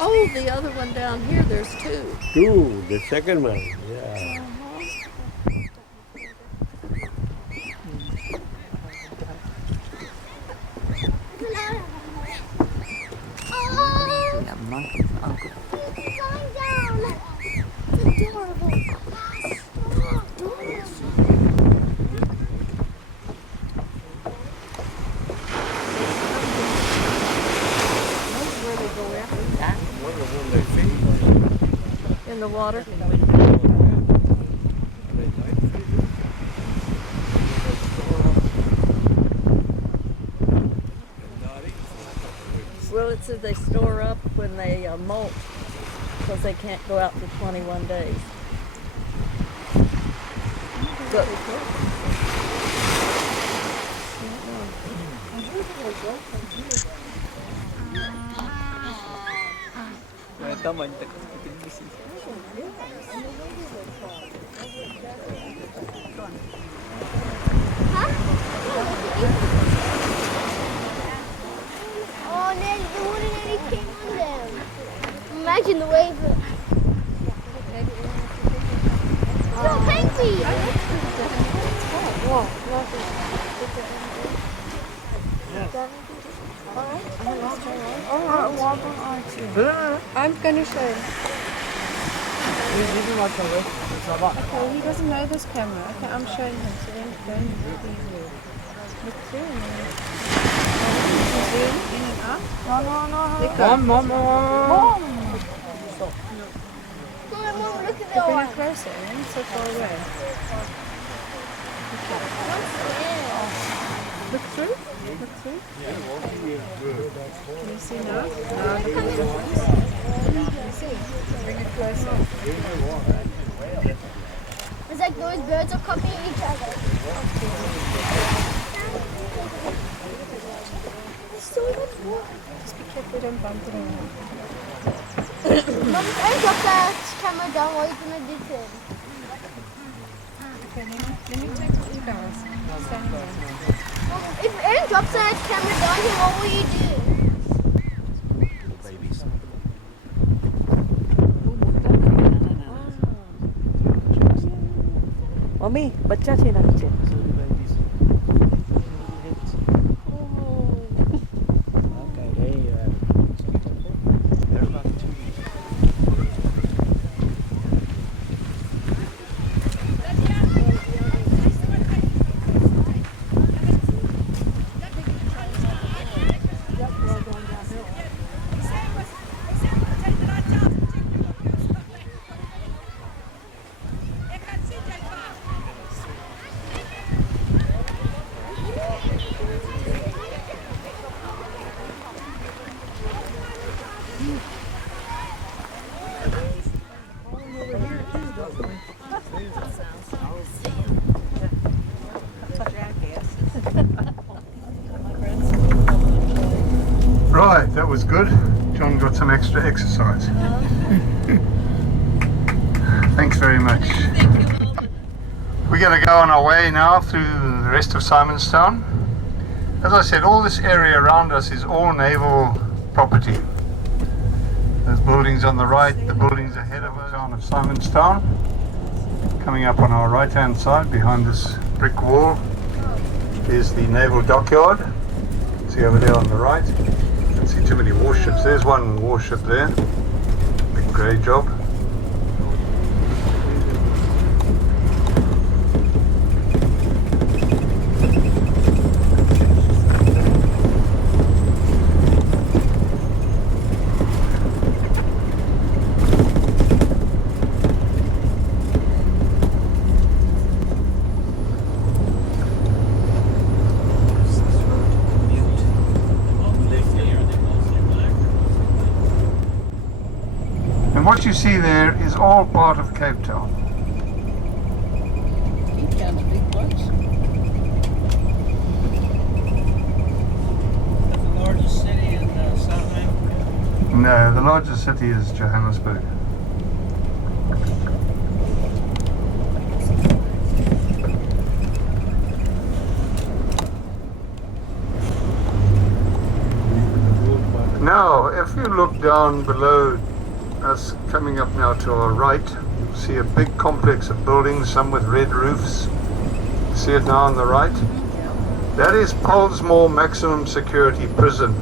Oh, the other one down here, there's two. Two, the second one, yeah. In the water. Well, it says they store up when they molt because they can't go out for 21 days. But, Oh, Nelly, the water nearly came on them. Imagine the wave. So painty. I'm going to show him. Okay, he doesn't know this camera. Okay, I'm showing him. So then don't look through him. Zoom in and out. Mom, look at Bring that it closer, man. So far away. Look through? Look through? Can you see now? Now look at the ones. Can you see? Bring it closer. It's like those birds are copying each other. Just be careful, don't bump it around. Mom, don't drop that camera down. What are you going to do to it? Okay, let me take you guys. Stand there. If Aaron drops that camera down here, what will you do? Babies. Mami, बच्चा छे ना नीचे. Okay, there you are. They're about 2 weeks. that was good. John got some extra exercise. Thanks very much. We're going to go on our way now through the rest of Simonstown. As I said, all this area around us is all naval property. There's buildings on the right, the buildings ahead of us, town of Simonstown. Coming up on our right hand side behind this brick wall is the naval dockyard. See over there on the right. Don't see too many warships. There's one warship there. Big grey job. What you see there is all part of Cape Town. Cape Town's a big place. The largest city in South Africa. No, the largest city is Johannesburg. Now, if you look down below us, coming up now to our right, you'll see a big complex of buildings, some with red roofs. See it now on the right? That is Pollsmoor Maximum Security Prison,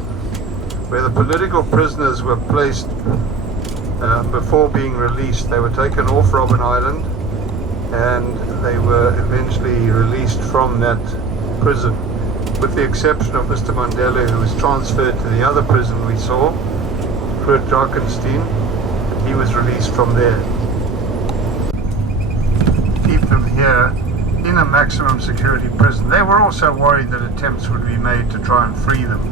where the political prisoners were placed before being released. They were taken off Robben Island and they were eventually released from that prison, with the exception of Mr. Mandela, who was transferred to the other prison we saw, Drakenstein. He was released from there. Keep them here in a maximum security prison. They were also worried that attempts would be made to try and free them.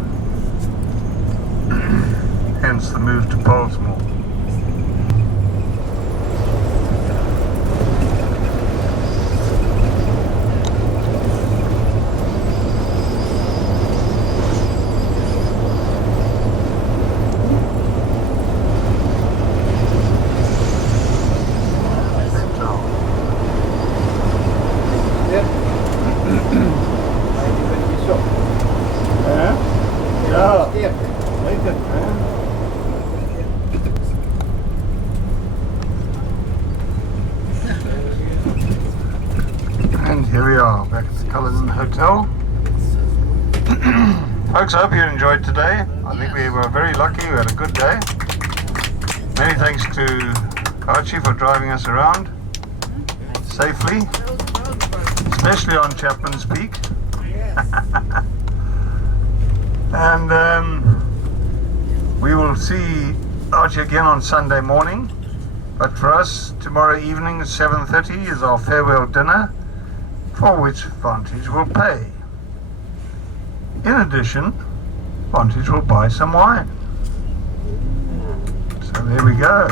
Hence the move to Pollsmoor. And here we are, back at the Cullinan Hotel. Folks, I hope you enjoyed today. I think we were very lucky, we had a good day. Many thanks to Archie for driving us around safely, especially on Chapman's Peak. And we will see Archie again on Sunday morning. But for us, tomorrow evening at 7:30 is our farewell dinner, for which Vantage will pay. In addition, Vantage will buy some wine. So there we go.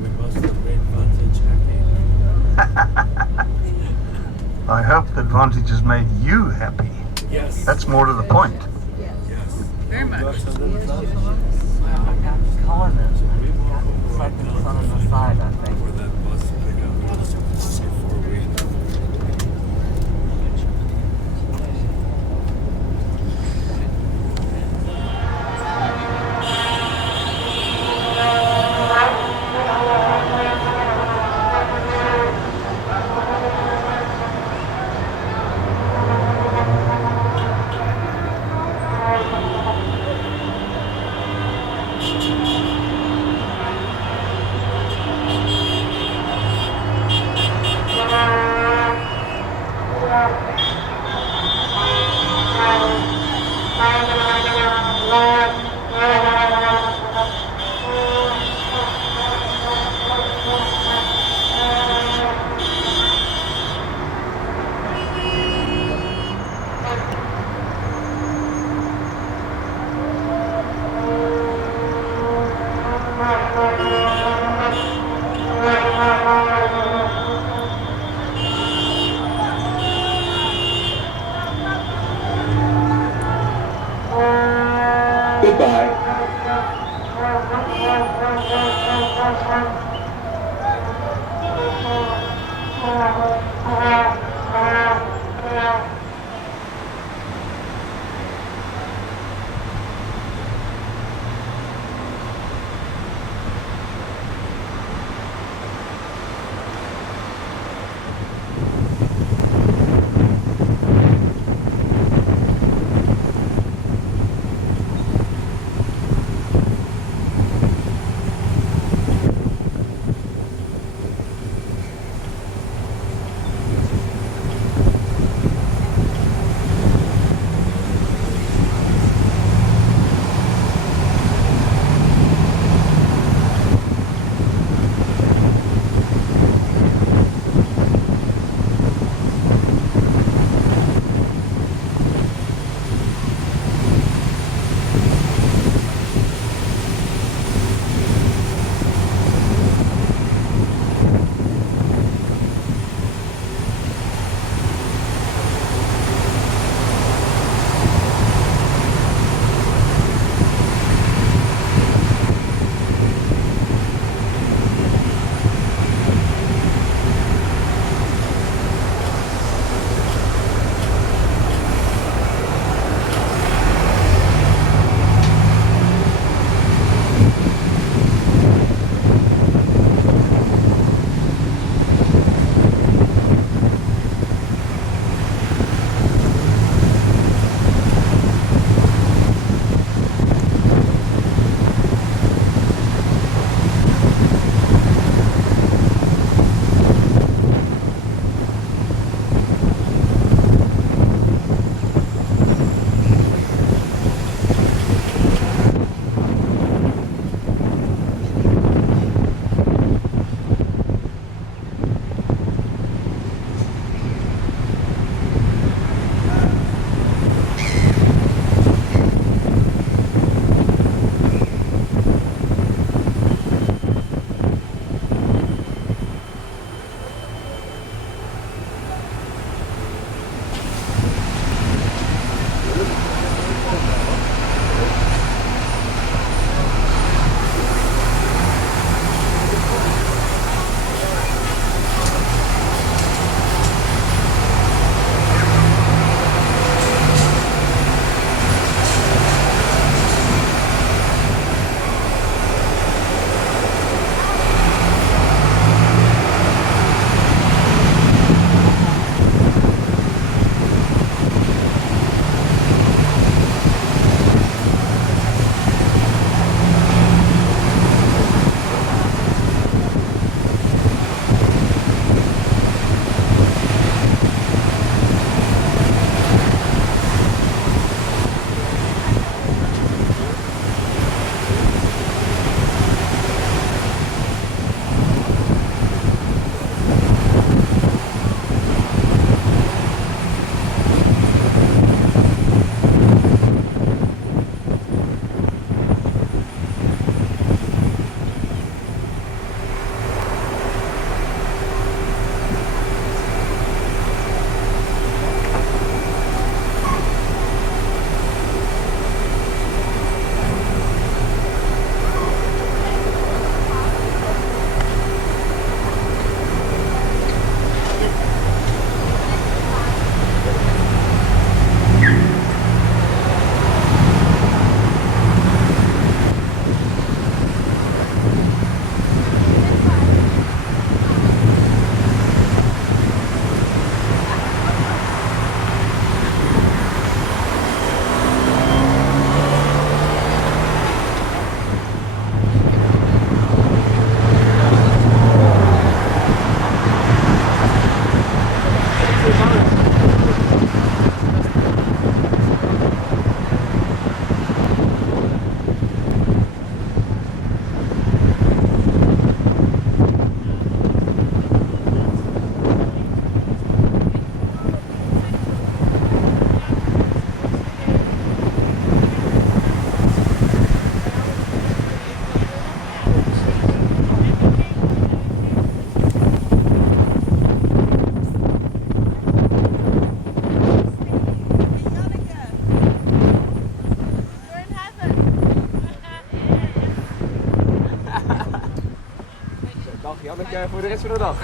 We must have made Vantage happy. I hope that Vantage has made you happy. Yes. That's more to the point. Very much. It's like the sun on the side, I think. Janneke voor de rest van de dag.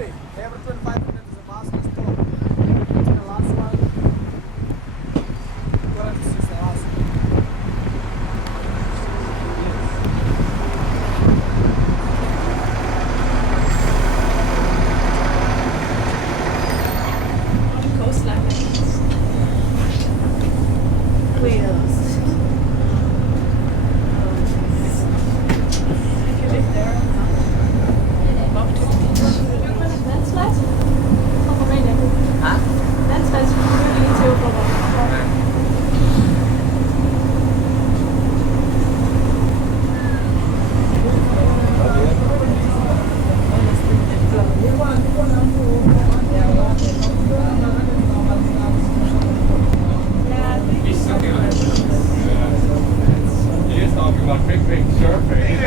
Every 25 minutes is a bus stop. The last one. Well, this is the last one. Coastline. Wheels. If you live there. Landslide? Of raining. Huh? Landslides really too. He's talking about big surfing.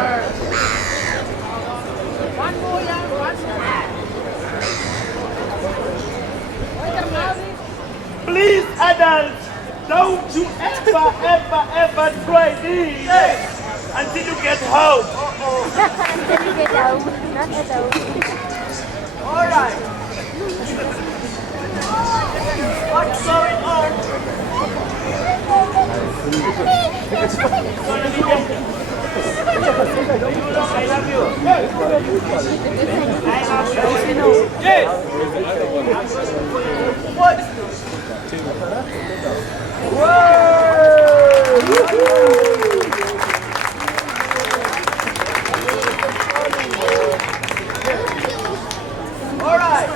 One more, yeah, one more. Please, adults, don't you ever try this until you get home. All right. What's going on? I love you. Yes. What? All right,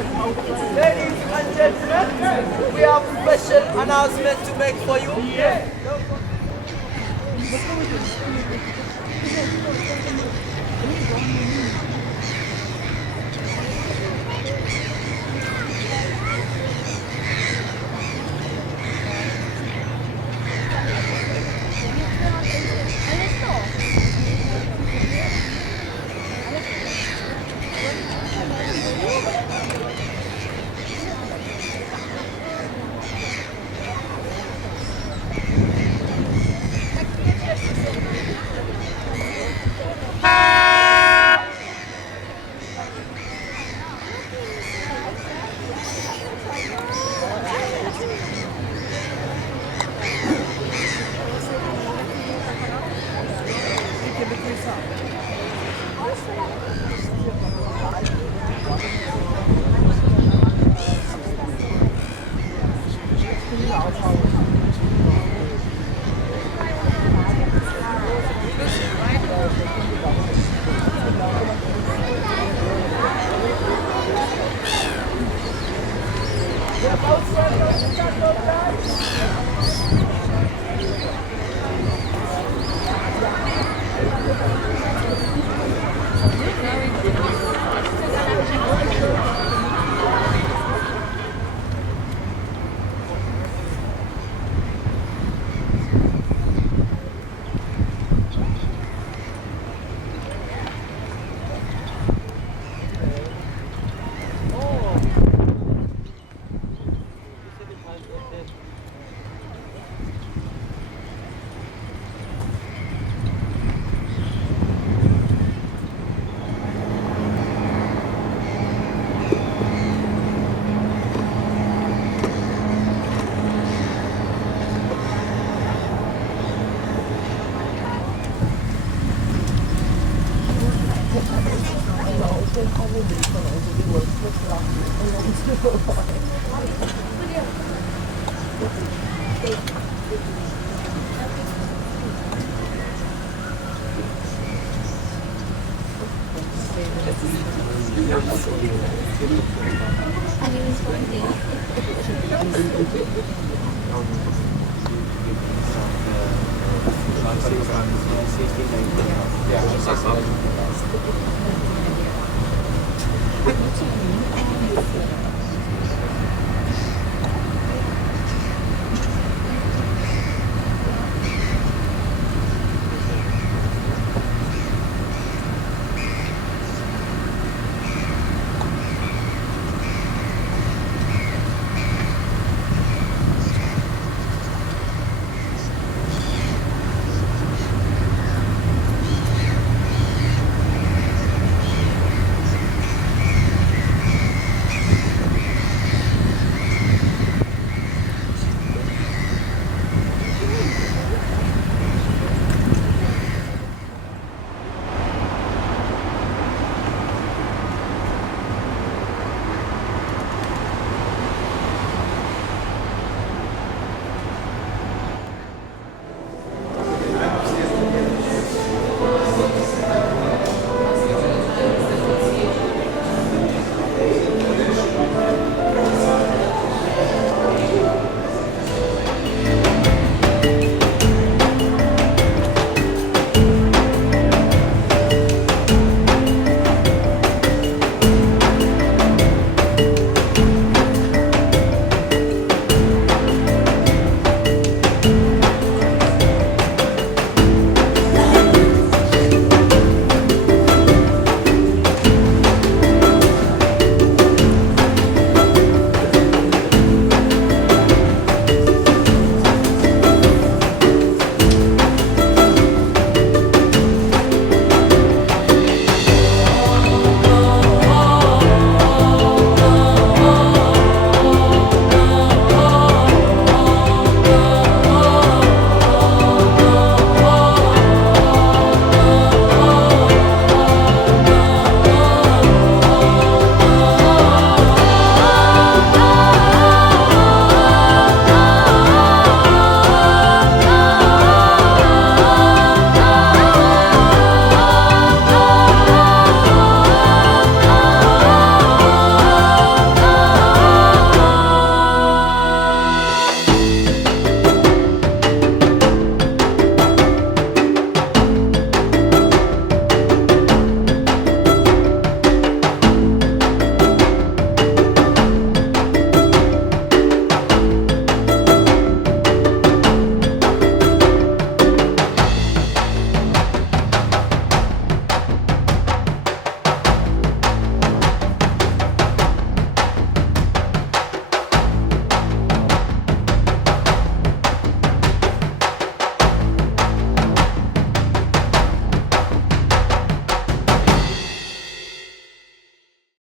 ladies and gentlemen, we have a special announcement to make for you. Yeah. Yeah.